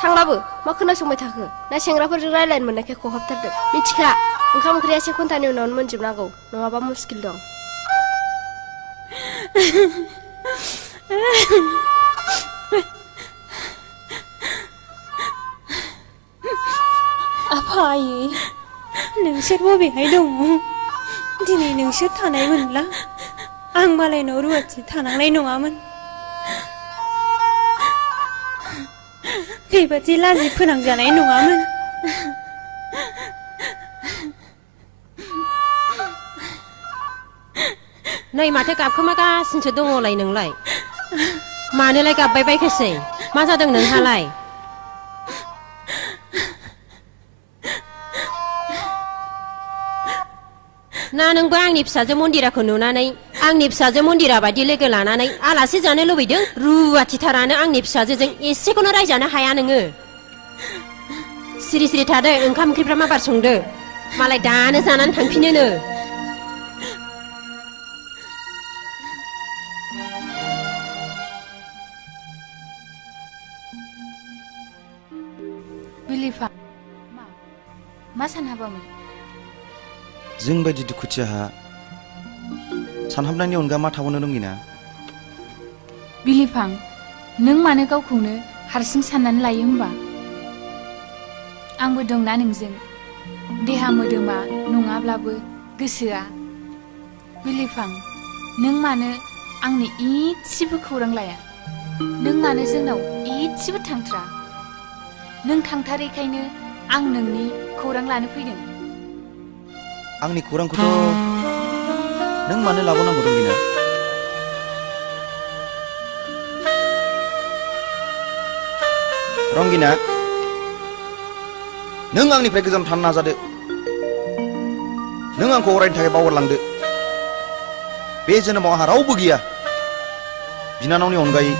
थांलाबो मा खोनासंबाय थाखो ना सेंग्राफोरजों रायलायनो मोननायखाय खहाबथारदों मिथिखा ओंखाम ओंख्रिया 1 घन्टानि उनावनो मोनजोबनांगौ नङाबा मुस्किल दं आफा आयै नोंसोर बबेहाय दङ दिनै नोंसोर थानायमोनब्ला आं मालायनाव रुवाथि थानांनाय नङामोन बेबादि लाजि फोनांजानाय नङामोन नै माथो गाबखोमागासिनोसो दङलाय नोंलाय मानोलाय गाबबाय बायखोसै मा जादों नोंहालाय ना नोंबो आंनि फिसाजो मन्दिराखौ नुनानै आंनि फिसाजो मन्दिरा बायदि लोगो लानानै आलासि जानो लुबैदों रुवाथिथारानो आंनि फिसाजोजों एसेखौनो रायजानो हाया नोङो सिरि सिरि थादो ओंखाम ओंख्रिफ्रा माबार संदो मालाय दानो जानानै थांफिनोनो बिलिफा मा सानहाबामोन जों बायदि दुखुथियाहा सानहाबनायनि अनगा मा थाबावनो दंगिना बिलिफां नों मानो गावखौनो हारसिं साननानै लायो होमबा आंबो दंना नोंजों देहा मोदोमा नङाब्लाबो गोसोआ बिलिफां नों मानो आंनि इसेबो खौरां लाया नों मानो जोंनाव इसेबो थांथ्रा नों थांथारैखायनो आं नोंनि खौरां लानो फैदों आंनि खौरांखौथ' नों मानो लाबावनांगौ रंगिना रंगिना नों आंनिफ्राय गोजान थानो नाजादो नों आंखौ अरायनि थाखाय बावगारलांदो बे जोनोमाव आंहा रावबो गैया बिनानावनि अनगायै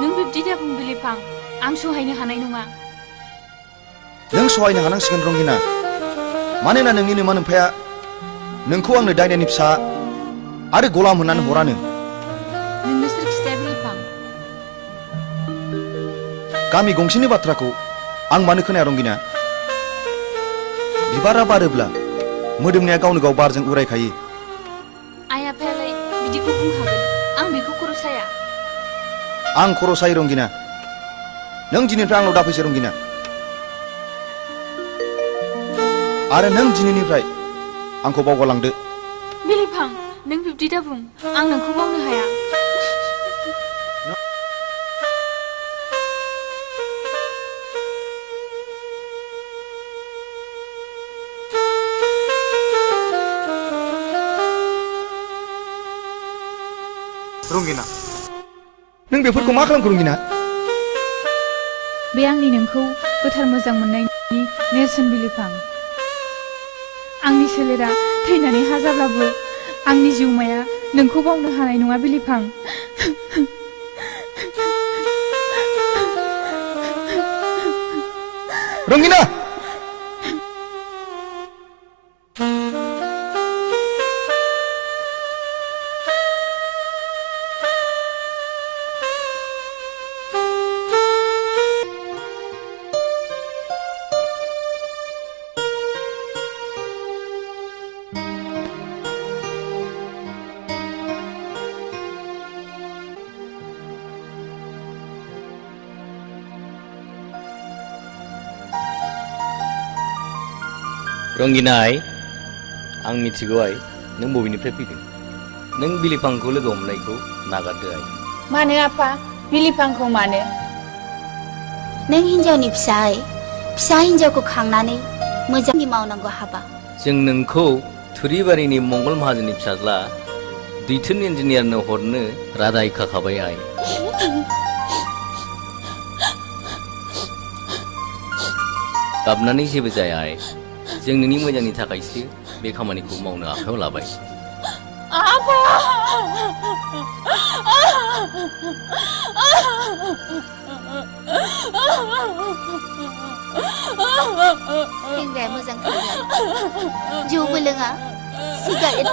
नों बिब्दि दाबुं बिलिफां आं सहायनो हानाय नङा नों सहायनो हानांसिगोन रंगिना मानोना नोंनि नोमा नोम्फाया नोंखौ आंनो दायनानि फिसा आरो गलाम होननानै हरानो नोंनो सोर खिथाया बिलिफां गामि गंसेनि बाथ्राखौ आं मानो खोनाया रंगिना बिबारा बारोब्ला मोदोमनाया गावनो गाव बारजों उरायखायो आइ आफायालाय बिदिखौ बुंखागोन आं बेखौ खर' साया आं खर' सायो रंगिना नों दिनैनिफ्राय आंनाव दाफैसै रंगिना आरो नों दिनैनिफ्राय आंखौ बावगारलांदो बिलिफां नों बिब्दि दाबुं आं नोंखौ बावनो हाया रंगिना नों बेफोरखौ मा खालामखो रंगिना बे आंनि नोंखौ गोथार मोजां मोननायनि नेरसोन बिलिफां आंनि सोलेरा थैनानै हा जाब्लाबो आंनि जिउमाया नोंखौ बावनो हानाय नङा बिलिफां रंगिना रंगिनाय आं मिथिगौ आइ नों बबेनिफ्राय फैदों नों बिलिफांखौ लोगो हमनायखौ नागारदो आइ मानो आफा बिलिफांखौ मानो नों हिन्जावनि फिसा हिन्जावखौ खांनानै मोजाङै मावनांगौ हाबा जों नोंखौ थुरिबारिनि मंगल माहाजोननि फिसाज्ला दैथोन इन्जिनियारनो हरनो रादाय खाखाबाय आइ गाबनानै जेबो जाया आइ जों नोंनि मोजांनि थाखायसो बे खामानिखौ मावनो आखायाव लाबाय सेंग्राया मोजां खालाम जौबो लोङा सिगारेट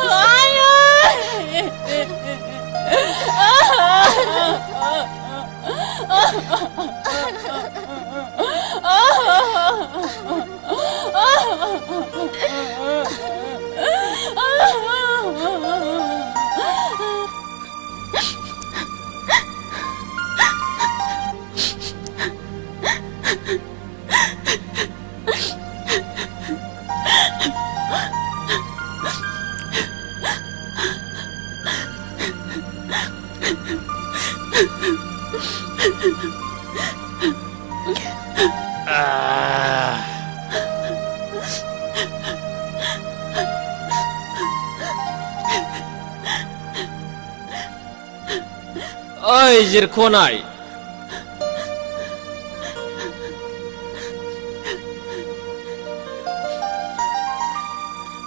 ओइ जिरख'नाय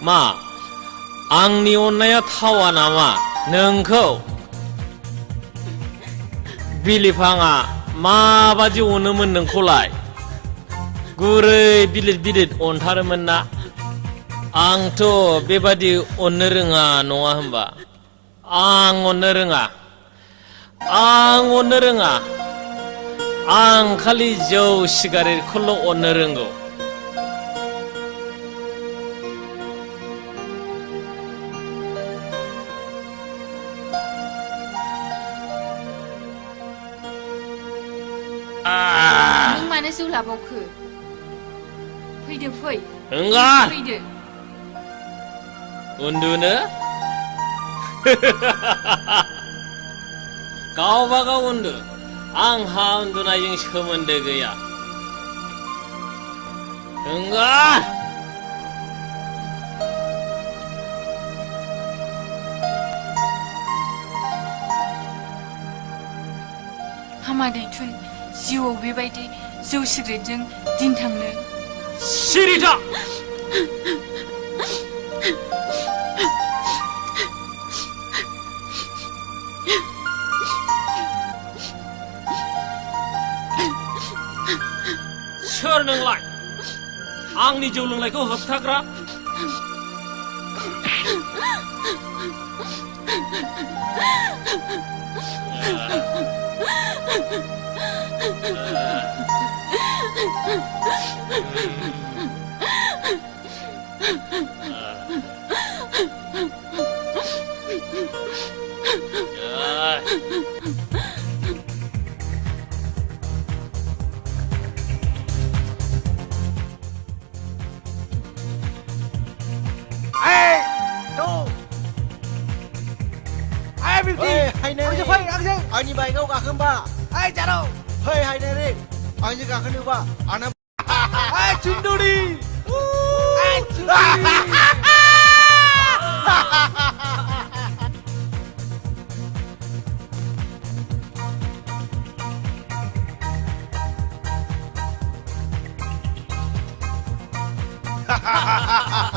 मा आंनि अननाया थावा नामा नोंखौ बिलिफाङा माबादि अनोमोन नोंखौलाय गुरै बिलिद बिलिद अनथारोमोन ना आंथ' बेबादि अननो रोङा नङा होमबा आं अननो रोङा आं खालि जौ सिगारेटखौल' अननो रोंगौ नों मानो जौ लाबावखो फैदो फै Enggak. फैदो उन्दुनो गावबा गाव उन्दु आंहा उन्दुनायजों सोमोन्दो गैया enggak हामा दैथुन जिउआव बेबायदि जौ सिगारेटजों दिन थांनो सिरिथा सोर नोंलाय आंनि जौ लोंनायखौ होबथाग्रा आंनि बाइकआव गाखोनबा ओइ जारौ फै हायनारि आंजों गाखोनोबा आंना ओइ चुन्दुरि ओइ चुन्दुरि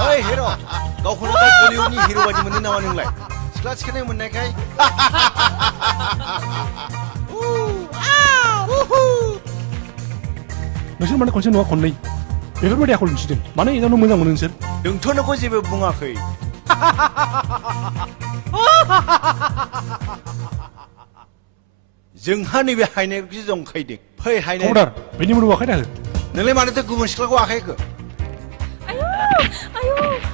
ओइ हिर' गावखौनो गाव बलिउडनि हिर' बायदि मोनो नामा नोंलाय सिख्ला सिखारनाय मोननायखाय नोंसोर मानो खनसे नङा खननै बेफोरबायदि आखल दिन्थिदों मानो एदावनो मोजां मोनो नोंसोर नोंथ' नोंखौ जेबो बुङाखै जोंहा नैबे हायनायखौसो जंखायदों फै हायनाय खबरदार बेनि मोदोमाव आखाइ दाहो नोंलाय मानोथो गुबुन सिख्लाखौ आखाइ होखो आयु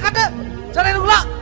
खादो जानाय नंला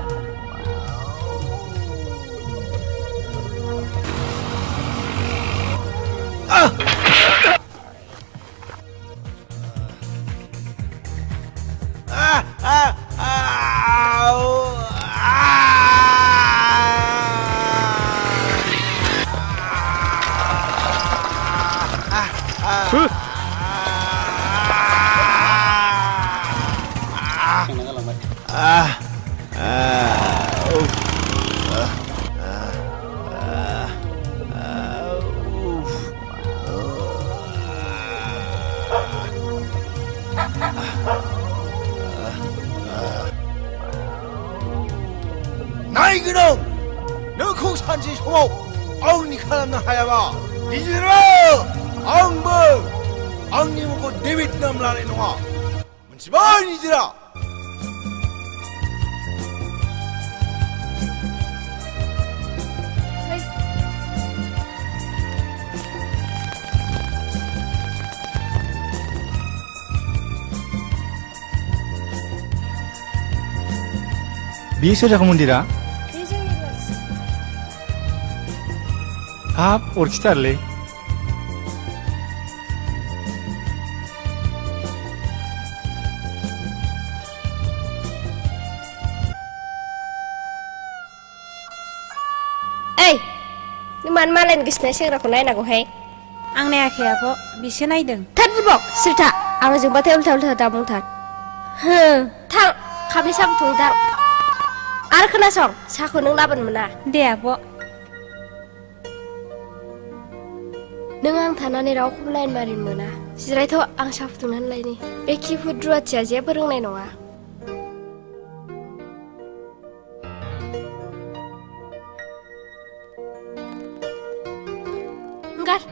나이 그놈! 너코 산지 소목 엉니 카람나 하야바 니지라 엉버 엉니 먹고 데빗 남라네 농아 문지마 니지라 बियो सोर जाखो मन्दिरा हाब अरखिथारलै ओइ नों मानो मालायनि गोसोनाय सेंग्राखौ नायनांगौहाय आं नायाखै आब' बिसो नायदों थाद बुरबक सिरिथा आंनो जोंबाथाय उल्था उल्था दा बुंथार हो थां खाब्रै साबुथुं दां आरो खोनासं साहाखौ नों लाबोनो मोना दे आब' नों आं थानानै रावखौबो लाइन मारिनो मोना जिरायथ' आं साहा फुदुंनानै लायनि बे खिफुद रुवाथिया जेबो रोंनाय नङा गार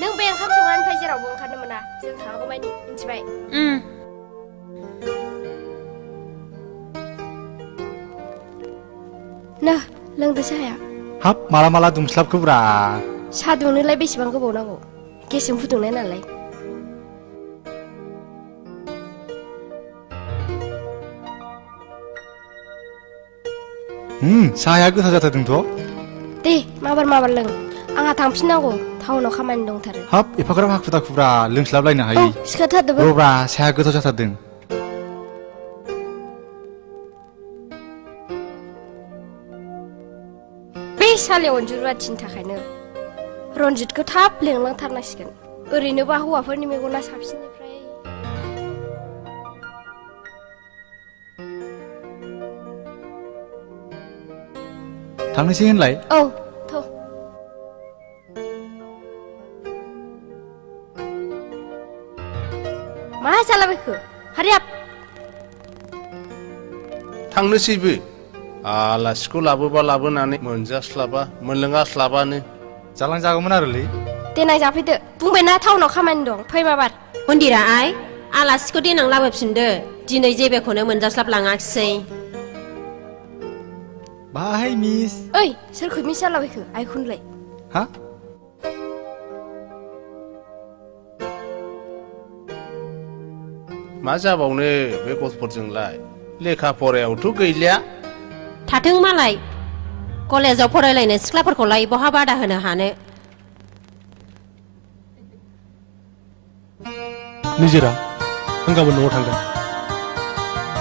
नों बे ओंखाम संनायनिफ्राय जेरावबो ओंखारनो मोना जों थाङागौमानि मिन्थिबाय ना लोंदो साहाया हाब माला माला दुमस्लाबखोब्रा साहा दुंनोलाय बेसेबां गोबाव नांगौ गेसजों फुदुंनाय नालाय साहाया गोथाव जाथारदोंथ' दे माबार लों आंहा थांफिननांगौ टाउनाव खामानि दंथारो हाब एफाग्राब हाखु दाखुब्रा लोंस्लाबलायनो हायो सिखारथारदोबो रब्रा साहाया गोथाव जाथारदों बे साले अनजु रुवाथिनि थाखायनो रनजितखौ थाब लेंलांथारनांसिगोन ओरैनोबा हौवाफोरनि मेगना साबसिननिफ्राय थांनोसै होनलाय औ थ' मा जालाबायखो हारियाब थांनोसैबो आलासिखौ लाबोबा लाबोनानै मोनजास्लाबा मोनलोङास्लाबानो जालांजागौमोन आरोलै देनां जाफैदो बुंबायना टाउनाव खामानि दं फै माबार मन्दिरा आइ आलासिखौ देनां लाबोफिनदो दिनै जेबोखौनो मोनजास्लाबलाङाखिसै बाहाय मिस ओइ सोरखौ मिस जालाबायखो आइखौनोलाय हा मा जाबावनो बे गथ'फोरजोंलाय लेखा फरायावथ' गैलिया थाथों मालाय कलेजाव फरायलायनाय सिख्लाफोरखौलाय बहा बादा होनो हानो निजिरा आं गाबोन न'आव थांगोन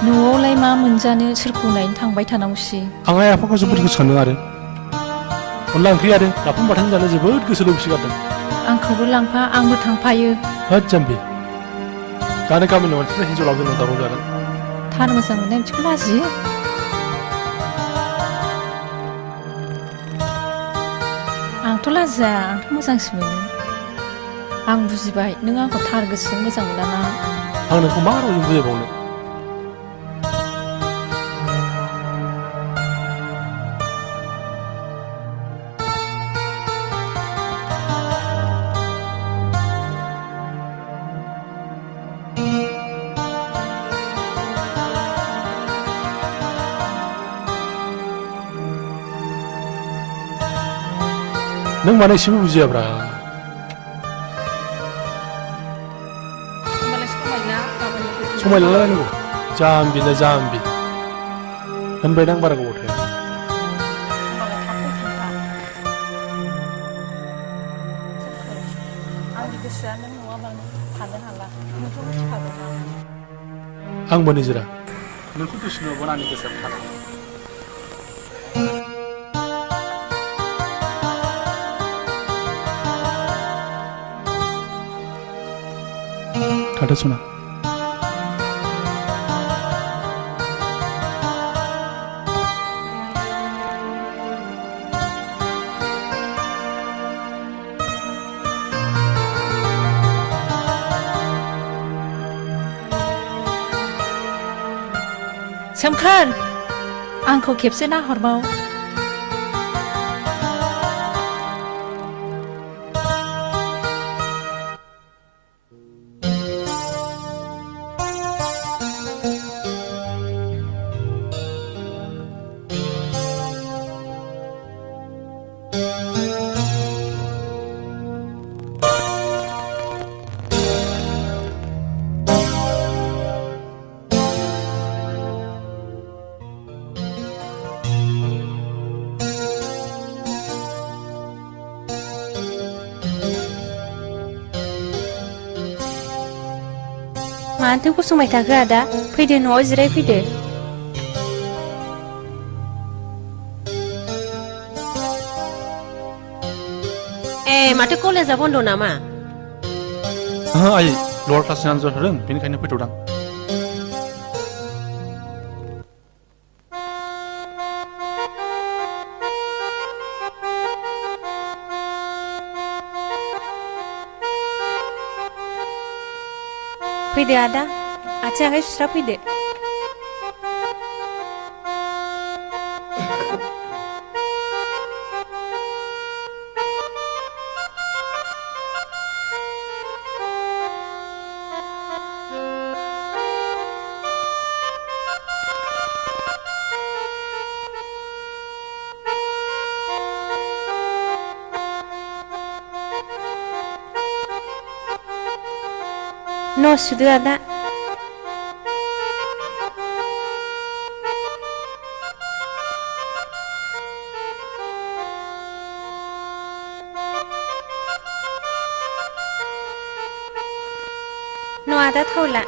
न'आवलाय मा मोनजानो सोरखौ नायनो थांबाय थानांगौसै आं आइ आफाखौ जोबोद गोसोखांदों आरो अनला ओंख्रि आरो नाफाम बाथोन जानो जोबोद गोसो लुबैसिगारदों आंखौबो लांफा आंबो थांफायो होद जाम्बि दानो गामिनि मानसिफ्रा हिन्जाव लाबोनो दावराव जागोन थार मोजां मोननाय बिदिखौ लाजियो आंथ' लाजिया आंथ' मोजांसो मोनो आं बुजिबाय नों आंखौ थार गोसोजों मोजां मोनाना आं नोंखौ मा रावजों बुजायबावनो नों माने एसेबो बुजियाब्रा समायलायलायनांगौ जाम्बिना जाम्बि होनबायदां बारा गोबाव थाया आंनि गोसोआ नों नङाबानो थानो हाला नोंथ' मिथिखागौना आंबो निजिरा नोंखौ दुसु नुबोना आंनि गोसोआ थानो थादो सना सोमखोर आंखौ खेबसे नाहरबाव मानोथो गसंबाय थाखो आदा फैदो न'आव जिरायफैदो माथो कलेजा बन्द नामा आइ लवार क्लासनि आनजाद होदों बेनिखायनो फैथ'दां फैदो आदा आथिं आखाइ सुस्रा फैदो न' सुदो आदा न' आदा थावला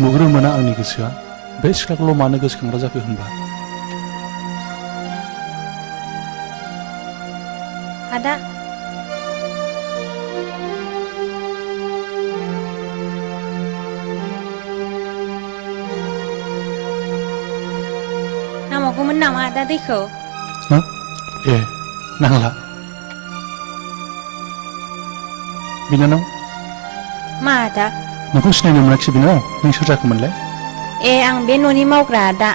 नुग्रो मोना आंनि गोसोआ बे सिख्लाखौल' मानो गोसोखांग्रा जाखो होनबा आदा नामावगौमोन नामा आदा दैखौ ए नांला बिनानाव मा आदा नोंखौ सिनायनो मोनाखिसै बिनानाव नों सोर जाखोमोनलाय ए आं बे न'नि मावग्रा आदा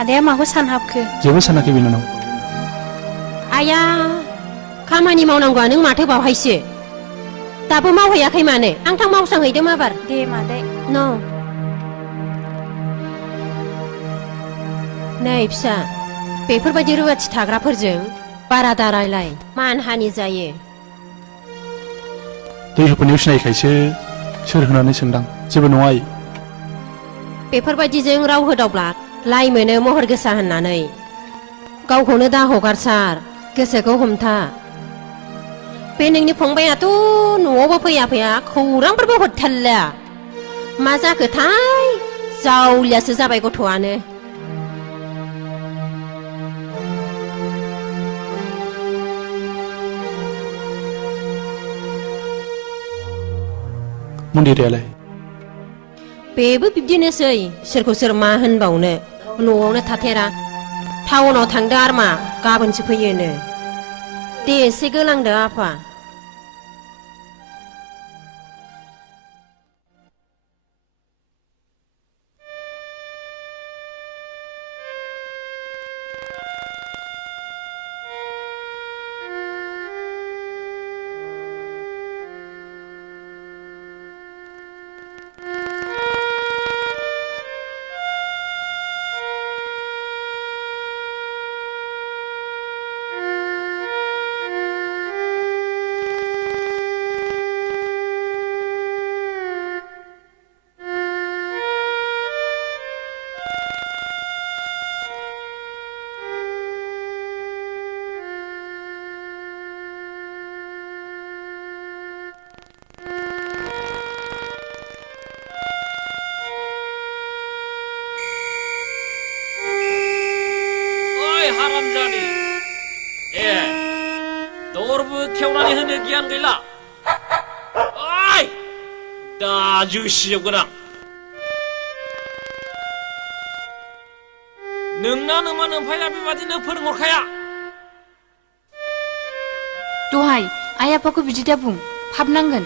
आदाया माखौ सानहाबखो जेबो सानाखै बिनानाव आया खामानि मावनांगौआ नों माथो बावहायसो दाबो मावहैयाखै मानो आं थां मावस्रांहैदों माबार दे मादै नै फिसा बेफोरबायदि रुवाथि थाग्राफोरजों बारा दारायलाय मानहानि जायो दै होफैनायाव सिनायखायसो सोर होनानै सोंदां जेबो नङा आइ बेफोरबायदिजों राव होदावब्ला लाइ मोनो महर गोसा होननानै गावखौनो दा हगारसार गोसोखौ हमथा बे नोंनि फंबायाथ' न'आवबो फैया फैया खौरांफोरबो हरथारला मा जाखोथाय जावलियासो जाबाय गथ'आनो मन्दिरालाय बेबो बिब्दिनोसै सोरखौ सोर मा होनबावनो न'आवनो थाथेरा टाउनाव थांदो आरो मा गाबोनसो फैयोनो दे एसे गोलांदो आफा हारामजादि ए दरबो खेवनानै होनो गियान गैला ओइ दा जोसिजोबगोन आं नोंना नोंमान ओमफ्राय बेबादिनो फोरोंहरखाया दहाय आइ आफाखौ बिदि दा बुं फाब नांगोन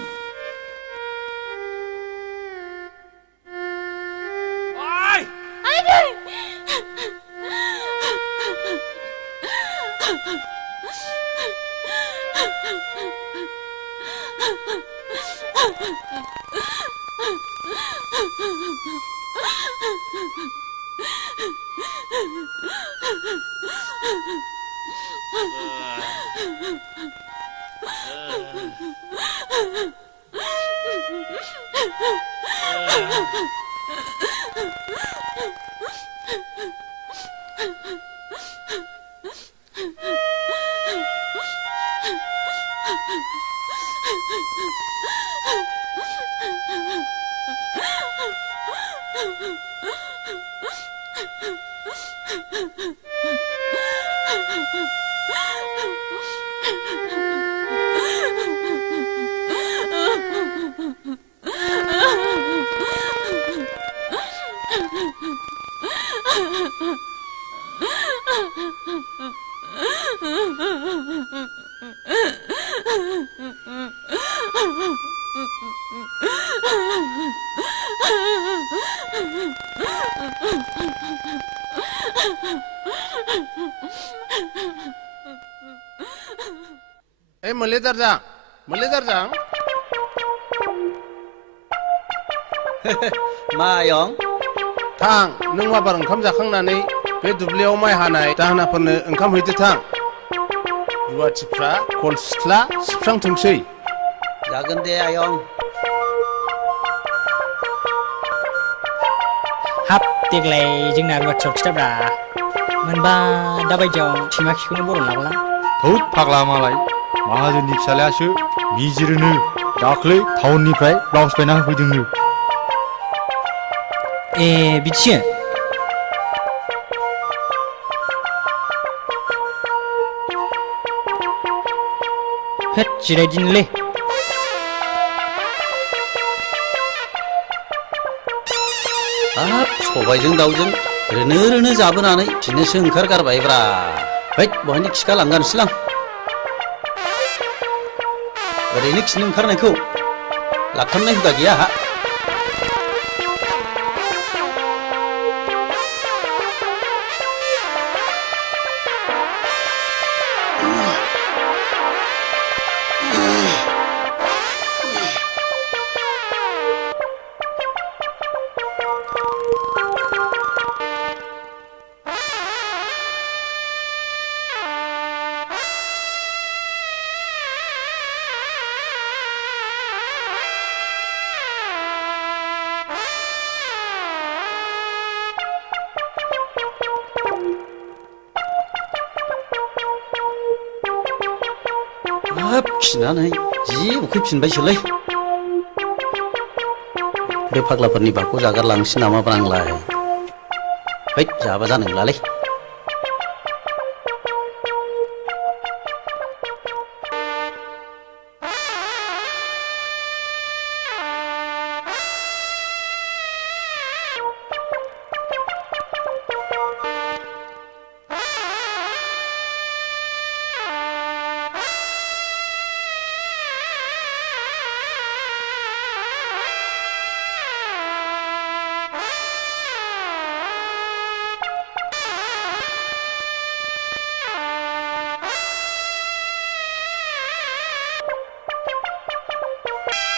Meledarjang, Meledarjang. Mayong. Tang, nों माबार ओंखाम जाखांनानै बे दुब्लियाव माइ हानाय दाहोनाफोरनो ओंखाम हैदो थां। रुवाथिफ्रा खल सिथ्ला सिबस्रांथोंसै। जागोन दे आयं। हाब देग्लाय जोंना रुवाथियाव खिथाब्रा मोनबा दाबायदियाव सैमा खिखौनो बरन लाबोला। थौद फाग्ला मालाय माहाजोननि फिसालायासो बिजिरोनो दाख्लै टाउननिफ्राय ब्लाउस बायना होफैदोंनो। ए बिदिसो होद जिरायदिनोलै हाब सबायजों दाउजों रोनो रोनो जाबोनानै खिनोसो ओंखारगारबायब्रा। हैद बहायनो खिखा लांगानोसैलां। ओरैनो खिनो ओंखारनायखौ लाखांनाय हुदा गैया आहा। हाब खिनानै जि उखैफिनबायसोलै। बे फाग्लाफोरनि बाखौ जागारलांसै नामाब्रा आंलाय। हैद जाबा जानाय नंलालै।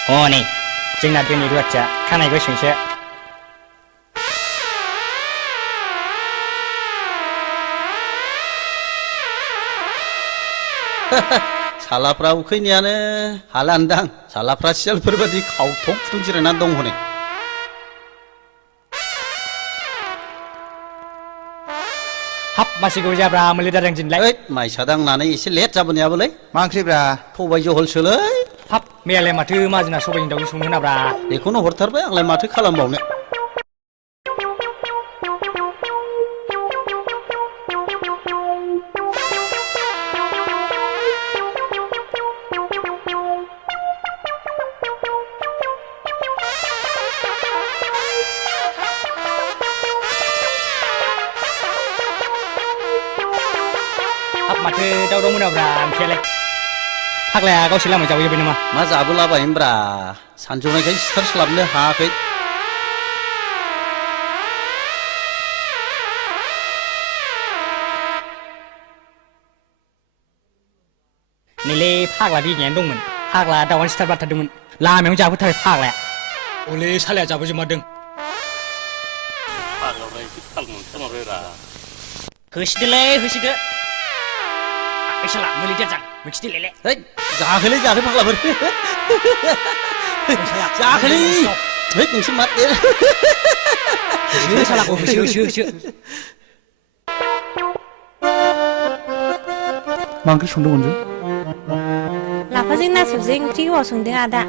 हनै जोंना दिनै रुवाथिया खानाय गोसोंसो। सालाफ्रा उखैनायानो हालानदां। सालाफ्रा सियालफोर बादि खावथं खुथुं जिरायनानै दं हनै। हाब मासे गोबाव जाब्रा मोलेदारजों दिनलाय। माइसा दांनानै एसे लेट जाबोनायाबोलै। मा ओंख्रिब्रा? सबाय जहलसोलै। हाब मैयालाय माथो माजोना सबायजों दाउजों संनो होनाब्रा। बेखौनो हरथारबाय आंलाय माथो खालामबावनो। हाब माथो दाउ दं मोनाब्रा ओंख्रियालाय। फाग्लाया गावसोर लामायाव जाबोजोब्बाय नामा? मा जाबोलाबायनोब्रा सानजौनायखाय सिथारस्लाबनो हायाखै। नैलै फाग्ला बिगायानो दंमोन। फाग्ला दाउआनो सिथारबाथारदोंमोन लामायावनो जाबोथारबाय फाग्लाया। हले सालाया जाबोजोबमारदों। फाग्लाफ्रा एसे थाल मोनथारमारबायब्रा। होसिदोलै होसिदो साला मुलि देरजां मिखिदिलेले है जाखोलै जाखो फाग्लाफोर जाखोलै है नोंसोर मा होसो सालाखौ होसो मा ओंख्रि संदों अनजु लाफाजों नासुरजों ओंख्रि गोबाव संदों आदा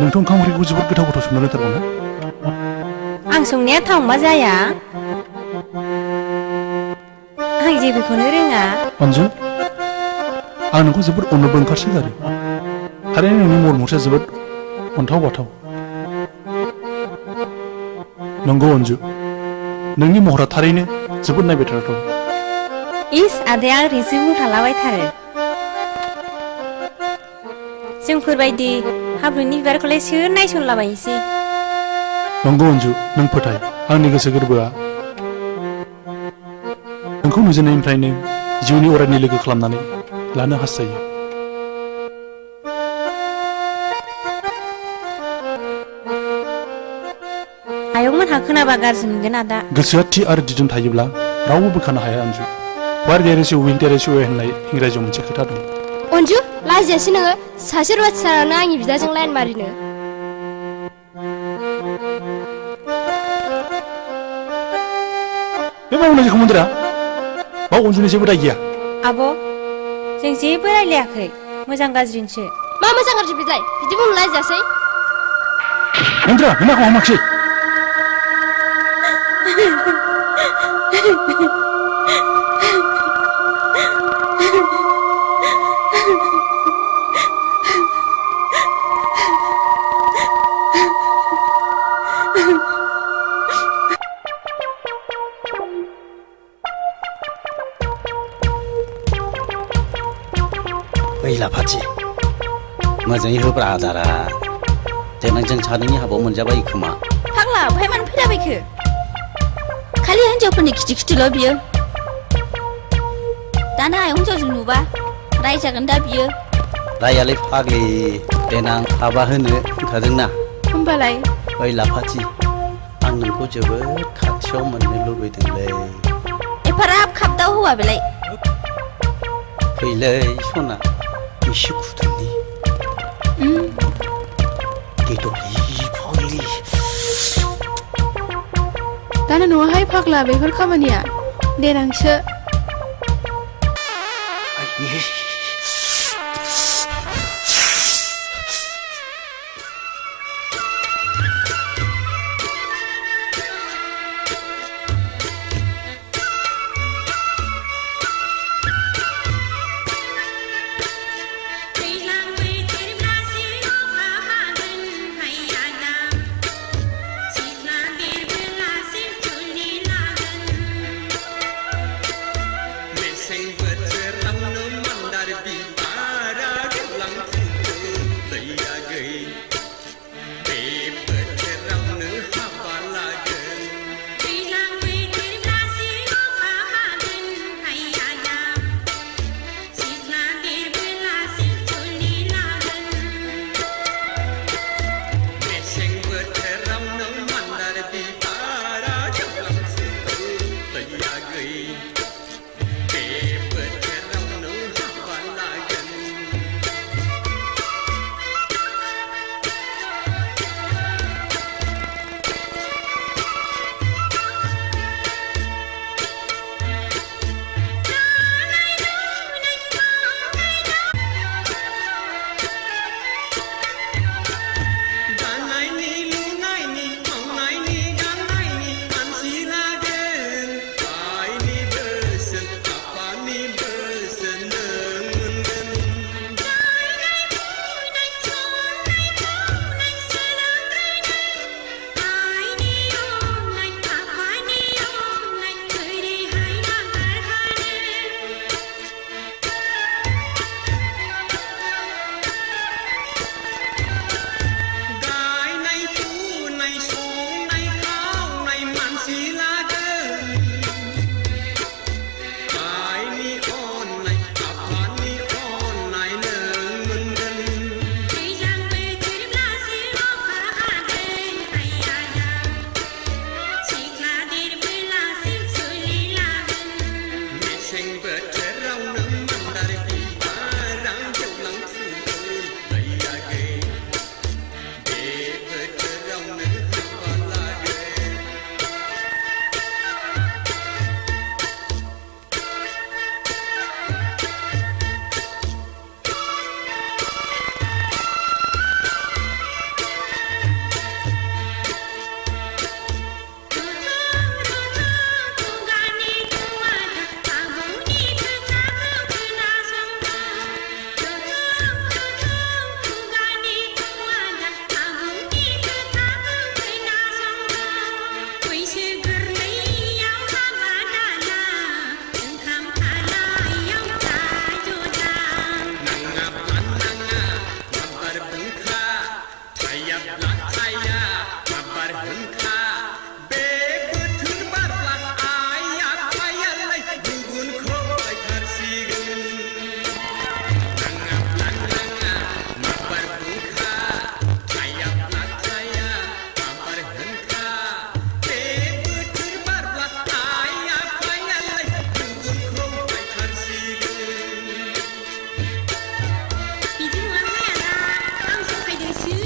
नोंथ' ओंखाम ओंख्रिखौ जोबोद गोथाव संनो रोंथारगौ ना आं संनाया थावमा जाया आं जेबोखौनो रोङा अनजु आं नोंखौ जोबोद अननोबो ओंखारसोगारो थारैनो नोंनि महर मुस्रिया जोबोद अन्थाव बाथाव नंगौ अनजु नोंनि महरा थारैनो जोबोद नायबायथावथाव इस आदाया ओरैनोसो बुंखालाबायथारो जोंफोरबायदि हाब्रुनि बिबारखौलाय सोर नायसनलाबायनोसै नंगौ अनजु नों फोथाय आंनि गोसो गोरबोआ नोंखौ नुजेननायनिफ्रायनो जिउनि अरायनि लोगो खालामनानै लानो हास्थायो आयंमोनहा खोनाबा गाज्रि मोनगोन आदा गोसोआ थि आरो दिदोम थायोब्ला रावबो बोखानो हाया अनजु where there is will there is way होननाय इंराजियाव मोनसे खोथा दं अनजु लाजियासै नोङो सासे रुवाथिसारानो आंनि बिदाजों लाइन मारिनो बे मावनायखौ मोनदोरा बाव अनजुनि जेबो दाय गैया आब' जों जेबो रायलायाखै मोजां गाज्रिसो मा मोजां गाज्रि बिलाय बिदि बुंनो लाजियासै मोनदोरा नों माखौ हामाखिसै ओइ लाफाथि मोजाङै होब्रा आदारा देनां जों सानैनि हाबायाव मोनजाबाय खोमा फाग्ला बहाय मानो फैलाबायखो खालि हिन्जावफोरनि खिथि बियो दाना आयं हिन्जावजों नुबा रायजागोन दा बियो रायालै फाग्लि देनां हाबा होनो ओंखारदोंना होमबालाय ओइ लाफाथि आं नोंखौ जोबोद खाथियाव मोननो लुबैदोंलै एफाराब खाबदाव हौवा बेलाय फैलै सना एसे खुदुंनि गेदलि फाग्लि दाना न'आवहाय फाग्ला बेफोर खामानिया देनांसो मेसें बोथोरावनो बिदि नङा आदा आं सहायदोंसो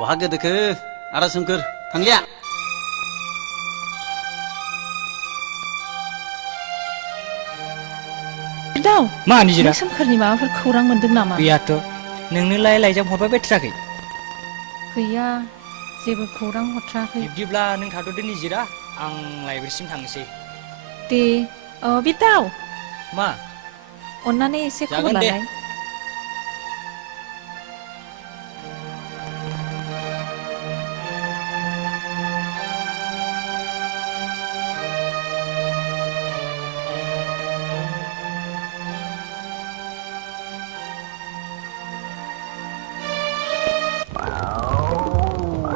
बहा गोदोखो आदा सोमखोर थांलिया दाव मा निजिरा सोमखोरनि माबाफोर खौरां मोनदों नामा गैयाथ' नोंनोलाय लाइजाम हरबाय बायथाराखै गैया जेबो खौरां हरथाराखै बिब्दिब्ला नों थाथ'दो निजिरा आं लाइब्रेरिसिम थांनोसै दे बे दाव मा अन्नानै एसे खबर लालाय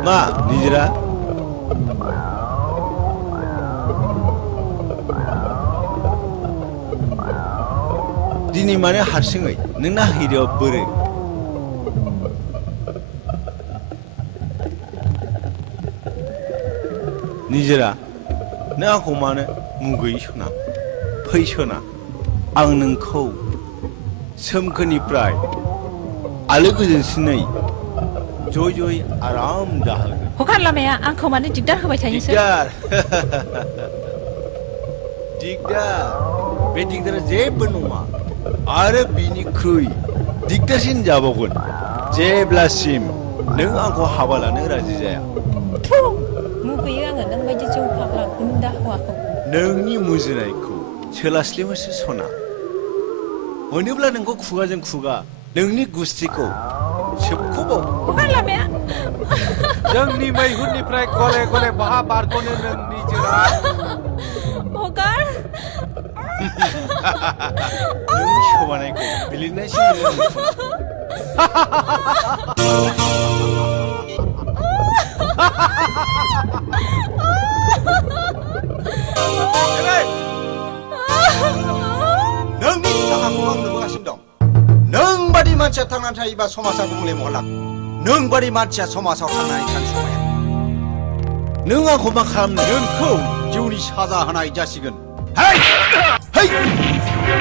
मा निजिरा दिनै मानो हारसिङै नोंना हिरियाव बोरै निजिरा नों आंखौ मानो मुगैयै सना फै सना आं नोंखौ सोमखोनिफ्राय आलो गोजोनसिनै जय जय आराम जाहोगोन हगार लामाया आंखौ मानो दिगदार होबाय थायोसै दिगदार बे दिगदारा जेबो नङा आरो बिनिख्रुइ दिगदारसिन जाबावगोन जेब्लासिम नों आंखौ हाबा लानो राजि जाया मुगैयो आङो नों बायदि जौ फाग्ला गुन्दा हौवाखौ नोंनि मुजुनायखौ सोलास्लिमोसो सना मोनोब्ला नोंखौ खुगाजों खुगा नोंनि गुस्थिखौ सोबख'बाव हगार लामाया जोंनि मैहुरनिफ्राय गले गले बहा बारग'नो नों निजिरा हगार नोंनि सोबानायखौ बिलिरनायसिम नोंनि दुथांखौ आं नुबोगासिनो दं नों बादि मानसिया थांनानै थायोबा समाजा गुबुंले महर लागोन नों बादि मानसिया समाजाव थांनानै थानो समाया नों आंखौ मा खालामनो नोंखौ जिउनि साजा होनाय जासिगोन हेय हेय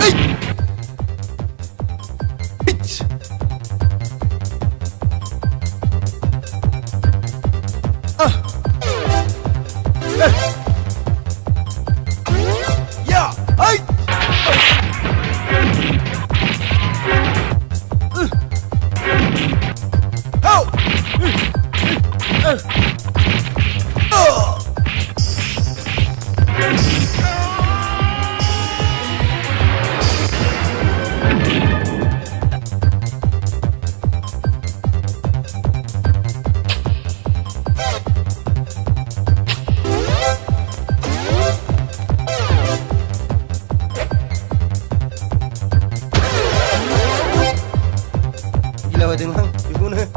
हेय या हेय Tinglang, gimana?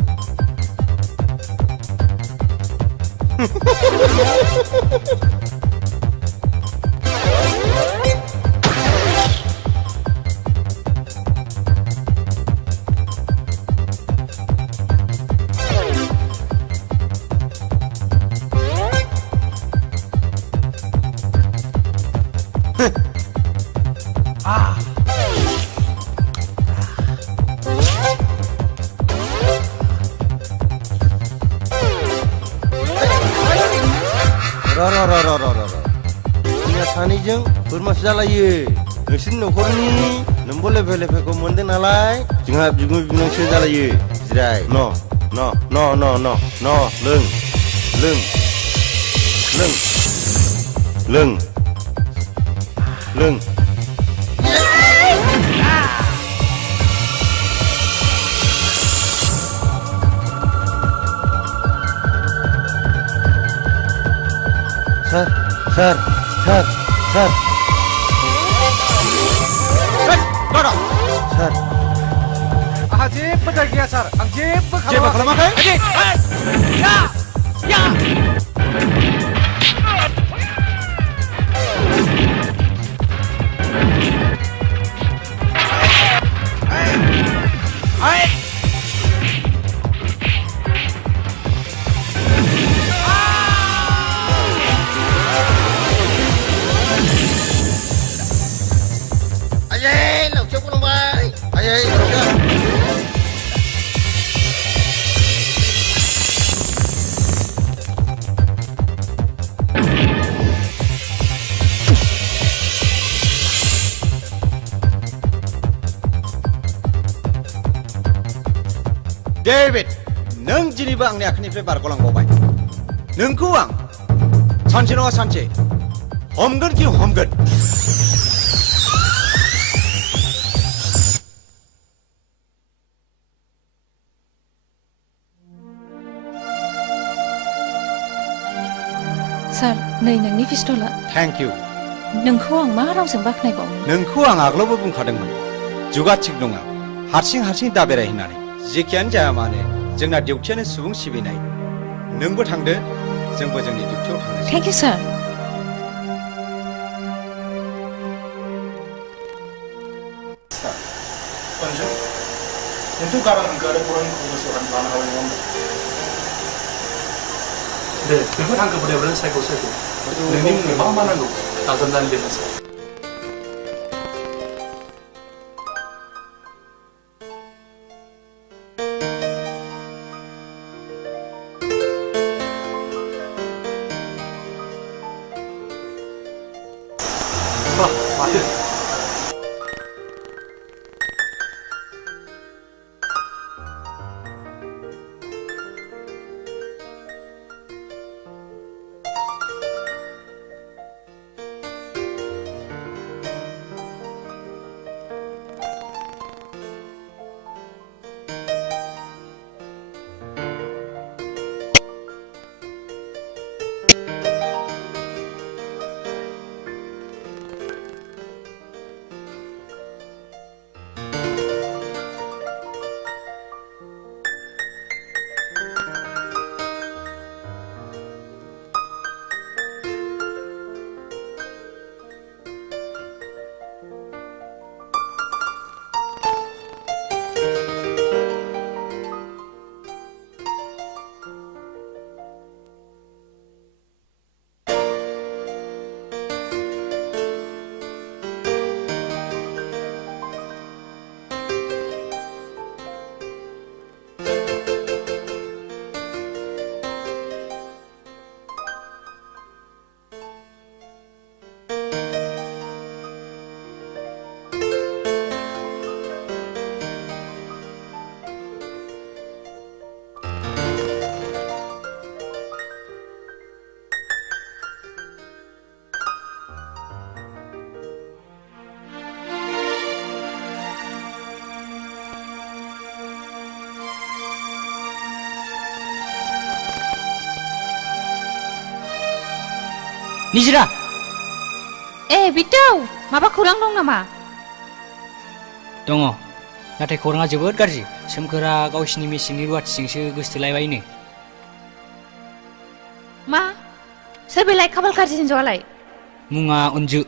सानैजों फोरमास जालायो नोंसोरनि न'खरनि नोंबो लेफे लेफेखौ मोनदों नालाय जोंहा बिगुमै बिनांसो जालायो जिराय न न न न न न लों लों लों लों लों सार सार सार सार आहा जेबो दाय गैया सार आं जेबो खालामाखै डेभिड नों दिनैबो आंनि आखाइनिफ्राय बारग'लांबावबाय नोंखौ आं सानसे नङा सानसे हमगोन कि हमगोन सार नै नोंनि पिस्तला थेंक इउ नोंखौ आं मा रावजों बाख्नायबावनो नोंखौ आं आगोलावबो बुंखादोंमोन जुगा थिग नङा हारसिं दा बेराय होननानै जेखियानो जाया मानो जोंना डिउटियानो सुबुं सिबिनाय नोंबो थांदो जोंबो जोंनि डिउटियाव थांनोसै थेंक इउ सार नोंथ' गारां हांखो आरो खौरां हांखोखौ लानो हाबाय नङा होनबा दे बेफोर हांखोफोर एवरायनो सायख' नोंनि मुङै मा नांगौ दाजाबनानै लिरनोसै माथो निजिरा ए बिटौ माबा खौरां दं नामा दङ नाथाय खौराङा जोबोद गाज्रि सोमखोरा गावसिनि मेसिननि रुवाथिजोंसो गोसथोलायबायनो मा सोर बेलाय खाफाल गाज्रि हिनजावालाय मुङा अनजु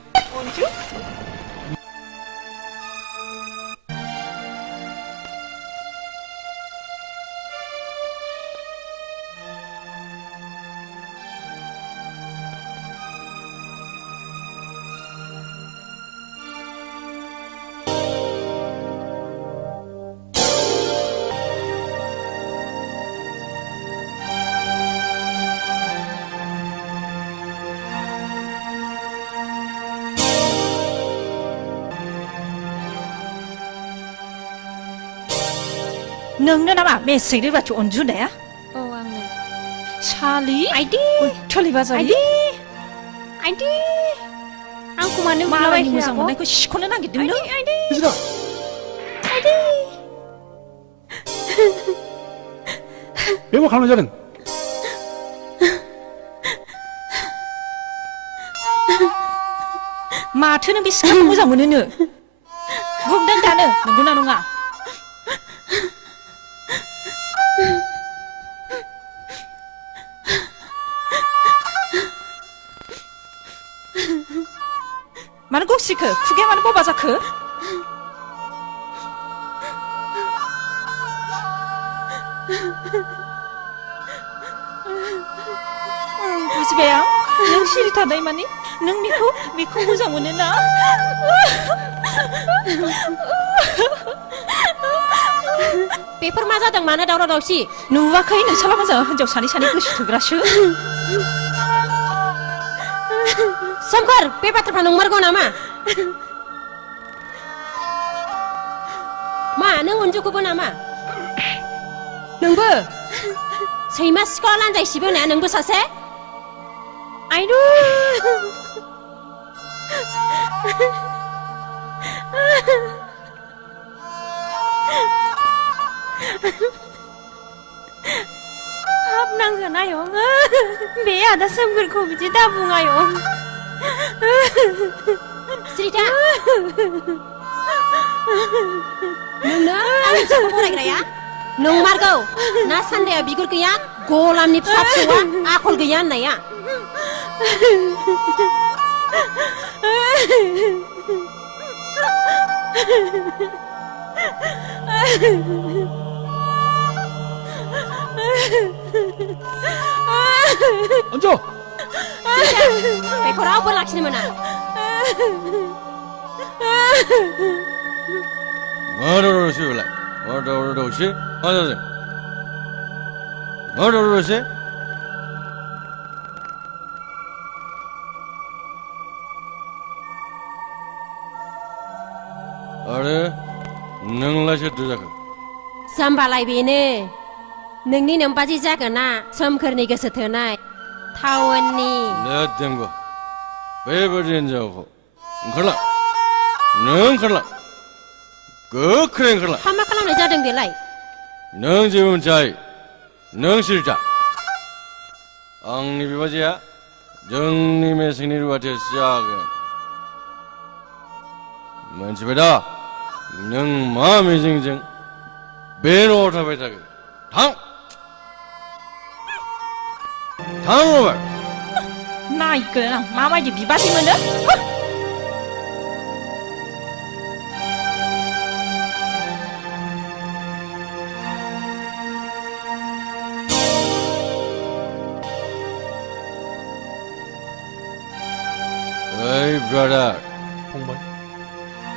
नोंनो नामा मेसें रुवाथि अनजुनाया औ आंनो सालि आइदि थलि बाजारि आइदि आंखौ मानो मालायनि मोजां मोननायखौ सिख'नो नागिरदों नों बे मा खालामनाय जादों माथो नों बे सिख्लाखौ मोजां मोनोनो बुंदों दानो नंगौना नङा मानो गसिखो खुगाया मानो बबा जाखो बुजिबाय आं नों सिरि थानाय माने नों बेखौ मोजां मोनो ना बेफोर मा जादों मानो दावराव दावसि नुवाखै नोंसाला मोजां हिनजाव सानै गोसो थोग्रासो सोमखोर बे बाथ्राफ्रा नंमारगौ नामा मा नों अनजुखौबो नामा नोंबो सैमा सिखाव लान्जाय सिबोनाया नोंबो सासे आइनु हाबनांगोन आयं बे आदा सोमखोरखौ बिदि दा बुं आयं स्रिथा नोंनो आंनि फिसाखौ फरायग्राया नंमारगौ ना सान्दाया बिगुर गैया गलामनि फिसा फिसौआ आखल गैया होननाया अन्जु बेखौ रावबो लाखिनो मोना 뭐더러시 올라 뭐더러시 어저저 뭐더러시 아래 नोंलासो जाखो जाम्बालाय बेनो नोंनि नोमबाजै जागोना सोमखोरनि गोसो थोनाय टाउननि 내dem고 बेबायदि हिनजावखौ ओंखारला नों ओंखारला गोख्रै ओंखारला मा खालामनाय जादों बेलाय नों जेबो मिथियाय नों सिरिथा आंनि बिबाजैया जोंनि मेसेंनि रुवाथियासो जागोन मिथिबाय दा नों मा मिजिंजों बे न'आव थाबाय थागोन थां थां रबार्ट नायगोन आं माबायदि बिबाजै मोनो ओइ ब्रादार फंबाय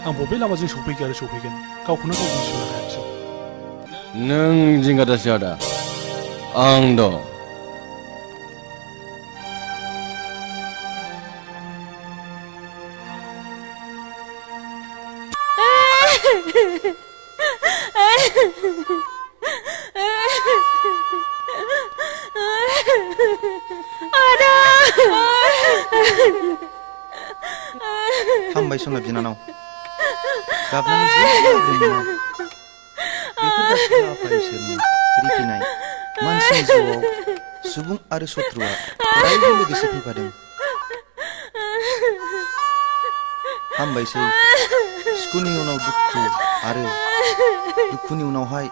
आं बबे लामाजों सौफैगोन आरो सौफैगोन गावखौनो गाव बुजिनो हायाखिसै नों जिंगा दासि आदा आं दं हामबाय सना बिनानाव गाबनानै जेबो नङा बेफोर गासैबो आफा इसोरनि रिफिनाय मानसिनि जिउआव सुबुं आरो शत्रुआ अरायबो लोगोसे फैफादों हामबायसै सुखुनि उनाव दुखु आरो दुखुनि उनावहाय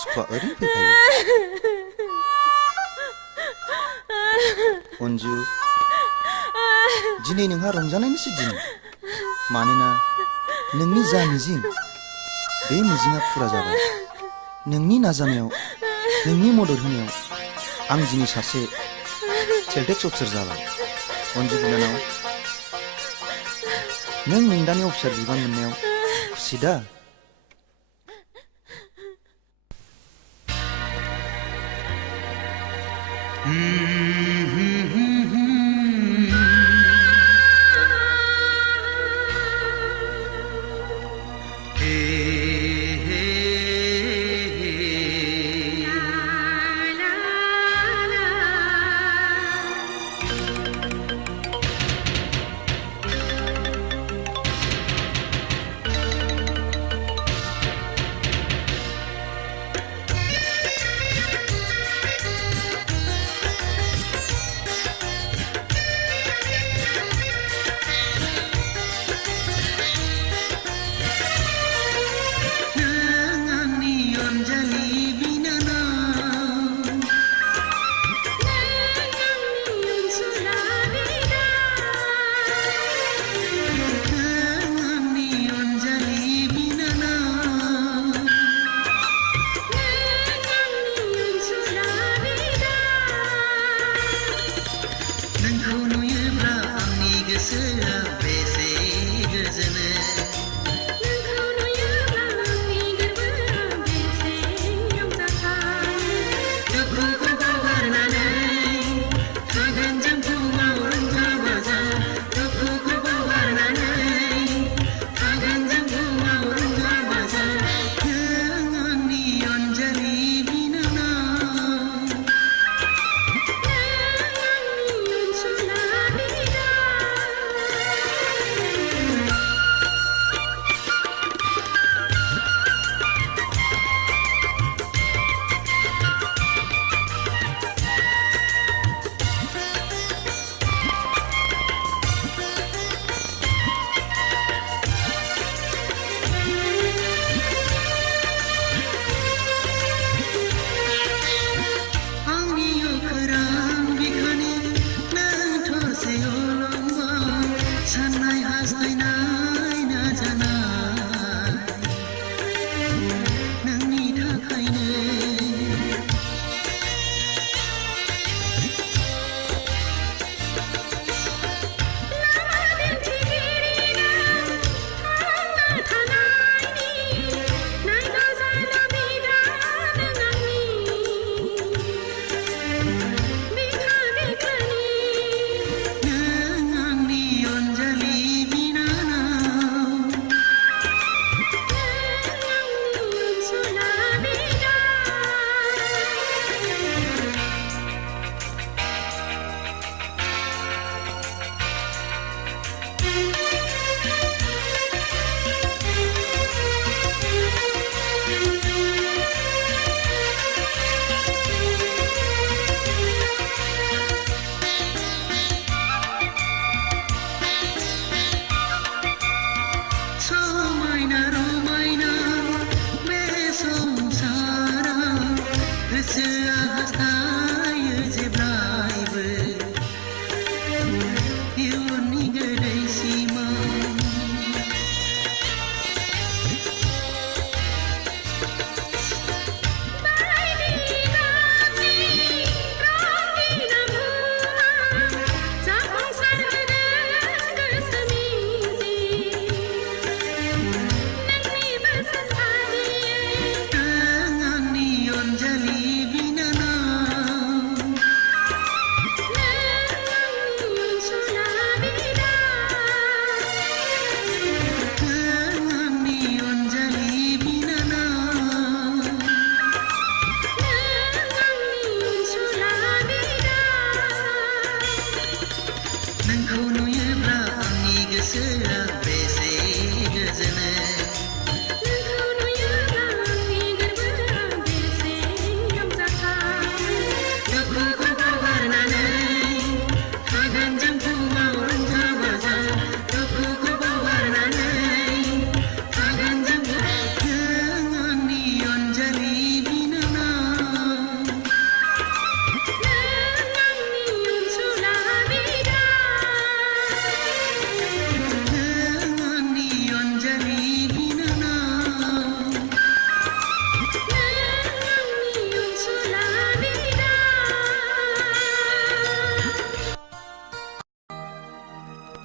सुखुआ ओरैनो फैखायो अन्जु दिनै नोंहा रंजानायनिसो दिन मानोना नोंनि जा मिजिं बे मिजिंआ फुरा जाबाय नोंनि नाजानायाव नोंनि मदद होनायाव आं दिनै सासे सेल्टेक्स अफिसार जाबाय अन्जु बिनानाव नों नोंदानि अफिसार बिबान मोननायाव खुसि दा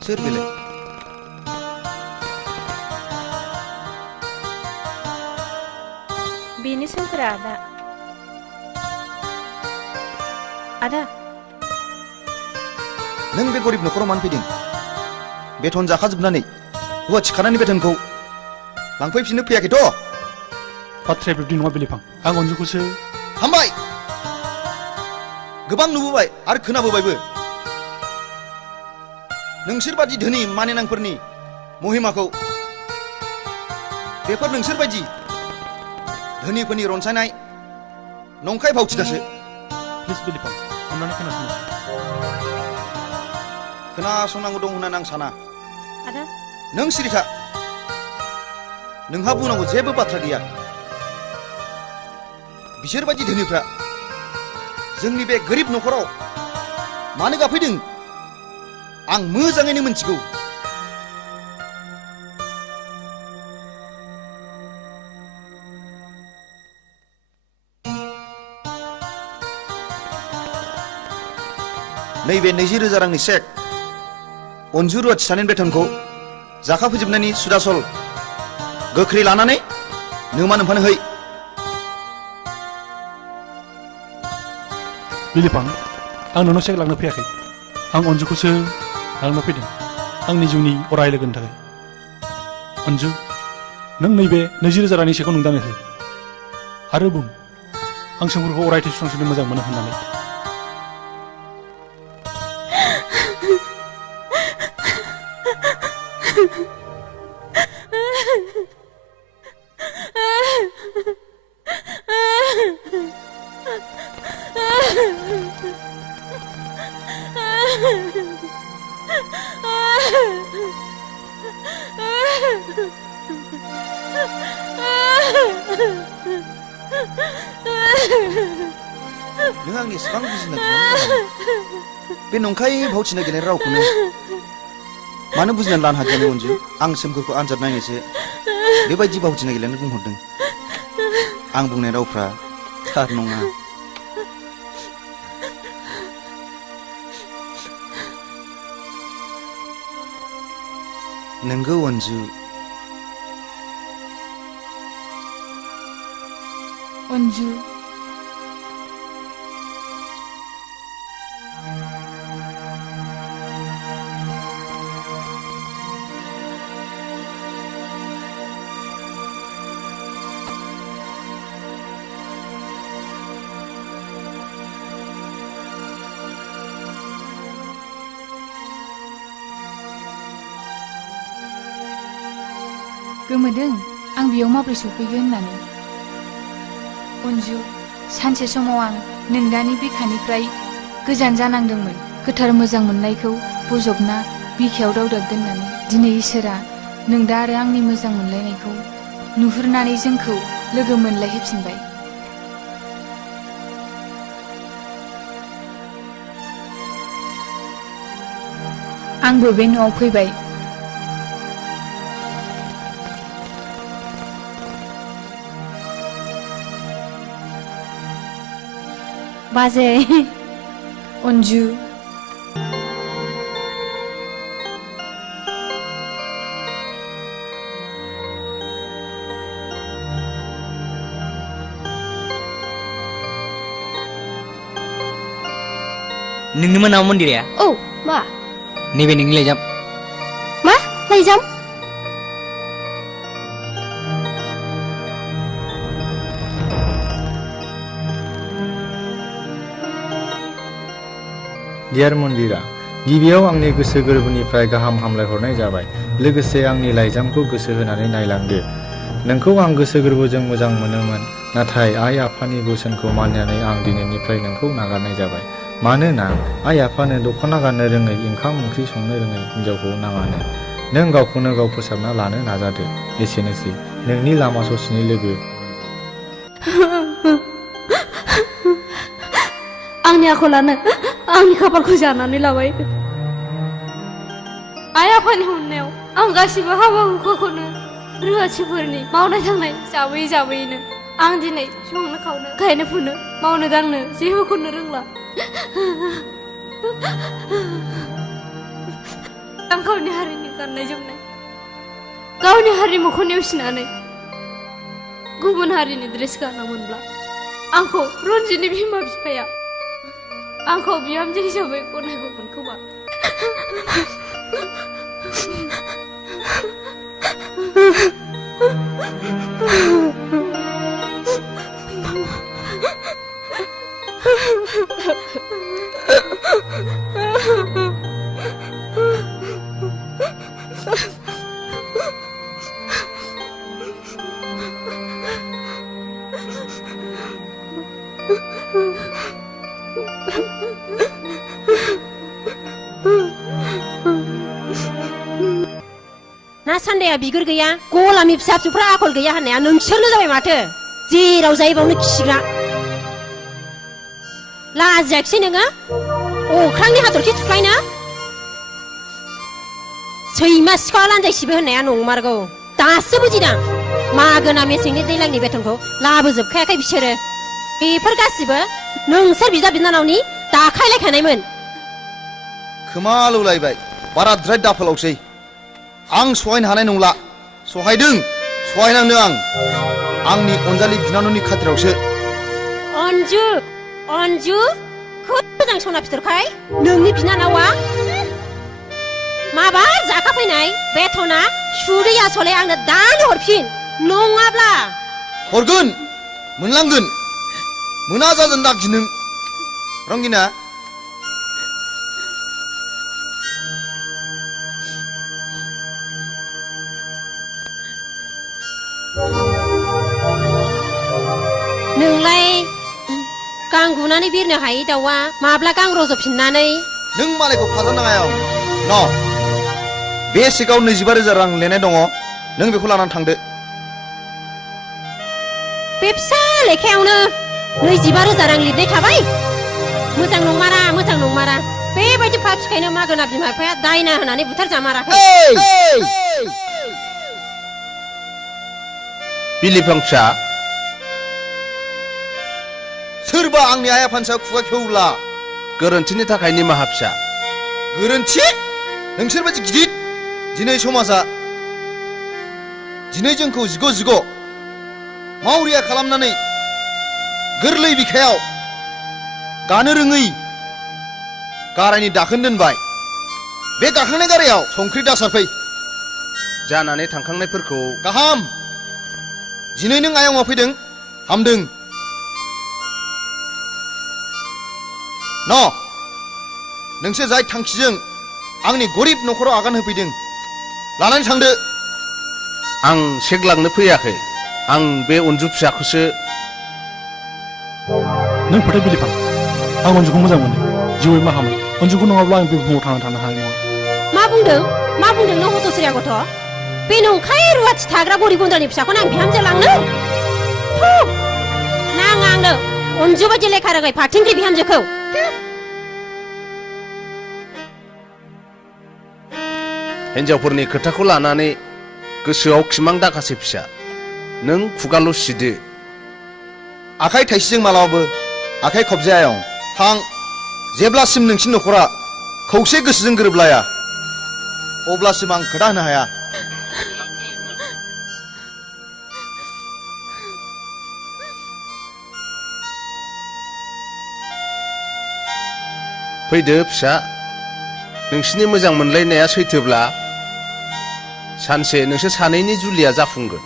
सोर बेलाय बेनि सोमखोरा आदा नों बे गरिब न'खराव मानो फैदों बेथन जाखाजोबनानै हुवा थिखानायनि बेथनखौ लांफैफिननो फैयाखैथ' बाथ्राया बिब्दि नङा बिलिफां आं अनजुखौसो हामबाय गोबां नुबोबाय आरो खोनाबोबायबो नोंसोर बादि धोनि मानिनांफोरनि महिमाखौ बेफोर नोंसोर बायदि धोनिफोरनि रनसायनाय नंखाय भावथिदासो प्लिज बिलिफां अन्नानै खोनासंनांगौ दं होननानै आं साना आदा नों सिरिथा नोंहा बुंनांगौ जेबो बाथ्रा गैया बिसोर बायदि धोनिफ्रा जोंनि बे गोरिब न'खराव मानो गाफैदों आं मोजाङैनो मिन्थिगौ नैबे 20,000 रांनि चेक अनजु रुवाथि सानैनि बेथनखौ जाखाफैजोबनायनि सुदासल गोख्रै लानानै नोमा नोम्फानो है बिलिफां आं नोंनाव चेक लांनो फैयाखै आं अनजुखौसो लांनो फैदों आंनि जिउनि अराय लोगोनि थाखाय अनजु नों नैबे 20,000 रांनि चेकखौ नोंदानो हो आरो बुं आं सोमखोरखौ अरायथि सुस्रांसुनो मोजां मोनो होननानै नों आंनि एसेबां बुजिनो गैयामोन बे नंखाय भावथिना गेलेनाय रावखौनो मानो बुजिनानै लानो हादियानो अनजु आं सोमखोरखौ आनजाद नायनोसो बेबायदि भावथिना गेलेनानै बुंहरदों आं बुंनाय रावफ्रा थार नङा नोंगौ अनजु अनजु गोमोदों आं बेयाव माब्रै सफैगोन होननानै अनजु सानसे समाव आं नोंदानि बिखानिफ्राय गोजान जानांदोंमोन गोथार मोजां मोननायखौ बजबना बिखायाव दावदाब दोननानै दिनै इसोरा नोंदा आरो आंनि मोजां मोनलायनायखौ नुहुरनानै जोंखौ लोगो मोनलायहोफिनबाय आंबो बे न'आव फैबाय बाजे अनजु नोंनोमोन नामा मन्दिरा औ मा नैबे नोंनि लाइजाम मा लाइजाम डियार मन्दिरा गिबियाव आंनि गोसो गोरबोनिफ्राय गाहाम हामलायहरनाय जाबाय लोगोसे आंनि लाइजामखौ गोसो होनानै नायलांदो नोंखौ आं गोसो गोरबोजों मोजां मोनोमोन नाथाय आइ आफानि बोसोनखौ मानिनानै आं दिनैनिफ्राय नोंखौ नागारनाय जाबाय मानोना आइ आफानो दख'ना गाननो रोङै ओंखाम ओंख्रि संनो रोङै हिन्जावखौ नाङानो नों गावखौनो गाव फोसाबना लानो नाजादो एसेनोसै नोंनि लामा ससेनि लोगो आंनि आखलानो आंनि खाफालखौ जानानै लाबाय आइ आफानि अननायाव आं गासिबो हाबा हुखाखौनो रुवाथिफोरनि मावनाय दांनाय जाबोयै जाबोयैनो आं दिनै संनो खावनो गायनो फुनो मावनो दांनो जेबोखौनो रोंला आं गावनि हारिनि गाननाय जोमनाय गावनि हारिमुखौ नेवसिनानै गुबुन हारिनि ड्रेस गानामोनब्ला आंखौ रन्जितनि बिमा बिफाया आंखौ बिहामजो हिसाबै गनायगौमोन खोमा ना सान्दाया बिगुर गैया गलामि फिसा फिसौफ्रा आखल गैया होननाया नोंसोरनो जाबाय माथो जेराव जायो बावनो खिग्रा लाजियाखिसै नोङो अख्रांनि हाथरखि थुख्लायनो सैमा सिखाव लान्जायसिबो होननाया नंमारगौ दासो बुजिदां मागोना मेसेंनि दैलांनि बेथनखौ लाबोजोबखायाखै बिसोरो बेफोर गासिबो नोंसोर बिदा बिनानावनि दाखायलायखानायमोन खोमा लौलायबाय बाराद्राय दाफोलावसै आं सहायनो हानाय नंला सहायदों सहायनांदों आंनि अनजालि बिनानावनि खाथिरावसो अन्जु अन्जु खोब मोजां सना फिथरखाय नोंनि बिनानावा माबा जाखाफैनाय बेथना सुदै आसले आंनो दानो हरफिन नङाब्ला हरगोन मोनलांगोन मोना जाजोन दागि नों रंगिना नोंलाय गां गुनानै बिरनो हायै दाउआ माब्ला गां रज'फिननानै नों मालायखौ फाजान नाङा न बे सिगाव 25,000 रां लेनाय दङ नों बेखौ लानानै थांदो बे फिसा लेखायावनो 25,000 रां लिरनाय थाबाय मोजां नंमारा बेबायदि फाफिखायनो मागोना बिमा बिफाया दायना होनानै बुथार जामाराखै बिलिफां फिसा सोरबा आंनि आइ आफानि खुगा खेवब्ला गोरोन्थिनि थाखाय निमाहा फिसा गोरोन्थि नोंसोर बायदि गिदिर दिनै समाजा दिनै जोंखौ जिग' मावरिया खालामनानै गोरलै बिखायाव गानो रोङै गारायनि दाखोन दोनबाय बे गाखांनाय गारायाव संख्रि दासारफै जानानै थांखांनायफोरखौ गाहाम दिनै नों आयंआव फैदों हामदों न नोंसोर जाय थांखिजों आंनि गरिब नखराव आगान होफैदों लानानै थांदो आं सेगलांनो फैयाखै आं बे अन्जु फिसाखौसो नों फोथाय बिलिफां आं अन्जुखौ मोजां मोनो जिउयै माहामै अन्जुखौ नङाब्ला आं बे बुहुमाव थांना थानो हानाय नङा मा बुंदों नों हत'सरिया गथ' बे नंखाय रुवाथि थाग्रा गरिब गुन्द्रानि फिसाखौनो आं बिहामजो लांनो नाङा आंनो अन्जु बायदि लेखा रोङै फाथिंग्रि बिहामजोखौ हिन्जावफोरनि खोथाखौ लानानै गोसोआव खिमां दाखासे फिसा नों खुगाल' सिदो आखाइ थाइसेजों मालाबाबो आखाइ खबजायां थां जेब्लासिम नोंसिनि नखरा खौसे गोसोजों गोरोबलाया अब्लासिम आं खोथा होनो हाया फैदो फिसा नोंसिनि मोजां मोनलायनाया सैथोब्ला सानसे नोंसोर सानैनि जुलिया जाफुंगोन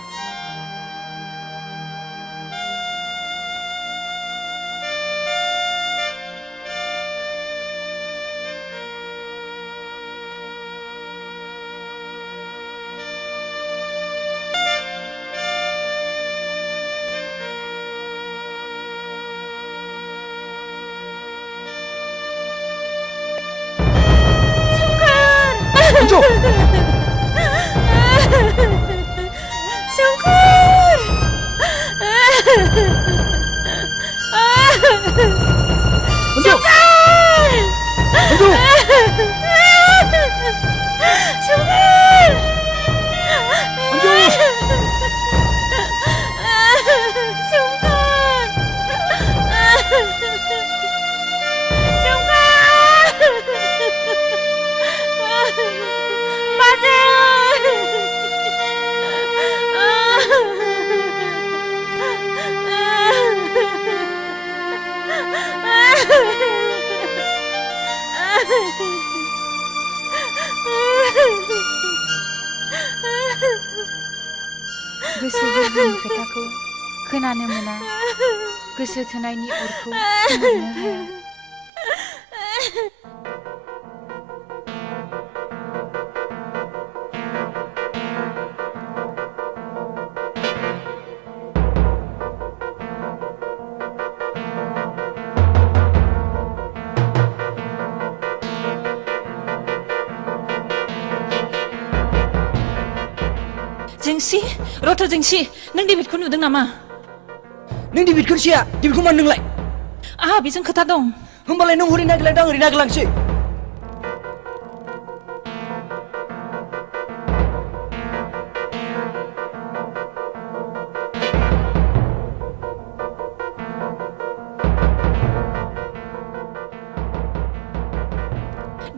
खोनानो मोना गोसो थोनायनि अरखौ खोमोरनो हाया। जोंसि रथ' जोंसि नों डेभिडखौ नुदों नामा? नों डेभिडखौ सिया डेभिडखौ मान नोंलाय? आहा बेजों खोथा दं। होमबालाय नों हरै नागिरलांदों आं ओरै नागिरलांसै।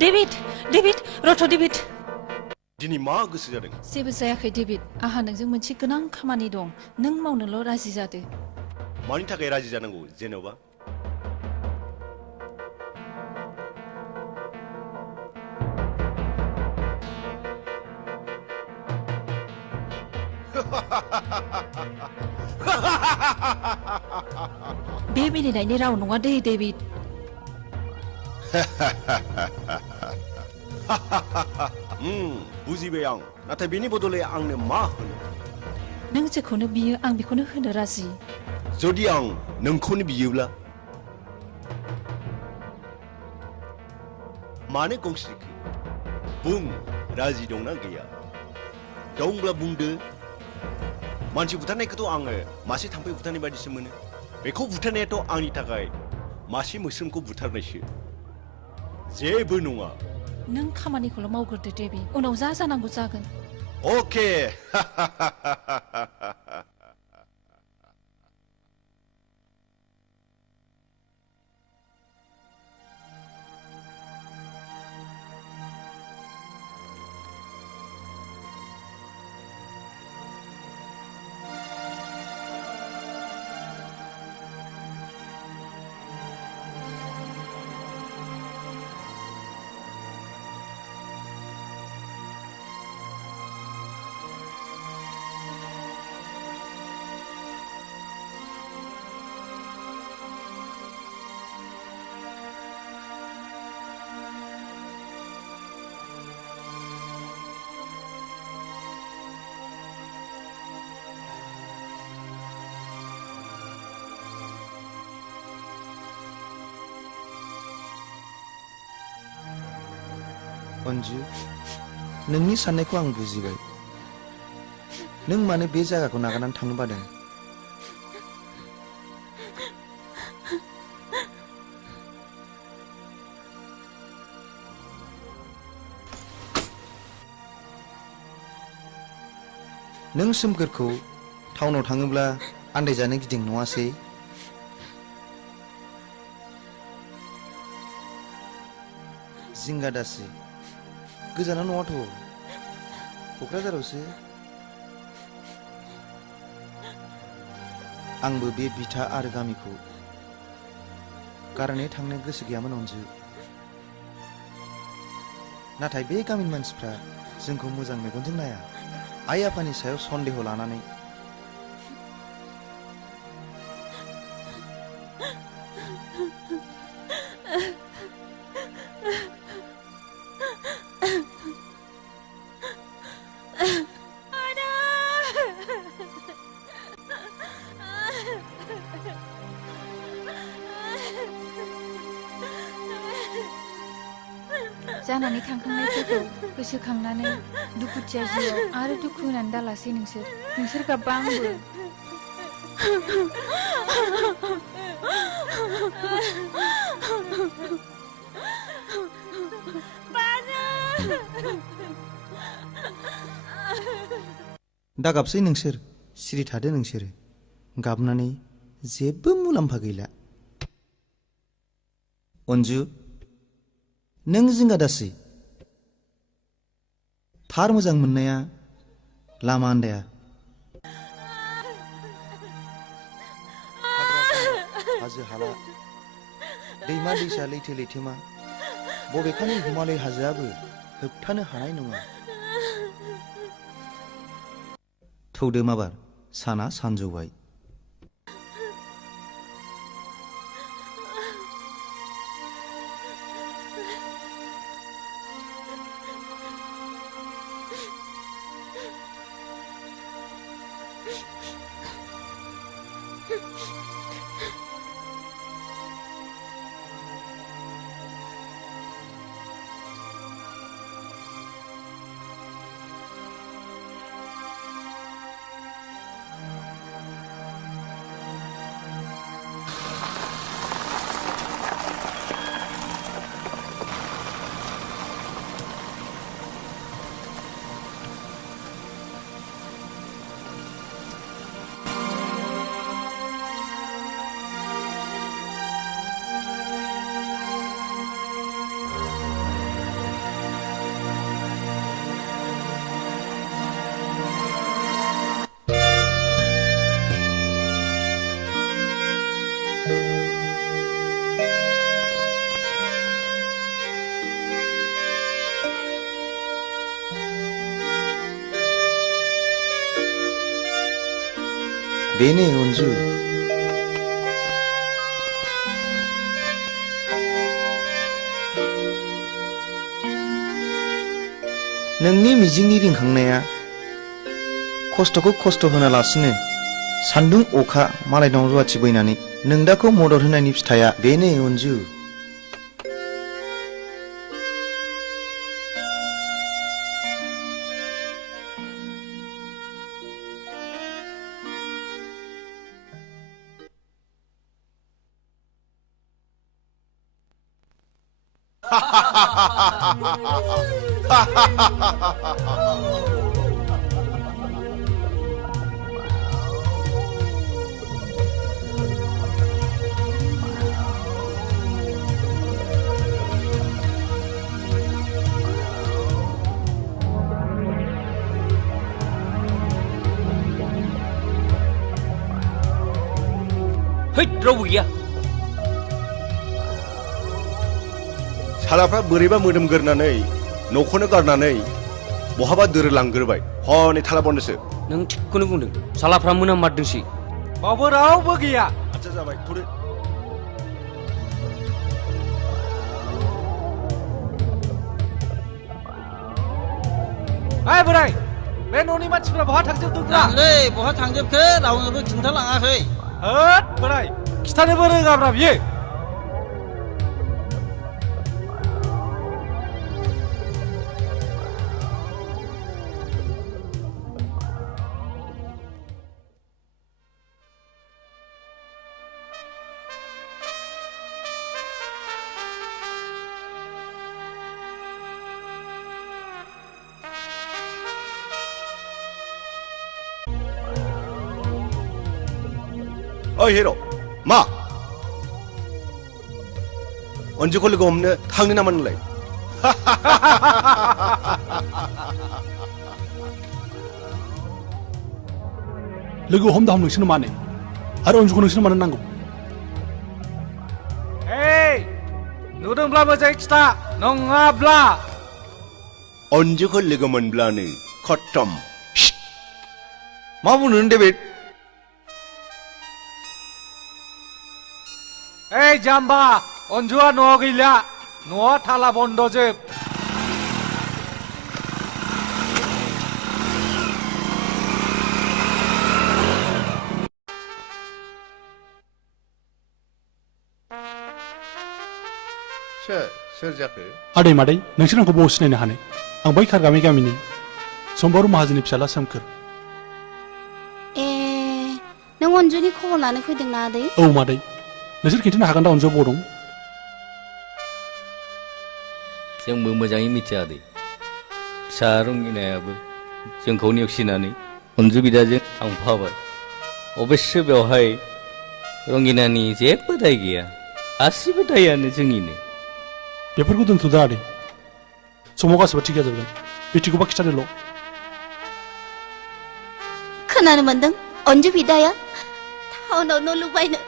डेभिड डेभिड रथ' डेभिड दिनै मा गोसो जादों? जेबो जायाखै डेभिड आंहा नोंजों मोनसे गोनां खामानि दं नों मावनोल' राजि जादो। मानि थाखाय राजि जानांगौ जेन'बा? बे मिनिनायनि राव नङा दे डेभिड। बुजिबाय आं नाथाय बेनि बदलै आंनो मा होनो? नों जेखौनो बियो आं बेखौनो होनो राजि। जुदि आं नोंखौनो बियोब्ला मानो गंस्रिखो? बुं राजि दंना गैया? दंब्ला बुंदो। मानसि बुथारनायखौथ' आङो मासे थाम्फै बुथारनाय बायदिसो मोनो। बेखौ बुथारनायाथ' आंनि थाखाय मासे मोस्रोमखौ बुथारनायसो जेबो नङा। नों खामानिखौल' मावग्रोदो डेभिड उनाव जा जानांगौ जागोन। अके अन्जु नोंनि साननायखौ आं बुजिबाय। नों मानो बे जायगाखौ नागारनानै थांनो बादों? नों सोमखोरखौ टाउनाव थाङोब्ला आन्दायजानो गिदिं नङासै? जिंगा दासि गोजानाव नङाथ' क'क्राझारावसो। आंबो बे बिथा आरो गामिखौ गारनानै थांनो गोसो गैयामोन अन्जु। नाथाय बे गामिनि मानसिफ्रा जोंखौ मोजां मेगनजों नाया। आइ आफानि सायाव सन्देह लानानै जानानै थांखांनायफोरखौ गोसोखांनानै दुखुथिया जिउआव आरो दुखु होनानै दालासै नोंसोर गाबबा आंबो। दा गाबसै नोंसोर, सिरि थादो नोंसोर। गाबनानै जेबो मुलाम्फा गैला। अन्जु नों जिंगा दासि। थार मोजां मोननाया लामा आन्दाया। हाजो हाला दैमा दैसा लैथो लैथोमा बबेखानि हिमालय हाजोआबो होबथानो हानाय नङा। थौदो माबार साना सानजौबाय। बेनो अन्जु नोंनि मिजिंनि रिंखांनाया खस्थ'खौ खस्थ' होनालासिनो सान्दुं अखा मालायनाव रुवाथि बैनानै नोंदाखौ मदद होनायनि फिथाइया बेनो अन्जु हैद रावबो गैया सालाफ्रा बोरैबा मोदोम गोरनानै न'खौनो गारनानै बहाबा दोरोलांग्रोबाय हनै थाला बन्दसो नों थिगखौनो बुंदों सालाफ्रा मोनाममारदोंसै बावबो रावबो गैया आच्छा जाबाय थ'दो ओइ बोराय बे न'नि मानसिफ्रा बहा थांजोबदोंब्रा जानलै बहा थांजोबखो रावनोबो खिन्थालाङाखै होद बोराय खिथानोबो रोङाब्रा बियो ओइ हिर' मा अन्जुखौ लोगो हमनो थांनो नामा नोंलाय लोगो हमदा हम नोंसोरनो मानो आरो अन्जुखौ नोंसोरनो मानो नांगौ ओइ नुदोंब्ला मोजाङै खिथा नङाब्ला अन्जुखौ लोगो मोनब्लानो खत्तम मा बुंनो डेभिड ओइ जाम्बा अन्जुआ न'आव गैला न'आ थाला बन्द'जोब सोर जाखो आदै मादै नोंसोर आंखौ बबाव सिनायनो हानो आं बै खारगामि गामिनि सम्बारू माहाजोननि फिसाला सोमखोर ए नों अन्जुनि खबर लानो फैदोंना आदै औ मादै नोंसोर खिन्थानो हागोन दा अन्जुआ बबाव दं जोंबो मोजाङै मिथिया आदै फिसा रंगिनायाबो जोंखौ नेवसिनानै अन्जु बिदाजों थांफाबाय अबयस्से बेवहाय रंगिनानि जेबो दाय गैया गासिबो दायानो जोंनिनो बेफोरखौ दोनथ'दा आदै समाव गासिबो थिग जाजोबगोन मिथिगौबा खिथादोल' खोनानो मोनदों अन्जु बिदाया टाउनाव न' लुबायनो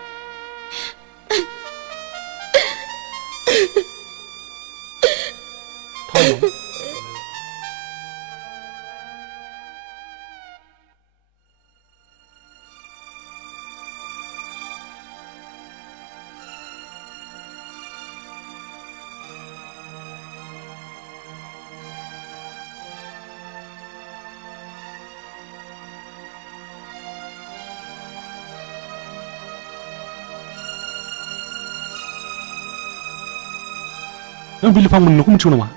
नों बिलिफां मोननोखौ मिथिगौ नामा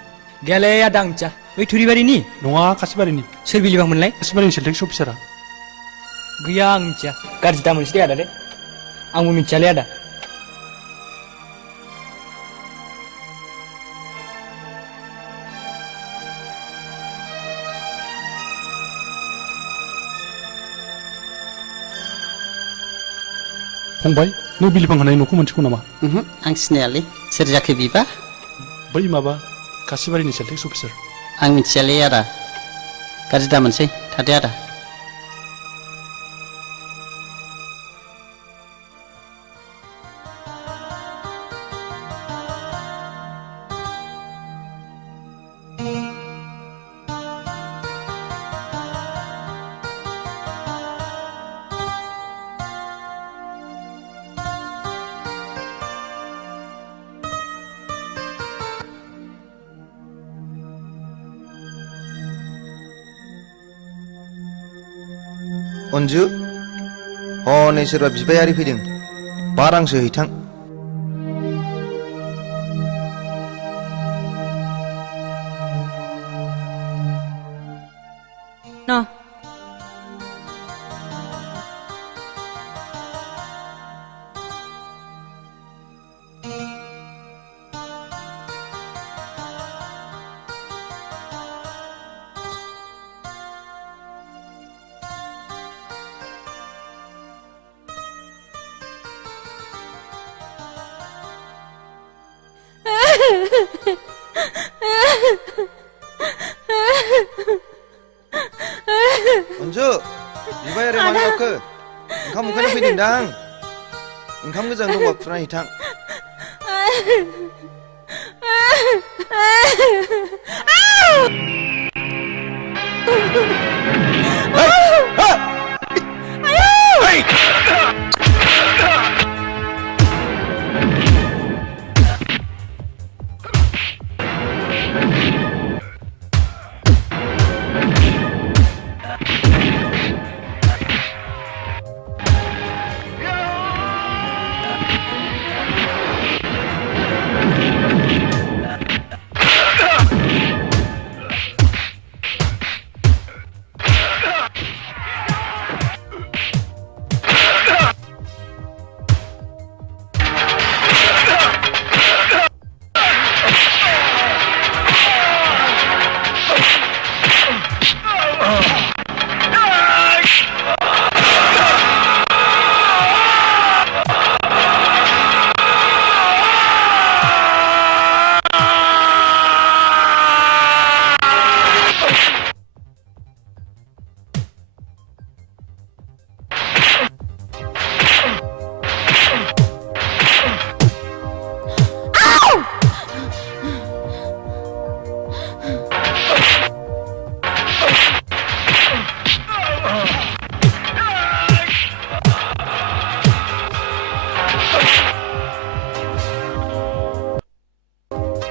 गैयालै आदा आं मिथिया बै थुरिबारिनि नङा खासिबारिनि सोर बिलिफां मोनलाय खासिबारिनि सेल्टेक्स अफिसारा गैया आं मिथिया गाज्रि दा मोनसै दे आदा दे आंबो मिथियालै आदा फंबाय नों बिलिफां होनाय न'खौ मिथिगौ नामा आं सिनायालै सोर जाखो बिबा बै माबा खासिबारिनि सेल्टेक्स अफिसार आं मिथियालै आदा गाज्रि दा मोनसै थादो आदा अन्जु हनै सोरबा बिबायारि फैदों 5 रांसो हैथां न अन्जु बिबायारि मानो गावखो ओंखाम उखैनो फैदोंदां ओंखाम गोजां दंबा खुरना हैथां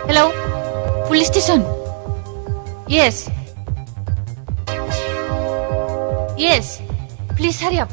Hello? Police station? Yes. Yes. Please hurry up.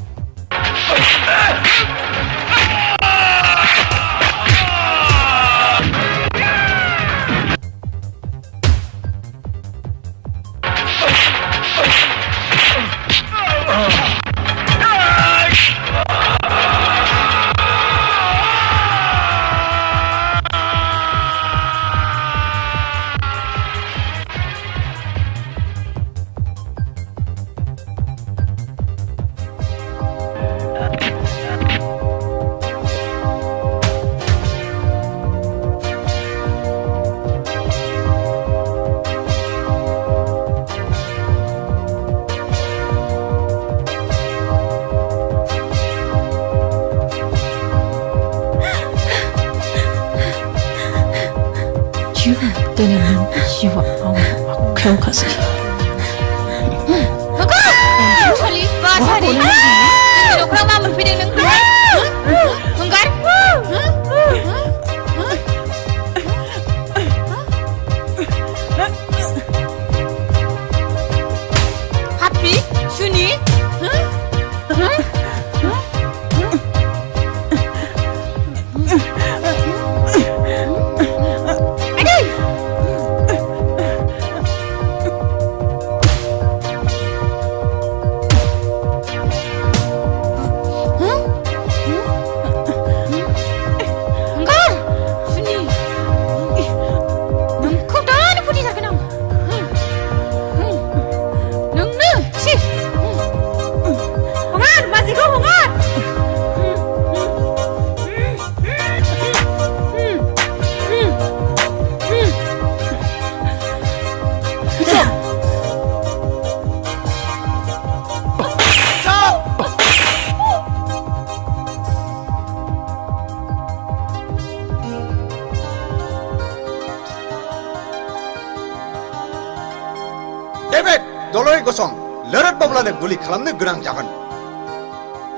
दलय गसं लोरद बाब्लानो गुलि खालामनो गोनां जागोन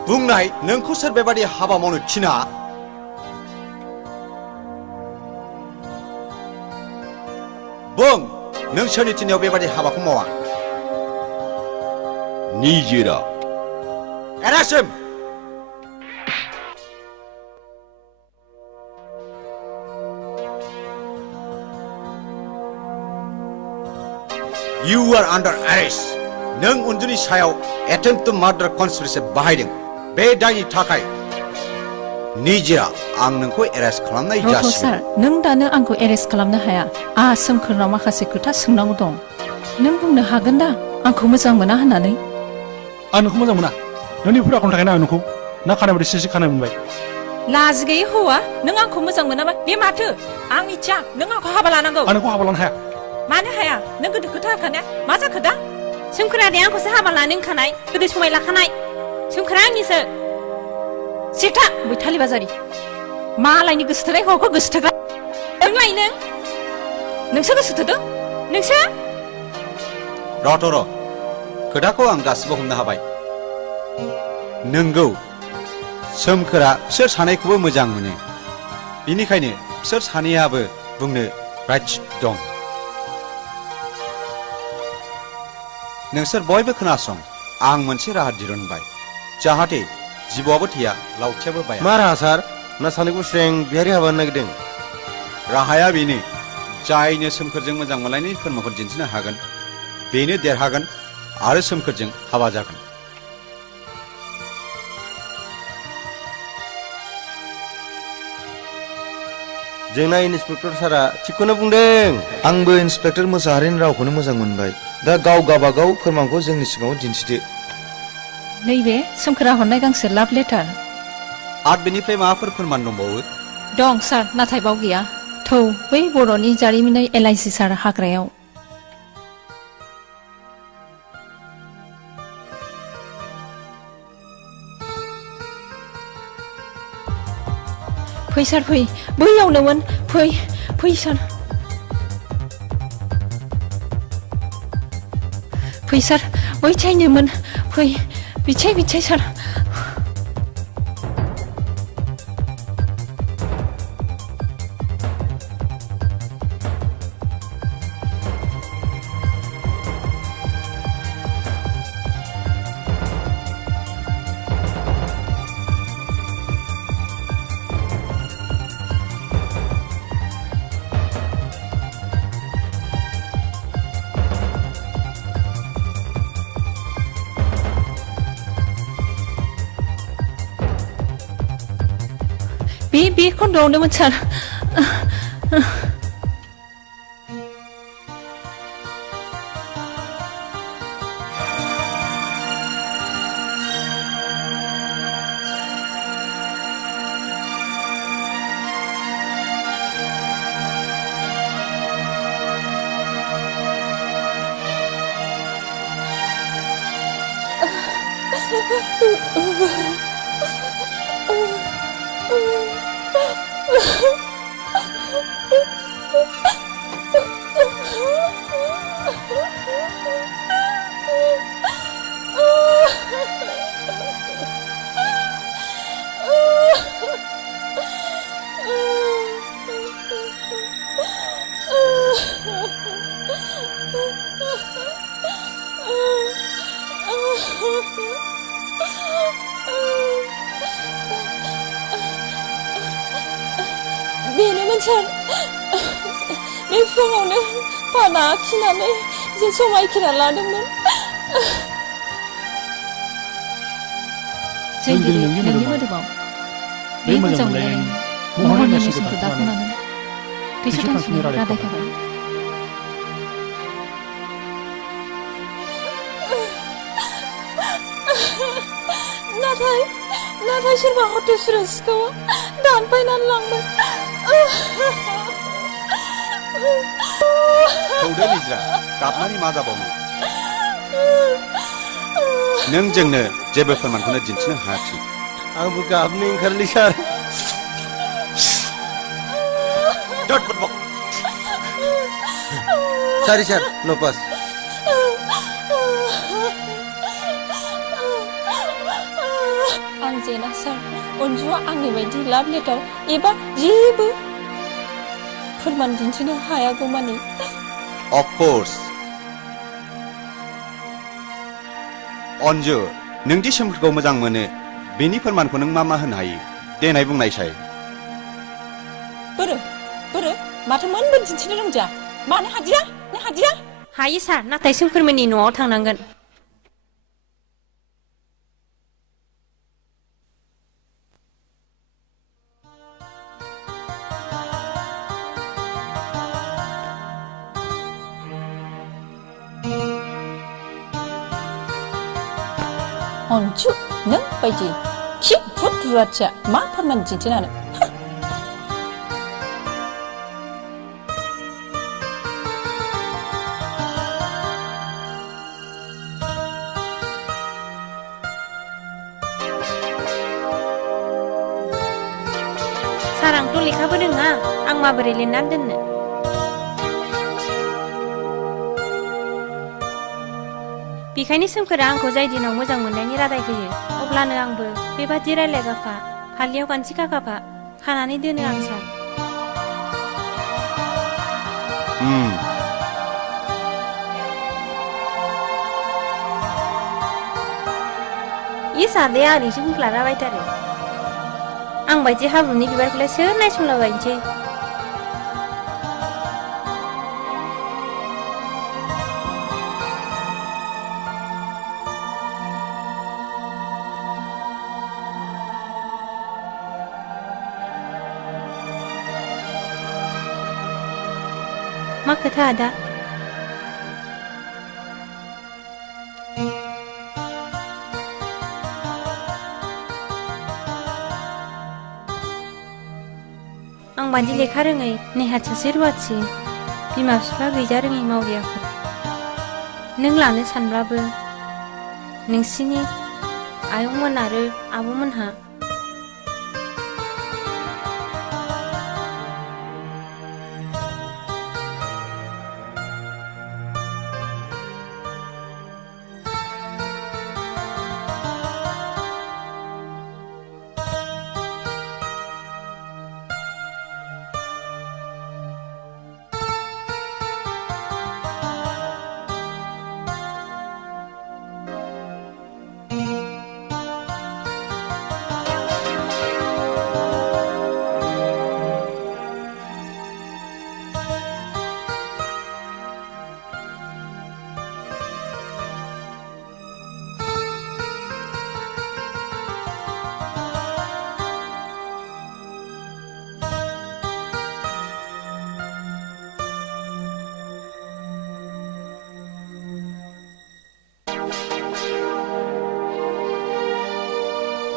बुंनाय नोंखौ सोर बेबादि हाबा मावनो थिना बुं नों सोरनि थिननायाव बेबादि हाबाखौ मावा निजेरा एरासिम You are under arrest. नों उन्जुनि सायाव attempt to murder conspiracy बाहायदों बे दायनि थाखाय निजेरा आं नोंखौ एरेस्ट खालामनाय रथ' जासिगोन सार नों दानो आंखौ एरेस्ट खालामनो हाया आंहा सोमखोरनाव माखासे खोथा सोंनांगौ दं नों बुंनो हागोन दा आंखौ मोजां मोना होननानै आं नोंखौ मोजां मोना नोंनि फुराखौनो थाखाय ना नोंखौ ना खानाय बायदि सिसि खानाय मोनबाय लाजि गैयै हौवा नों आंखौ मोजां मोनाबा बे माथो आं इच्छा नों आंखौ हाबा लानांगौ आं नोंखौ हाबा लानो हाया मानो हाया नों गोदो खोथा होखानाया मा जाखो दा सोमखोरा दे आंखौसो हाबा लानो होनखानाय गोदो समाय लाखानाय सोमखोरा आंनिसो सिथा बैथालि बाजारि मालायनि गोसो थोनाय हौवाखौ गोसो थोग्रा नोंलाय नोंसो गोसो थोदों नोंसो र' खोथाखौ आं गासिबो हमनो हाबाय नोंगौ सोमखोरा बिसोर सानैखौबो मोजां मोनो बिनिखायनो बिसोर सानैयाबो बुंनो राइट्स दं नोंसोर बयबो खोनासं आं मोनसे राहा दिरुनबाय जाहाथे जिबौआबो थैया लावथियाबो बाया मा राहा सार ना सानैखौ स्रें बिहारि हाबा नागिरदों राहाया बेनो जायनो सोमखोरजों मोजां मोनलायनायनि फोरमानखौ दिन्थिनो हागोन बेनो देरहागोन आरो सोमखोरजों हाबा जागोन जोंना इन्सपेक्टर सारा थिगखौनो बुंदों आंबो इन्सपेक्टर मोसाहारिनि रावखौनो मोजां मोनबाय दा गाव गाबागाव फोरमानखौ जोंनि सिगाङाव दिन्थिदो नैबे सोमखोरा हरनाय गांसे लाभ लेटार आरो बेनिफ्राय माबाफोर फोरमान दंबावो दं सार नाथाय बाव गैया थौ बै बर'नि जारिमिनारि एलआइसि सार हाग्रायाव फै सार फै बैयावनोमोन फै सार फै सार बैथिंनोमोन फै बिथिं सार बे खन्द'आवनोमोन सार बेनोमोन सार बे फुङावनो पाना खिनानै जे समायखेरा लादोंमोन जोंगिरि नोंनि मोदोमाव बे मोजां मोनलायनायनि महरनि नेरसोनखौ दाफुंनानै थैस' थांसुनि रादायखाबाय नाथाय सोरबा हत'सुरा सिखावा दानफायनानै लांबाय थौदो निज्रा गाबनानै मा जाबावनो नों जोंनो जेबो फोरमानखौनो दिन्थिनो हायाखिसै आंबो गाबनो ओंखारलै सार सारि सार नो पास जेना सार अनजुआ आंनि बायदि लाभ लेटार एबा जेबो फोरमान दिन्थिनो हायागौमानि अफ कोर्स अनजु नोंदि सोमखोरखौ मोजां मोनो बेनि फोरमानखौ नों मा होनो हायो देनाय बुंनायसाय बोरो माथो मोनबो दिन्थिनो रोंजा मानो हादिया नों हादिया हायो सार नाथाय सोमखोरमोननि न'आव थांनांगोन अनजु नों बायदि खि भुत रुवाथिया मा फोरमान दिन्थिनानो सार आंथ' लेखाबो रोङा आं माबोरै लिरनानै दोननो बेखायनो सोमखोरा आंखौ जाय दिनाव मोजां मोननायनि रादाय होयो अब्लानो आंबो बेबादि रायलायगाफा फालियाव गान्थि खागाफा खानानै दोनो आं सार इ सादैया ओरैसो बुंफ्लालाबायथारो आं बायदि हाब्रुनि बिबारखौलाय सोर नायसंलाबायनोसै मा खोथा आदा आं बादि लेखा रोङै नेहात सासे रुवाथि बिमा बिफा गैजा रोङै मावरियाफोर नों लानो सानब्लाबो नोंसिनि आयंमोन आरो आब'मोनहा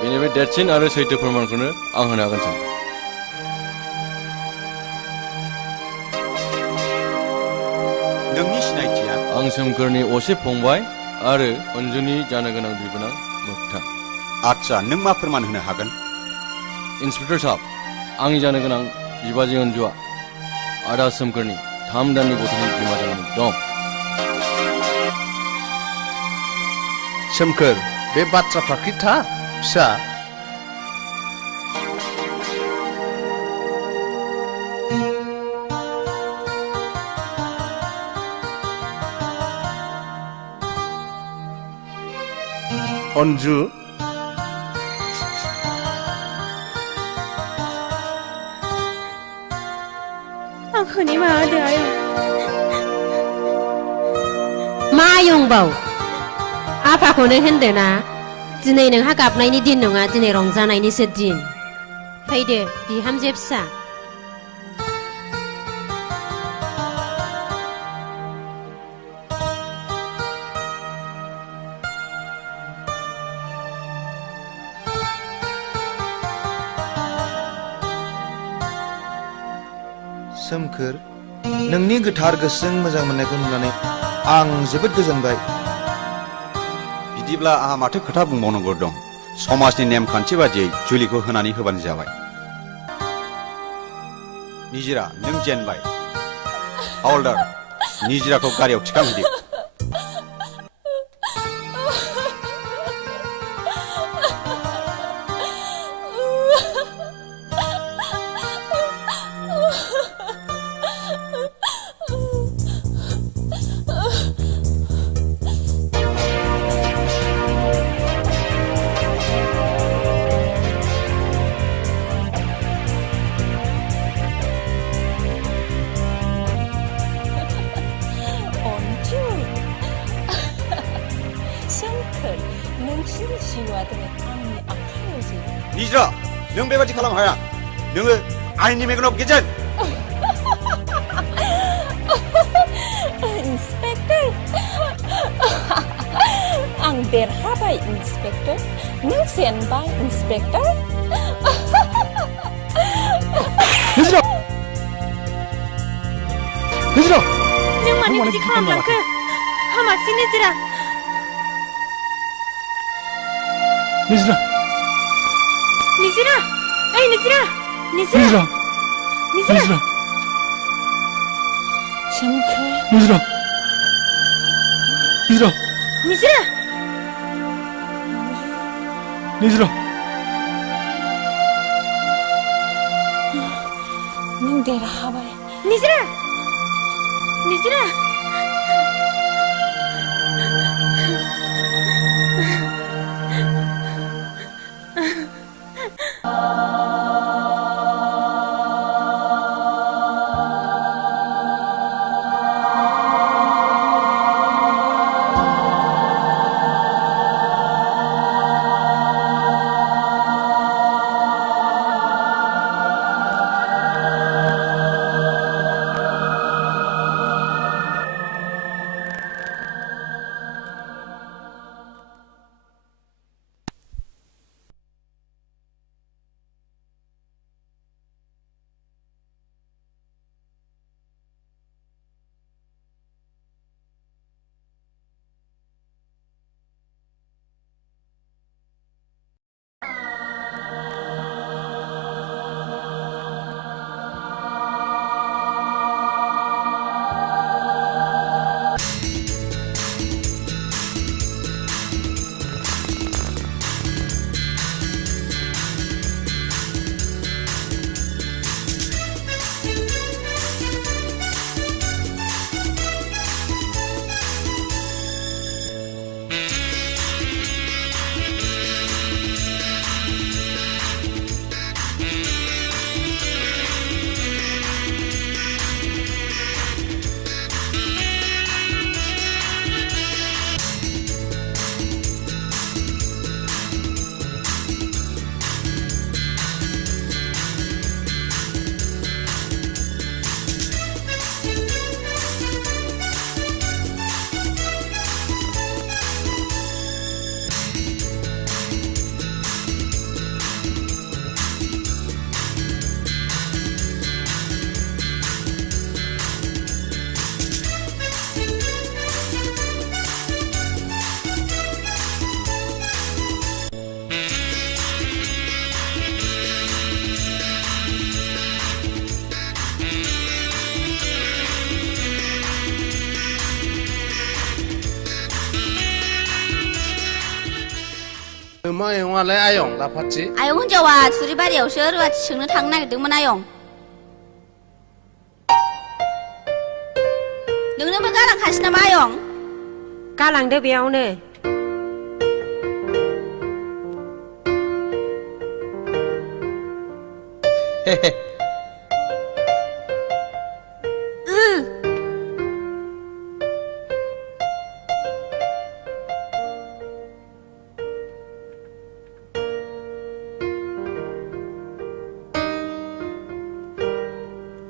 बेनिफ्राय देरसिन आरो सैथो फोरमानखौनो आं होनो हागोन सार नोंनि सिनायथिया आं सोमखोरनि असे फंबाय आरो अनजुनि जानो गोनां बिबोनां मोगथा आच्छा नों मा फोरमान होनो हागोन इन्सपेक्टर साहब आंनि जानो गोनां बिबाजै अनजुआ आदा सोमखोरनि 3 दाननि गथ'नि बिमा जानानै दं सोमखोर बे बाथ्राफ्रा खिथा फिसा अनजु आंखौनि मा होदो आयं मा आयंबाव आफाखौनो होनदो ना दिनै नोंहा गाबनायनि दिन नङा दिनै रंजानायनिसो दिन फैदो बिहामजो फिसा सोमखोर नोंनि गोथार गोसोजों मोजां मोननायखौ नुनानै आं जोबोद गोजोनबाय बिदिब्ला आहा माथो खोथा बुंबावनांगौ दं समाजनि नेमखान्थि बादियै जुलिखौ होनानै होबानो जाबाय निजिरा नों जेनबाय हावलदार निजिराखौ गारियाव थिखांहैदो निज्रा नों बेबादि खालाम हाया नोङो आयेननि मेगनाव गेजेन इन्सपेक्टर आं देरहाबाय इन्सपेक्टर नों जेनबाय इन्सपेक्टर निज्रा निज्रा नों मानो बिदि खालामलांखो हामासै निजिरा निज्रा निजिरा ओइ निजिरा निजिरा निजिरा सोमखोर निज्रा निज्रा निजिरा निज्रा नों देरहाबाय निजिरा निजिरा मायंआलाय आयं लाफाथि आयं हिन्जावा थुरिबारियावसो रुवाथि सोंनो थांनो नागिरदोंमोन आयं नोंनोबो गालांखासै नामा आयं गालांदो बेयावनो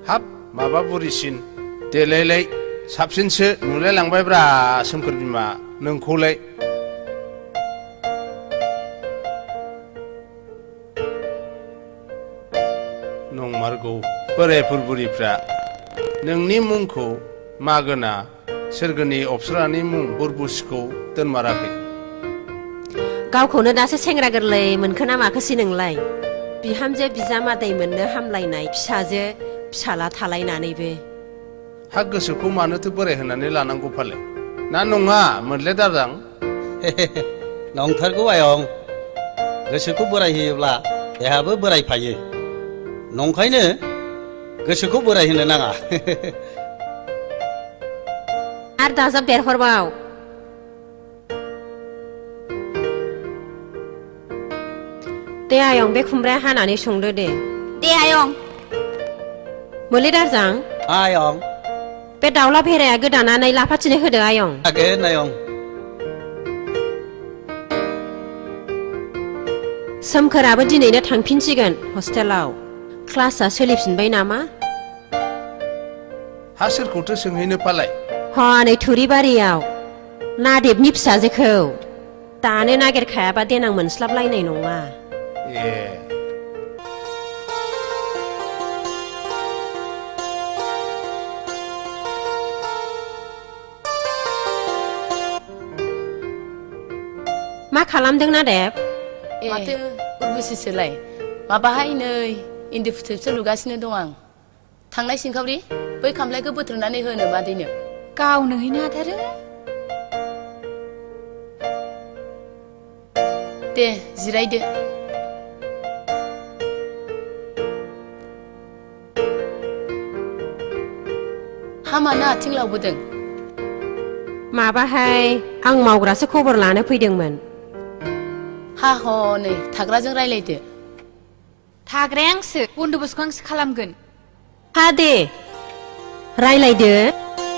हाब माबा बुरिसिन देलायलाय साबसिनसो नुलायलांबायब्रा सोमखोर बिमा नोंखौलाय नंमारगौ बोरायफोर बुरिफ्रा नोंनि मुंखौ मागोना सोरगोनि अप्सरानि मुं बुरबुसिखौ दोनमाराखै गावखौनो दासो सेंग्रा गोरलै मोनखो ना माखोसै नोंलाय बिहामजो बिजामादै मोननो हामलायनाय फिसाजो फिसाला थालायनानैबो हा गोसोखौ मानोथो बोराय होनानै लानांगौ फाले ना नङा मोनले दादां नंथारगौ आयं गोसोखौ बोराय होयोब्ला देहाबो बोरायफायो नंखायनो गोसोखौ बोराय होनो नाङा आरो दाजाब देरहरबाव दे आयं बे खुमब्राया हानानै संदो दे आयं मोले दारजां आयं बे दाउला भेराया गोदानानै लाफाथिनो होदो आयं हागोन आयं सोमखोराबो दिनैनो थांफिनसिगोन हस्टेलाव क्लासआ सोलिफिनबाय नामा हा सोरखौथो सोंहैनो फालाय हनै थुरिबारियाव नादेबनि फिसाजोखौ दानो नागिरखायाबा देनां मोनस्लाबलायनाय नङा ए मा खालामदों नादेब माथो उर्बुसिसोलाय माबाहाय नै इन्दि फुथुबसो लुगासिनो दं आं थांनाय सिंखावरि बै खामफ्लायखौ बोथ्रोदनानै होनो मादैनो गावनो हैनो हाथारो दे जिरायदो हामानो आथिं लावबोदों माबाहाय आं मावग्रासो खबर लानो फैदोंमोन हा हनै थाग्राजों रायलायदो थाग्राया आंसो बन्दोबस्तखौ आंसो खालामगोन हा दे रायलायदो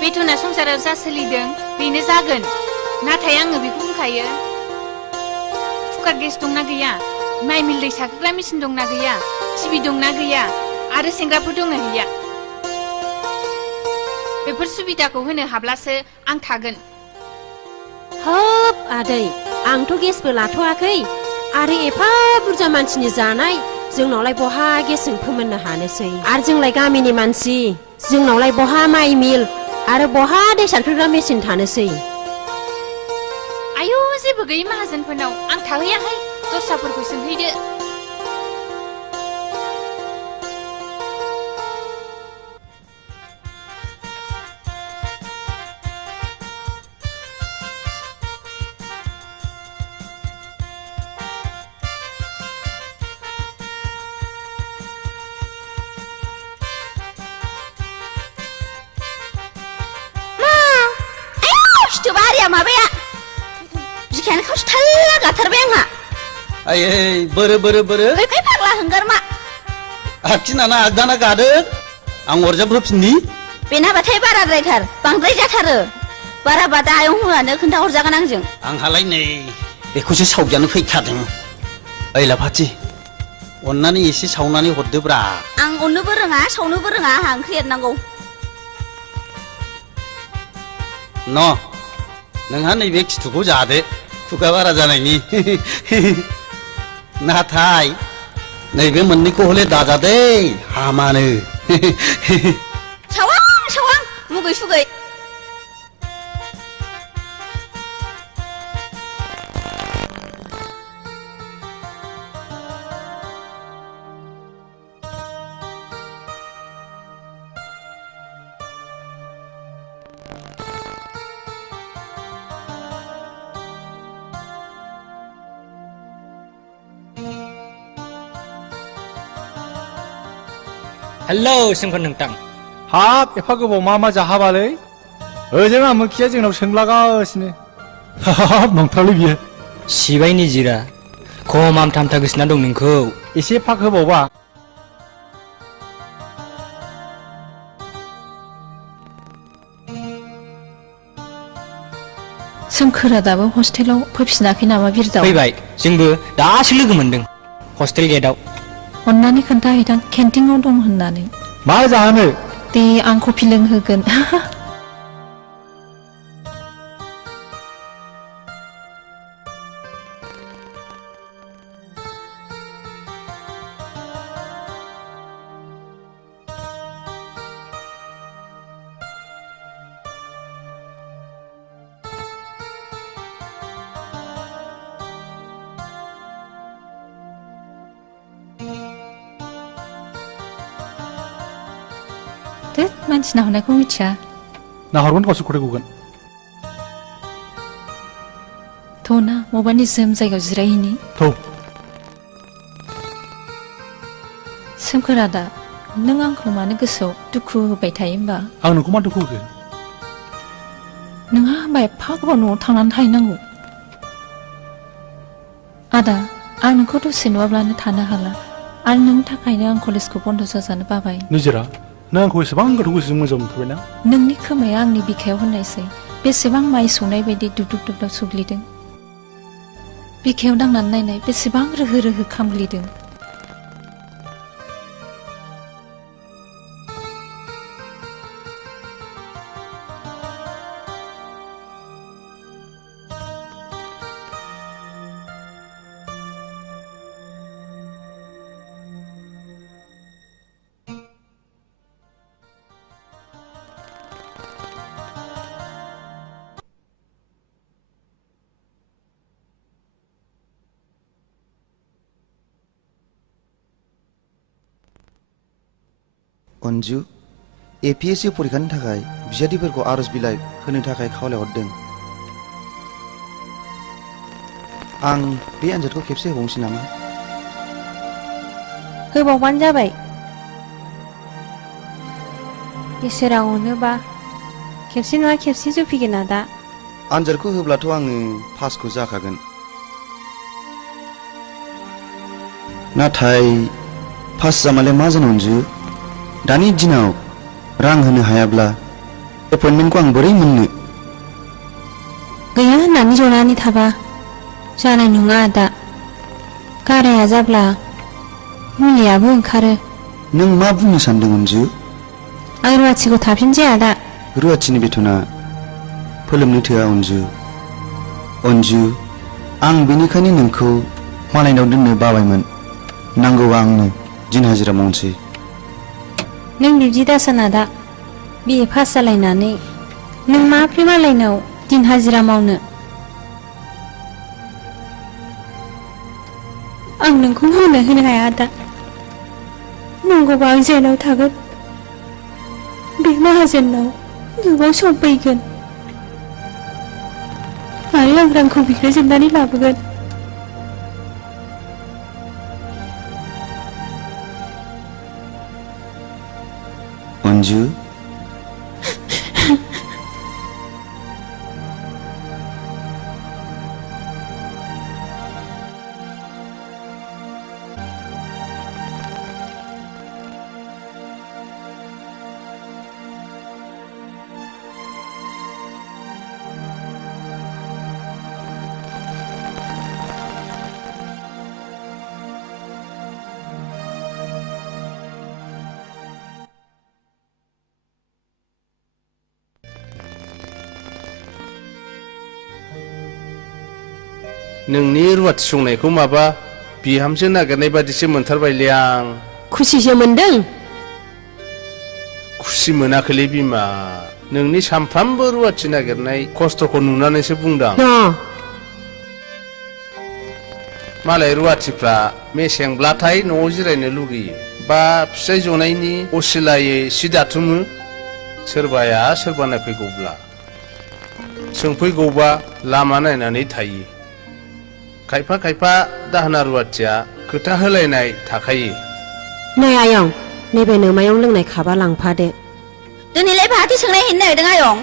बेथना संसाराव जा सोलिदों बेनो जागोन नाथाय आङो बेखौ बुंखायो कुकार गेस दंना गैया माइ मिल दै साग्रा मेसिन दंना गैया टिभि दंना गैया आरो सेंग्राफोर दंना गैया बेफोर सुबिदाखौ होनो हाब्लासो आं थागोन हाब आदै आंथ' गेसबो लाथ'वाखै आरो एफा बुरजा मानसिनि जानाय जोंनावलाय बहा गेसजों फोमोननो हानोसै आरो जोंलाय गामिनि मानसि जोंनावलाय बहा माइ मिल आरो बहा दै सारग्रा मेसिन थानोसै आयौ जेबो गैयै माहाजोनफोरनाव आं थाहैयाखै दस्राफोरखौ सोंहैदो माबाया बिखायानो खावसे थाल्ला गाथारबाय आंहा आयै बोरो बोरो बोरो फै फाग्ला हंगार मा आखिनाना आगदाना गादों आं अरजाब होफिननि बेनाबाथाय बाराद्रायथार बांद्राय जाथारो बाराबा दा आयं हुआनो खोन्थाहरजागोन आंजों आंहालाय नै बेखौसो सावजानो फैखादों ओइ लाफाथि अन्नानै एसे सावनानै हरदोब्रा आं अननोबो रोङा सावनोबो रोङा आंहा ओंख्रि एरनांगौ न नोंहा नैबे खिथुखौ जादो खुगा बारा जानायनि नाथाय नैबे मोननैखौ हले दाजादे हामानो सावां सावां मुगै सुगै हेलौ सोमखोर नोंथां हाब एफा गोबाव मा जाहाबालै ओजों आमोखिया जोंनाव सोंलागासिनो हाब नंथारलै बियो सिबाय निजिरा खमाम थामथा गोसोना दं नोंखौ एसे फाक होबावबा सोमखोरा दाबो हस्टेलाव फैफिनाखै नामा बिरदाव फैबाय जोंबो दासो लोगो मोनदों हस्टेल गेटआव अन्नानै खोन्थाहैदां केन्टिनाव दं होननानै मा जाहोनो दे आं कफि लोंहोगोन मानसि नाहरनायखौ मिथिया नाहरगोन गावसो खदै गगोन थ'ना मबा निजोम जायगायाव जिरायहैनि थ' सोमखोरा दा नों आंखौ मानो गोसोआव दुखु होबाय थायो होमबा आं नोंखौ मा दुखु होखो नोंहा होमबा एफा गोबाव न'आव थांनानै थाहैनांगौ आदा आं नोंखौ दसे नुवाब्लानो थानो हाला आरो नोंनि थाखायनो आं कलेजखौ बन्द जाजानो बाबाय निजिरा नों आंखौ एसेबां गोथौ गोसोजों मोजां मोनथारबायना नोंनि खोमाया आंनि बिखायाव होननायसै बेसेबां माइ सौनाय बायदि दुबदुब दुबदाब सुग्लिदों बिखायाव दांनानै नायनाय बेसेबां रोहो रोहो खामग्लिदों। अन्जु APSC परिखानि थाखाय बिजाथिफोरखौ आरज बिलाइ होनो थाखाय खावलायहरदों। आं बे आनजादखौ खेबसे होबावनोसै नामा? होबावबानो जाबाय। इसोरा अनोबा खेबसे नङा खेबसे जफैगोन आदा। आनजादखौ होब्लाथ' आङो पासखौ जाखागोन। नाथाय पास जामालाय मा जानो अन्जु? दानि दिनाव रां होनो हायाब्ला एपइन्टमेन्टखौ आं बोरै मोननो? गैया होननानै जनानै थाबा जानाय नङा आदा। गाराया जाब्ला मुलियाबो ओंखारो। नों मा बुंनो सानदों अन्जु? आं रुवाथिखौ थाफिनसै आदा। रुवाथिनि बेथना फोलोमनो थोआ अन्जु। अन्जु, आं बेनिखायनो नोंखौ मालायनाव दोननो बाबायमोन। नांगौबा आंनो दिन हाजिरा मावनोसै। नों बिदि दासान आदा। BA पास जालायनानै नों माब्रै मालायनाव दिन हाजिरा मावनो? आं नोंखौ मावनो होनो हाया आदा। नांगौबा आं जेलाव थागोन। बे माहाजोननाव गोबाव सम फैगोन आरो आं रांखौ बिग्रायजोबनानै लाबोगोन। अन्जु, नोंनि रुवाथि संनायखौ माबा बिहामजो नागिरनाय बादिसो मोनथारबायलै आं। खुसिसो मोनदों? खुसि मोनाखैलै बिमा। नोंनि सानफ्रामबो रुवाथि नागिरनाय खस्थ'खौ नुनानैसो बुंदां। मालाय रुवाथिफ्रा मेसेंब्लाथाय न'आव जिरायनो लुगैयो बा फिसाइ जनायनि असिलायै सि दाथुमो। सोरबाया सोरबा नायफैगौब्ला सोंफैगौबा लामा नायनानै थायो। खायफा खायफा दाहोना रुवाथिया खोथा होलायनाय थाखायो। नै आयं, नैबे नोमायाव लोंनाय खाबा लांफादो। दिनैलाय बाहाथो सोंनाय हैनो नागिरदों आयं?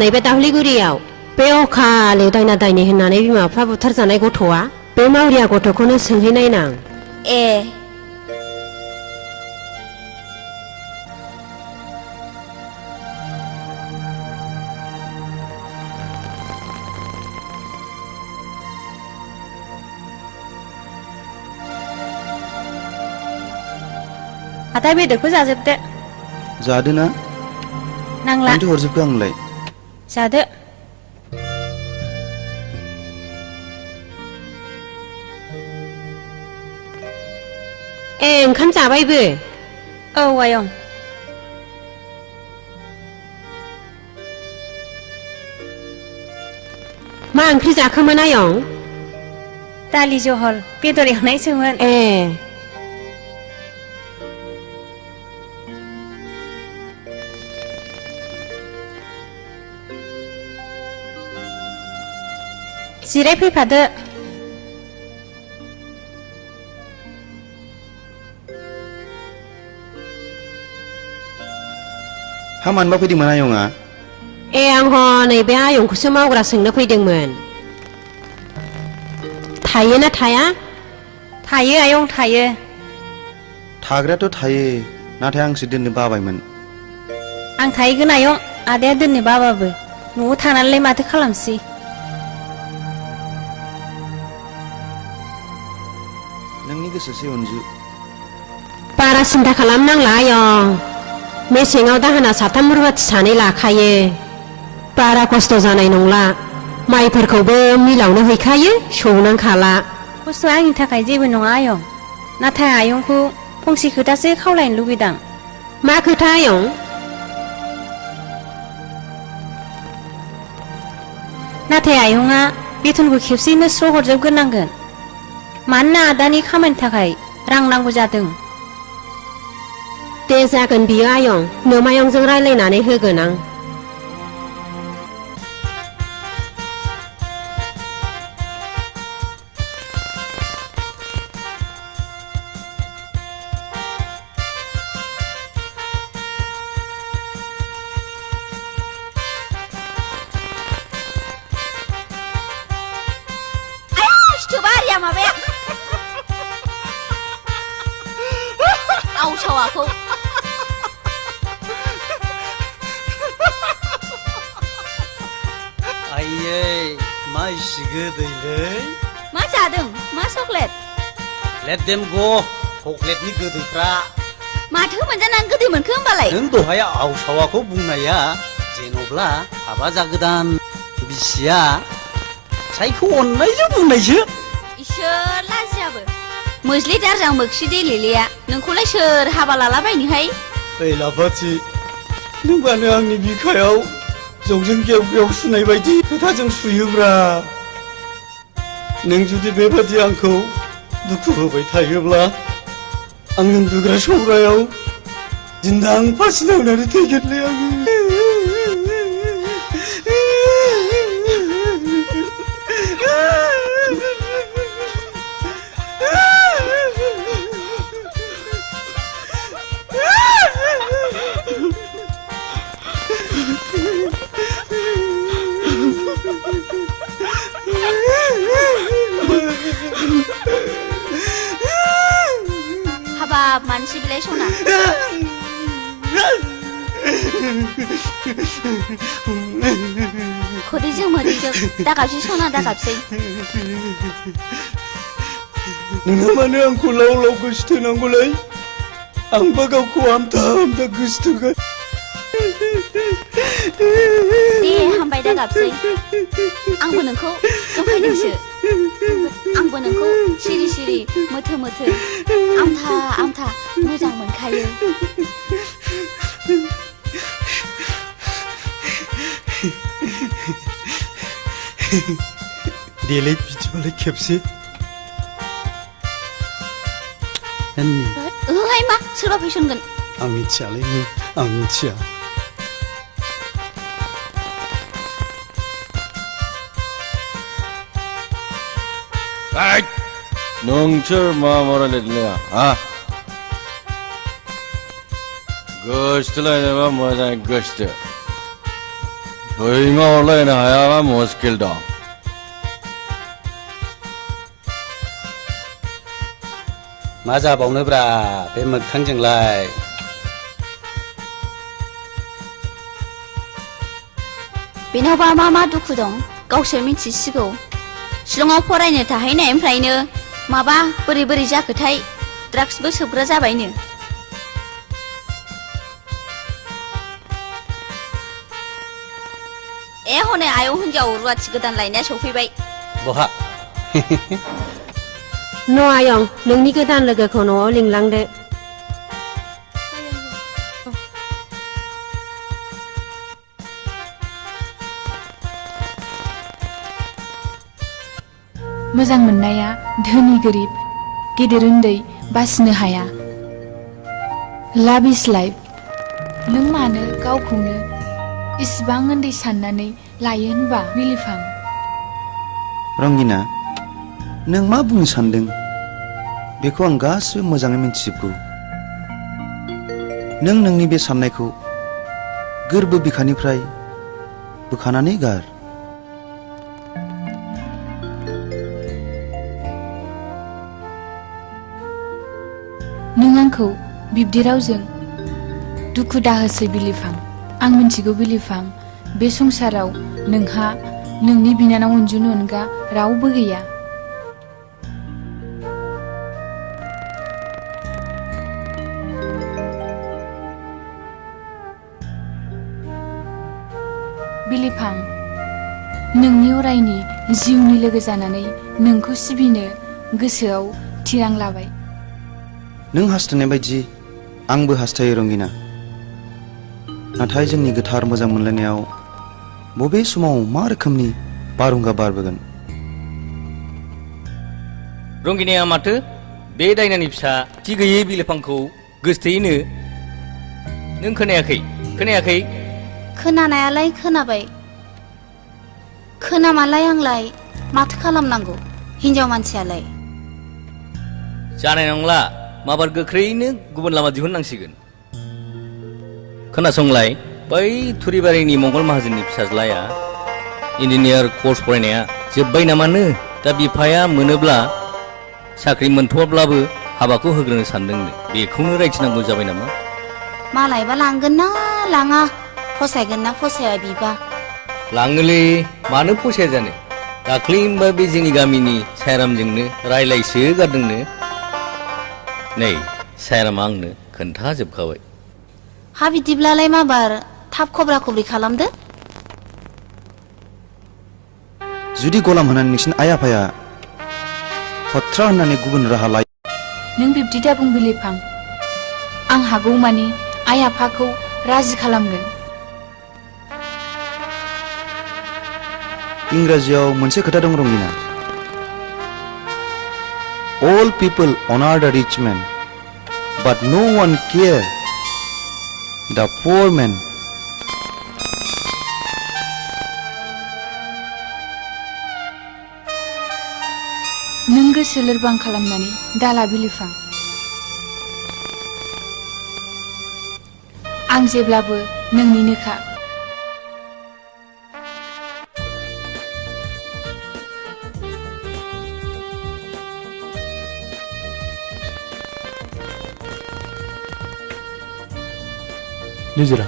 नैबे दावलिगुरियाव बे अखालि दायना दायनि होननानै बिमा बिफा बुथारजानाय गथ'आ बे मावरिया गथ'खौनो सोंहैनायनां। ए आदा बेदरखौ जाजोबदो। जादो ना? नांला। मानोथो हरजोबखो आंलाय? जादो। ए, ओंखाम जाबायबो? औ आयं। मा ओंख्रि जाखोमोन आयं? दालि जहल, बेदर एवनायसोमोन। ए, जिरायफैफादो। हा मानबा फैदोंमोन आयंआ? ए, आं नैबे आयंखौसो मावग्रा सोंनो फैदोंमोन। थायोना थाया? थायो आयं, थायो। थाग्रायाथ' थायो, नाथाय आंसो दोननो बाबायमोन। आं थाहैगोन आयं, आदाया दोननो बाबाबो। न'आव थानानैलाय माथो खालामसै? गोसोसै अनजु बारा सिन्था खालामनांला आयं मेसेङाव दाहोना साथाम रुवाथि सानै लाखायो बारा खस्थ' जानाय नंला माइफोरखौबो मिलावनो हैखायो सौनांखाला खस्थ'आ आंनि थाखाय जेबो नङा आयं नाथाय आयंखौ फंसे खोथासो खावलायनो लुगैदां मा खोथा आयं नाथाय आयंआ बेथनखौ खेबसेयैनो स्र' हरजोबग्रोनांगोन मानोना आदानि खामानिनि थाखाय रां नांगौ जादों दे जागोन बियो आयं नोमायंजों रायलायनानै होगोन आं आवसावाखौ आइयै मा इसे गोदैलै मा जादों मा चकलेट लेट देम गो चकलेटनि गोदैफ्रा माथो मोनजानानै गोदै मोनखो होमबालाय नों दहाय आवसावाखौ बुंनाया जेन'ब्ला हाबा जागोदान बिसिया फिसायखौ अननायजों बुंनायसो इसोर लाजियाबो मोज्लि दारजां मोख्सि देलेलेया नोंखौलाय सोर हाबा लालाबायनोहाय ओइ लाफाथि नोंबानो आंनि बिखायाव जौजों गेव गेव सुनाय बायदि खोथाजों सुयोब्रा नों जुदि बेबादि आंखौ दुखु होबाय थायोब्ला आं उन्दुग्रा सौरायाव दिन्दां फासि नांनानै थैगोनलै आङो हाबाब मानसि बिलाइ सना खोदैजों मोदैजों दागाबसै सना दागाबसै नोंहा मानो आंखौ लाव लाव गोसोथोनांगौलाय आंबा गावखौ आमथा आमथा गोसोथोगोन दे हामबाय दागाबसै आंबो नोंखौ जंखायदोंसो आंबो नोंखौ सिरि सिरि मोथो मोथो आमथा आमथा मोजां मोनखायो देलाय बिदिबालाय खेबसे ओहाय मा सोरबा फैसनगोन आं मिथियालै आं मिथिया नोंसोर मा रायलायदों गोसोथोलायनोबा मोजाङै गोसोथो दैमा हरलायनो हायाबा मुस्किल दं मा जाबावनोब्रा बे मोगथांजोंलाय बेनावबा मा मा दुखु दं गावसोर मिथिसिगौ शिलंआव फरायनो थाहैनायनिफ्रायनो माबा बोरै बोरै जाखोथाय ड्राग्सबो सोबग्रा जाबायनो ए हनै आयं हिन्जाव रुवाथि गोदान लायनाया सफैबाय बहा न' आयं नोंनि गोदान लोगोखौ न'आव लिंलांदो मोजां मोननाया धोनि गोरिब गेदेर उन्दै बासिनो हाया लाभ इज लाइफ नों मानो गावखौनो इसिबां उन्दै साननानै लायो होनबा बिलिफां रंगिना नों मा बुंनो सानदों बेखौ आं गासिबो मोजाङै मिन्थिजोबगौ नों नोंनि बे साननायखौ गोरबो बिखानिफ्राय बोखानानै गार नों आंखौ बिब्दि रावजों दुखु दाहोसै बिलिफां आं मिन्थिगौ बिलिफां बे संसाराव नोंहा नोंनि बिनानाव अनजुनि अनगा रावबो गैया बिलिफां नोंनि अरायनि जिउनि लोगो जानानै नोंखौ सिबिनो गोसोआव थिरां लाबाय। नों हास्थायनाय बायदि आंबो हास्थायो रंगिना। नाथाय जोंनि गोथार मोजां मोनलायनायाव बबे समाव मा रोखोमनि बारहुंखा बारबोगोन? रंगिनाया माथो बे दायनानि फिसा थि गैयै बिलिफांखौ गोसथोयैनो नों खोनायाखै? खोनानायालाय खोनाबाय। खोनामालाय आंलाय माथो खालामनांगौ हिनजाव मानसियालाय? जानाय नंला, माबार गोख्रैनो गुबुन लामा दिहुननांसिगोन। खोनासंलाय, बै थुरिबारिनि मंगल माहाजोननि फिसाज्लाया इन्जिनियार कर्स फरायनाया जोब्बाय नामानो? दा बिफाया मोनोब्ला साख्रि मोनथ'वाब्लाबो हाबाखौ होग्रोनो सानदोंनो। बेखौनो रायथिनांगौ जाबाय नामा? मालायबा लांगोन ना लाङा, फसायगोन ना फसाया बिबा? लाङोलै, मानो फसाया जानो? दाख्लैमबा बे जोंनि गामिनि सायरामजोंनो रायलायसो गारदोंनो। नै सायरामा आंनो खोन्थाजोबखाबाय। हा बिदिब्लालाय माबार थाब खब्रा खब्रि खालामदो। जुदि गलाम होनानै नोंसिनि आइ आफाया हथ्रा होननानै गुबुन राहा लायो। नों बिब्दि दा बुं बिलिफां। आं हागौमानि आइ आफाखौ राजि खालामगोन। इंराजियाव मोनसे खोथा दं रंगिना। All people honor the rich man, but no one care the poor man. नों गोसो लोरबां खालामनानै दाला बिलिफां। आं जेब्लाबो नोंनिनोखा। निजिरा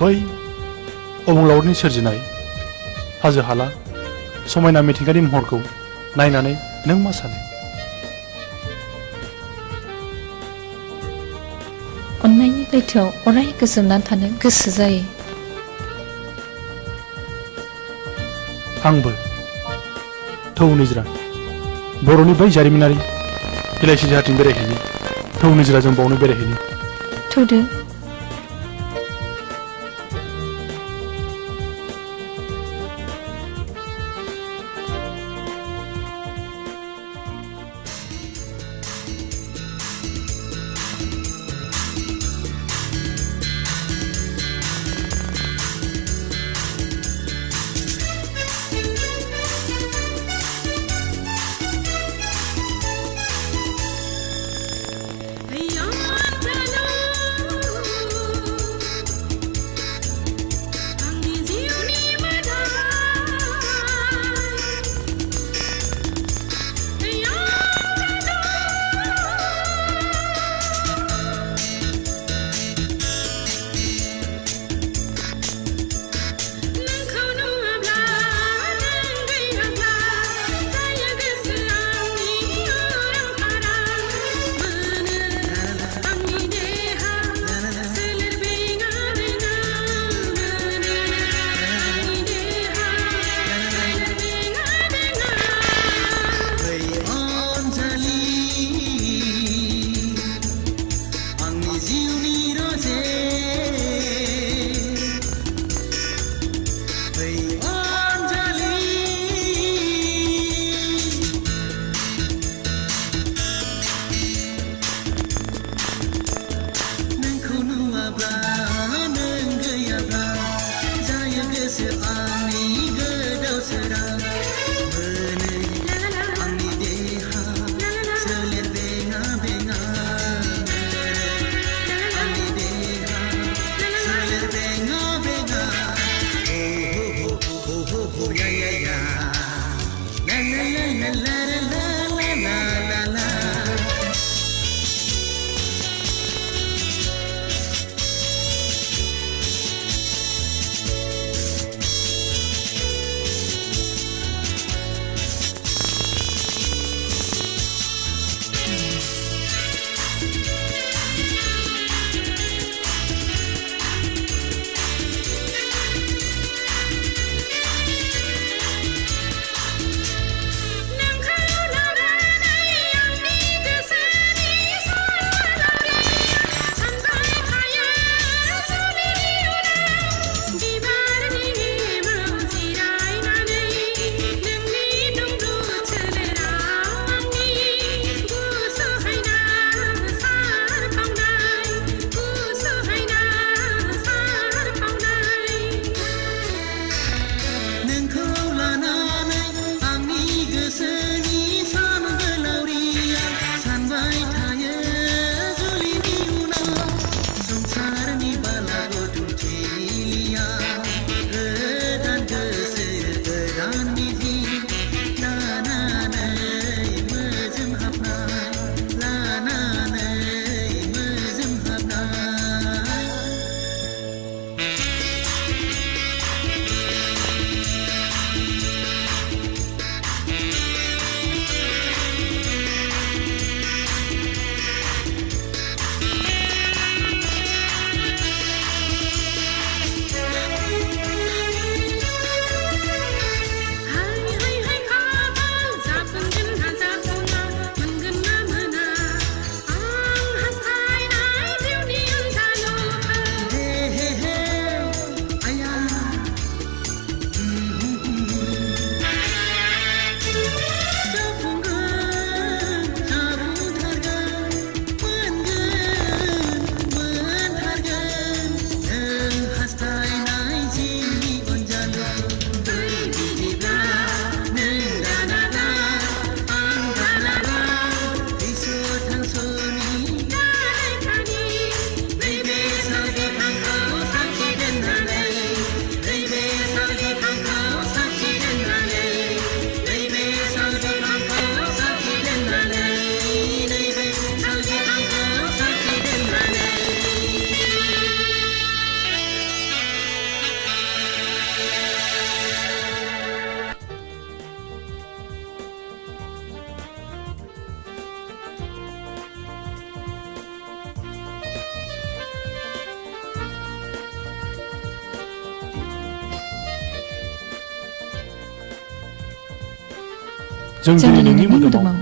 बै अबंलावरनि सोरजिनाय हाजो हाला समायना मिथिंगानि महरखौ नायनानै नों मा सानो? अननायनि लैथोआव अराय गोजोमनानै थानो गोसो जायो। आंबो थौ निजिरा बर'नि बै जारिमिनारि बिलाइसि जाहारथिं बेरायहैनि। थौ निजिरा जों बावनो बेरायहैनि। थौदो। जों दिनै नोंनि मोदोमाव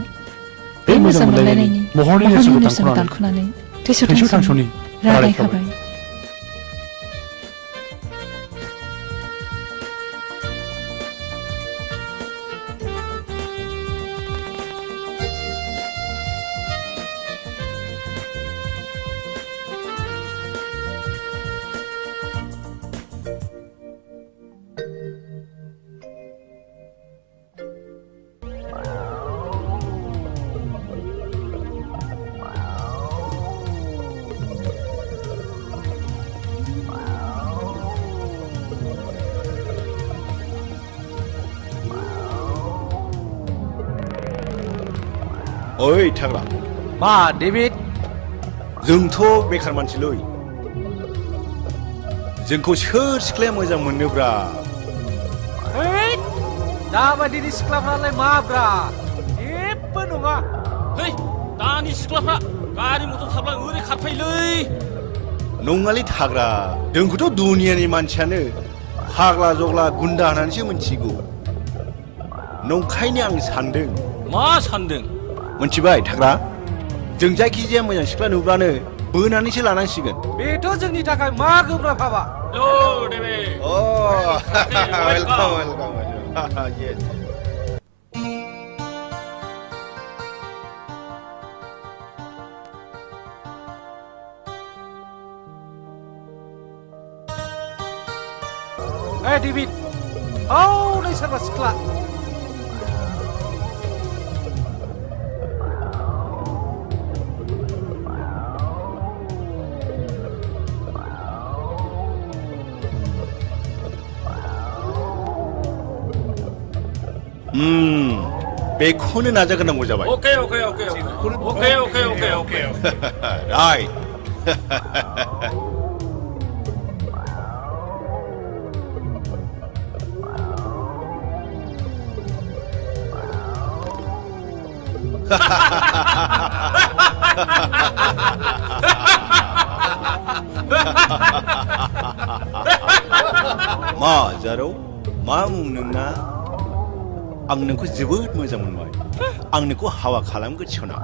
बे मोजां मोनलायनायनि महरनि नेरसोनखौ दानख'नानै थैस' थांस'नि रादाय खाबाय। ओइ थाग्रा मा डेभिड जोंथ' बेखार मानसिलै जोंखौ सोर सिख्लाया मोजां मोनोब्रा दाबायदिनि सिख्लाफ्रालाय माब्रा जेबो नङा है दानि सिख्लाफ्रा गारि मथर थाब्ला ओरै खारफायोलै नङालै थाग्रा जोंखौथ' दुनियानि मानसियानो फाग्ला जग्ला गुन्दा होननानैसो मिथिगौ नंखायनो आं सानदों मा सानदों मिथिबाय थाग्रा जों जायखिजाया मोजां सिख्ला नुब्लानो बोनानैसो लानांसिगोन बेथ' जोंनि थाखाय मा गोब्राब हाबा हेलौ देबे वेलकाम yes डेभिड औ नै सोरबा सिख्ला बेखौनो नाजाग्रोनांगौ जाबाय ओके राइट मा जारौ मा मुं नोंना आं नोंखौ जोबोद मोजां मोनबाय आं नोंखौ हाबा खालामगोन सना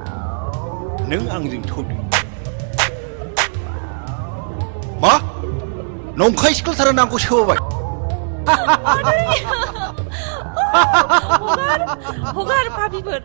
नों आंजों थौदो मा नंखाय सिख्लाथारा आंखौ सोबाय हगार भाबिफोर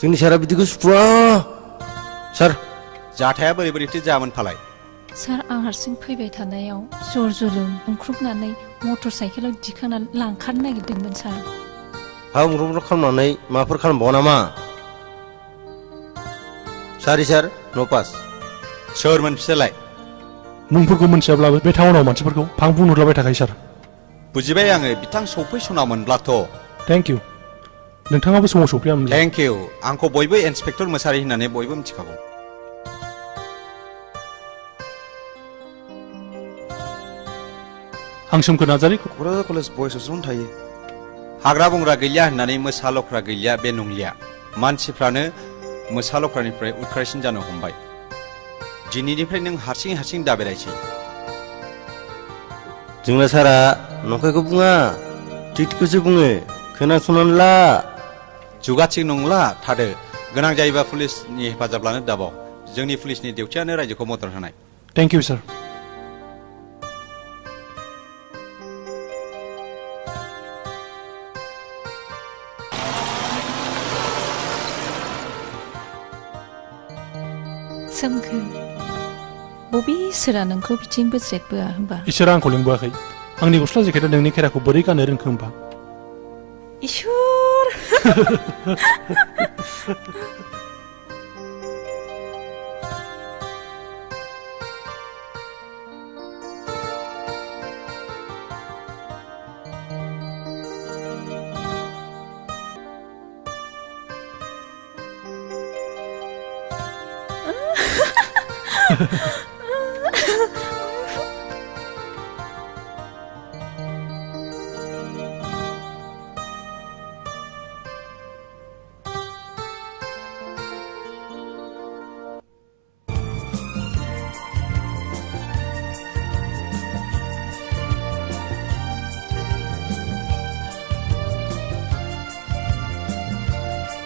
जोंनि सारा बिदिखौ सुखुवा सार जाथाया बोरै बोरैथो जायामोन फालाय सार आं हारसिं फैबाय थानायाव जर जरुम बुंख्रुबनानै मटर साइकेलाव दिखांनानै लांखारनो नागिरदोंमोन सार हा बुंख्रुब खालामनानै माबाफोर खालामबावा नामा सार न' पास सोरमोन बिसोरलाय मुंफोरखौ मोनथियाब्लाबो बे टाउनाव मानसिफोरखौ फां बुंहरलाबाय थाखायो सार बुजिबाय आङो बिथां सौफैसनामोनब्लाथ' थेंक इउ नोंथाङाबो समाव सौफैयामोन थेंक इउ आंखौ बयबो इन्सपेक्टर मोसारि होननानै बयबो मिथिखागौ आं सोमखोर नार्जारि क'क्राझार कलेज बयस हस्टेलावनो थायो हाग्रा बंग्रा गैलिया होननानै मोसा लख्रा गैलिया बे नंलिया मानसिफ्रानो मोसा लख्रानिफ्राय उदखारसिन जानो हमबाय दिनैनिफ्राय नों हारसिं दाबेरायसै जोंना सारा नंखायखौ बुङा थिगखौसो बुङो खोनासंनानै ला जुगा थिग नंला थादो गोनां जायोबा पुलिसनि हेफाजाब लानो दाबाव जोंनि पुलिसनि डिउटियानो रायजोखौ मदद होनाय थेंक इउ सार सोमखोर बबे इसोरा नोंखौ बिथिं बोज्रेदबोआ होनबा इसोरा आंखौ लिंबोआखै आंनि गस्ला जेकेटा नोंनि खेराखौ बोरै गाननो रोंखो होनबा इसोर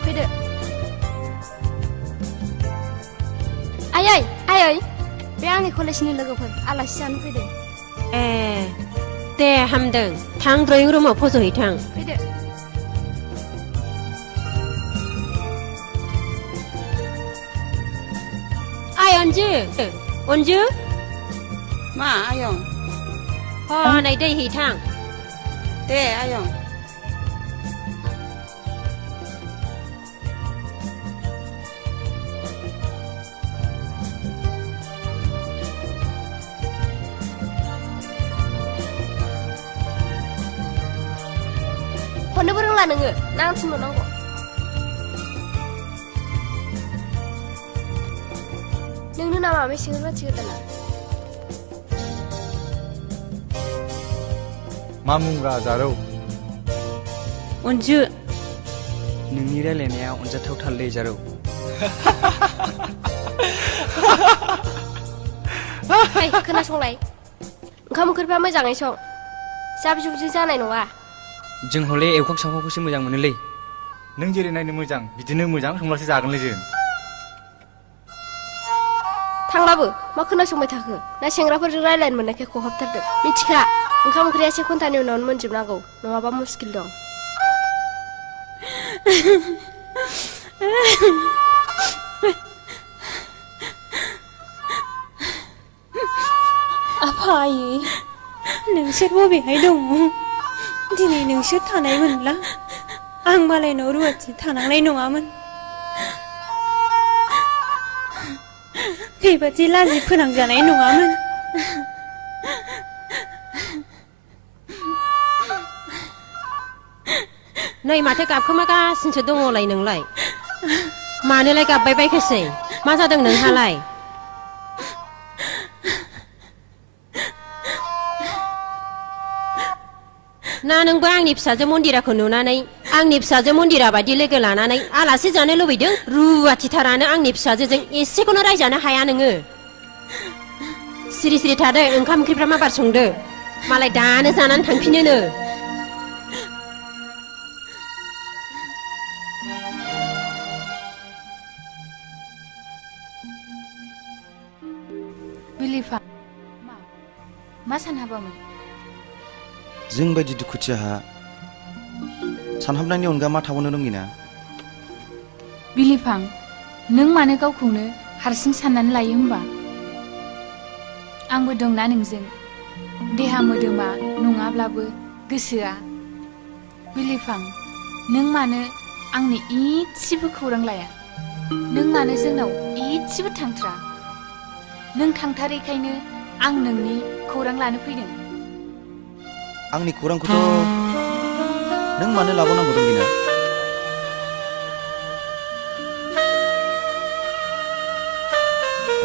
फैदो आयै बे आंनि कलेजनि लोगोफोर आलासि जानो फैदों ए दे हामदों थां ड्रयिं रुमाव फज'हैथां फैदो आइ अनजु मा आयं नै दै हैथां दे आयं हरनोबो रोंला नोङो ना आं थिनहरनांगौ नोंनो नामा मेसें रुवाथि गोदाना मा मुंब्रा जारौ अनजु नोंनि रायलायनाया अनजाथावथारलै जारौ खोनासंलाय ओंखाम ओंख्रिफ्रा मोजाङै सं जाब जुबजों जानाय नङा जों हले एवखां सावखांखौसो मोजां मोनोलै नों जेरै नायनो मोजां बिदिनो मोजां संब्लासो जागोनलै जों थांलाबो मा खोनासंबाय थाखो ना सेंग्राफोरजों रायलायनो मोननायखाय खहाबथारदों मिथिखा ओंखाम ओंख्रिया 1 घन्टानि उनावनो मोनजोबनांगौ नङाबा मुस्किल दं आफा आयै नोंसोर बबेहाय दङ दिनै नोंसोर थानायमोनब्ला आं मालायनाव रुवाथि थानांनाय नङामोन बेबादि लाजि फोनांजानाय नङामोन नै माथो गाबखोमागासिनोसो दङलाय नोंलाय मानोलाय गाबबाय बायखोसै मा जादों नोंहालाय ना नोंबो आंनि फिसाजो मन्दिराखौ नुनानै आंनि फिसाजो मन्दिरा बायदि लोगो लानानै आलासि जानो लुबैदों रुवाथिथारानो आंनि फिसाजोजों एसेखौनो रायजानो हाया नोङो सिरि सिरि थादो ओंखाम ओंख्रिफ्रा माबार संदो मालाय दानो जानानै थांफिनोनो बिलिफा मा सानहाबामोन जों बायदि दुखुथियाहा सानहाबनायनि अनगा मा थाबावनो रोङिना बिलिफां नों मानो गावखौनो हारसिं साननानै लायो होमबा आंबो दंना नोंजों देहा मोदोमा नङाब्लाबो गोसोआ बिलिफां नों मानो आंनि इसेबो खौरां लाया नों मानो जोंनाव इसेबो थांथ्रा नों थांथारैखायनो आं नोंनि खौरां लानो फैदों आंनि खौरांखौथ' नों मानो लाबावनांगौ रंगिना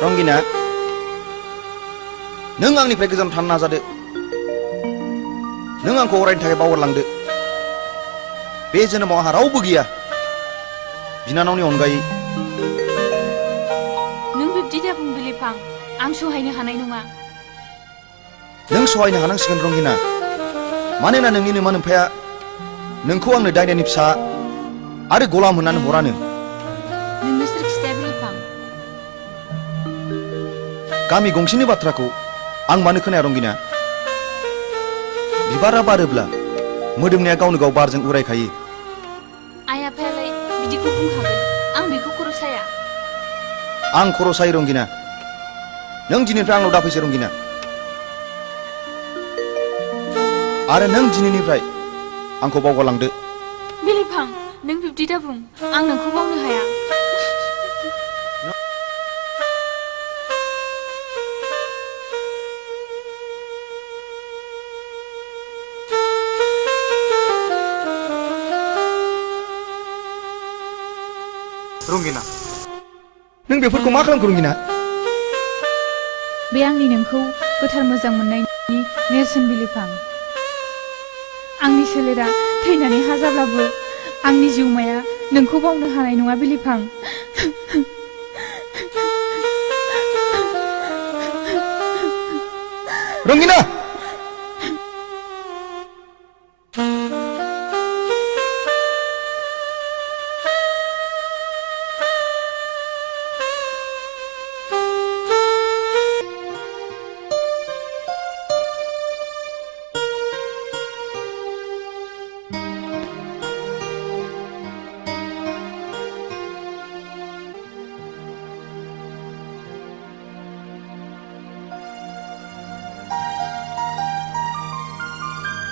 रंगिना नों आंनिफ्राय गोजान थानो नाजादो नों आंखौ अरायनि थाखाय बावगारलांदो बे जोनोमाव आंहा रावबो गैया बिनानावनि अनगायै नों बिब्दि दाबुं बिलिफां आं सहायनो हानाय नङा नों सहायनो हानांसिगोन रंगिना मानोना नोंनि नोमा नोम्फाया नोंखौ आंनो दायनानि फिसा आरो गलाम होननानै हरानो नोंनो सोर खिथाया बिलिफां गामि गंसेनि बाथ्राखौ आं मानो खोनाया रंगिना बिबारा बारोब्ला मोदोमनाया गावनो गाव बारजों उरायखायो आइ आफायालाय बिदिखौ बुंखागोन आं बेखौ खर' साया आं खर' सायो रंगिना नों दिनैनिफ्राय आंनाव दाफैसै रंगिना आरो नों दिनैनिफ्राय आंखौ बावगारलांदो बिलिफां नों बिब्दि दाबुं आं नोंखौ बावनो हाया रंगिना नों बेफोरखौ मा खालामखो रंगिना बे आंनि नोंखौ गोथार मोजां मोननायनि नेरसोन बिलिफां आंनि सोलेरा थैनानै हा जाब्लाबो आंनि जिउमाया नोंखौ बावनो हानाय नङा बिलिफां रंगिना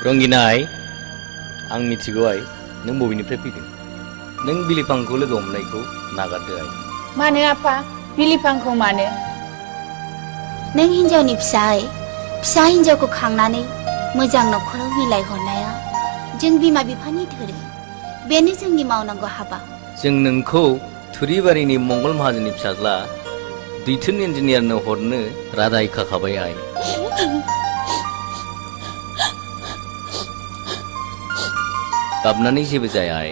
रंगिनाय आं मिथिगौ आइ नों बबेनिफ्राय फैदों नों बिलिफांखौ लोगो हमनायखौ नागारदो आइ मानो आफा बिलिफांखौ मानो नों हिन्जावनि फिसा हिन्जावखौ खांनानै मोजां न'खराव बिलाइ हरनाया जों बिमा बिफानि धोरोम बेनो जोंनि मावनांगौ हाबा जों नोंखौ थुरिबारिनि मंगल माहाजोननि फिसाज्ला दैथोन इन्जिनियारनो हरनो रादाय खाखाबाय आइ गाबनानै जेबो जाया आइ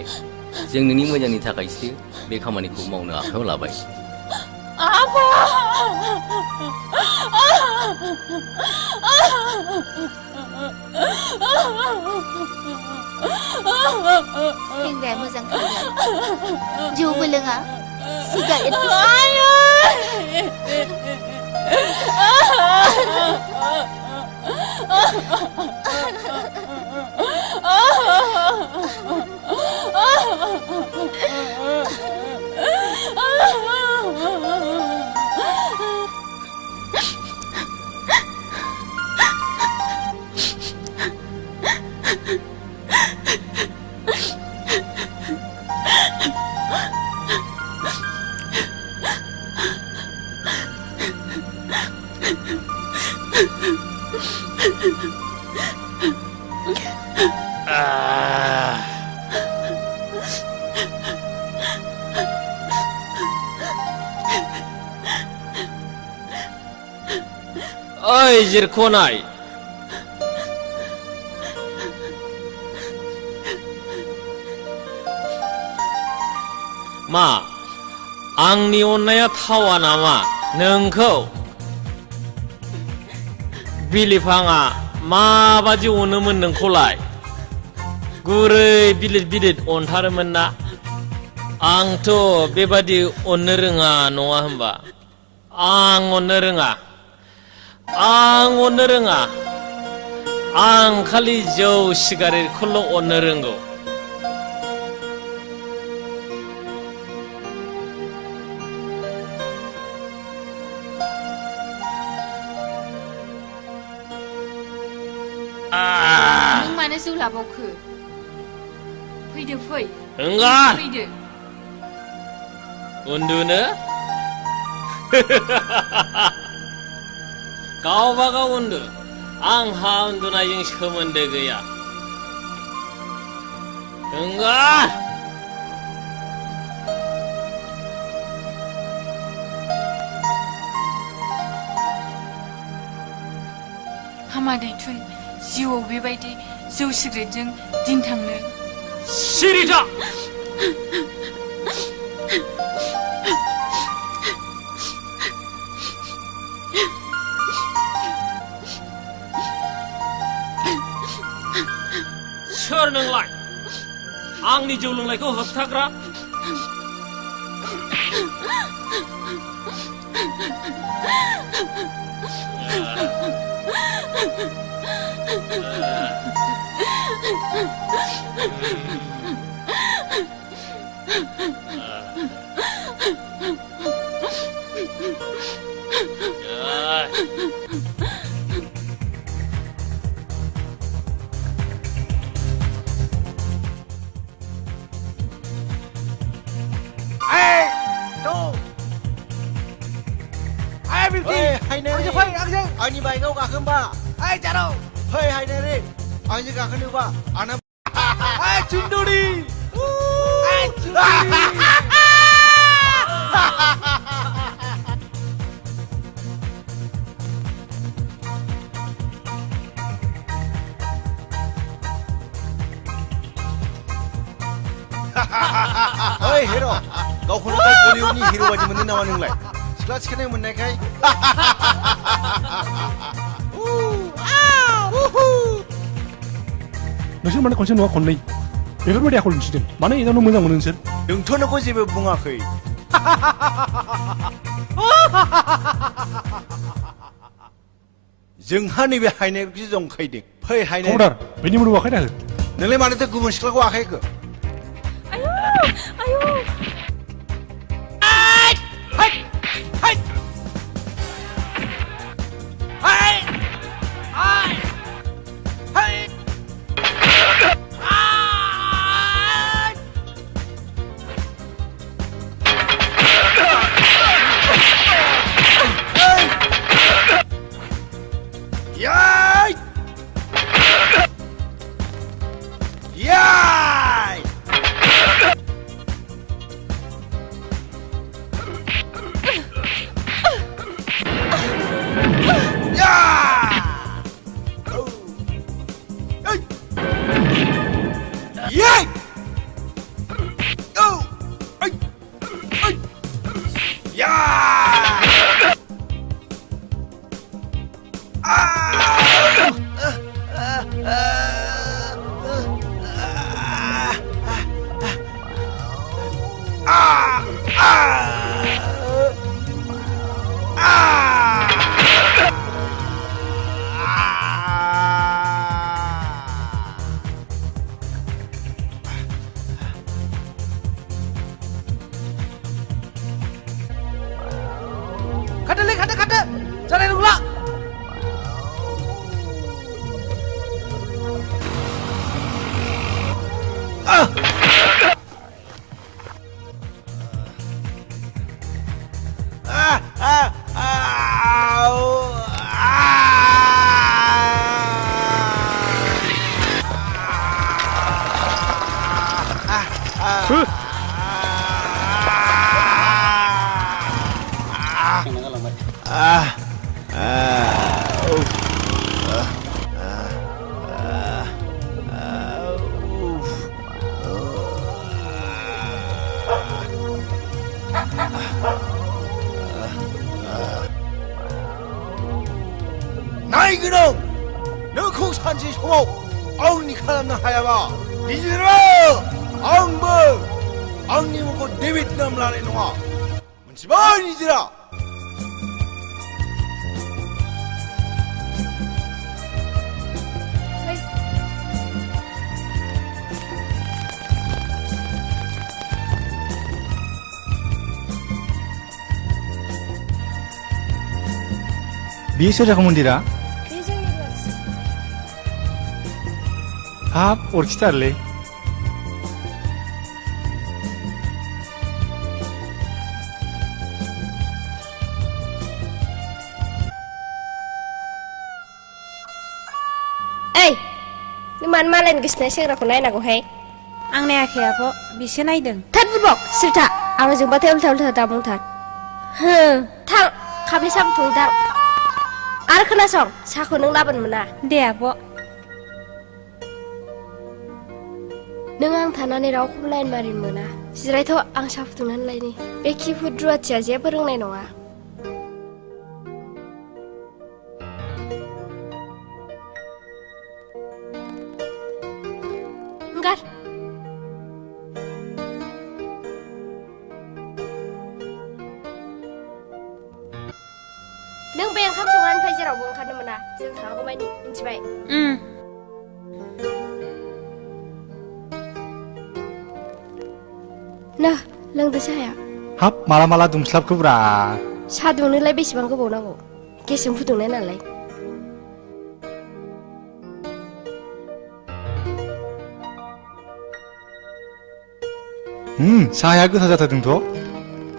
जों नोंनि मोजांनि थाखायसो बे खामानिखौ मावनो आखायाव लाबाय सेंग्राया मोजां खालाम जौबो लोङा सिगारेट ओइ जिरख'नाय मा आंनि अननाया थावा नामा नोंखौ बिलिफाङा माबादि अनोमोन नोंखौलाय गुरै बिलिद बिलिद अनथारोमोन ना आंथ' बेबादि अननो रोङा नङा होमबा आं अननो रोङा आं खालि जौ सिगारेटखौल' अननो रोंगौ जाबावखो फैदो फै ओंगा फैदो उन्दुनो गावबा गाव उन्दु आंहा उन्दुनायजों सोमोन्दो गैया ओंगा हामा दैथुन जिउआव बेबायदि जौ सिगारेटजों दिन थांनो सिरि था सोर नोंलाय आंनि जौ लोंनायखौ होबथाग्रा आंनि बाइकआव गाखोनबा ओइ जारौ फै हायनारि आंजों गाखोनोबा आंना चुन्दुरि ओइ हिर' गावखौनो गाव बलिउडनि हिर' बायदि मोनो नामा नोंलाय सिख्ला सिखायनाय मोननायखाय नोंसोर माने खनसे नङा खननै बेफोरबायदि आखल दिन्थिदों मानो एदावनो मोजां मोनो नोंसोर नोंथ' नोंखौ जेबो बुङाखै जोंहा नैबे हायनायखौसो जंखायदों फै हायनाय खबरदार बेनि मोदोमाव आखाइ दाहो नोंलाय मानोथो गुबुन सिख्लाखौ आखायखो बियो सोर जाखो मन्दिरा हाब अरखिथारलै ओइ नों मानो मालायनि गोसोनाय सेंग्राखौ नायनांगौहाय आं नायाखै आब' बिसो नायदों थोद बुरबक सिरिथा आं जोंबाथाय उल्था उल्था दा बुंथार हो थां खाब्रै साबुथुं दां आरो खोनासं साहाखौ नों लाबोनो मोना दे आब' नों आं थानानै रावखौबो लाइन मारिनो मोना जिरायथ' आं साहा फुदुंनानै लायनि बे खिफुद रुवाथिया जेबो रोंनाय नङा गार नों बे ओंखाम संनायनिफ्राय जेरावबो ओंखारनो मोना जों थाङागौमानि मिन्थिबाय ना लोंदो साहाया हाब माला माला दुमस्लाबखोब्रा साहा दुंनोलाय बेसेबां गोबाव नांगौ गेसजों फुदुंनाय नालाय साहाया गोथाव जाथारदोंथ'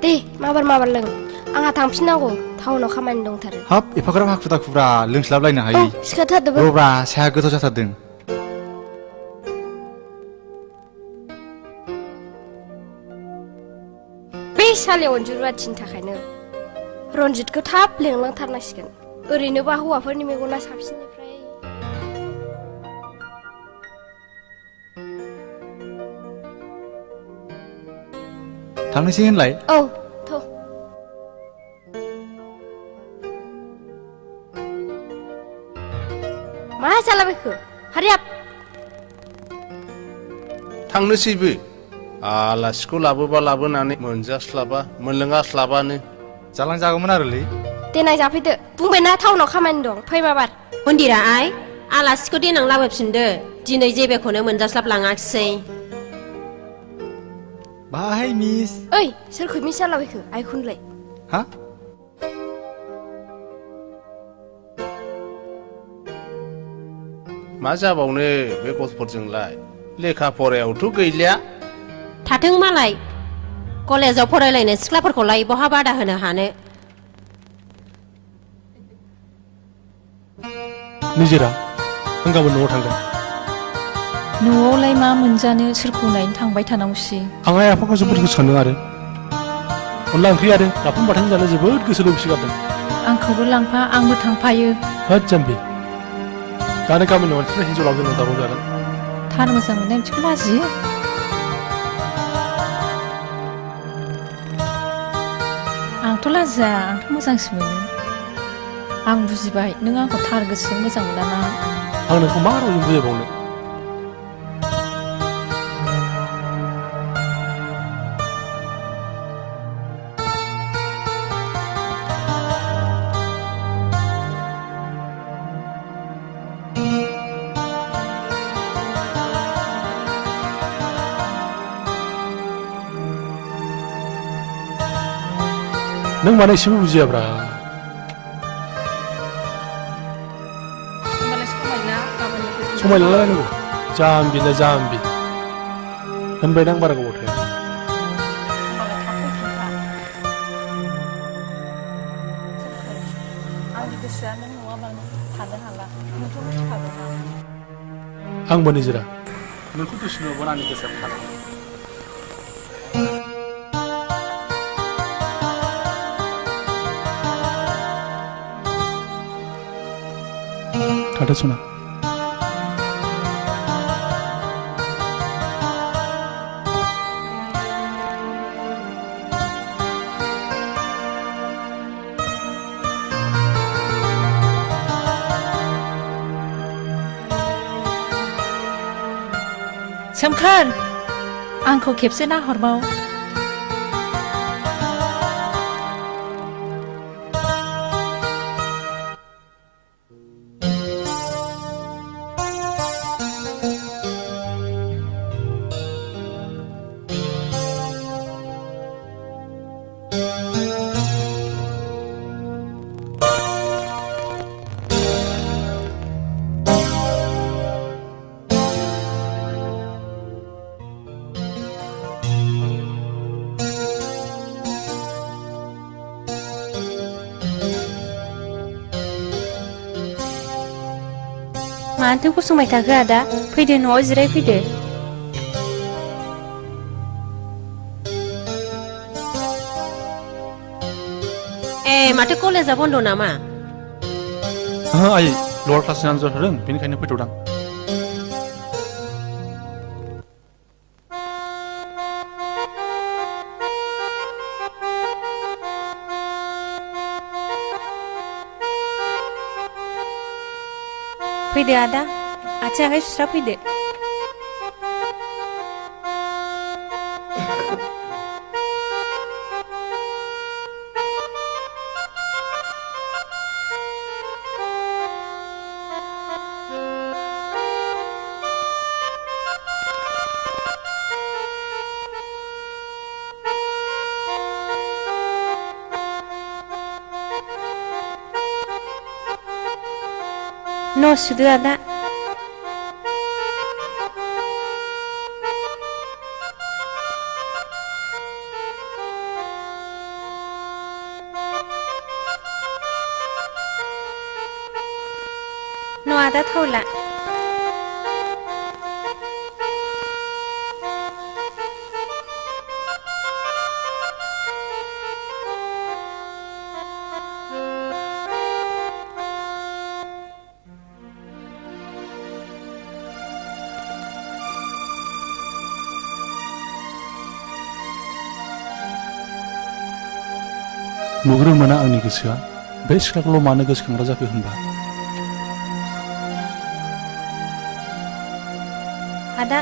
दे माबार लों आंहा थांफिननांगौ टाउनाव खामानि दंथारो हाब एफाग्राब हाखु दाखुब्रा लोंस्लाबलायनो हायो सिखारथारदोबो रब्रा साहाया गोथाव जाथारदों बे साले अनजु रुवाथिनि थाखायनो रनजितखौ थाब लेंलांथारनांसिगोन ओरैनोबा हौवाफोरनि मेगना साबसिननिफ्राय थांनोसै होनलाय औ थ' मा जालाबायखो हारियाब थांनोसैबो आलासिखौ लाबोबा लाबोनानै मोनजास्लाबा मोनलोङास्लाबानो जालांजागौमोन आरोलै देनां जाफैदो बुंबायना टाउनाव खामानि दं फै माबार मन्दिरा आइ आलासिखौ देनां लाबोफिनदो दिनै जेबोखौनो मोनजास्लाबलाङाखिसै बाहाय मिस ओइ सोरखौ मिस जालाबायखो आइखौनोलाय हा मा जाबावनो बे गथ'फोरजोंलाय लेखा फरायावथ' गैलिया थाथों मालाय कलेजाव फरायलायनाय सिख्लाफोरखौलाय बहा बादा होनो हानो निजिरा आं गाबोन न'आव थांगोन न'आवलाय मा मोनजानो सोरखौ नायनो थांबाय थानांगौसै आं आइ आफाखौ जोबोद गोसो सानदों आरो अनला ओंख्रि आरो नाफाम बाथोन जानो जोबोद गोसो लुबैसिगारदों आंखौबो लांफा आंबो थांफायो होद जाम्बि दानो गामिनि मानसिफ्रा हिन्जाव लाबोनो दावराव जागोन थार मोजां मोननाय बिदिखौ लाजियो आंथ' लाजिया आंथ' मोजांसो मोनो आं बुजिबाय नों आंखौ थार गोसोजों मोजां मोनाना आं नोंखौ मा रावजों बुजायबावनो नों माने एसेबो बुजियाब्रा समाय लालायनांगौ जाम्बि ना जाम्बि होनबायदां बारा गोबाव थाया आंबो निजिरा नोंखौ दुसु नुबोना आंनि गोसोआ थानाय थादो सना सोमखोर आंखौ खेबसे नाहरबाव मानोथो गसंबाय थाखो आदा फैदो न'आव जिरायफैदो माथो कलेजा बन्द नामा आइ लवार क्लासनि आनजाद होदों बेनिखायनो फैथ'दां फैदो आदा आथिं आखाइ सुस्रा फैदो न' सुदो आदा न' आदा थावला नुग्रो मोना आंनि गोसोआ बे सिख्लाखौल' मानो गोसोखांग्रा जाखो होनबा आदा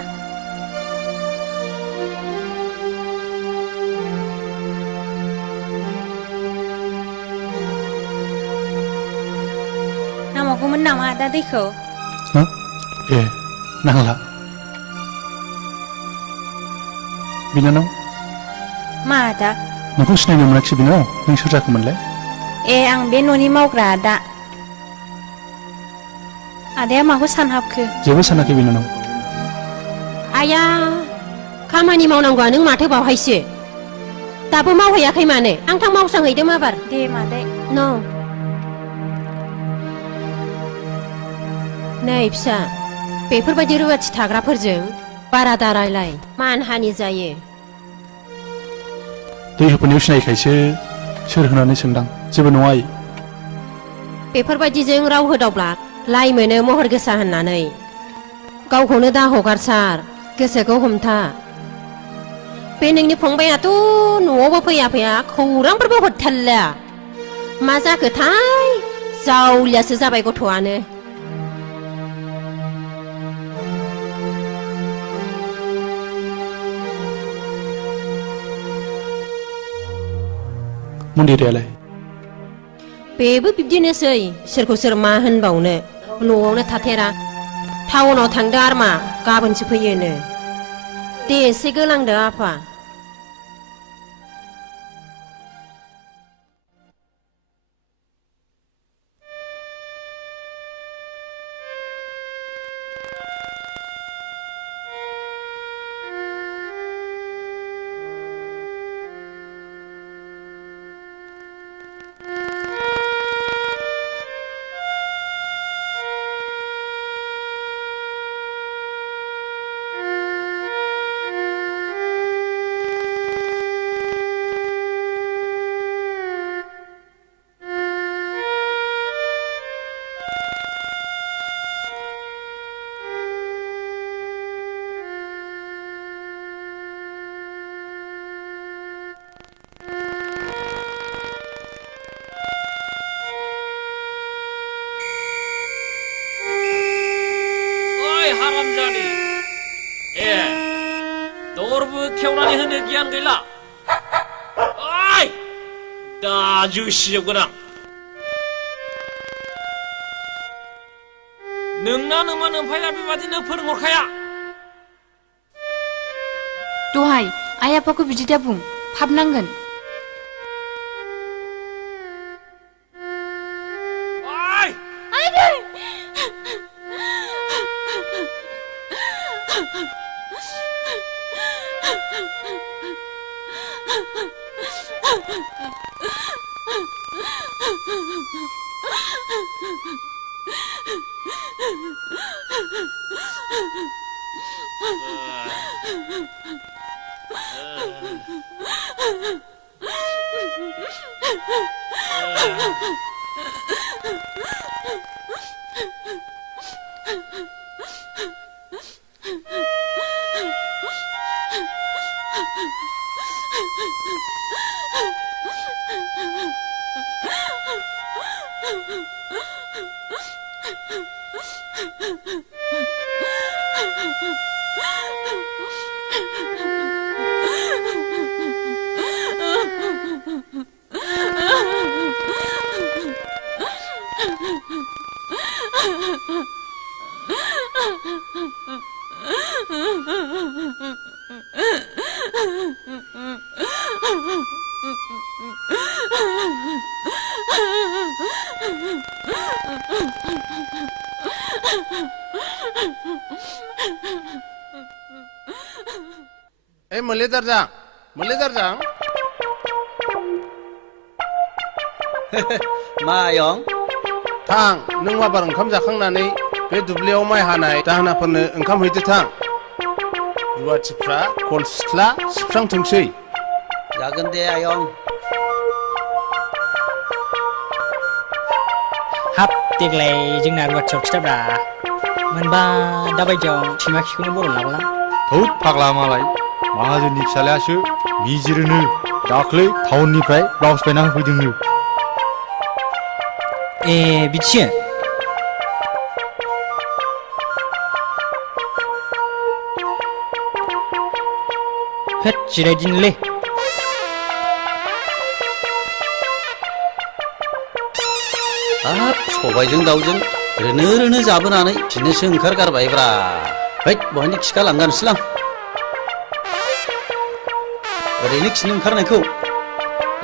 नामागौमोन नामा आदा दैखौ ए नांला बिनानाव मा आदा नोंखौ सिनायनो मोनाखिसै बिनानाव नों सोर जाखोमोनलाय ए आं बे न'नि मावग्रा आदा आदाया माखौ सानहाबखो जेबो सानाखै बिनानाव आया खामानि मावनांगौआ नों माथो बावहायसो दाबो मावहैयाखै मानो आं मावस्रांहैदो माबार दे मादै नै फिसा बेफोरबायदि रुवाथि थाग्राफोरजों बारा दारायलाय मानहानि जायो दै होफैनायाव सिनायखायसो सोर होनानै सोंदां जेबो नङा आइ बेफोरबायदिजों राव होदावब्ला लाइ मोनो महर गोसा होननानै गावखौनो दा हगारसार गोसोखौ हमथा बे नोंनि फंबायाथ' न'आवबो फैया खौरांफोरबो हरथारला मा जाखोथाय जावलियासो जाबाय गथ'आनो मन्दिरालाय बेबो बिब्दिनोसै सोरखौ सोर मा होनबावनो न'आवनो थाथेरा टाउनाव थांदो आरमा गाबोनसो फैयोनो दे एसे गोलांदो आफा हारामजानि ए दरबो खेवनानै होनो गियान गैला ओइ दा जोसिजोबगोन आं नोंना नोंमान ओमफ्राय बेबादिनो फोरोंहरखाया दहाय आइ आफाखौ बिदि दा बुं फाब नांगोन Muledarjang, Muledarjang. मायं थां नों माबार ओंखाम जाखांनानै बे दुब्लियाव माइ हानाय दाहोनाफोरनो ओंखाम हैदो थां रुवाथिफ्रा खल सिथ्ला सिबस्रांथोंसै जागोन दे आयं हाब देग्लाय जोंना रुवाथियाव खिथाब्रा मोनबा दाबायदियाव सैमा खिखौनो बरन लाबोला थौद फाग्ला मालाय माहाजोननि फिसालायासो मिजिरोनो दाख्लै टाउननिफ्राय ब्लाउस बायना होफैदोंनो ए बिदिसो होद जिरायदिनोलै हाब सबायजों दाउजों रोनो रोनो जाबोनानै खिनोसो ओंखारगारबायब्रा हैद बहायनो खिखा लांगानोसैलां ओरैनो खिनो ओंखारनायखौ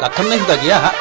लाथाबनाय हुदा गैया आहा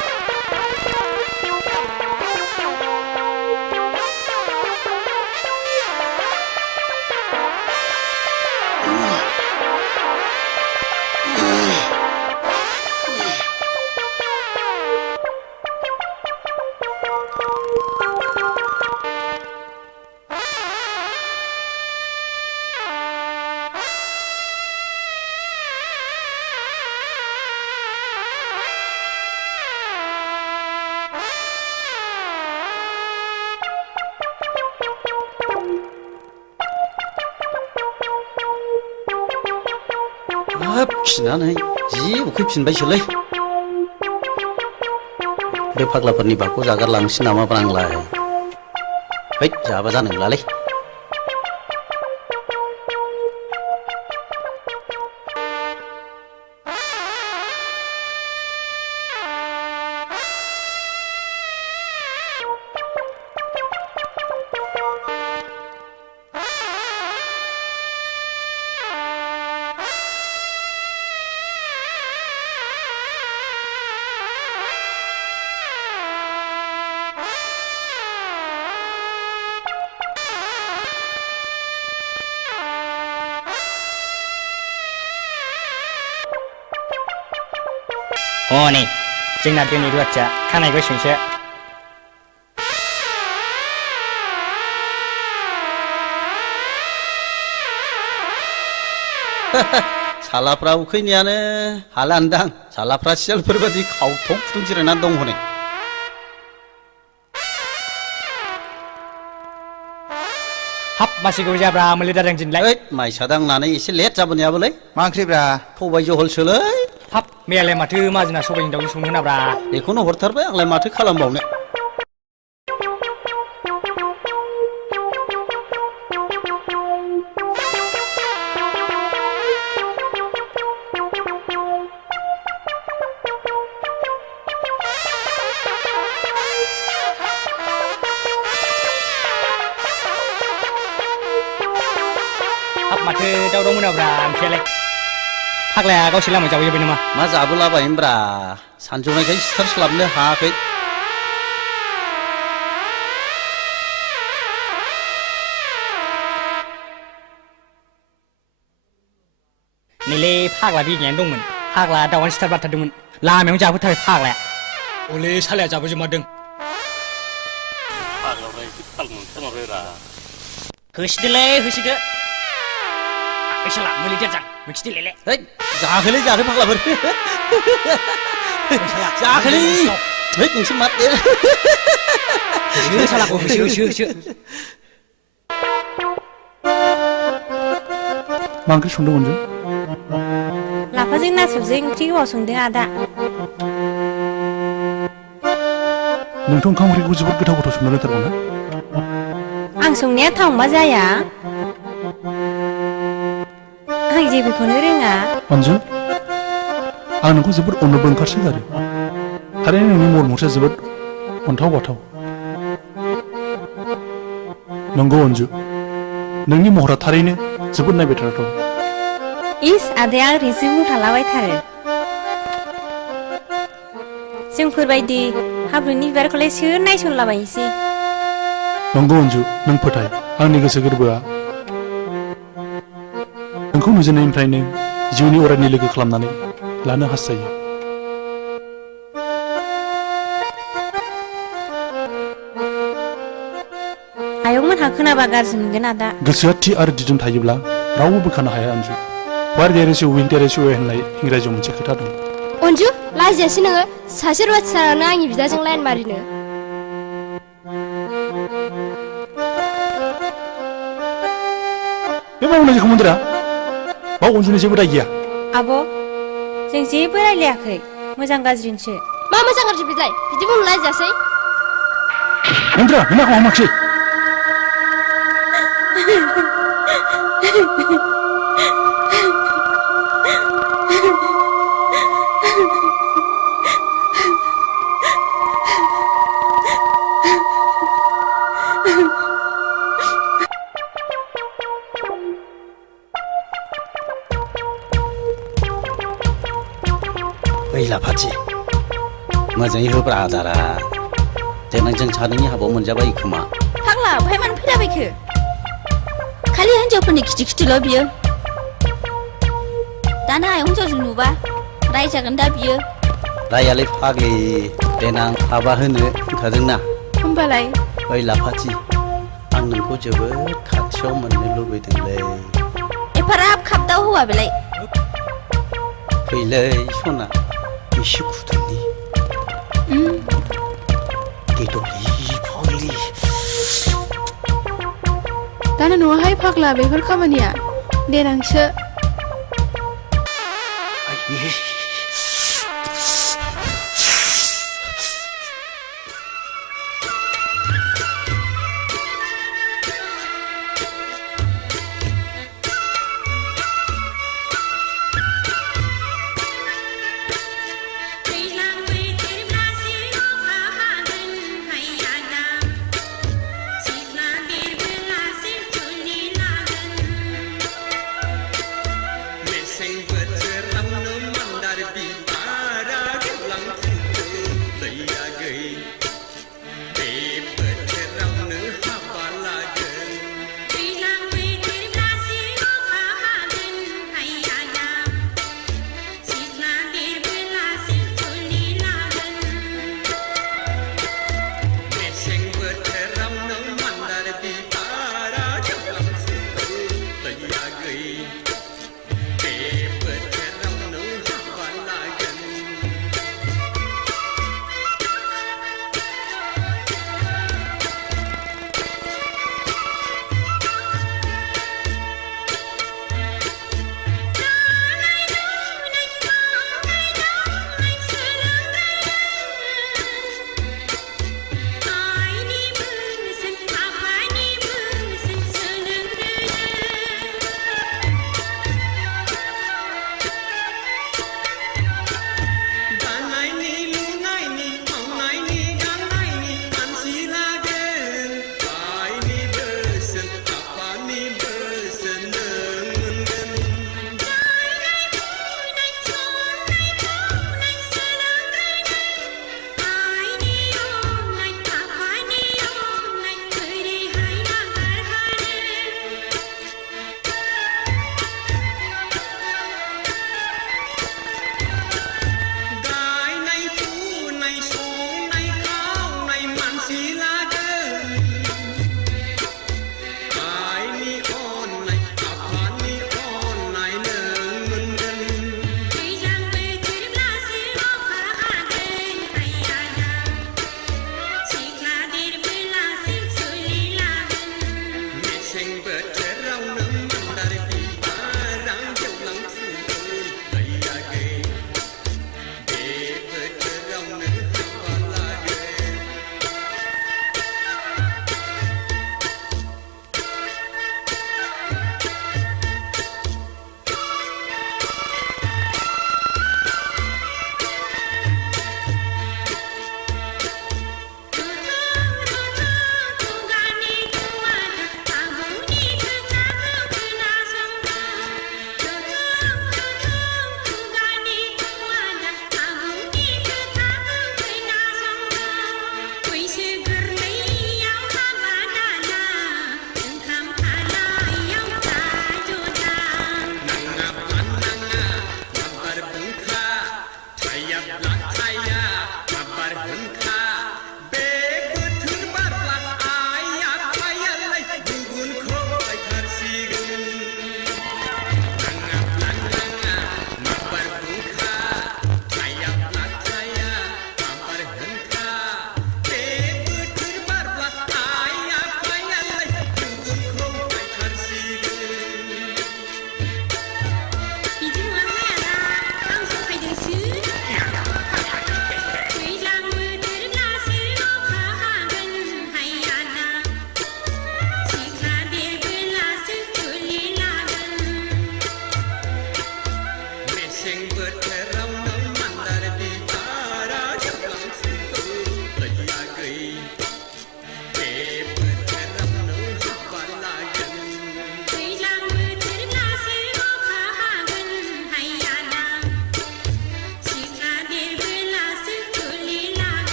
हाब खिनानै जि उखैफिनबायसोलै बे फाग्लाफोरनि बाखौ जागारलांसै नामाब्रा आंलाय हैद जाबा जानाय नंलालै हनै जोंना दिनै रुवाथिया खानाय गुसुंसो सालाफ्रा उखैनायानो हालानदां सालाफ्रा सियालफोर बादि खावथं फुथुं जिरायनानै दं हनै हाब मासिखौ जाब्रा मोलेदारजों दिनलाय माइसा दांनानै एसे लेट जाबोनायाबोलै मा ओंख्रिब्रा सबाय जहलसोलै हाब मैयालाय माथो माजिना सबायजों दाउजों संनो होनाब्रा बेखौनो हरथारबाय आंलाय माथो खालामबावनो हाब माथो दावदाव मोनाब्रा ओंख्रियालाय फाग्लाया गावसोर लामायाव जाबोजोब्बाय नामा मा जाबोलाबायनोब्रा सानजौनायखाय सिथारस्लाबनो हायाखै नैलै फाग्ला बिगियानो दंमोन फाग्ला दाउआनो सिथारबाथारदोंमोन लामायावनो जाबोथारबाय फाग्लाया अले सालाया जाबोजोबमारदों फाग्लाफ्रा एसे थाल होसिदोलै होसिदो ऐसाला मुलि देरजां मिखिदिलेले है जाखोलै जाखो फाग्लाफोर जाखोलै है नोंसो मा होसो सालाखौ होसो मा ओंख्रि संदों अनजु लाफाजों नाथुरजों ओंख्रि गोबाव संदों आदा नोंथ' ओंखाम ओंख्रिखौ जोबोद गोथाव गोथाव संनो रोंथारगौ ना आं संनाया थावमा जाया आं जेबोखौनो रोङा अनजु आं नोंखौ जोबोद अननोबो ओंखारसोगारो थारैनो नोंनि महर मुस्रिया जोबोद अन्थाव बाथाव नंगौ अनजु नोंनि महरा थारैनो जोबोद नायबाय थाथाव इस आदाया ओरैनोसो बुंखालाबायथारो जोंफोरबायदि हाब्रुनि बिबारखौलाय सोर नायसनलाबायनोसै नंगौ अनजु नों फोथाय आंनि गोसो गोरबोआ नोंखौ नुजेननायनिफ्रायनो जिउनि अरायनि लोगो खालामनानै लानो हास्थायो आयंमोनहा खोनाबा गाज्रि मोनगोन आदा गोसोआ थि आरो दिदोम थायोब्ला रावबो बोखानो हाया अनजु where there is will there is way होननाय इंराजियाव मोनसे खोथा दं अनजु लाजियासै नोङो सासे रुवाथिसारानो आंनि बिदाजों लाइन मारिनो बे मावनायखौ मोनदोरा बाव अनजुनि जेबो दाय गैया आब' जों जेबो रायलायाखै मोजां गाज्रिनिसो मा मोजां गाज्रि बिलाय बिदि बुंनो लाजियासै मोनदोरा नों माखौ हामाखिसै ओइ लाफाथि मोजाङै होब्रा आदारा देनां जों सानैनि हाबायाव मोनजाबाय खोमा फाग्ला बहाय मानो फैलाबायखो खालि हिन्जावफोरनि खिथि खिथिल' बियो दाना आयं हिन्जावजों नुबा रायजागोन दा बियो रायालै फाग्लि देनां हाबा होनो ओंखारदोंना होमबालाय ओइ लाफाथि आं नोंखौ जोबोद खाथियाव मोननो लुबैदोंलै एफाराब खाबदाव हौवा बेलाय फैलै सना एसे खुदुंनि देद'लै फाग्लि दाना न'आवहाय फाग्ला बेफोर खामानिया देनांसो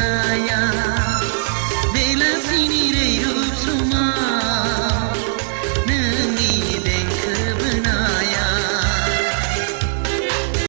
नाया